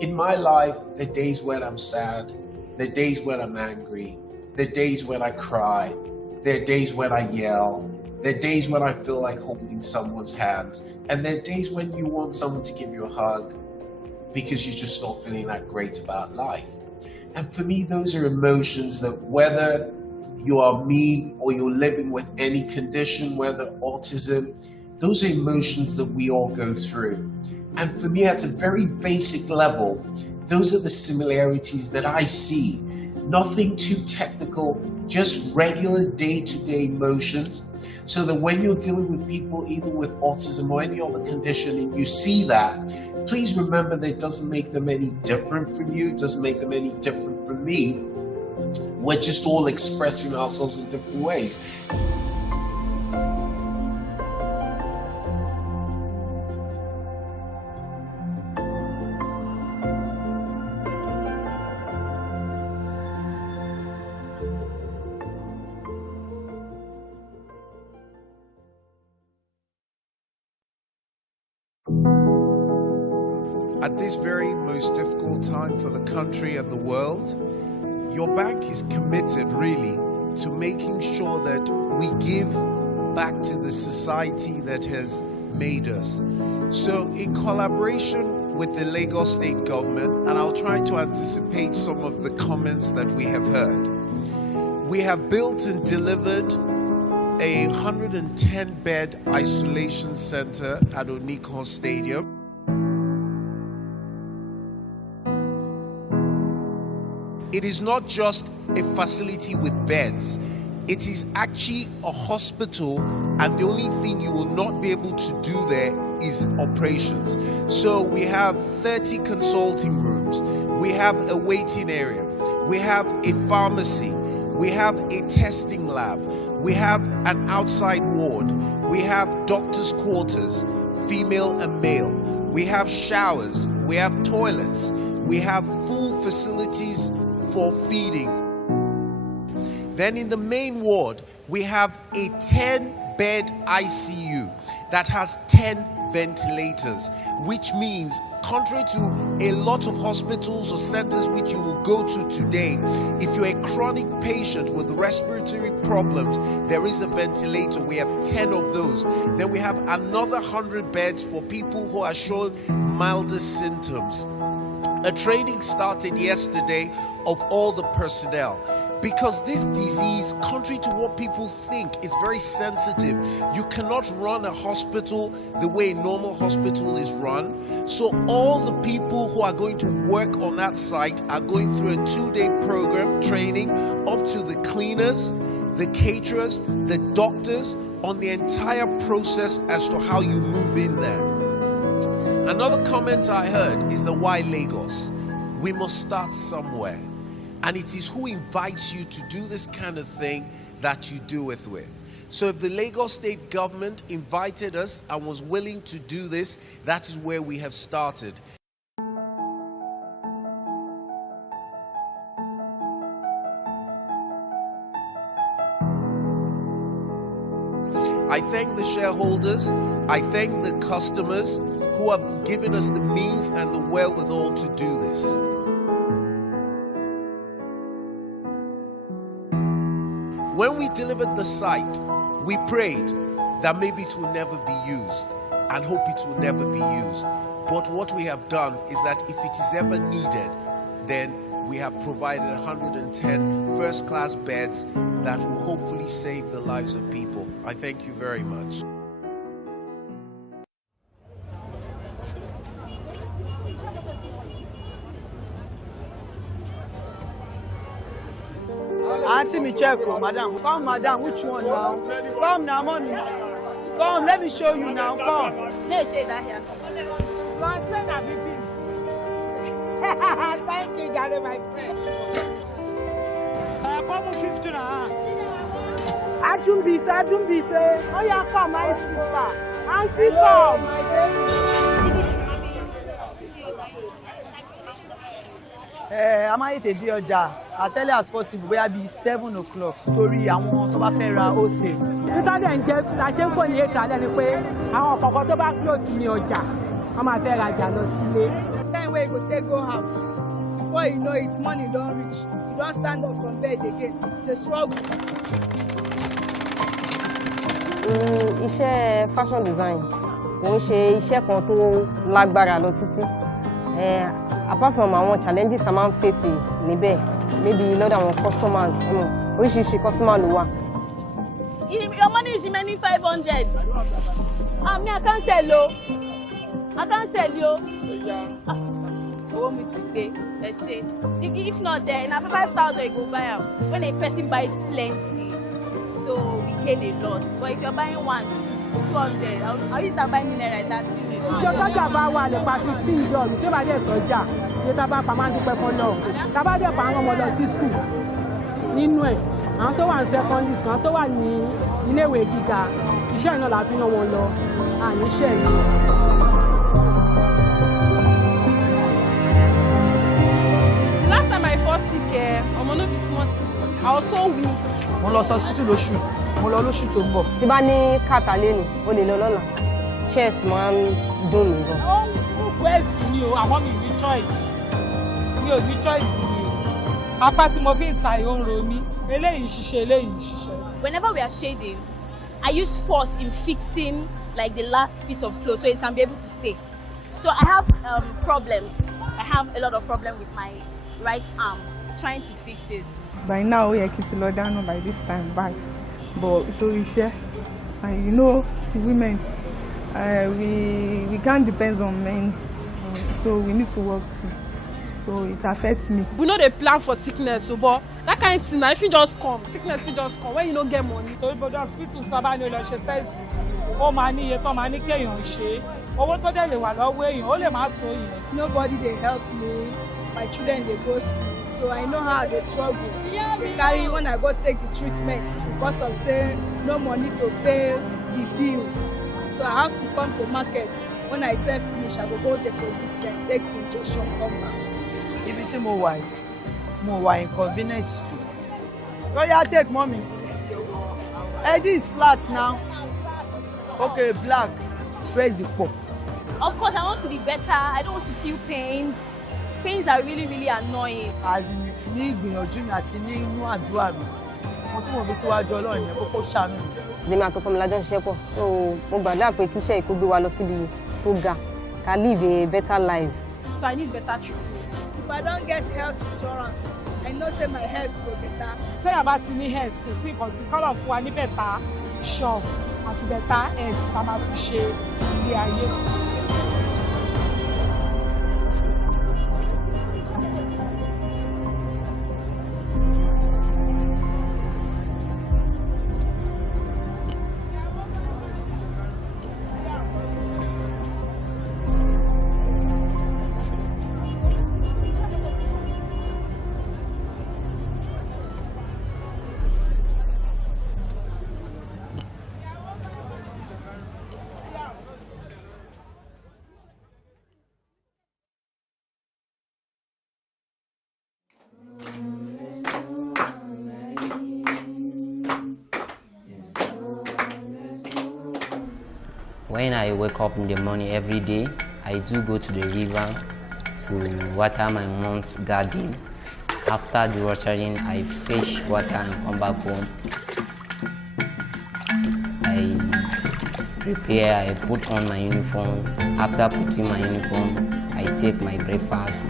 in my life, there are days when I'm sad, there are days when I'm angry, there are days when I cry, there are days when I yell, there are days when I feel like holding someone's hands, and there are days when you want someone to give you a hug because you're just not feeling that great about life. And for me, those are emotions that whether you are me or you're living with any condition, whether autism, those are emotions that we all go through. And for me, at a very basic level, those are the similarities that I see. nothing too technical, just regular day-to-day motions, so that when you're dealing with people either with autism or any other condition and you see that, please remember that it doesn't make them any different from you, it doesn't make them any different from me. We're just all expressing ourselves in different ways. At this very most difficult time for the country and the world, your bank is committed really to making sure that we give back to the society that has made us. So in collaboration with the Lagos State government, and I'll try to anticipate some of the comments that we have heard, we have built and delivered a 110-bed isolation center at Onikon Stadium. It is not just a facility with beds. It is actually a hospital, and the only thing you will not be able to do there is operations. So we have 30 consulting rooms. We have a waiting area. We have a pharmacy. We have a testing lab. We have an outside ward. We have doctor's quarters, female and male. We have showers. We have toilets. We have full facilities for feeding. Then in the main ward, we have a 10-bed ICU that has 10 ventilators, which means, contrary to a lot of hospitals or centers which you will go to today, if you're a chronic patient with respiratory problems, there is a ventilator. We have 10 of those. Then we have another 100 beds for people who are showing milder symptoms. A training started yesterday of all the personnel, because this disease, contrary to what people think, it's very sensitive. You cannot run a hospital the way a normal hospital is run. So all the people who are going to work on that site are going through a 2-day program training, up to the cleaners, the caterers, the doctors, on the entire process as to how you move in there. Another comment I heard is the why Lagos? We must start somewhere. And it is who invites you to do this kind of thing that you do it with. So if the Lagos State government invited us and was willing to do this, that is where we have started. I thank the shareholders, I thank the customers who have given us the means and the wherewithal to do this. When we delivered the site, we prayed that maybe it will never be used and hope it will never be used. But what we have done is that if it is ever needed, then we have provided 110 first-class beds that will hopefully save the lives of people. I thank you very much. Auntie me check, madam. Come, madam. Which one now? Come now, mommy. Come, let me show you now. Come. Hey, shade that here. Come, friend, I be Thank you, Daddy, my friend. Come 50 now. I don't be say. Oh, yeah, come, my sister. Auntie, come. I might take the ọjà as early as possible. We be 7 o'clock. Torí àwọn tó bá fẹ́ ra osis. Nígbà tí ẹ̀ ń jẹ́ kó ní ètò àlẹ́ ni pé àwọn kọ̀ọ̀kan tó bá close ní ọjà, wọ́n máa fẹ́ rajà lọ sílé. Time wey you go take go house. Before you know it, money don't reach. You don't stand up from bed again. The struggle. Iṣẹ́ fashion design kò ń ṣe iṣẹ́ kan tó lágbára lọ títí. Apart from àwọn challenges I máa ń face níbẹ̀, maybe lọ́dọ̀ àwọn customers, oríṣiríṣi customer ló wà. Your money is remaining 500. Me, I can't sell you. I can't sell you. want me to pay, let's say. If not there, in 5,000 you go buy out. When a person buys plenty, so we gain a lot. But if you're buying one, 200, how you start buying there like that? Ìjọba bá wà nípa 15 yọ̀ọ̀dù tí ó bá dẹ̀ sọ́jà ní tábà pàmò àdúpẹ́ fún náà. Tábà dẹ̀ pa àwọn ọmọ lọ sí skul nínú ẹ̀. Àwọn tó wà ní secondary school, àwọn tó wà ní iléèwé gíga, iṣẹ́ ìnáwó làbí náà wọn lọ. Àníṣe Last time I first sick, ọmọ no be small thing. I was so weak. Mo lọ sí hospital lóṣù, mo lọ lóṣù tó ń bọ̀. Tí bá ní kàtà lẹ́nu, o lè lọ lọ́la. Chest máa ń dùn mí gan. Ó wẹ́ẹ̀ tì mí o, àmọ́ mi ní choice. Mi ò ní choice mi. Apá tí mo fi ń ta ìhó ń ro mí. Eléyìí ṣiṣẹ́, eléyìí ṣiṣẹ́. Whenever we are shading, I use force in fixing like the last piece of clothes so it can be able to stay. So I have problems. I have a lot of problems with my right arm, trying to fix it. By now, we are getting low down by this time, but it's already share. And you know, women, we can't depend on men, so we need to work too. So it affects me. We know they plan for sickness, so but that kind of thing, if you just come, sickness will just come when you don't get money. So if you just fit to Sabano, like she test, oh money, you come and get your share. Or what other they want away, you only matter you. Nobody they help me. My children they go school, so I know how they struggle. They carry when I go take the treatment because of saying no money to pay the bill. So I have to come to market. When I sell finish, I will go deposit them, take the injection, come back. If it's more inconvenience. Go yeah, take mommy. Hey, this is flat now. Okay, black. Stress the pop. Of course, I want to be better. I don't want to feel pains. Pains are really, really annoying. As in, ní ìgbìyànjú mi àti ní inú àdúrà mi. Mo tún wọ́n bí síwájú Ọlọ́run ní kókó ṣàánú. Èmi àtọkọ mi lájọ ṣiṣẹ́ pọ̀. So mo gbàdúrà pé kíṣẹ́ ìkó gbé wa lọ síbi tó ga. Ká live a better life. So I need better treatment. If I don't get health insurance, I know say my health go better. Tell about any health, kò sí nǹkan tí Color fún wa ní better shop àti better health tá a máa fi ṣe ilé ayé. When I wake up in the morning every day, I do go to the river to water my mom's garden. After the watering, I fetch water and come back home. I prepare, I put on my uniform. After putting my uniform, I take my breakfast.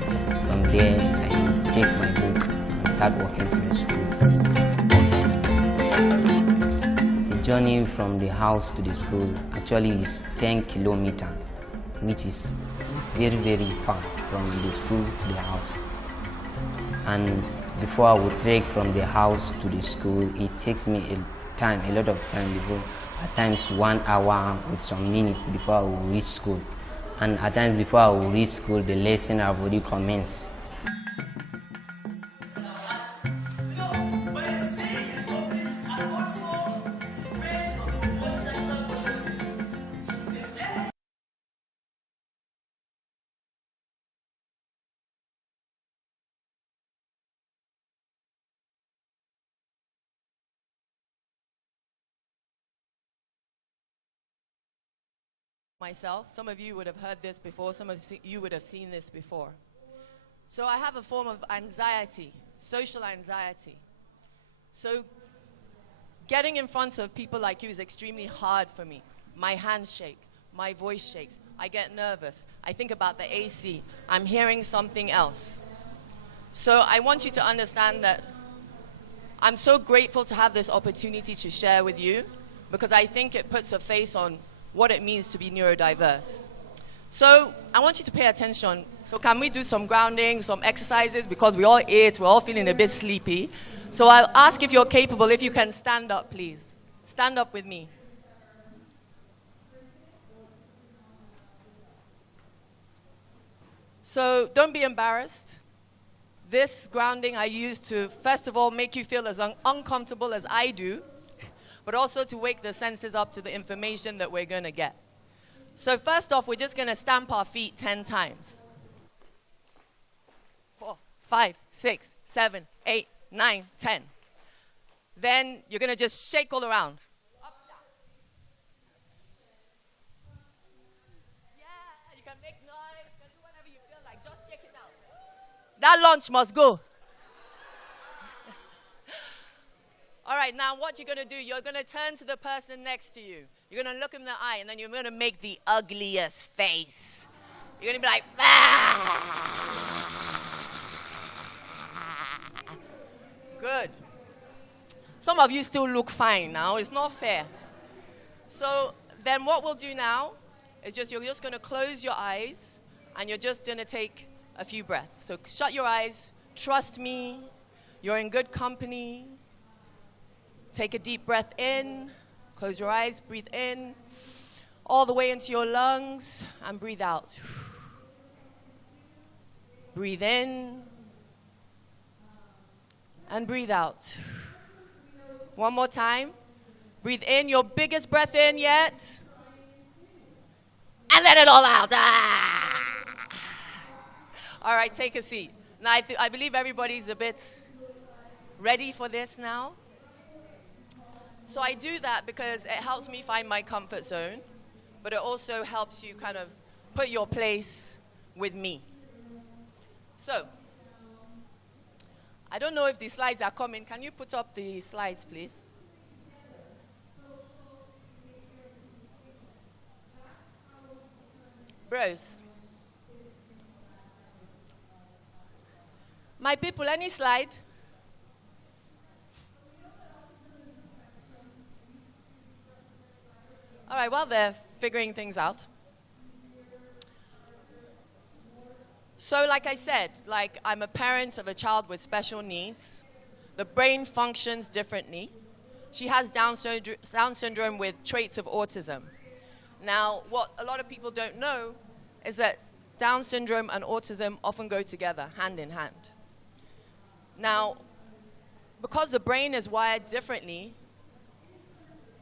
From there, I take my book and start walking to the school. The journey from the house to the school actually is 10 kilometers, which is very, very far from the school to the house. And before I would trek from the house to the school, it takes me a lot of time before, at times 1 hour with some minutes before I will reach school. And at times before I will reach school, the lesson have already commenced. Myself, some of you would have heard this before, some of you would have seen this before. So I have a form of anxiety, social anxiety. So getting in front of people like you is extremely hard for me. My hands shake, my voice shakes, I get nervous, I think about the AC, I'm hearing something else. So I want you to understand that I'm so grateful to have this opportunity to share with you, because I think it puts a face on what it means to be neurodiverse. So I want you to pay attention. So can we do some grounding, some exercises, because we all ate, we're all feeling a bit sleepy. So I'll ask if you're capable, if you can stand up, please. Stand up with me. So don't be embarrassed. This grounding I use to, first of all, make you feel as uncomfortable as I do, but also to wake the senses up to the information that we're going to get. So first off, we're just going to stamp our feet 10 times. 4, 5, 6, 7, 8, 9, 10. Then you're going to just shake all around. Up, down. Yeah, you can make noise, you can do whatever you feel like. Just shake it out. That lunch must go. All right, now what you're going to do, you're going to turn to the person next to you. You're going to look in the eye, and then you're going to make the ugliest face. You're going to be like, good. Some of you still look fine now. It's not fair. So then what we'll do now is you're just going to close your eyes, and you're just going to take a few breaths. So shut your eyes. Trust me. You're in good company. Take a deep breath in. Close your eyes. Breathe in. All the way into your lungs. And breathe out. Breathe in. And breathe out. One more time. Breathe in. Your biggest breath in yet. And let it all out. Ah! All right, take a seat. Now, I believe everybody's a bit ready for this now. So I do that because it helps me find my comfort zone, but it also helps you kind of put your place with me. So, I don't know if the slides are coming. Can you put up the slides, please? Bros. My people, any slide? All right, while they're figuring things out. So like I said, I'm a parent of a child with special needs. The brain functions differently. She has Down syndrome with traits of autism. Now, what a lot of people don't know is that Down syndrome and autism often go together, hand in hand. Now, because the brain is wired differently,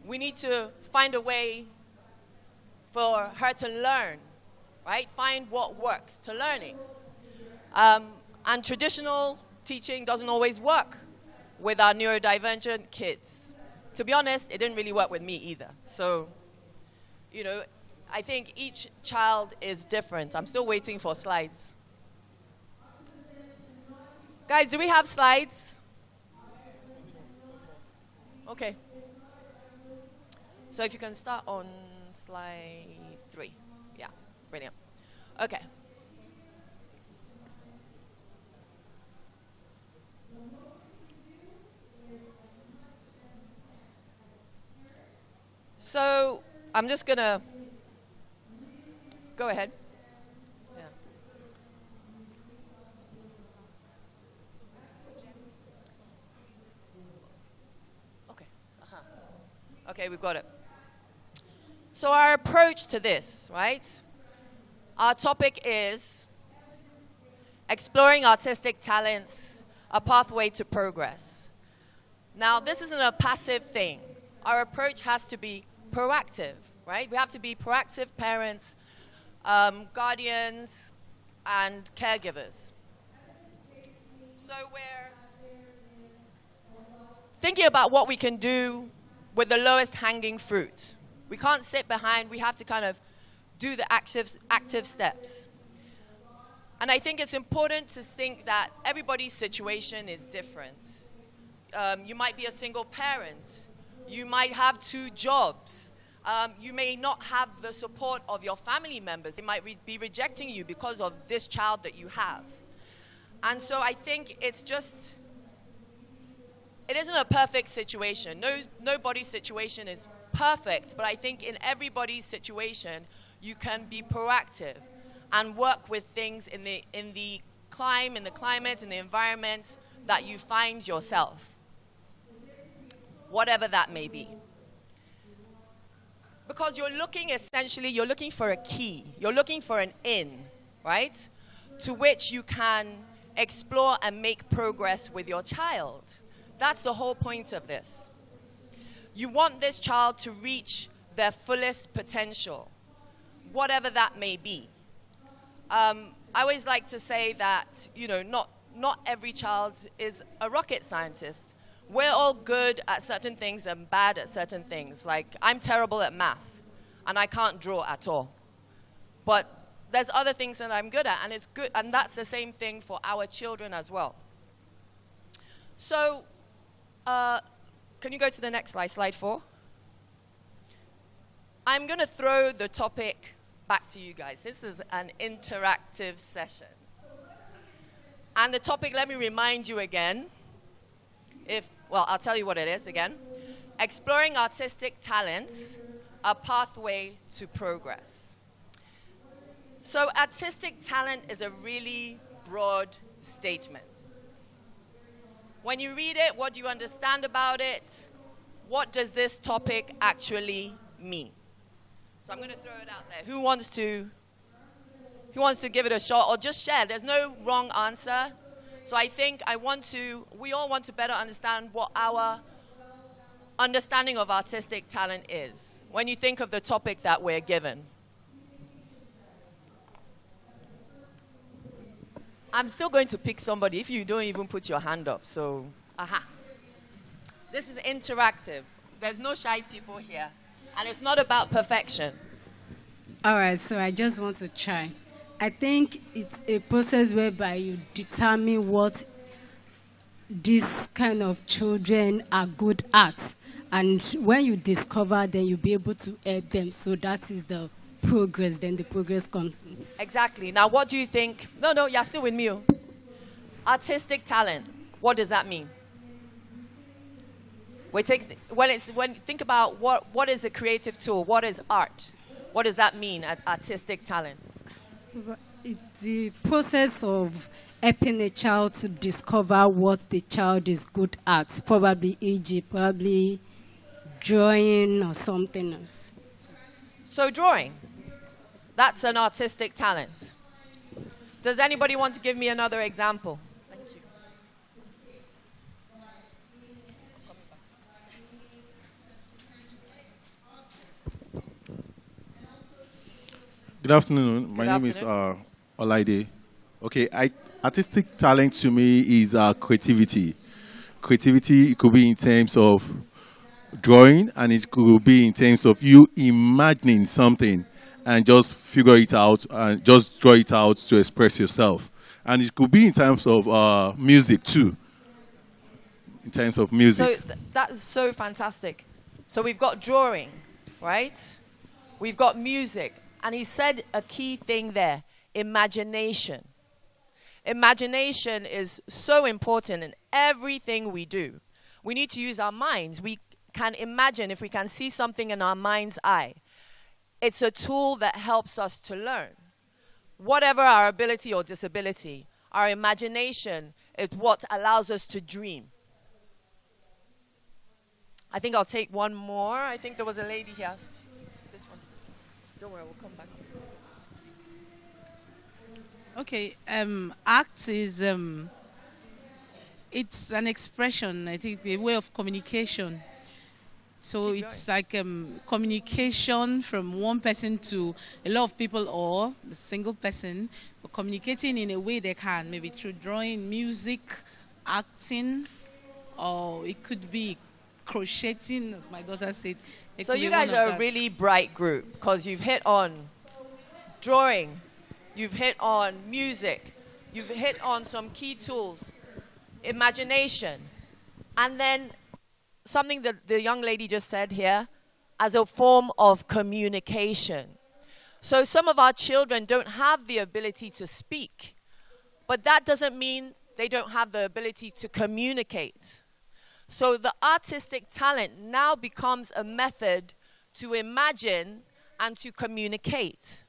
we need to find a way for her to learn, right? Find what works to learning. And traditional teaching doesn't always work with our neurodivergent kids. To be honest, it didn't really work with me either. So, you know, I think each child is different. I'm still waiting for slides. Guys, do we have slides? Okay. So if you can start on slide 3. Yeah, brilliant. Okay. So I'm just going to go ahead. Yeah. Okay. Okay, we've got it. So our approach to this, right? Our topic is exploring autistic talents, a pathway to progress. Now, this isn't a passive thing. Our approach has to be proactive, right? We have to be proactive parents, guardians, and caregivers. So we're thinking about what we can do with the lowest hanging fruit. We can't sit behind. We have to kind of do the active steps. And I think it's important to think that everybody's situation is different. You might be a single parent. You might have 2 jobs. You may not have the support of your family members. They might be rejecting you because of this child that you have. And so I think it's just, it isn't a perfect situation. Nobody's situation is perfect, but I think in everybody's situation, You can be proactive and work with things in the climate, in the environment that you find yourself, whatever that may be. Because you're looking for a key, you're looking for an in, right? To which you can explore and make progress with your child. That's the whole point of this. You want this child to reach their fullest potential, whatever that may be. I always like to say that, you know, not every child is a rocket scientist. We're all good at certain things and bad at certain things. Like, I'm terrible at math, and I can't draw at all. But there's other things that I'm good at, and it's good, and that's the same thing for our children as well. So, can you go to the next slide, slide 4? I'm going to throw the topic back to you guys. This is an interactive session. And the topic, let me remind you again, well, I'll tell you what it is again. Exploring artistic talents, a pathway to progress. So artistic talent is a really broad statement. When you read it, what do you understand about it? What does this topic actually mean? So I'm going to throw it out there. Who wants to give it a shot, or just share? There's no wrong answer. So I think we all want to better understand what our understanding of artistic talent is when you think of the topic that we're given. I'm still going to pick somebody if you don't even put your hand up. So, This is interactive. There's no shy people here. And it's not about perfection. All right, so I just want to try. I think it's a process whereby you determine what these kind of children are good at. And when you discover, then you'll be able to help them. So that is the progress, then the progress comes. Exactly. Now, what do you think? No, you're still with me. Artistic talent, what does that mean? Think about what is a creative tool? What is art? What does that mean, artistic talent? It's the process of helping a child to discover what the child is good at, probably e.g., probably drawing or something else. So drawing, that's an artistic talent. Does anybody want to give me another example? Thank you. Good afternoon. My name is Olaide. Okay, artistic talent to me is creativity. Creativity could be in terms of drawing, and it could be in terms of you imagining something and just figure it out and just draw it out to express yourself. And it could be in terms of music too. In terms of music. So that's so fantastic. So we've got drawing, right? We've got music. And he said a key thing there, imagination. Imagination is so important in everything we do. We need to use our minds. We can imagine if we can see something in our mind's eye. It's a tool that helps us to learn. Whatever our ability or disability, our imagination is what allows us to dream. I think I'll take one more. I think there was a lady here. This one. Don't worry, we'll come back to it. Okay, art is, it's an expression, I think, a way of communication. So it's like communication from one person to a lot of people or a single person, but communicating in a way they can, maybe through drawing, music, acting, or it could be crocheting, as my daughter said. So you guys are a really bright group because you've hit on drawing, you've hit on music, you've hit on some key tools, imagination, and then something that the young lady just said here, as a form of communication. So some of our children don't have the ability to speak, but that doesn't mean they don't have the ability to communicate. So the artistic talent now becomes a method to imagine and to communicate.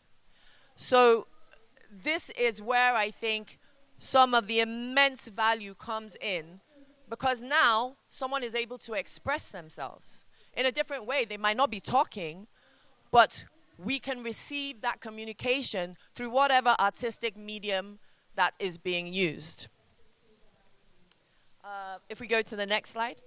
So this is where I think some of the immense value comes in, because now someone is able to express themselves in a different way. They might not be talking, but we can receive that communication through whatever artistic medium that is being used. If we go to the next slide.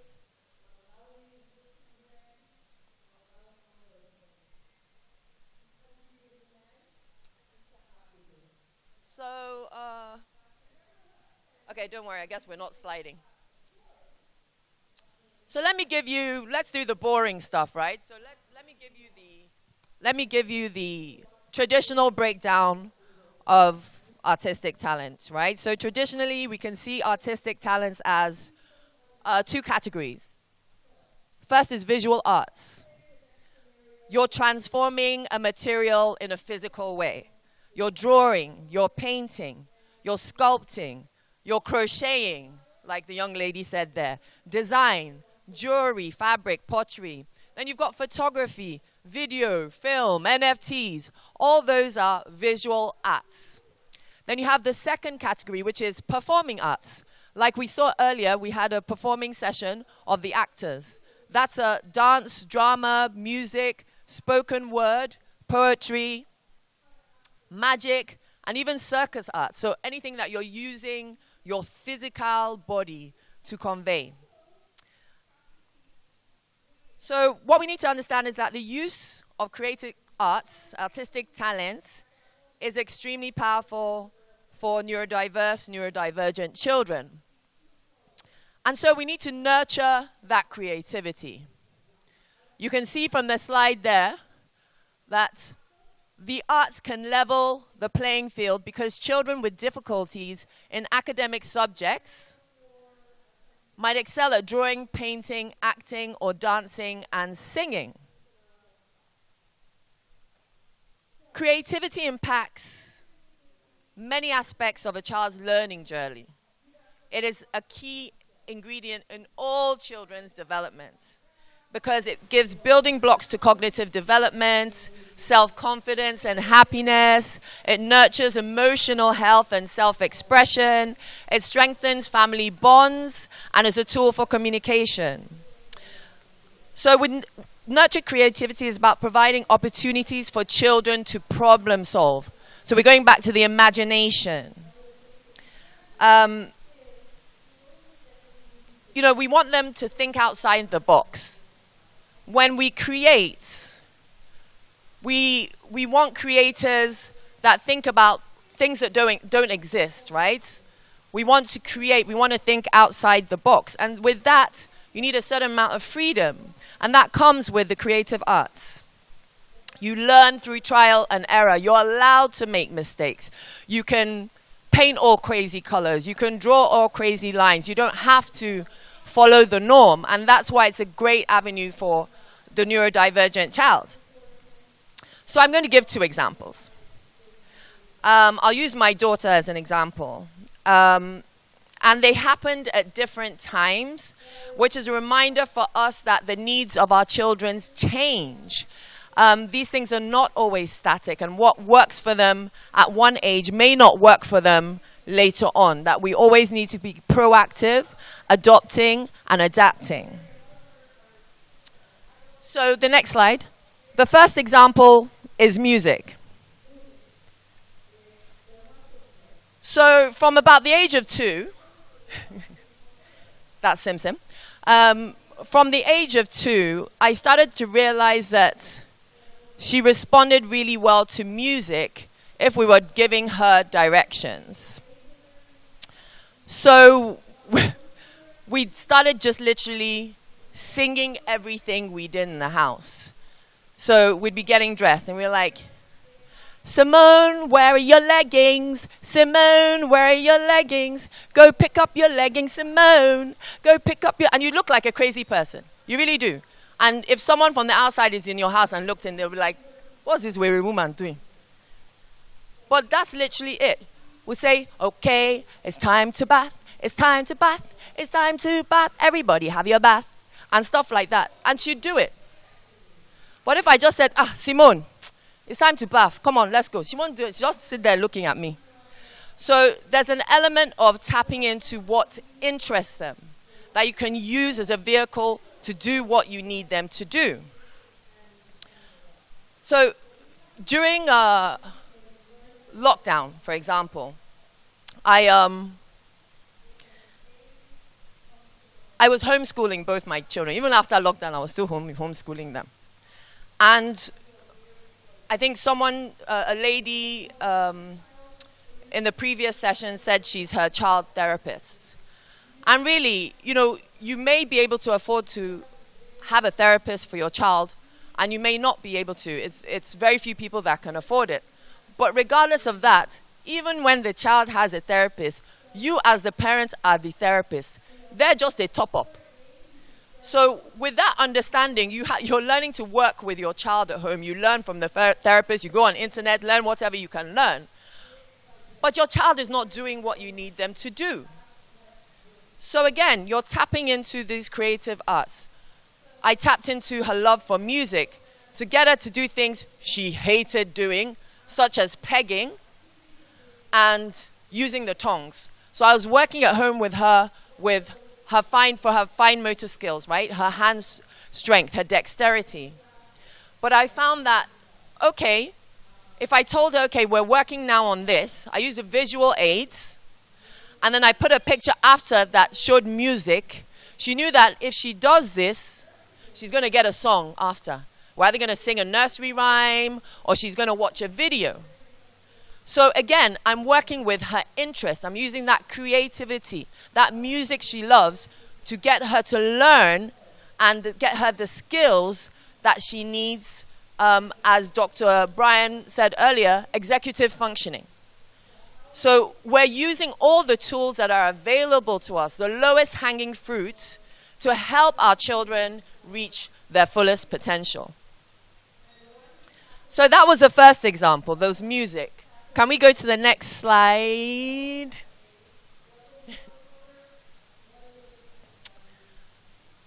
So, okay, don't worry, I guess we're not sliding. So let's do the boring stuff, right? So let me give you the traditional breakdown of artistic talent, right? So traditionally, we can see artistic talents as two categories. First is visual arts. You're transforming a material in a physical way. You're drawing, you're painting, you're sculpting, you're crocheting, like the young lady said there. Design, jewelry, fabric, pottery. Then you've got photography, video, film, NFTs. All those are visual arts. Then you have the second category, which is performing arts. Like we saw earlier, we had a performing session of the actors. That's a dance, drama, music, spoken word, poetry, magic, and even circus art. So anything that you're using your physical body to convey. So what we need to understand is that the use of creative arts, artistic talents, is extremely powerful for neurodiverse, neurodivergent children. And so we need to nurture that creativity. You can see from the slide there that the arts can level the playing field because children with difficulties in academic subjects might excel at drawing, painting, acting, or dancing and singing. Creativity impacts many aspects of a child's learning journey. It is a key ingredient in all children's development because it gives building blocks to cognitive development, self-confidence and happiness. It nurtures emotional health and self-expression. It strengthens family bonds and is a tool for communication. So with nurtured creativity is about providing opportunities for children to problem solve. So we're going back to the imagination. You know, we want them to think outside the box. When we create, we want creators that think about things that don't exist, right? We want to create, we want to think outside the box. And with that, you need a certain amount of freedom. And that comes with the creative arts. You learn through trial and error. You're allowed to make mistakes. You can paint all crazy colors. You can draw all crazy lines. You don't have to follow the norm. And that's why it's a great avenue for the neurodivergent child. So I'm going to give two examples. I'll use my daughter as an example. And they happened at different times, which is a reminder for us that the needs of our children change. These things are not always static, and what works for them at one age may not work for them later on, that we always need to be proactive, adopting, and adapting. So the next slide. The first example is music. So from about the age of 2, that's Sim. From the age of 2, I started to realize that she responded really well to music if we were giving her directions. So we started just literally singing everything we did in the house. So we'd be getting dressed and we were like, Simone, where are your leggings? Simone, where are your leggings? Go pick up your leggings, Simone. Go pick up your... And you look like a crazy person. You really do. And if someone from the outside is in your house and looked in, they'll be like, what's this weary woman doing? But that's literally it. We say, okay, it's time to bath. It's time to bath. It's time to bath. Everybody have your bath. And stuff like that. And she'd do it. But if I just said, Simone, It's time to bath. Come on, let's go. She won't do it. She just sit there looking at me. So there's an element of tapping into what interests them that you can use as a vehicle to do what you need them to do. So during lockdown, for example, I was homeschooling both my children. Even after lockdown, I was still homeschooling them. And I think someone, a lady in the previous session said she's her child therapist. And really, you know, you may be able to afford to have a therapist for your child, and you may not be able to. It's very few people that can afford it. But regardless of that, even when the child has a therapist, you as the parents are the therapist. They're just a top-up. So with that understanding, you're learning to work with your child at home. You learn from the therapist. You go on internet, learn whatever you can learn. But your child is not doing what you need them to do. So again, you're tapping into these creative arts. I tapped into her love for music to get her to do things she hated doing, such as pegging and using the tongs. So I was working at home with her for her fine motor skills, right? Her hand strength, her dexterity. But I found that, okay, if I told her, okay, we're working now on this, I used the visual aids, and then I put a picture after that showed music, she knew that if she does this, she's going to get a song after. We're either going to sing a nursery rhyme or she's going to watch a video. So again, I'm working with her interest. I'm using that creativity, that music she loves, to get her to learn and get her the skills that she needs, as Dr. Brian said earlier, executive functioning. So we're using all the tools that are available to us, the lowest hanging fruits, to help our children reach their fullest potential. So that was the first example, those music. Can we go to the next slide?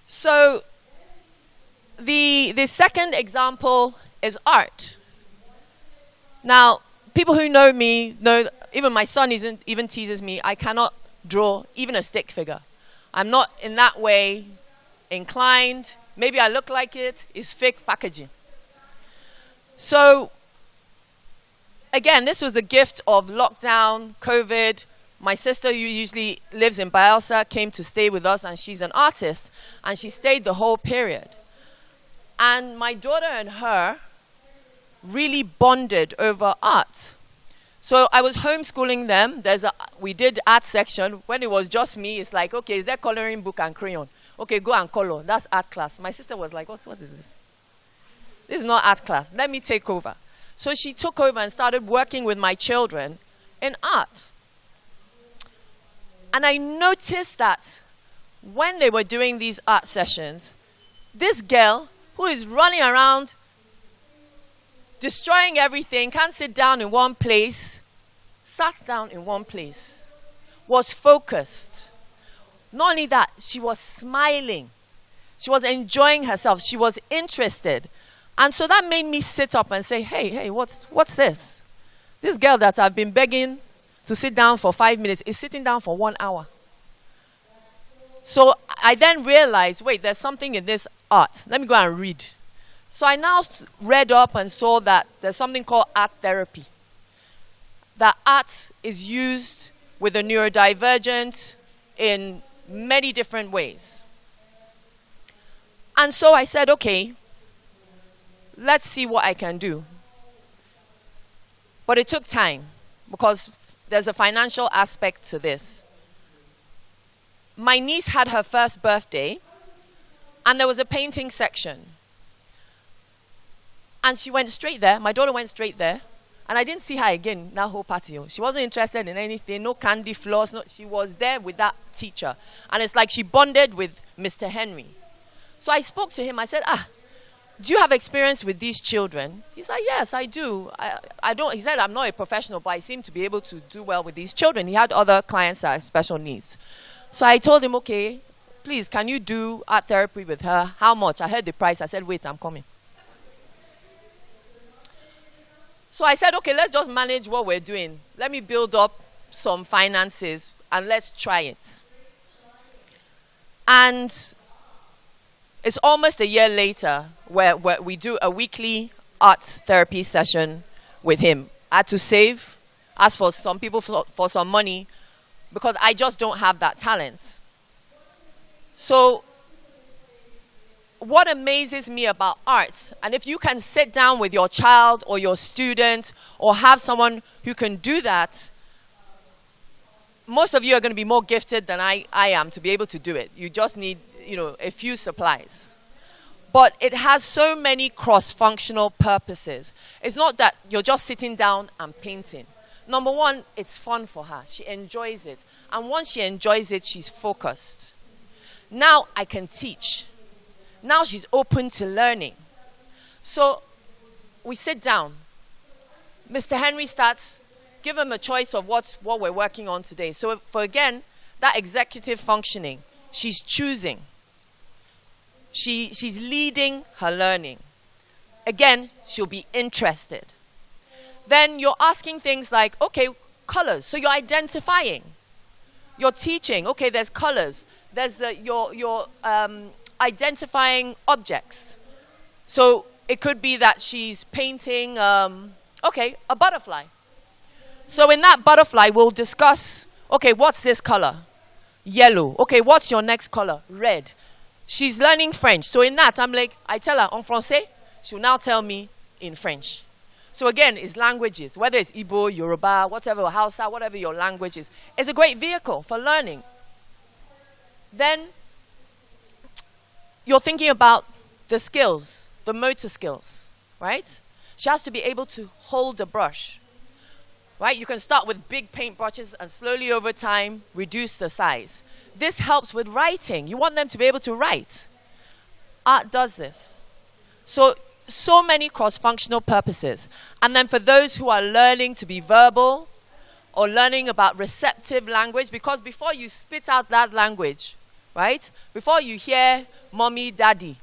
So the second example is art. Now, people who know me know, even my son even teases me, I cannot draw even a stick figure. I'm not in that way inclined. Maybe I look like it. It's fake packaging. So again, this was the gift of lockdown, COVID. My sister, who usually lives in Bielsa, came to stay with us, and she's an artist, and she stayed the whole period. And my daughter and her really bonded over art. So I was homeschooling them. We did art section. When it was just me, it's like, okay, is there coloring book and crayon? Okay, go and color. That's art class. My sister was like, what is this? This is not art class. Let me take over. So she took over and started working with my children in art. And I noticed that when they were doing these art sessions, this girl who is running around, destroying everything, can't sit down in one place, sat down in one place, was focused. Not only that, she was smiling. She was enjoying herself. She was interested. And so that made me sit up and say, hey, what's this? This girl that I've been begging to sit down for 5 minutes is sitting down for 1 hour. So I then realized, wait, there's something in this art. Let me go and read. So I now read up and saw that there's something called art therapy. That art is used with the neurodivergent in many different ways. And so I said, okay, let's see what I can do. But it took time because there's a financial aspect to this. My niece had her first birthday, and there was a painting section. And she went straight there. My daughter went straight there. And I didn't see her again that whole party. She wasn't interested in anything, no candy floss. She was there with that teacher. And it's like she bonded with Mr. Henry. So I spoke to him. I said, do you have experience with these children? He said, yes, I do. I don't. He said, I'm not a professional, but I seem to be able to do well with these children. He had other clients that have special needs. So I told him, okay, please, can you do art therapy with her? How much? I heard the price. I said, wait, I'm coming. So I said, okay, let's just manage what we're doing. Let me build up some finances and let's try it. And it's almost a year later where we do a weekly art therapy session with him. I had to save, ask for some people for some money, because I just don't have that talent. So what amazes me about art, and if you can sit down with your child or your student or have someone who can do that, most of you are going to be more gifted than I am to be able to do it. You just need, a few supplies. But it has so many cross-functional purposes. It's not that you're just sitting down and painting. Number one, it's fun for her. She enjoys it. And once she enjoys it, she's focused. Now I can teach. Now she's open to learning. So we sit down. Mr. Henry starts, give him a choice of what we're working on today. So for, again, that executive functioning, she's choosing. She's leading her learning. Again, she'll be interested. Then you're asking things like, okay, colors. So you're identifying. You're teaching. Okay, there's colors. There's you're identifying objects. So it could be that she's painting, a butterfly. So in that butterfly, we'll discuss, okay, what's this color? Yellow. Okay, what's your next color? Red. She's learning French. So in that, I tell her en français, she'll now tell me in French. So again, it's languages, whether it's Igbo, Yoruba, whatever, Hausa, whatever your language is. It's a great vehicle for learning. Then you're thinking about the skills, the motor skills, right? She has to be able to hold a brush, right? You can start with big paint brushes and slowly over time reduce the size. This helps with writing. You want them to be able to write. Art does this. So many cross-functional purposes. And then for those who are learning to be verbal or learning about receptive language, because before you spit out that language, right? Before you hear mommy, daddy,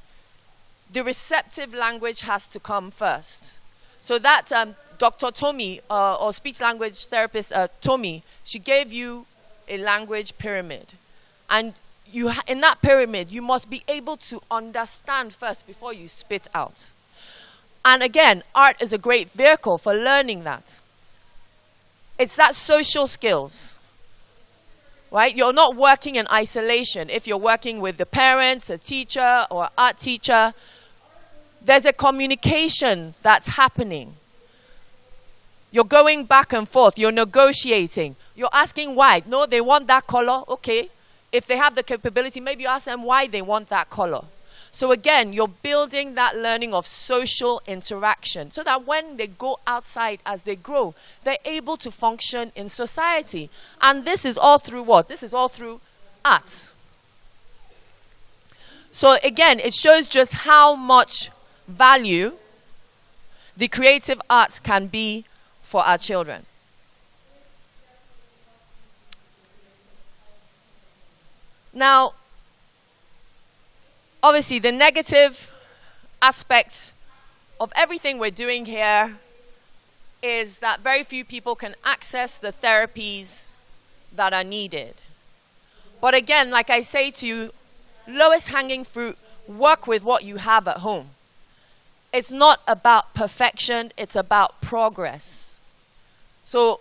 the receptive language has to come first. So that Dr. Tommy, or speech language therapist Tommy, she gave you a language pyramid. And in that pyramid, you must be able to understand first before you spit out. And again, art is a great vehicle for learning that. It's that social skills, right? You're not working in isolation. If you're working with the parents, a teacher, or art teacher, there's a communication that's happening. You're going back and forth. You're negotiating. You're asking why. No, they want that color. Okay. If they have the capability, maybe you ask them why they want that color. So again, you're building that learning of social interaction so that when they go outside as they grow, they're able to function in society. And this is all through what? This is all through art. So again, it shows just how much value the creative arts can be for our children. Now, obviously, the negative aspect of everything we're doing here is that very few people can access the therapies that are needed. But again, like I say to you, lowest hanging fruit, work with what you have at home. It's not about perfection, it's about progress. So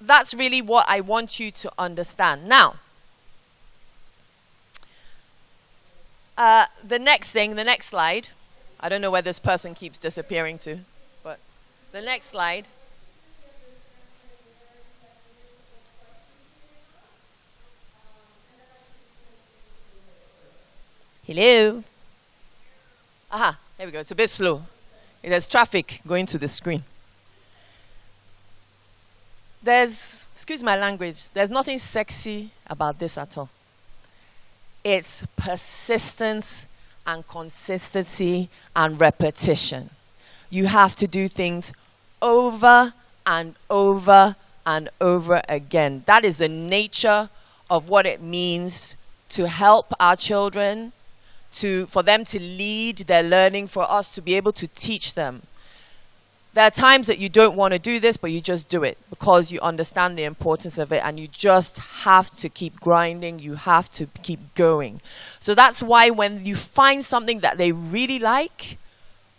that's really what I want you to understand. Now, the next slide, I don't know where this person keeps disappearing to, but the next slide. Hello. Aha, there we go. It's a bit slow. There's traffic going to the screen. Excuse my language, there's nothing sexy about this at all. It's persistence and consistency and repetition. You have to do things over and over and over again. That is the nature of what it means to help our children, for them to lead their learning, for us to be able to teach them. There are times that you don't want to do this, but you just do it because you understand the importance of it, and you just have to keep grinding. You have to keep going. So that's why when you find something that they really like,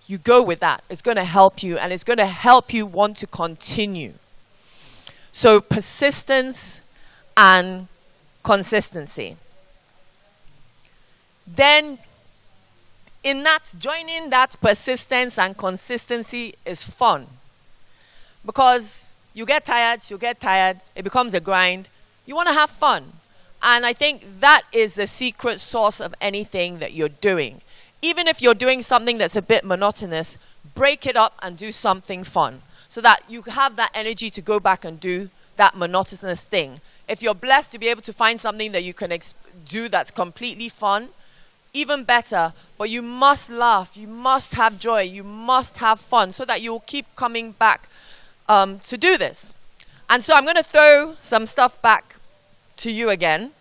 you go with that. It's going to help you, and it's going to help you want to continue. So persistence and consistency. Then in that, joining that persistence and consistency is fun. Because you get tired, it becomes a grind. You want to have fun. And I think that is the secret sauce of anything that you're doing. Even if you're doing something that's a bit monotonous, break it up and do something fun, so that you have that energy to go back and do that monotonous thing. If you're blessed to be able to find something that you can do that's completely fun, even better, but you must laugh, you must have joy, you must have fun, so that you'll keep coming back to do this. And so I'm going to throw some stuff back to you again,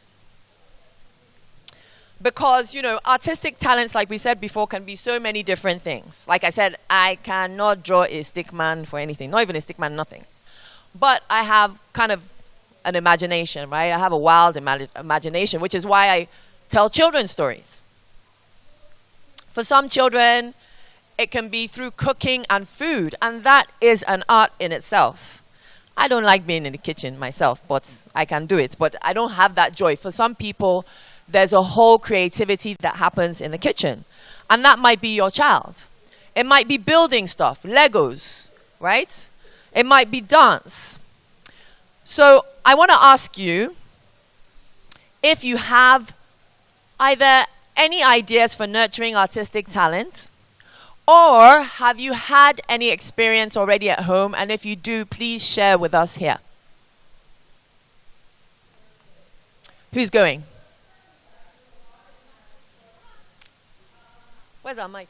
because, you know, artistic talents, like we said before, can be so many different things. Like I said, I cannot draw a stick man for anything, not even a stick man, nothing. But I have kind of an imagination, right? I have a wild imagination, which is why I tell children's stories. For some children, it can be through cooking and food, and that is an art in itself. I don't like being in the kitchen myself, but I can do it. But I don't have that joy. For some people, there's a whole creativity that happens in the kitchen, and that might be your child. It might be building stuff, Legos, right? It might be dance. So I want to ask you if you have either any ideas for nurturing artistic talent, or have you had any experience already at home? And if you do, please share with us here. Who's going? Where's our mic?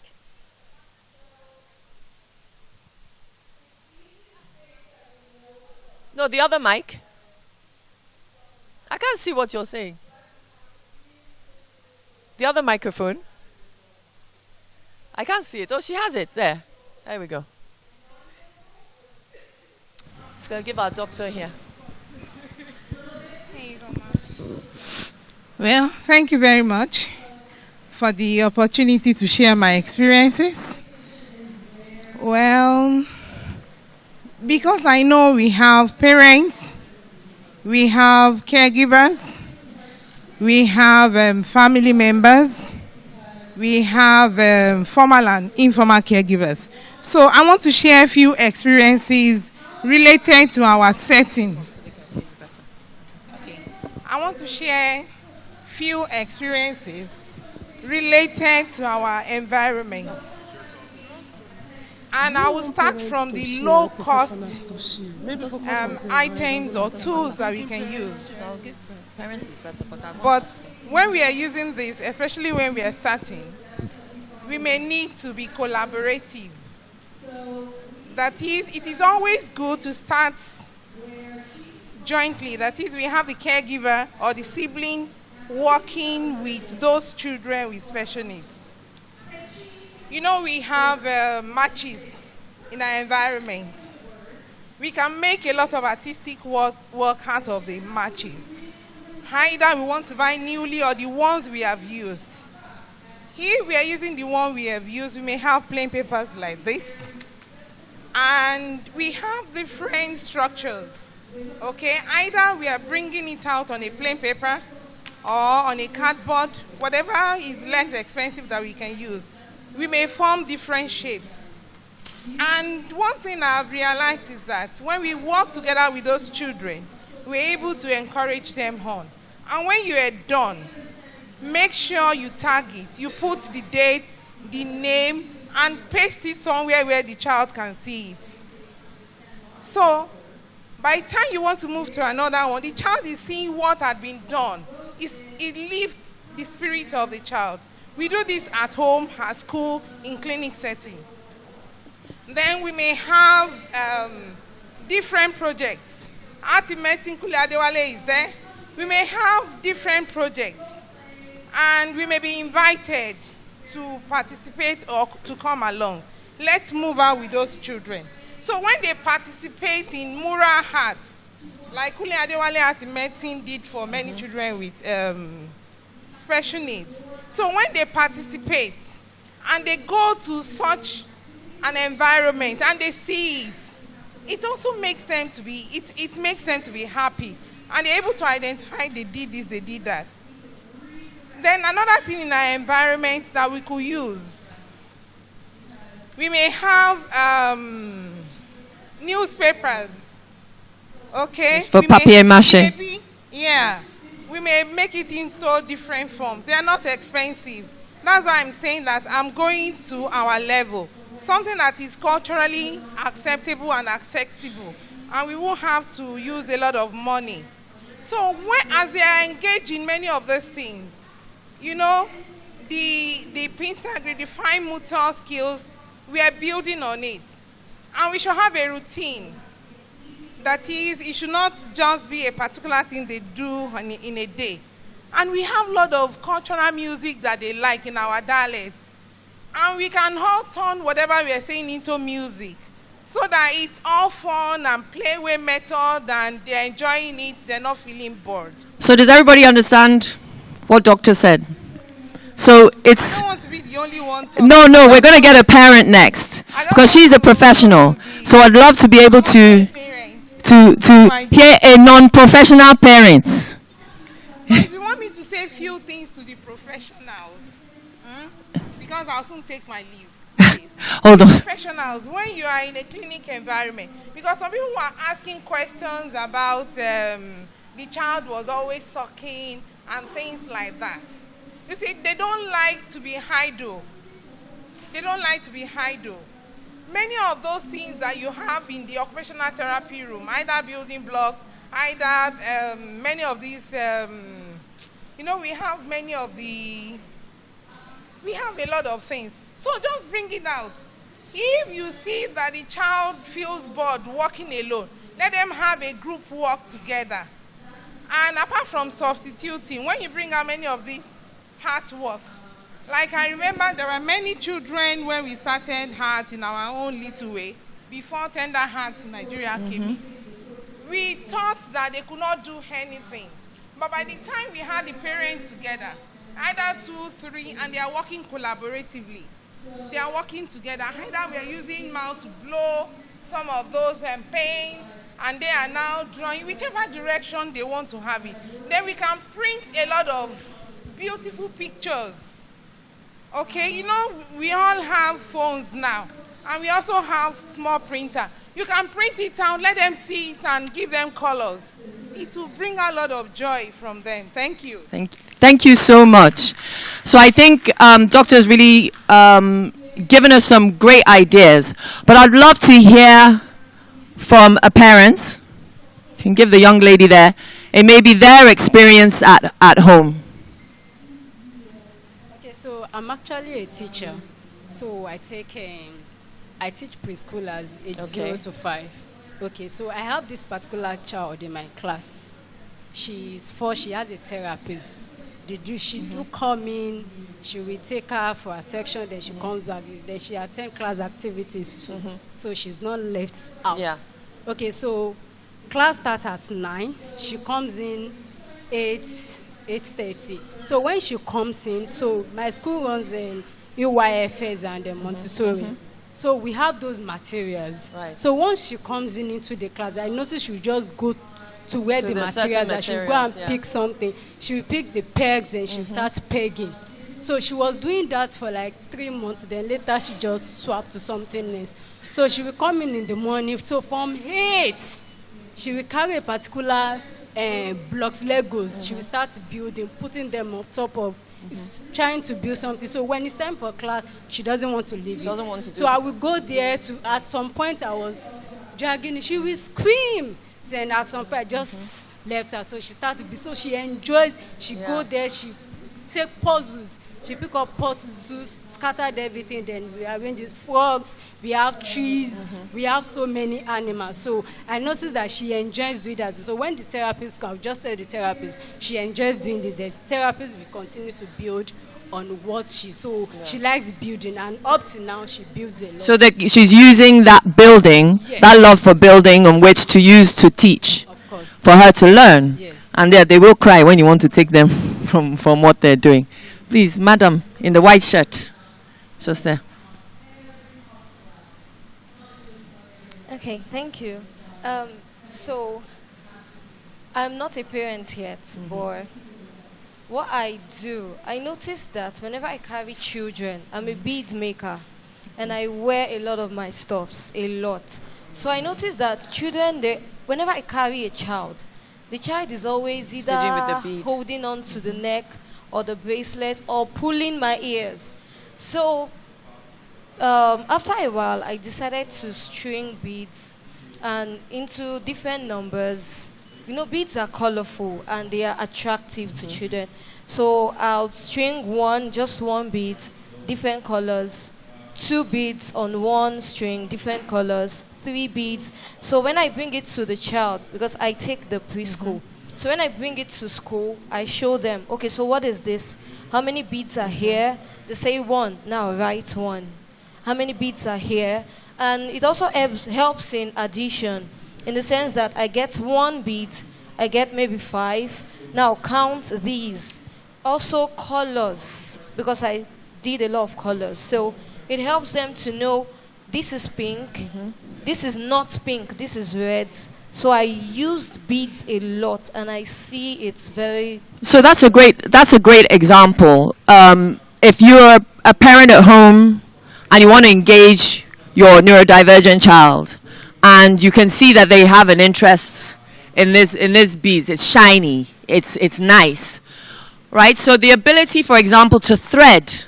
No, the other mic. I can't see what you're saying. The other microphone. I can't see it. Oh, she has it. There. There we go. Just going to give our doctor here. Well, thank you very much for the opportunity to share my experiences. Well, because I know we have parents, we have caregivers, we have family members, we have formal and informal caregivers. So I want to share a few experiences related to our setting. I want to share few experiences related to our environment. And I will start from the low-cost items or tools that we can use. But when we are using this, especially when we are starting, we may need to be collaborative. That is, it is always good to start jointly. That is, we have the caregiver or the sibling working with those children with special needs. You know, we have matches in our environment. We can make a lot of artistic work out of the matches. Either we want to buy newly or the ones we have used. If we are using the one we have used, we may have plain papers like this. And we have different structures. Okay, either we are bringing it out on a plain paper or on a cardboard, whatever is less expensive that we can use. We may form different shapes. And one thing I've realized is that when we work together with those children, we're able to encourage them on. And when you are done, make sure you tag it. You put the date, the name, and paste it somewhere where the child can see it. So, by the time you want to move to another one, the child is seeing what had been done. It lifts the spirit of the child. We do this at home, at school, in clinic setting. Then we may have different projects. Ultimately, Duyile is there. We may have different projects. And we may be invited to participate or to come along. Let's move out with those children. So when they participate in mural arts, like Kule Adewale Art in Medicine did for many children with special needs. So when they participate and they go to such an environment and they see it, it also makes them to be, it makes them to be happy. And they're able to identify they did this, they did that. Then another thing in our environment that we could use, we may have newspapers, okay? For papier-mâché. Yeah, we may make it into different forms. They are not expensive. That's why I'm saying that I'm going to our level. Something that is culturally acceptable and accessible. And we won't have to use a lot of money. So as they are engaged in many of those things, you know, the Pinsagree, the fine motor skills, we are building on it. And we should have a routine. That is, it should not just be a particular thing they do in a day. And we have a lot of cultural music that they like in our dialects. And we can all turn whatever we are saying into music so that it's all fun and playway method and they're enjoying it, they're not feeling bored. So does everybody understand what Doctor said? So it's... I don't want to be the only one to... No, we're going to get a parent next because she's a professional. So I'd love to be able to hear a non-professional parent. But if you want me to say a few things to the professionals, because I'll soon take my leave. Hold on. Professionals, when you are in a clinic environment, because some people are asking questions about the child was always sucking and things like that. You see, they don't like to be idle. They don't like to be idle. Many of those things that you have in the occupational therapy room, either building blocks, either many of these, you know, we have many of the, we have a lot of things. So just bring it out. If you see that the child feels bored walking alone, let them have a group walk together. And apart from substituting, when you bring out many of these heart work, like I remember there were many children when we started heart in our own little way, before Tender Hearts in Nigeria came in. We thought that they could not do anything. But by the time we had the parents together, either 2, 3, and they are working collaboratively. They are working together. Either we are using mouth to blow some of those paint, and they are now drawing whichever direction they want to have it. Then we can print a lot of beautiful pictures. Okay, you know, we all have phones now, and we also have small printer. You can print it out, let them see it, and give them colors. It will bring a lot of joy from them. Thank you. Thank you so much. So I think Doctor's really given us some great ideas, but I'd love to hear from a parent. You can give the young lady there, and maybe their experience at home. Okay, so I'm actually a teacher. So I teach preschoolers age 0 to 5. Okay, so I have this particular child in my class. She's 4, she has a therapist. She do come in, she will take her for a section, then she comes back, then she attend class activities too. So she's not left out. Yeah. Okay, so class starts at 9, she comes in 8:30. So when she comes in, so my school runs in EYFS and Montessori. So we have those materials. Right. So once she comes into the class, I notice she will just go to where the materials are. She will go and pick something. She will pick the pegs and she will start pegging. So she was doing that for like 3 months. Then later she just swapped to something else. So she will come in the morning. So from 8, she will carry a particular blocks, Legos. She will start building, putting them on top of. It's trying to build something. So when it's time for class, she doesn't want to leave it. So I will go there to, at some point I was dragging it. She will scream. Then at some point I just left her. So she started, so she enjoys, she go there, she take puzzles. She pick up puzzles, scattered everything, then we arrange it. Frogs, we have trees, we have so many animals. So I noticed that she enjoys doing that. So when the therapist comes, just tell the therapist, she enjoys doing this. The therapist will continue to build on what she likes building, and up to now she builds a lot. So that she's using that building, Yes. that love for building, on which to use to teach, Of course. for her to learn. Yes. And they will cry when you want to take them from what they're doing. Please, madam, in the white shirt, just there. Okay, thank you. So, I'm not a parent yet, but what I do, I notice that whenever I carry children, I'm a bead maker, and I wear a lot of my stuffs, a lot. So I notice that children, whenever I carry a child, the child is always either with the bead. holding on to the neck or the bracelet or pulling my ears. So after a while, I decided to string beads and into different numbers. You know, beads are colorful and they are attractive to children. So I'll string just one bead, different colors, 2 beads on one string, different colors, 3 beads. So when I bring it to the child, because I take the preschool, so when I bring it to school, I show them, okay, so what is this? How many beads are here? They say 1. Now write 1. How many beads are here? And it also helps in addition, in the sense that I get 1 bead, I get maybe 5. Now count these. Also colors, because I did a lot of colors. So it helps them to know this is pink, this is not pink, this is red. So I used beads a lot, and I see it's very... So that's a great example. If you're a parent at home and you want to engage your neurodivergent child, and you can see that they have an interest in this beads, it's shiny, it's nice, right? So the ability, for example, to thread,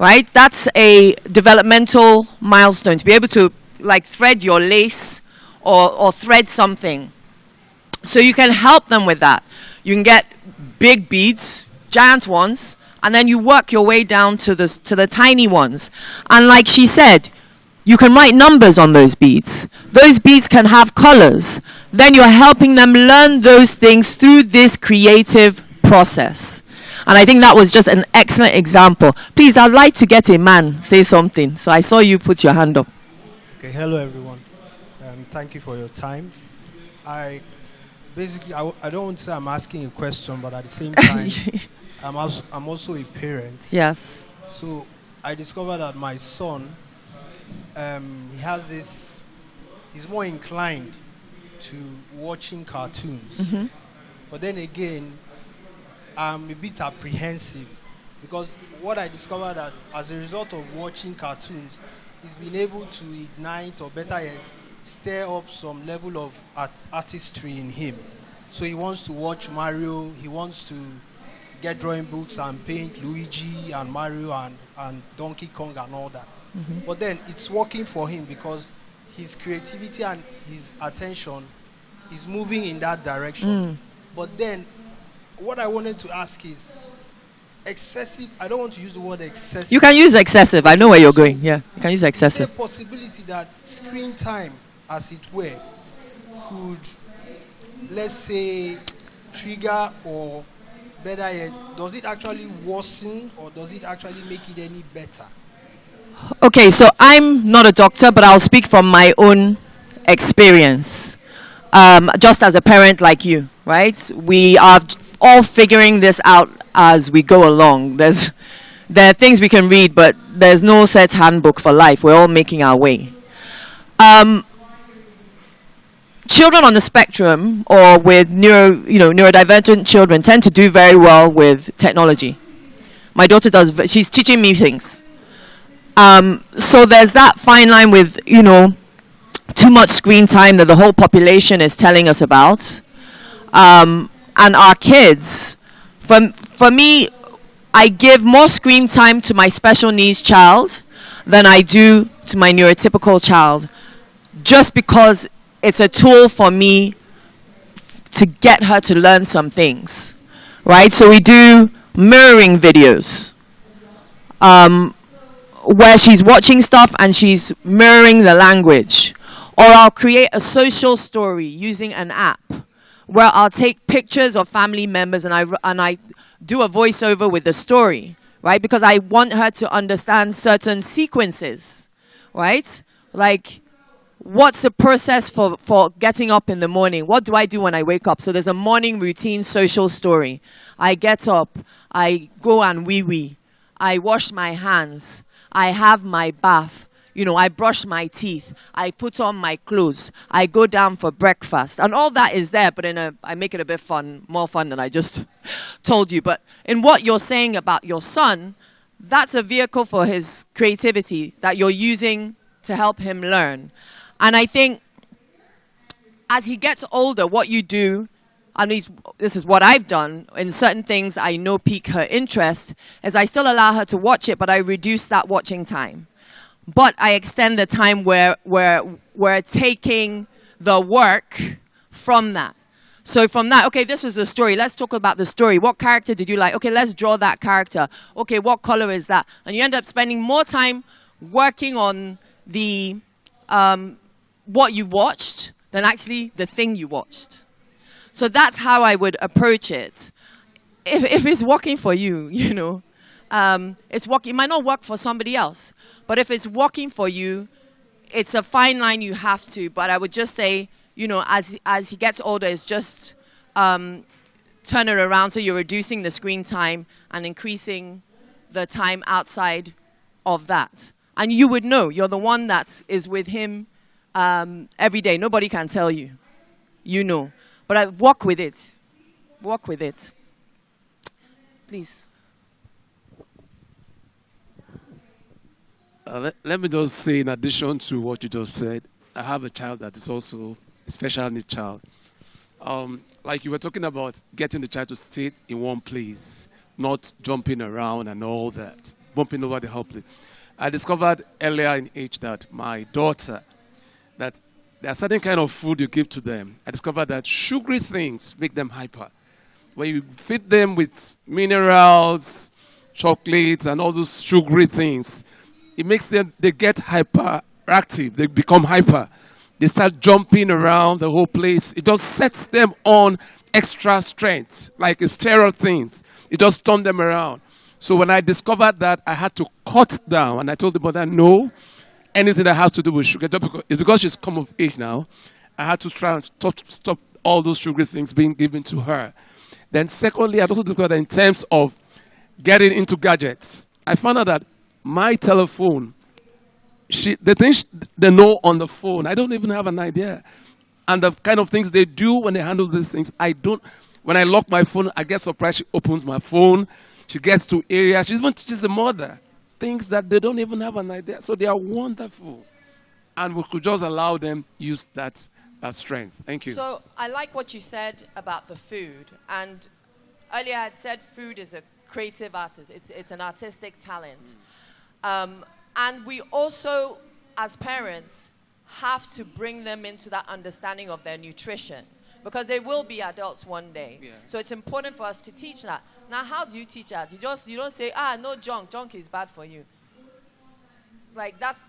right? That's a developmental milestone, to be able to like thread your lace or thread something. So you can help them with that. You can get big beads, giant ones, and then you work your way down to the tiny ones. And like she said, you can write numbers on those beads. Those beads can have colors. Then you're helping them learn those things through this creative process. And I think that was just an excellent example. Please, I'd like to get a man say something. So I saw you put your hand up. Okay, hello everyone. Thank you for your time. I don't want to say I'm asking a question, but at the same time, I'm also a parent. Yes. So I discovered that my son, he's more inclined to watching cartoons. But then again, I'm a bit apprehensive, because what I discovered that as a result of watching cartoons, he's been able to ignite, or better yet, stir up some level of artistry in him. So he wants to watch Mario, he wants to get drawing books and paint Luigi and Mario and Donkey Kong and all that. But then it's working for him because his creativity and his attention is moving in that direction. But then what I wanted to ask is, excessive, I don't want to use the word excessive. You can use excessive. I know where you're going. Yeah, you can use excessive. Is there a possibility that screen time, as it were, could, let's say, trigger, or better yet, does it actually worsen, or does it actually make it any better? Okay, so I'm not a doctor, but I'll speak from my own experience. Just as a parent like you, right? We are all figuring this out as we go along. There are things we can read, but there's no set handbook for life. We're all making our way. Children on the spectrum, or with neurodivergent children, tend to do very well with technology. My daughter does. She's teaching me things. So there's that fine line with, too much screen time that the whole population is telling us about. And our kids, for me, I give more screen time to my special needs child than I do to my neurotypical child, just because it's a tool for me to get her to learn some things, right? So we do mirroring videos, where she's watching stuff and she's mirroring the language. Or I'll create a social story using an app where I'll take pictures of family members and I do a voiceover with the story, right? Because I want her to understand certain sequences, right? Like, what's the process for getting up in the morning? What do I do when I wake up? So there's a morning routine social story. I get up, I go and wee-wee, I wash my hands, I have my bath, you know, I brush my teeth, I put on my clothes, I go down for breakfast. And all that is there, but I make it a bit fun, more fun than I just told you. But in what you're saying about your son, that's a vehicle for his creativity that you're using to help him learn. And I think as he gets older, what you do, at least this is what I've done, in certain things I know pique her interest, is I still allow her to watch it, but I reduce that watching time. But I extend the time where we're taking the work from that. So from that, okay, this was the story. Let's talk about the story. What character did you like? Okay, let's draw that character. Okay, what color is that? And you end up spending more time working on the what you watched than actually the thing you watched. So that's how I would approach it. If it's working for you, you know, it's working. It might not work for somebody else, but if it's working for you, it's a fine line you have to. But I would just say, you know, as he gets older, it's just turn it around so you're reducing the screen time and increasing the time outside of that. And you would know. You're the one that is with him every day. Nobody can tell you. You know. But I walk with it. Walk with it. Please. Let me just say, in addition to what you just said, I have a child that is also a special needs child. Like you were talking about getting the child to sit in one place, not jumping around and all that, bumping over the whole place. I discovered earlier in age that my daughter, that there are certain kind of food you give to them. I discovered that sugary things make them hyper. When you feed them with minerals, chocolates, and all those sugary things, it makes them, they get hyperactive. They become hyper. They start jumping around the whole place. It just sets them on extra strength, like steroid things. It just turns them around. So when I discovered that, I had to cut down. And I told the mother, no, anything that has to do with sugar, it's because she's come of age now, I had to try and stop all those sugary things being given to her. Then secondly, I also discovered that in terms of getting into gadgets, I found out that my telephone, the things they know on the phone, I don't even have an idea. And the kind of things they do when they handle these things, I don't. When I lock my phone, I get surprised. She opens my phone. She gets to areas. She even teaches the mother things that they don't even have an idea. So they are wonderful. And we could just allow them use that strength. Thank you. So I like what you said about the food. And earlier I had said food is a creative artist. It's an artistic talent. And we also, as parents, have to bring them into that understanding of their nutrition, because they will be adults one day. Yeah. So it's important for us to teach that. Now, how do you teach that? You don't say, no junk. Junk is bad for you. Like, that's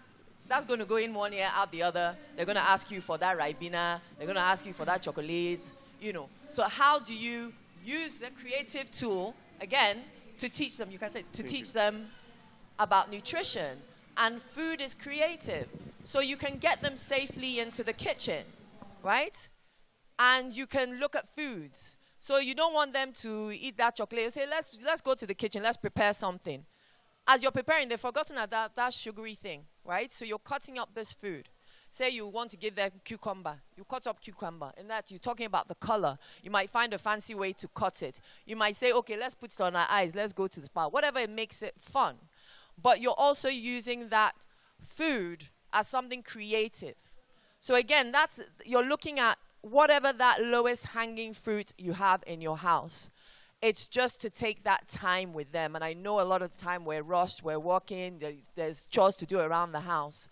going to go in one ear, out the other. They're going to ask you for that Ribena. They're going to ask you for that chocolate, you know. So how do you use the creative tool, again, to teach them, you can say, to teach them about nutrition? And food is creative. So you can get them safely into the kitchen, right? And you can look at foods. So you don't want them to eat that chocolate. You say, let's go to the kitchen, let's prepare something. As you're preparing, they've forgotten that sugary thing, right? So you're cutting up this food. Say you want to give them cucumber. You cut up cucumber. In that, you're talking about the color. You might find a fancy way to cut it. You might say, okay, let's put it on our eyes. Let's go to the spa. Whatever, it makes it fun. But you're also using that food as something creative. So again, you're looking at whatever that lowest hanging fruit you have in your house. It's just to take that time with them. And I know a lot of the time we're rushed, we're walking, there's chores to do around the house.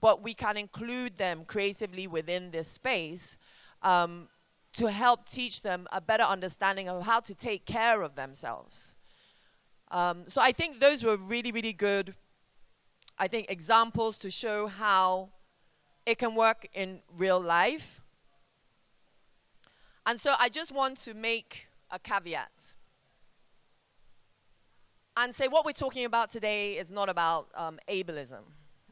But we can include them creatively within this space to help teach them a better understanding of how to take care of themselves. So I think those were really, really good, I think, examples to show how it can work in real life. And so I just want to make a caveat. and say what we're talking about today is not about ableism,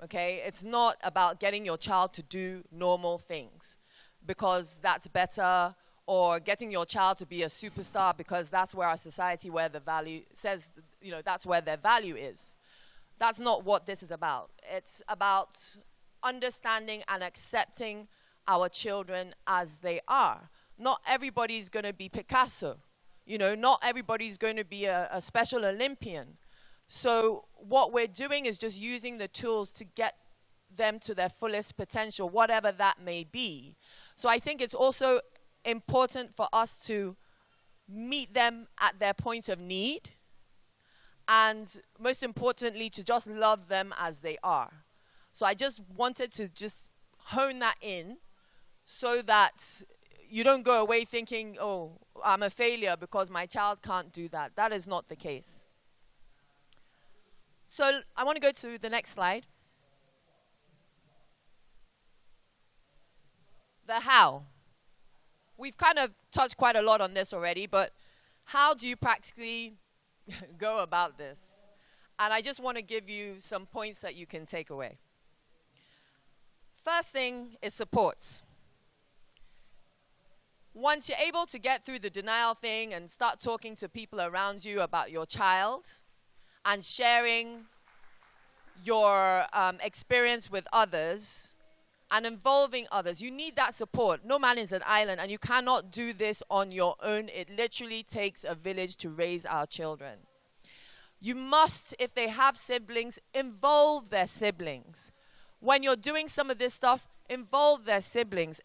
okay? It's not about getting your child to do normal things because that's better, or getting your child to be a superstar because that's where our society, where the value says, you know, that's where their value is. That's not what this is about. It's about understanding and accepting our children as they are. Not everybody's going to be Picasso. You know, not everybody's going to be a special Olympian. So what we're doing is just using the tools to get them to their fullest potential, whatever that may be. So I think it's also important for us to meet them at their point of need, and most importantly, to just love them as they are. So I just wanted to just hone that in so that you don't go away thinking, oh, I'm a failure because my child can't do that. That is not the case. So I want to go to the next slide. The how. We've kind of touched quite a lot on this already, but how do you practically go about this? And I just want to give you some points that you can take away. First thing is supports. Once you're able to get through the denial thing and start talking to people around you about your child and sharing your experience with others, and involving others. You need that support. No man is an island, and you cannot do this on your own. It literally takes a village to raise our children. You must, if they have siblings, involve their siblings. When you're doing some of this stuff, involve their siblings.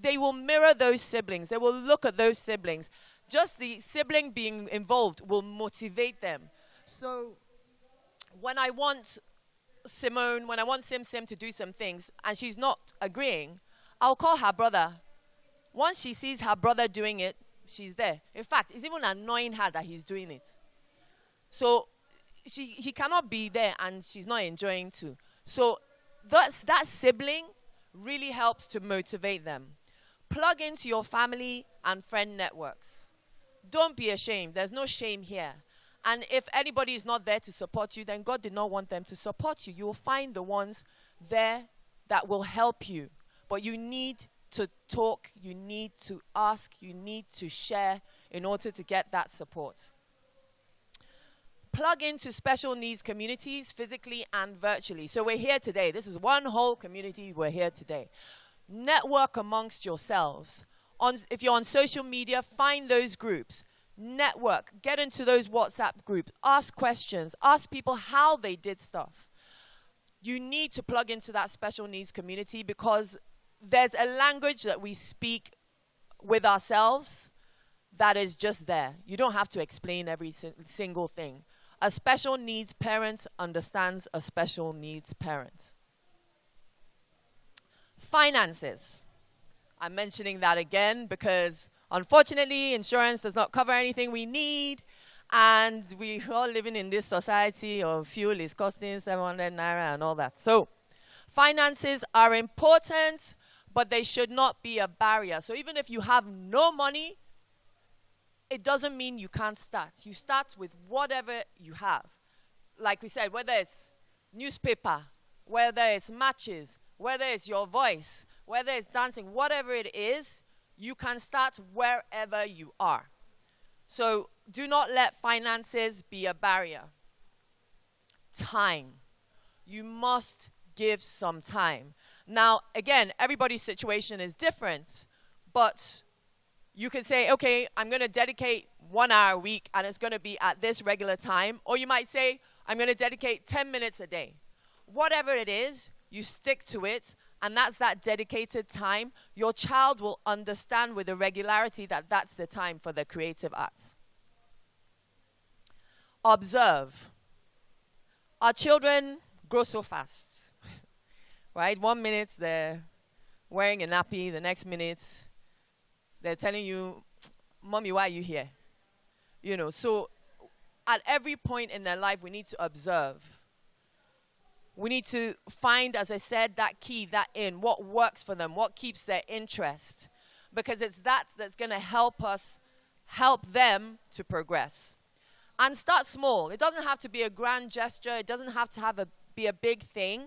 They will mirror those siblings. They will look at those siblings. Just the sibling being involved will motivate them. So when I want Simone, when I want Sim to do some things and she's not agreeing, I'll call her brother. Once she sees her brother doing it, she's there. In fact, it's even annoying her that he's doing it. So he cannot be there and she's not enjoying too. So that sibling really helps to motivate them. Plug into your family and friend networks. Don't be ashamed. There's no shame here. And if anybody is not there to support you, then God did not want them to support you. You will find the ones there that will help you. But you need to talk, you need to ask, you need to share in order to get that support. Plug into special needs communities, physically and virtually. So we're here today. This is one whole community. We're here today. Network amongst yourselves. If you're on social media, find those groups. Network, get into those WhatsApp groups, ask questions, ask people how they did stuff. You need to plug into that special needs community because there's a language that we speak with ourselves that is just there. You don't have to explain every single thing. A special needs parent understands a special needs parent. Finances. I'm mentioning that again because unfortunately, insurance does not cover anything we need, and we're all living in this society of fuel is costing 700 naira and all that. So finances are important, but they should not be a barrier. So even if you have no money, it doesn't mean you can't start. You start with whatever you have. Like we said, whether it's newspaper, whether it's matches, whether it's your voice, whether it's dancing, whatever it is, you can start wherever you are. So do not let finances be a barrier. Time. You must give some time. Now, again, everybody's situation is different, but you could say, okay, I'm going to dedicate 1 hour a week, and it's going to be at this regular time. Or you might say, I'm going to dedicate 10 minutes a day. Whatever it is, you stick to it, and that's that dedicated time. Your child will understand with a regularity that that's the time for the creative arts. Observe. Our children grow so fast, right? 1 minute they're wearing a nappy, the next minute they're telling you, Mommy, why are you here? You know, so at every point in their life we need to observe. We need to find, as I said, that key, that in, what works for them, what keeps their interest. Because it's that's going to help us, help them to progress. And start small. It doesn't have to be a grand gesture. It doesn't have to be a big thing.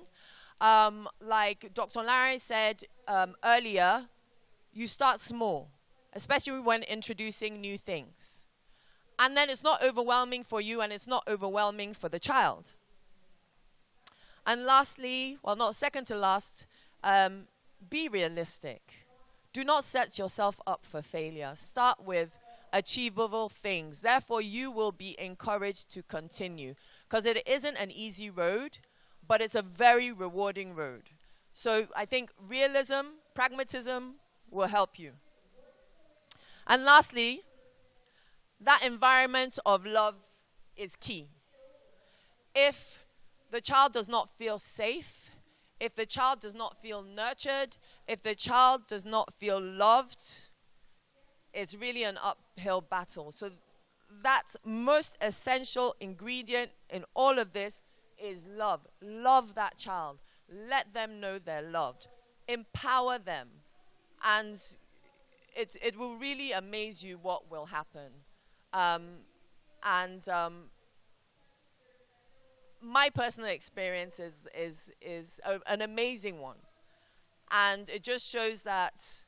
Like Dr. Lanre said earlier, you start small, especially when introducing new things. And then it's not overwhelming for you and it's not overwhelming for the child. And lastly, well, not second to last, be realistic. Do not set yourself up for failure. Start with achievable things. Therefore, you will be encouraged to continue, because it isn't an easy road, but it's a very rewarding road. So I think realism, pragmatism will help you. And lastly, that environment of love is key. If the child does not feel safe, if the child does not feel nurtured, if the child does not feel loved, it's really an uphill battle. So that most essential ingredient in all of this is love. Love that child. Let them know they're loved. Empower them. And it will really amaze you what will happen. My personal experience is an amazing one. And it just shows that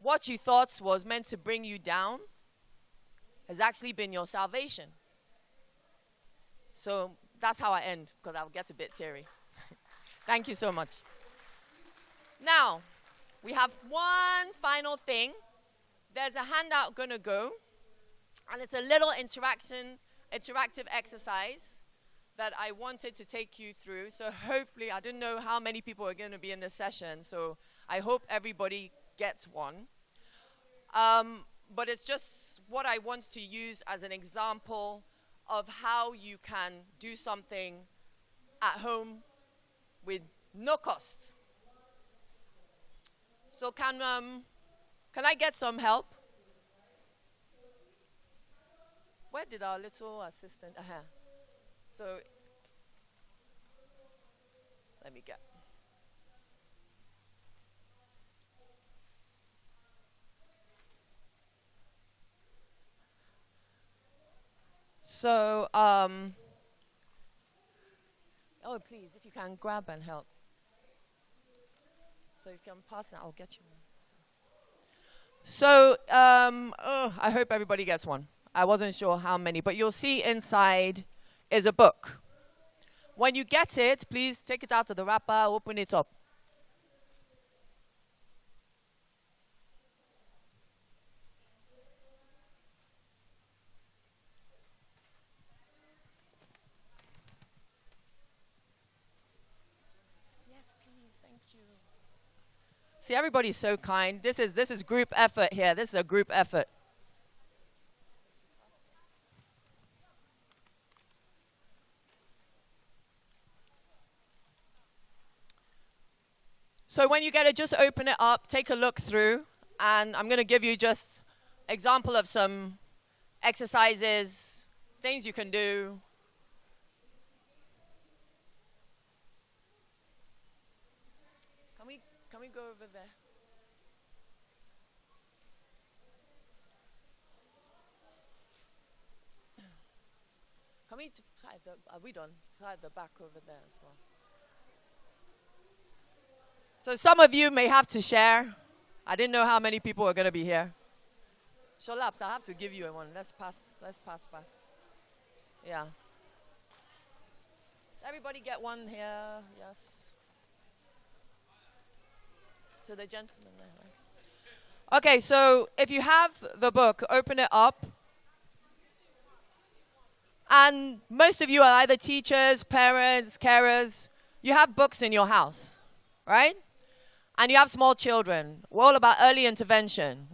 what you thought was meant to bring you down has actually been your salvation. So that's how I end, because I'll get a bit teary. Thank you so much. Now, we have one final thing. There's a handout going to go, and it's a little interactive exercise that I wanted to take you through. So hopefully, I didn't know how many people are going to be in this session, so I hope everybody gets one. But it's just what I want to use as an example of how you can do something at home with no cost. So can I get some help? Where did our little assistant? So let me get. So, oh, please, if you can grab and help. So you can pass it, I'll get you one. So, I hope everybody gets one. I wasn't sure how many, but you'll see inside is a book. When you get it, please take it out of the wrapper, open it up. See, everybody's so kind. This is group effort here. This is a group effort. So when you get it, just open it up, take a look through, and I'm going to give you just example of some exercises, things you can do. Can we go over there? Can we try are we done? Try the back over there as well. So some of you may have to share. I didn't know how many people are going to be here. Solape, I have to give you one. Let's pass back. Yeah. Everybody get one here. Yes. To the gentleman there, right? Okay, so if you have the book, open it up. And most of you are either teachers, parents, carers. You have books in your house, right? And you have small children. We're all about early intervention.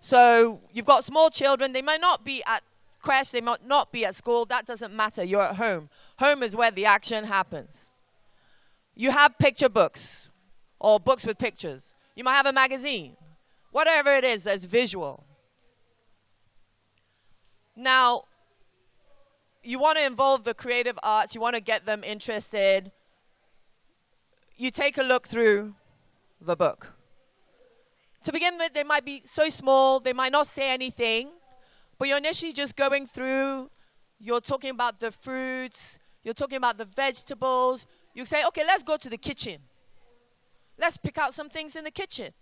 So you've got small children. They might not be at creche. They might not be at school. That doesn't matter. You're at home. Home is where the action happens. You have picture books or books with pictures. You might have a magazine. Whatever it is that's visual. Now, you want to involve the creative arts. You want to get them interested. You take a look through the book. To begin with, they might be so small, they might not say anything, But you're initially just going through, you're talking about the fruits, you're talking about the vegetables. You say, okay, let's go to the kitchen. Let's pick out some things in the kitchen.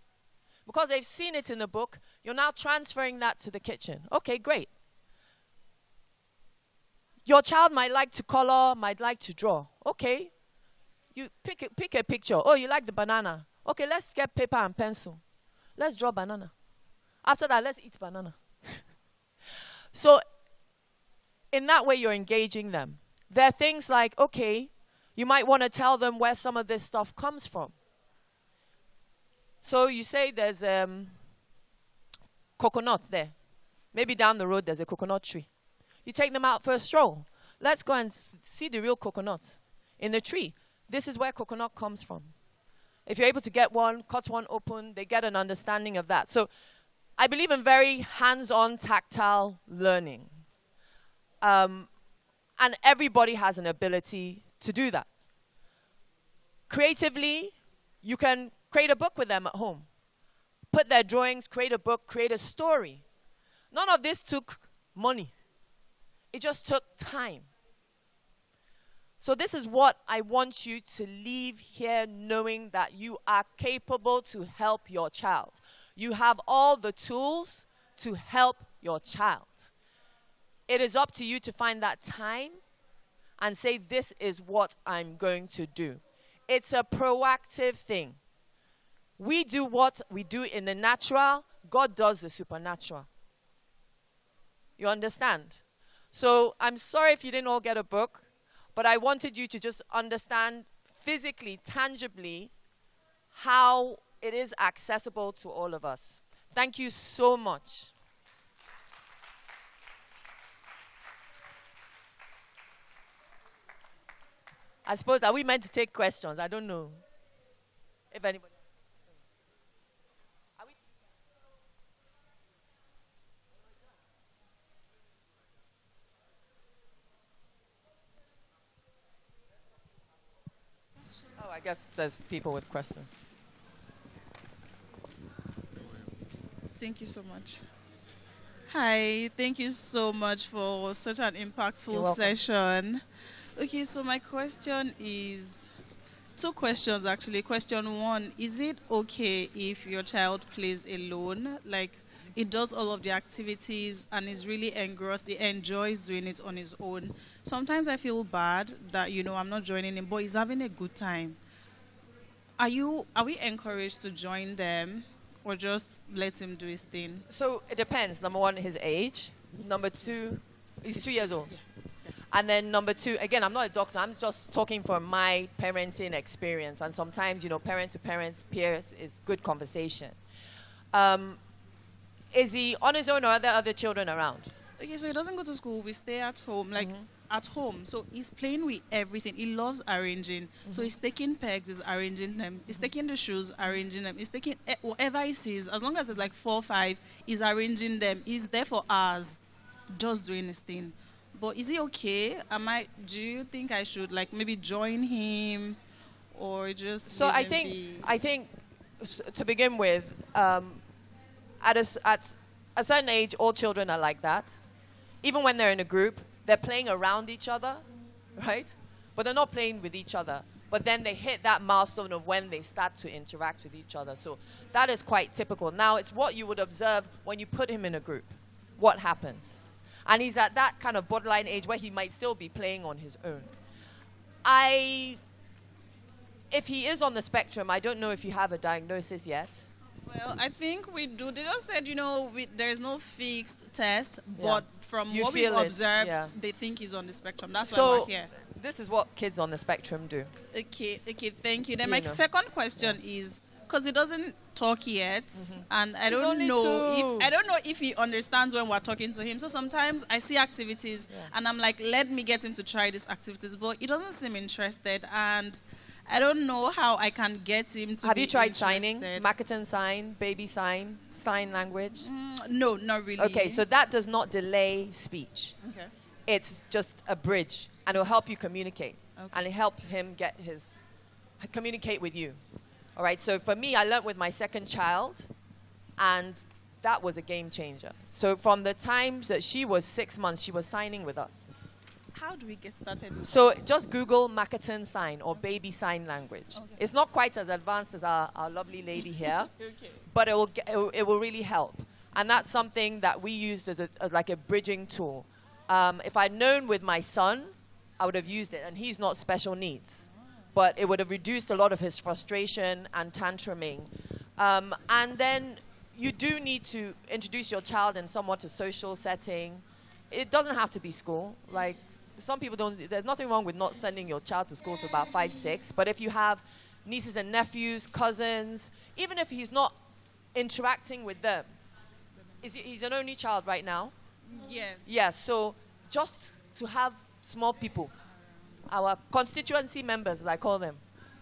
Because they've seen it in the book, you're now transferring that to the kitchen. Okay, great. Your child might like to color, might like to draw. Okay. You pick a picture. Oh, you like the banana. Okay, let's get paper and pencil. Let's draw banana. After that, let's eat banana. So, in that way, you're engaging them. There are things like, okay, you might want to tell them where some of this stuff comes from. So you say there's coconut there. Maybe down the road there's a coconut tree. You take them out for a stroll. Let's go and see the real coconuts in the tree. This is where coconut comes from. If you're able to get one, cut one open, they get an understanding of that. So I believe in very hands-on, tactile learning. And everybody has an ability to do that. Creatively, you can create a book with them at home. Put their drawings, create a book, create a story. None of this took money. It just took time. So this is what I want you to leave here knowing that you are capable to help your child. You have all the tools to help your child. It is up to you to find that time and say, this is what I'm going to do. It's a proactive thing. We do what we do in the natural. God does the supernatural. You understand? So I'm sorry if you didn't all get a book, but I wanted you to just understand physically, tangibly, how it is accessible to all of us. Thank you so much. I suppose, are we meant to take questions? I don't know. If anybody. Oh, I guess there's people with questions. Thank you so much. Hi, thank you so much for such an impactful session. Okay, so my question is, two questions actually. Question one, is it okay if your child plays alone? Like, it does all of the activities and is really engrossed, he enjoys doing it on his own. Sometimes I feel bad that, you know, I'm not joining him, but he's having a good time. Are we encouraged to join them or just let him do his thing? So it depends. Number one, his age. Number two, he's 2 years old. And then number two, again, I'm not a doctor. I'm just talking from my parenting experience. And sometimes, you know, parent to parents, peers is good conversation. Is he on his own or are there other children around? Okay, so he doesn't go to school. We stay at home, like at home. So he's playing with everything. He loves arranging. So he's taking pegs, he's arranging them. He's taking the shoes, arranging them. He's taking whatever he sees. As long as it's like 4 or 5, he's arranging them. He's there for hours, just doing his thing. But is he okay? Do you think I should like maybe join him or just? So I think to begin with, at a certain age, all children are like that. Even when they're in a group, they're playing around each other, right? But they're not playing with each other. But then they hit that milestone of when they start to interact with each other. So that is quite typical. Now, it's what you would observe when you put him in a group. What happens? And he's at that kind of borderline age where he might still be playing on his own. If he is on the spectrum, I don't know if you have a diagnosis yet. Well, I think we do. They just said, you know, there is no fixed test, but from what we've observed, they think he's on the spectrum. That's why we're here. This is what kids on the spectrum do. Okay, thank you. Then my second question is, because he doesn't talk yet, and I don't know if he understands when we're talking to him. So sometimes I see activities, and I'm like, let me get him to try these activities, but he doesn't seem interested, and I don't know how I can get him to. Have you tried signing? Makaton sign, baby sign, sign language? No, not really. Okay, so that does not delay speech. Okay. It's just a bridge, and it'll help you communicate, and it helps him communicate with you. All right, so for me, I learned with my second child, and that was a game changer. So from the time that she was 6 months, she was signing with us. How do we get started? So just Google Makaton sign or baby sign language. Okay. It's not quite as advanced as our lovely lady here, okay. But it will really help. And that's something that we used as like a bridging tool. If I'd known with my son, I would have used it, and he's not special needs. But it would have reduced a lot of his frustration and tantruming. And then you do need to introduce your child in somewhat a social setting. It doesn't have to be school. Like, some people don't, there's nothing wrong with not sending your child to school to about 5, 6. But if you have nieces and nephews, cousins, even if he's not interacting with them, he's an only child right now? Yes. Yes, so just to have small people, our constituency members, as I call them,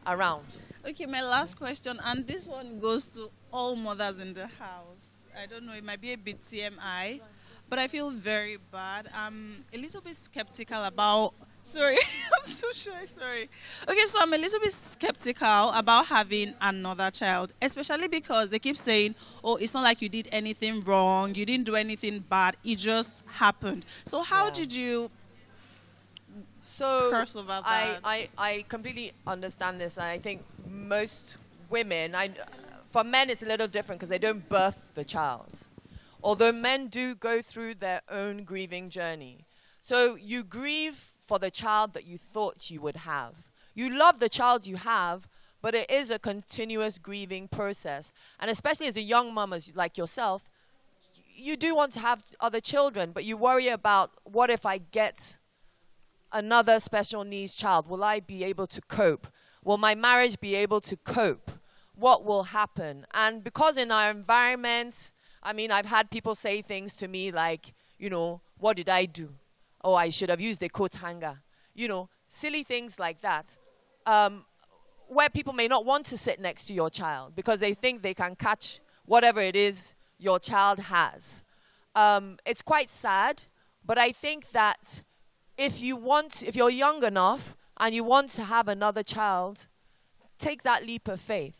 around. Okay, my last question, and this one goes to all mothers in the house. I don't know, it might be a bit TMI, but I feel very bad. I'm a little bit skeptical about, sorry, I'm so shy, sorry. Okay, so I'm a little bit skeptical about having another child, especially because they keep saying, oh, it's not like you did anything wrong, you didn't do anything bad, it just happened. So how did you curse over that? I completely understand this. I think most women, for men it's a little different because they don't birth the child. Although men do go through their own grieving journey. So you grieve for the child that you thought you would have. You love the child you have, but it is a continuous grieving process. And especially as a young mom like yourself, you do want to have other children, but you worry about, what if I get another special needs child? Will I be able to cope? Will my marriage be able to cope? What will happen? And because in our environment, I mean, I've had people say things to me like, you know, what did I do? Oh, I should have used a coat hanger. You know, silly things like that, where people may not want to sit next to your child because they think they can catch whatever it is your child has. It's quite sad, but I think that if you're young enough and you want to have another child, take that leap of faith.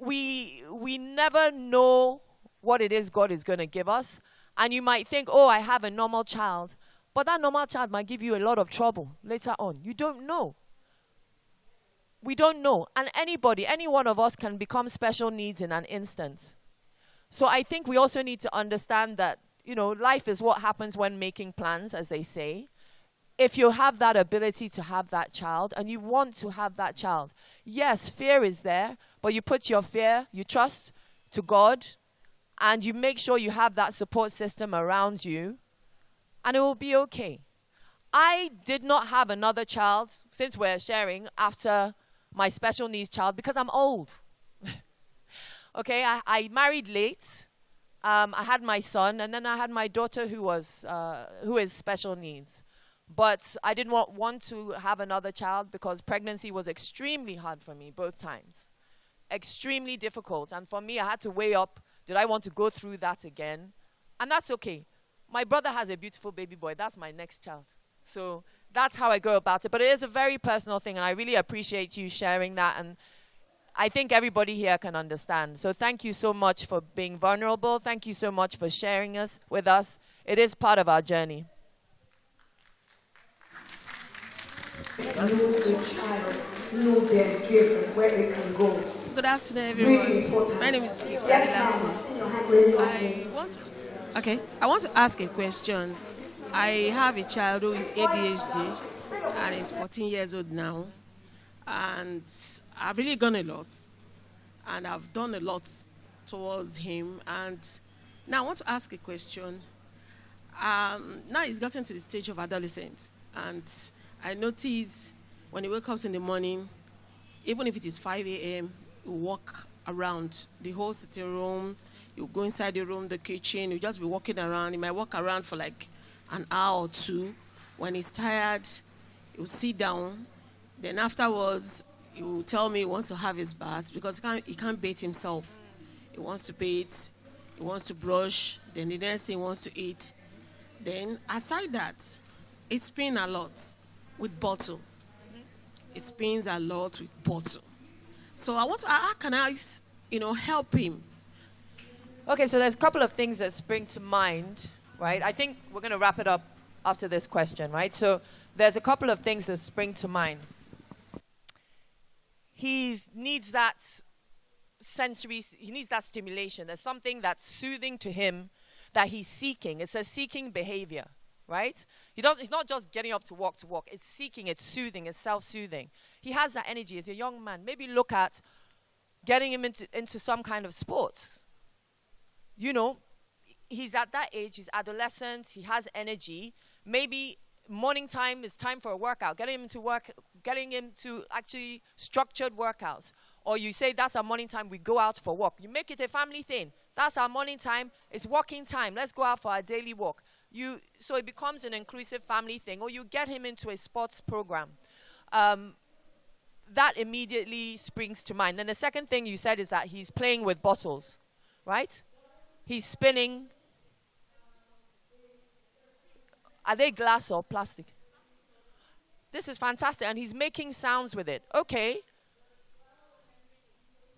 We never know what it is God is going to give us. And you might think, oh, I have a normal child. But that normal child might give you a lot of trouble later on. You don't know. We don't know. And any one of us can become special needs in an instant. So I think we also need to understand that, you know, life is what happens when making plans, as they say. If you have that ability to have that child and you want to have that child, yes, fear is there, but you put your fear, you trust to God, and you make sure you have that support system around you, and it will be okay. I did not have another child, since we're sharing, after my special needs child, because I'm old. Okay, I married late. I had my son, and then I had my daughter who is special needs. But I didn't want to have another child because pregnancy was extremely hard for me both times. Extremely difficult. And for me, I had to weigh up, did I want to go through that again? And that's okay. My brother has a beautiful baby boy. That's my next child. So that's how I go about it. But it is a very personal thing, and I really appreciate you sharing that. And I think everybody here can understand. So thank you so much for being vulnerable. Thank you so much for sharing with us. It is part of our journey. Know the child, know their gift, where they can go. Good afternoon, everyone. Really important. My name is Kate. Yes, I want to ask a question. I have a child who is ADHD and is 14 years old now, and I've really gone a lot, and I've done a lot towards him. And now I want to ask a question. Now he's gotten to the stage of adolescent, and I notice when he wakes up in the morning, even if it is 5 a.m., he'll walk around the whole sitting room. He'll go inside the room, the kitchen. He'll just be walking around. He might walk around for like an hour or two. When he's tired, he'll sit down. Then afterwards, he will tell me he wants to have his bath because he can't bathe himself. He wants to bathe. He wants to brush. Then the next thing he wants to eat. Then aside that, it's been a lot with bottle. It spins a lot with bottle. So I want to, how can I, help him? Okay, so there's a couple of things that spring to mind, right? I think we're going to wrap it up after this question, right? So there's a couple of things that spring to mind. He needs that sensory, he needs that stimulation. There's something that's soothing to him that he's seeking. It's a seeking behavior, right? It's not just getting up to walk. It's seeking, it's soothing, it's self-soothing. He has that energy as a young man. Maybe look at getting him into some kind of sports. You know, he's at that age, he's adolescent, he has energy. Maybe morning time is time for a workout. Getting him to actually structured workouts. Or you say, that's our morning time, we go out for a walk. You make it a family thing. That's our morning time, it's walking time. Let's go out for our daily walk. So it becomes an inclusive family thing. Or you get him into a sports program. That immediately springs to mind. Then the second thing you said is that he's playing with bottles, right? He's spinning. Are they glass or plastic? This is fantastic. And he's making sounds with it. Okay.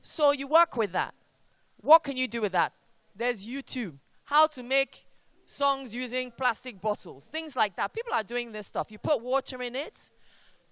So you work with that. What can you do with that? There's YouTube. How to make songs using plastic bottles. Things like that. People are doing this stuff. You put water in it.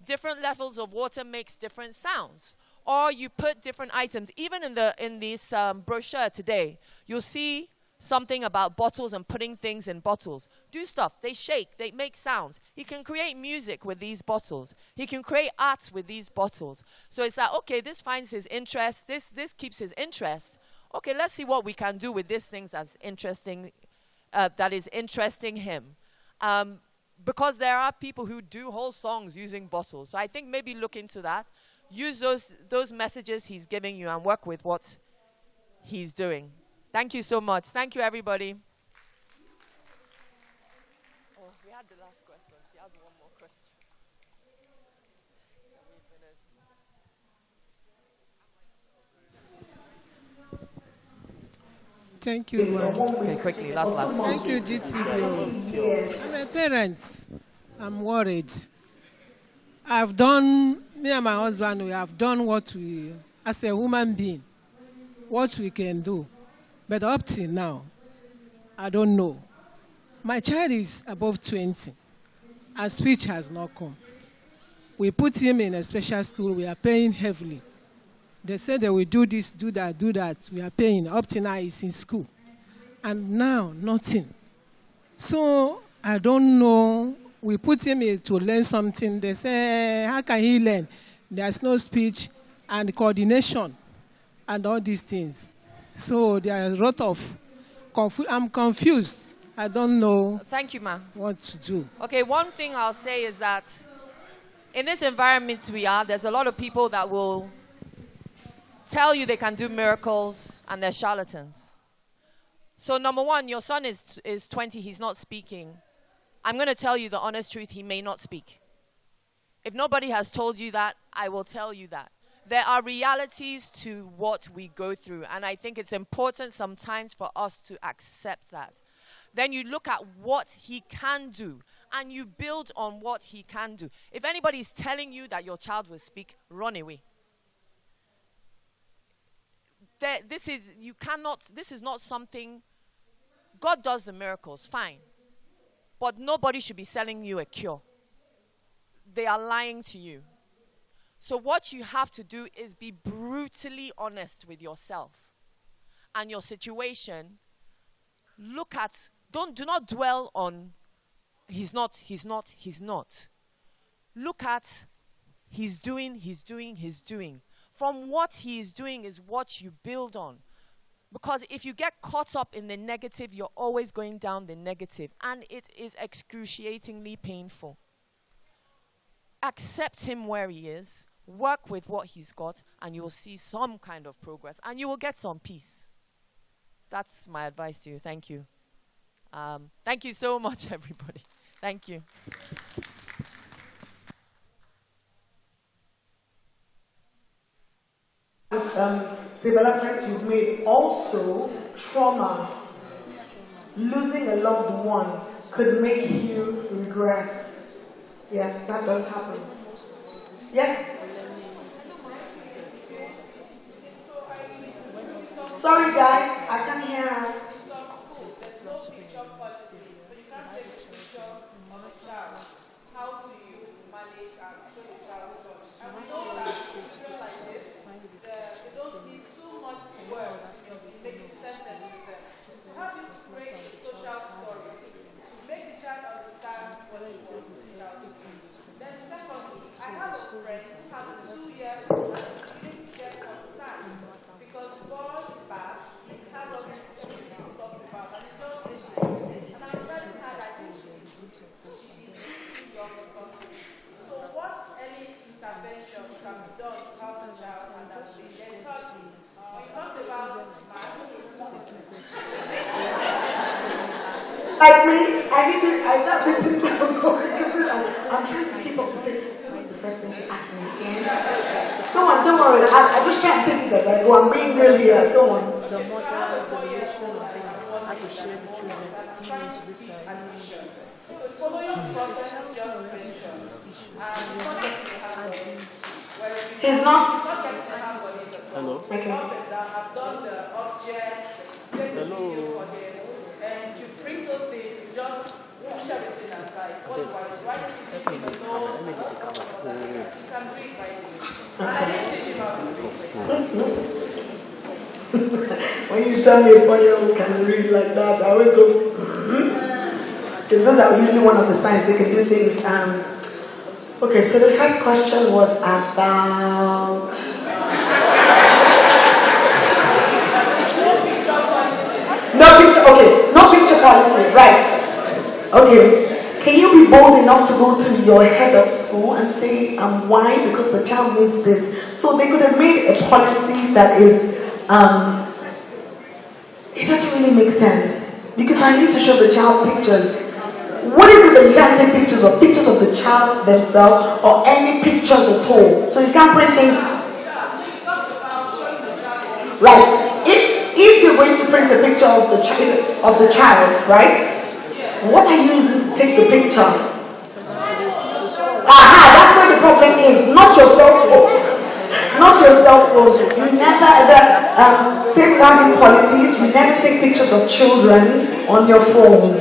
Different levels of water makes different sounds. Or you put different items. Even in this brochure today, you'll see something about bottles and putting things in bottles. Do stuff. They shake. They make sounds. He can create music with these bottles. He can create art with these bottles. So it's like, okay, this finds his interest. This keeps his interest. Okay, let's see what we can do with these things that's interesting, that is interesting him. Because there are people who do whole songs using bottles. So I think maybe look into that. Use those messages he's giving you and work with what he's doing. Thank you so much. Thank you, everybody. Oh, we had the last question. She has one more question. Can we finish? Thank you. Okay, quickly, last. Thank you, GTB. I'm a parent. I'm worried. Me and my husband, we have done what we, as a human being, what we can do. But up till now, I don't know. My child is above 20, and speech has not come. We put him in a special school. We are paying heavily. They said they will do this, do that, do that. We are paying. Up till now, he's in school. And now, nothing. So, I don't know. We put him in to learn something. They say, how can he learn? There's no speech and coordination and all these things. So there's a lot of I'm confused. I don't know. Thank you, ma'am. What to do. Okay, one thing I'll say is that in this environment we are, there's a lot of people that will tell you they can do miracles and they're charlatans. So number one, your son is 20, he's not speaking. I'm going to tell you the honest truth, he may not speak. If nobody has told you that, I will tell you that. There are realities to what we go through, and I think it's important sometimes for us to accept that. Then you look at what he can do, and you build on what he can do. If anybody is telling you that your child will speak, run away. This is not something, God does the miracles, fine. But nobody should be selling you a cure. They are lying to you. So what you have to do is be brutally honest with yourself and your situation. Look at, do not dwell on he's not. Look at he's doing. From what he is doing is what you build on. Because if you get caught up in the negative, you're always going down the negative. And it is excruciatingly painful. Accept him where he is. Work with what he's got. And you will see some kind of progress. And you will get some peace. That's my advice to you. Thank you. Thank you so much, everybody. Thank you. Developments you've made, also trauma, losing a loved one could make you regress. Yes, that does happen. Yes? Sorry guys, I can't hear. How do you manage and show the child story? And we know that children like this, they don't need so much words in making sentences with them. So how do you create a social story to make the child understand what you want the child to do? Then secondly, I have a friend who has a 2-year-old and she didn't get concerned because God bad, he has all these things to talk about and it just and I'm telling her that I think she's too young to concentrate. So what any intervention can be done to help the child understand? Then thirdly, when you talk about maths, like me, I got the teacher from going. I'm trying to keep up to say, what was the first thing she asked me again? Don't worry, I just can't take it as I go. I'm being real here. Go on. The model, the relation of things, how to share the children, even to this He's not. Hello. Okay. I've done the objects, hello. And you bring those things, you just push everything aside. Otherwise, why does it need to know? You can do it right away. And I didn't teach him how to read. When you tell me a 4-year-old can read like that, I always go, because those are usually one of the signs they can do things. Okay, so the first question was about... No picture policy, right. Okay, can you be bold enough to go to your head of school and say, why? Because the child needs this. So they could have made a policy that is, it doesn't really make sense. Because I need to show the child pictures. What is it that you can't take pictures of? Pictures of the child themselves or any pictures at all. So you can't print things. Right. If you're going to print a picture of the child, right? What are you using to take the picture? That's where the problem is. Not your cell phone. Not your cell phone. You never safeguarding policies. You never take pictures of children on your phone.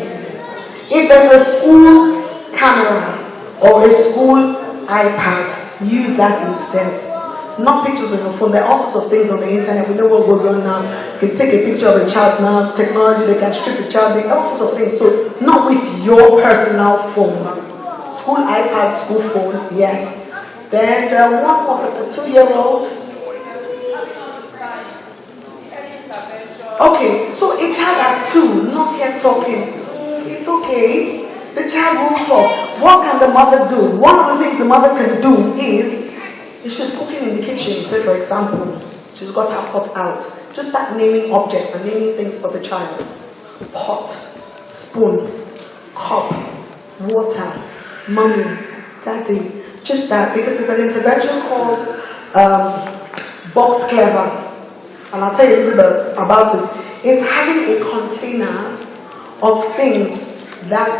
If there's a school camera or a school iPad, use that instead. Not pictures on your phone. There are all sorts of things on the internet. We know what goes on now. You can take a picture of a child now. Technology, they can strip the child. All sorts of things. So not with your personal phone. School iPad, school phone, yes. Then the one for the 2-year-old. Okay, so a child at 2, not yet talking. It's okay. The child will talk. What can the mother do? One of the things the mother can do is, if she's cooking in the kitchen, say for example, she's got her pot out, just start naming objects and naming things for the child. Pot, spoon, cup, water, mommy, daddy. Just that, because there's an intervention called Box Clever. And I'll tell you a little bit about it. It's having a container of things that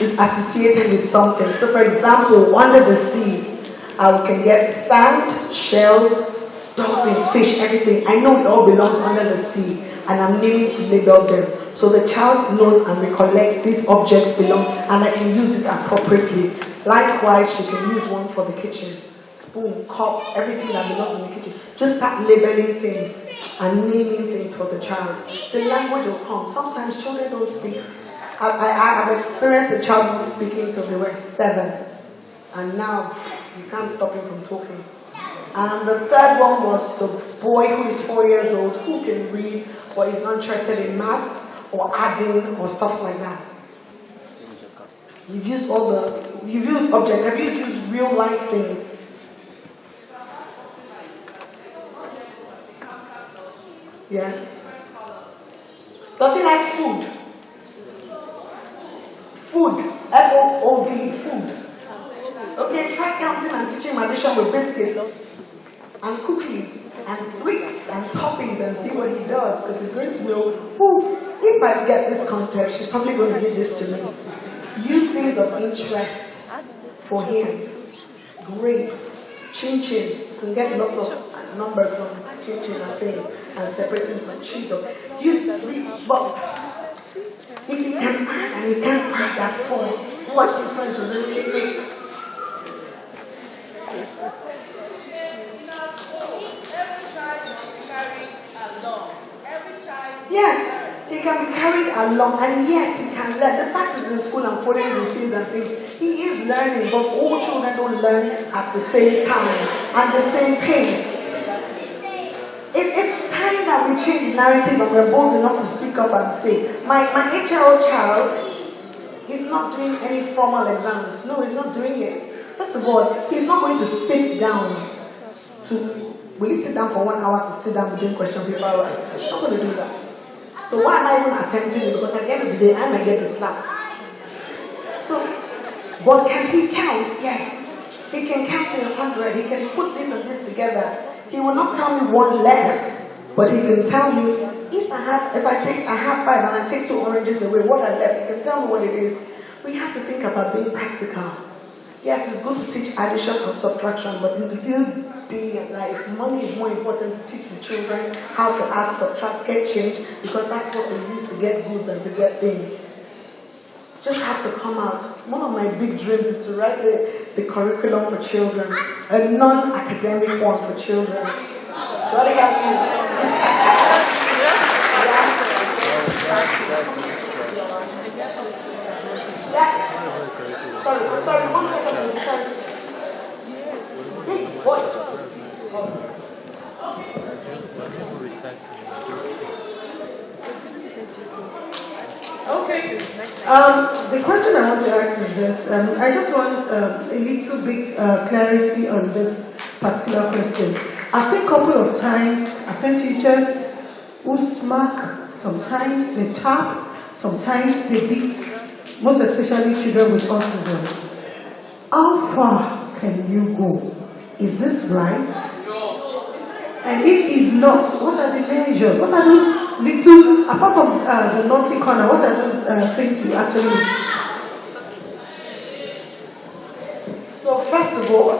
is associated with something. So for example, under the sea, we can get sand, shells, dolphins, fish, everything. I know it all belongs under the sea, and I'm naming to label them. So the child knows and recollects these objects belong, and I can use it appropriately. Likewise, she can use one for the kitchen. Spoon, cup, everything that belongs in the kitchen. Just start labeling things and naming things for the child. The language will come. Sometimes children don't speak. I've experienced the child not speaking until they were 7. And now, you can't stop him from talking. And the third one was the boy who is 4 years old, who can read but is not interested in maths or adding or stuff like that. You've used objects. Have you used real life things? Yeah. Does he like food? Food. F-O-O-D, food. Okay, try counting and teaching him addition with biscuits and cookies and sweets and toppings and see what he does, because he's going to know, if I get this concept, she's probably going to give this to me. Use things of interest for him. Grapes, chin-chin. You can get lots of numbers on chin-chin and things. and separating from children. But if he can add and he can't pass that form, what difference does it really make? Yes, he can be carried along, and yes, he can learn. The fact is in school and following routines and things, he is learning, but all children don't learn at the same time, at the same pace. It's time that we change the narrative and we're bold enough to speak up and say, my 8-year-old child is not doing any formal exams. No, he's not doing it. First of all, he's not going to sit down will he sit down for 1 hour to sit down and do question paper right? He's not going to do that. So why am I even attempting it? Because at the end of the day, I might get the slap. So, but can he count? Yes. He can count in 100. He can put this and this together. He will not tell me one less, but he can tell me if I say I have 5 and I take 2 oranges away, what I left, he can tell me what it is. We have to think about being practical. Yes, it's good to teach addition and subtraction, but in the real day of life, money is more important to teach the children how to add, subtract, get change, because that's what we use to get goods and to get things. Just have to come out. One of my big dreams is to write the curriculum for children, a non-academic one for children. What help you? Sorry, 1 second. What? Okay. The question I want to ask is this. I just want a little bit clarity on this particular question. I've seen a couple of times, I've seen teachers who smack, sometimes they tap, sometimes they beat, most especially children with autism. How far can you go? Is this right? And if it's not, what are the measures? What are those little, apart from the naughty corner, what are those things you actually do? So first of all,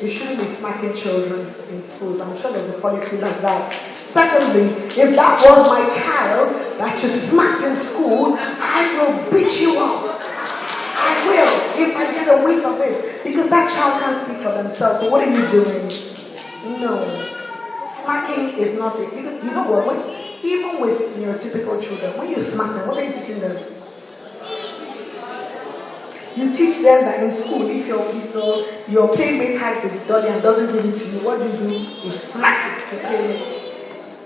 you shouldn't be smacking children in schools. I'm sure there's a policy like that. Secondly, if that was my child that you smacked in school, I will beat you up. I will, if I get a whiff of it. Because that child can't speak for themselves. So what are you doing? No. Smacking is not it. Because you know what? Even with neurotypical children, when you smack them, what are you teaching them? You teach them that in school, if your playmate has the dolly and doesn't give it to you, what do? You smack it, the playmate.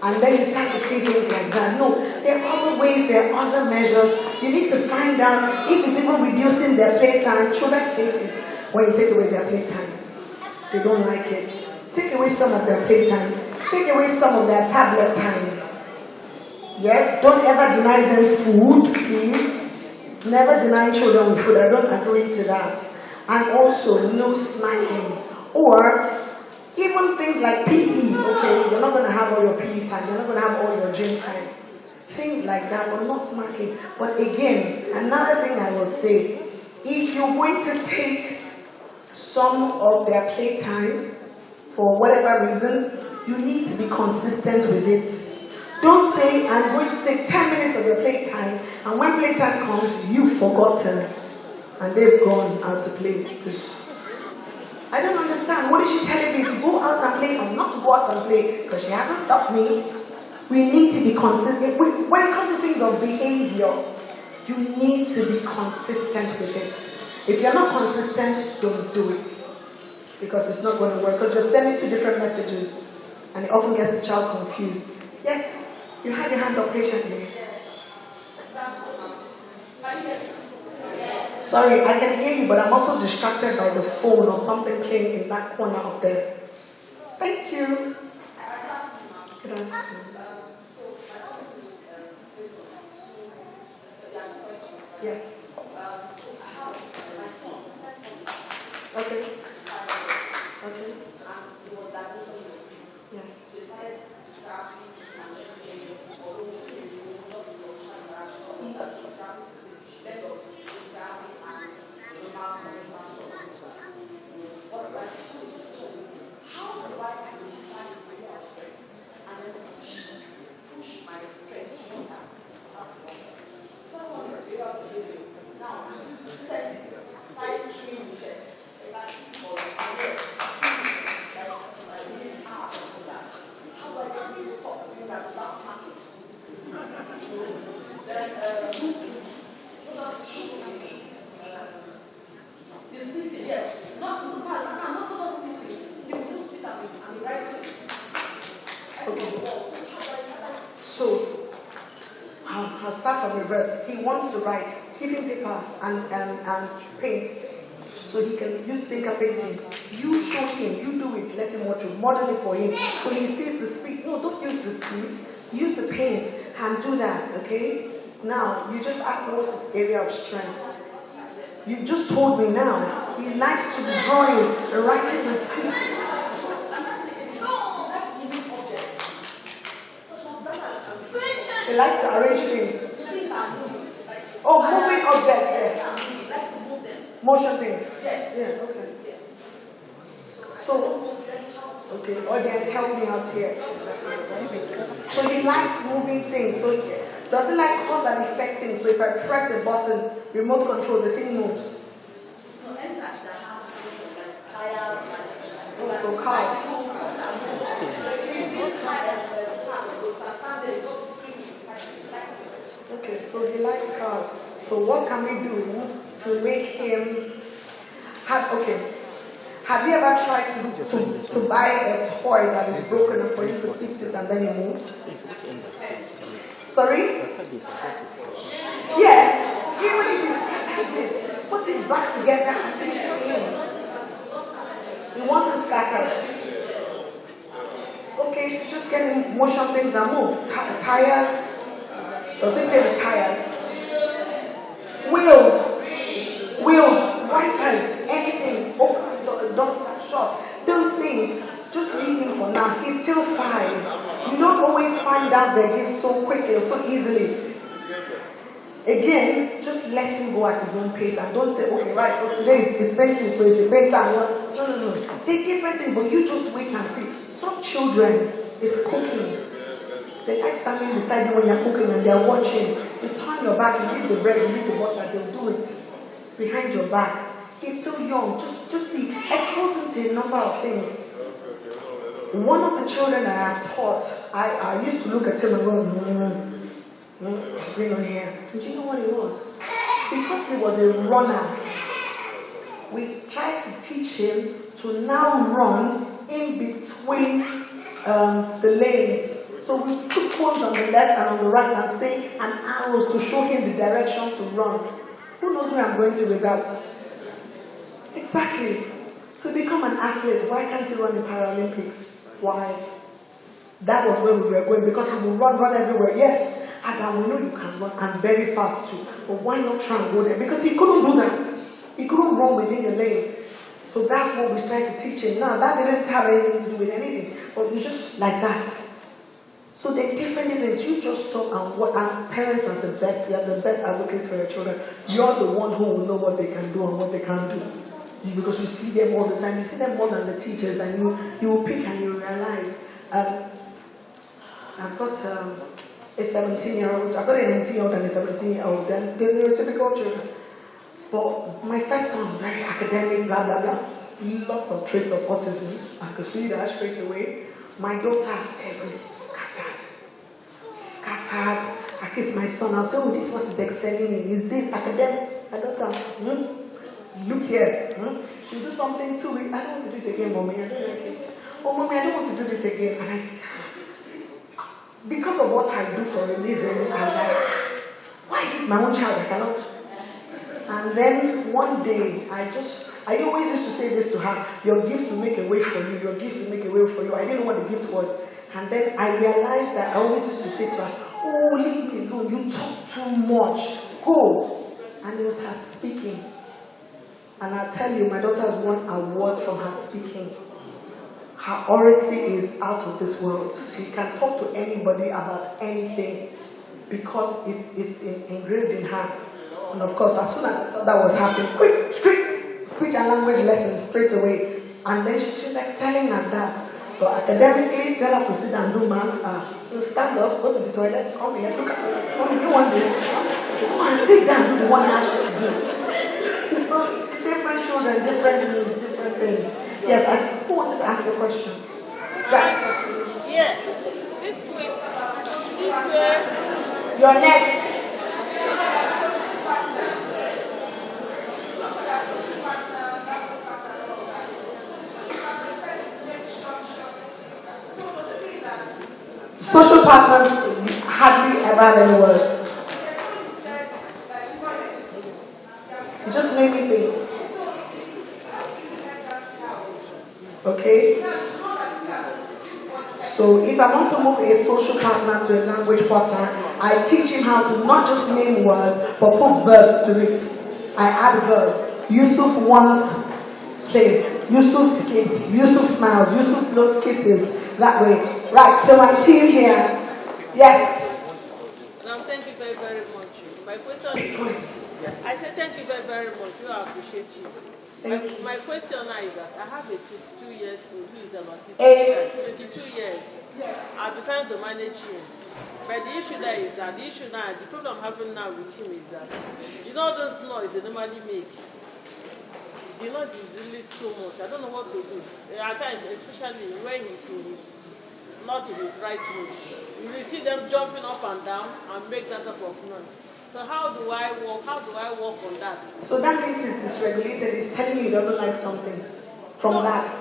And then you start to see things like that. No, there are other ways, there are other measures. You need to find out if it's even reducing their playtime. Children hate it when you take away their playtime. They don't like it. Take away some of their playtime. Take away some of their tablet time. Yeah? Don't ever deny them food, please. Never deny children with food. I don't agree to that. And also, no smacking. Or even things like PE. Okay, you're not going to have all your PE time. You're not going to have all your gym time. Things like that, but not smacking. But again, another thing I will say, if you're going to take some of their playtime for whatever reason, you need to be consistent with it. Don't say, I'm going to take 10 minutes of your playtime, and when playtime comes, you've forgotten, and they've gone out to play. I don't understand. What is she telling me? To go out and play or not to go out and play? Because she hasn't stopped me. We need to be consistent. When it comes to things of behavior, you need to be consistent with it. If you're not consistent, don't do it. Because it's not going to work. Because you're sending 2 different messages, and it often gets the child confused. Yes, you had your hand up patiently. Sorry, I can hear you, but I'm also distracted by the phone or something playing in that corner up there. Thank you. Good afternoon. Yes. Okay. Okay. Yes. start from reverse. He wants to write. Give him paper and paint. So he can use finger painting. You show him, you do it, let him watch you, model it for him. So he sees the speed. No, don't use the speed. Use the paint and do that, okay? Now, you just ask him what's his area of strength. You just told me now. He likes to be drawing and writing with speed. He likes to arrange things. Oh, moving objects, yeah. Motion things. Yes. Yeah, okay. So, okay, audience, help me out here. So he likes moving things. So does he like cause and effect things? So if I press the button, remote control, the thing moves. So cars. Okay, so he likes cars. So what can we do to make him have, okay. Have you ever tried to buy a toy that is broken and for you to fix it and then it moves? Sorry? Yeah. Even if it's put it back together and fix it. He wants to scatter. Okay, just getting motion things that move. Tires. Does it play with tires? Wheels, wipers, anything, open the door, shut. Those things, just leave him for now. He's still 5. You don't always find out their gifts so quickly or so easily. Again, just let him go at his own pace and don't say, okay, right, so today is painting, so it's a painter. No. They're different things, but you just wait and see. Some children is cooking. They like standing beside you when you're cooking and they're watching. You turn your back, you leave the bread, you leave the butter, they'll do it behind your back. He's still young. Just see, expose him to a number of things. One of the children that I've taught, I used to look at him and go, what's going on here? And do you know what it was? Because he was a runner, we tried to teach him to now run in between the lanes. So we put cones on the left and on the right and say and arrows to show him the direction to run. Who knows where I'm going to with that? Exactly. So become an athlete. Why can't you run the Paralympics? Why? That was where we were going because you will run everywhere. Yes, and I will know you can run and very fast too. But why not try and go there? Because he couldn't do that. He couldn't run within the lane. So that's what we tried to teach him. Now that didn't have anything to do with anything, but we just like that. So they're different events. You just stop and parents are the best. You're the best advocates for your children. You're the one who will know what they can do and what they can't do. Because you see them all the time. You see them more than the teachers, and you will pick and you realize. I've got a 17-year-old, I've got a 19-year-old and a 17-year-old. They're neurotypical children. But my first son, very academic, blah, blah, blah. Lots of traits of autism. I could see that straight away. My daughter, every scattered. I kiss my son. I'll say, oh, this is what is excelling in. Is this academic? My daughter, look here. She'll do something too. I don't want to do it again, mommy. I don't like it. Oh, mommy, I don't want to do this again. And because of what I do for a living, I'm like, why is it my own child I cannot? And then one day, I always used to say this to her, your gifts will make a way for you, your gifts will make a way for you. I didn't know what the gift was. And then I realized that I always used to say to her, oh, leave me alone, you talk too much, go. And it was her speaking. And I'll tell you, my daughter has won awards from her speaking. Her oracy is out of this world. She can talk to anybody about anything because it's engraved in her. And of course, as soon as that was happening, quick, straight speech and language lessons straight away. And then she's excelling at that. So academically, tell her to sit and do math. You stand up, go to the toilet, come here, look at me. You want this? Come on, sit down, do the one you asked you to do. So it's different children, different needs, different things. Yes, who wanted to ask a question? Yes. Yes. This way. This way. You're next. Social partners hardly ever have any words. Okay? So if I want to move a social partner to a language partner, I teach him how to not just name words, but put verbs to it. I add verbs. Yusuf wants play. Yusuf skips. Yusuf smiles. Yusuf blows kisses. That way. Right, so my team here. Yes? Thank you very, very much. My question is, I said thank you very, very much. I appreciate you. My question now is that I have a 22 years old who is an autistic child. 22 years. I've been trying to manage him. But the issue there is that the problem happening now with him is that you know those noise they normally make. The noise is really so much. I don't know what to do. At times, especially when he's not in his right mood. You will see them jumping up and down and make that type of noise. So how do I work on that? So that means he's dysregulated. He's telling you he doesn't like something from that.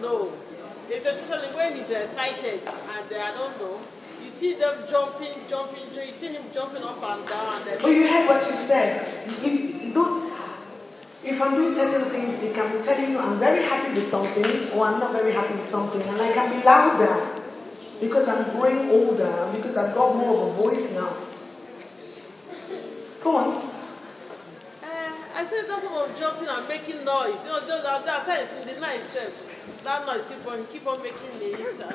No. It's especially when he's excited and I don't know. You see them jumping, you see him jumping up and down. But you heard what she said. If I'm doing certain things, he can be telling you I'm very happy with something or I'm not very happy with something. And I can be louder because I'm growing older, because I've got more of a voice now. Go on. I said that about jumping and making noise. You know, that times in the night itself, that noise keep on making it and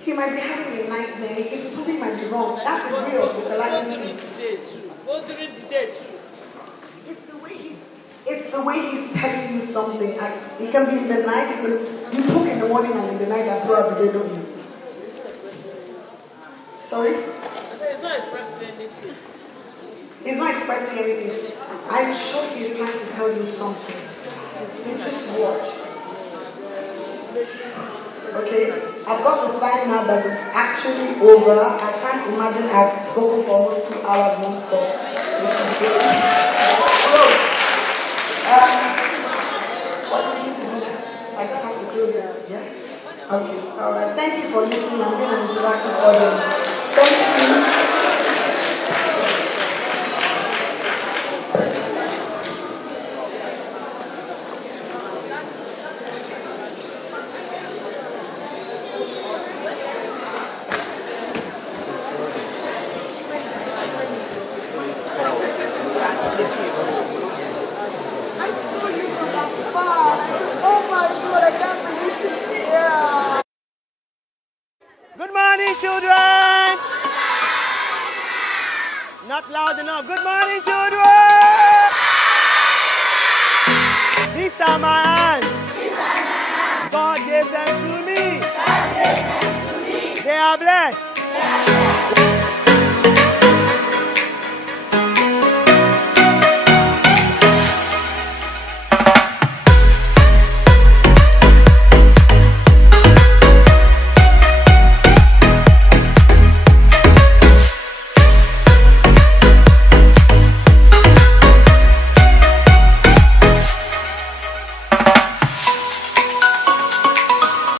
he might be having a nightmare. Something might be wrong. That's the real Go during the day too. It's the way he's telling you something. It can be in the night. You talk in the morning and in the night and throughout the day, don't you? Sorry? He's not expressing anything. He's not expressing anything. I'm sure he's trying to tell you something. You just watch. Okay? I've got the sign now that it's actually over. I can't imagine I've spoken for almost 2 hours non-stop. What do you need to do? I just have to close it. Yeah? Okay. Alright. Thank you for listening and being an interactive audience. Thank you. Good morning, children. Not loud enough. Good morning, children. These are my hands. God gave them to me. They are blessed.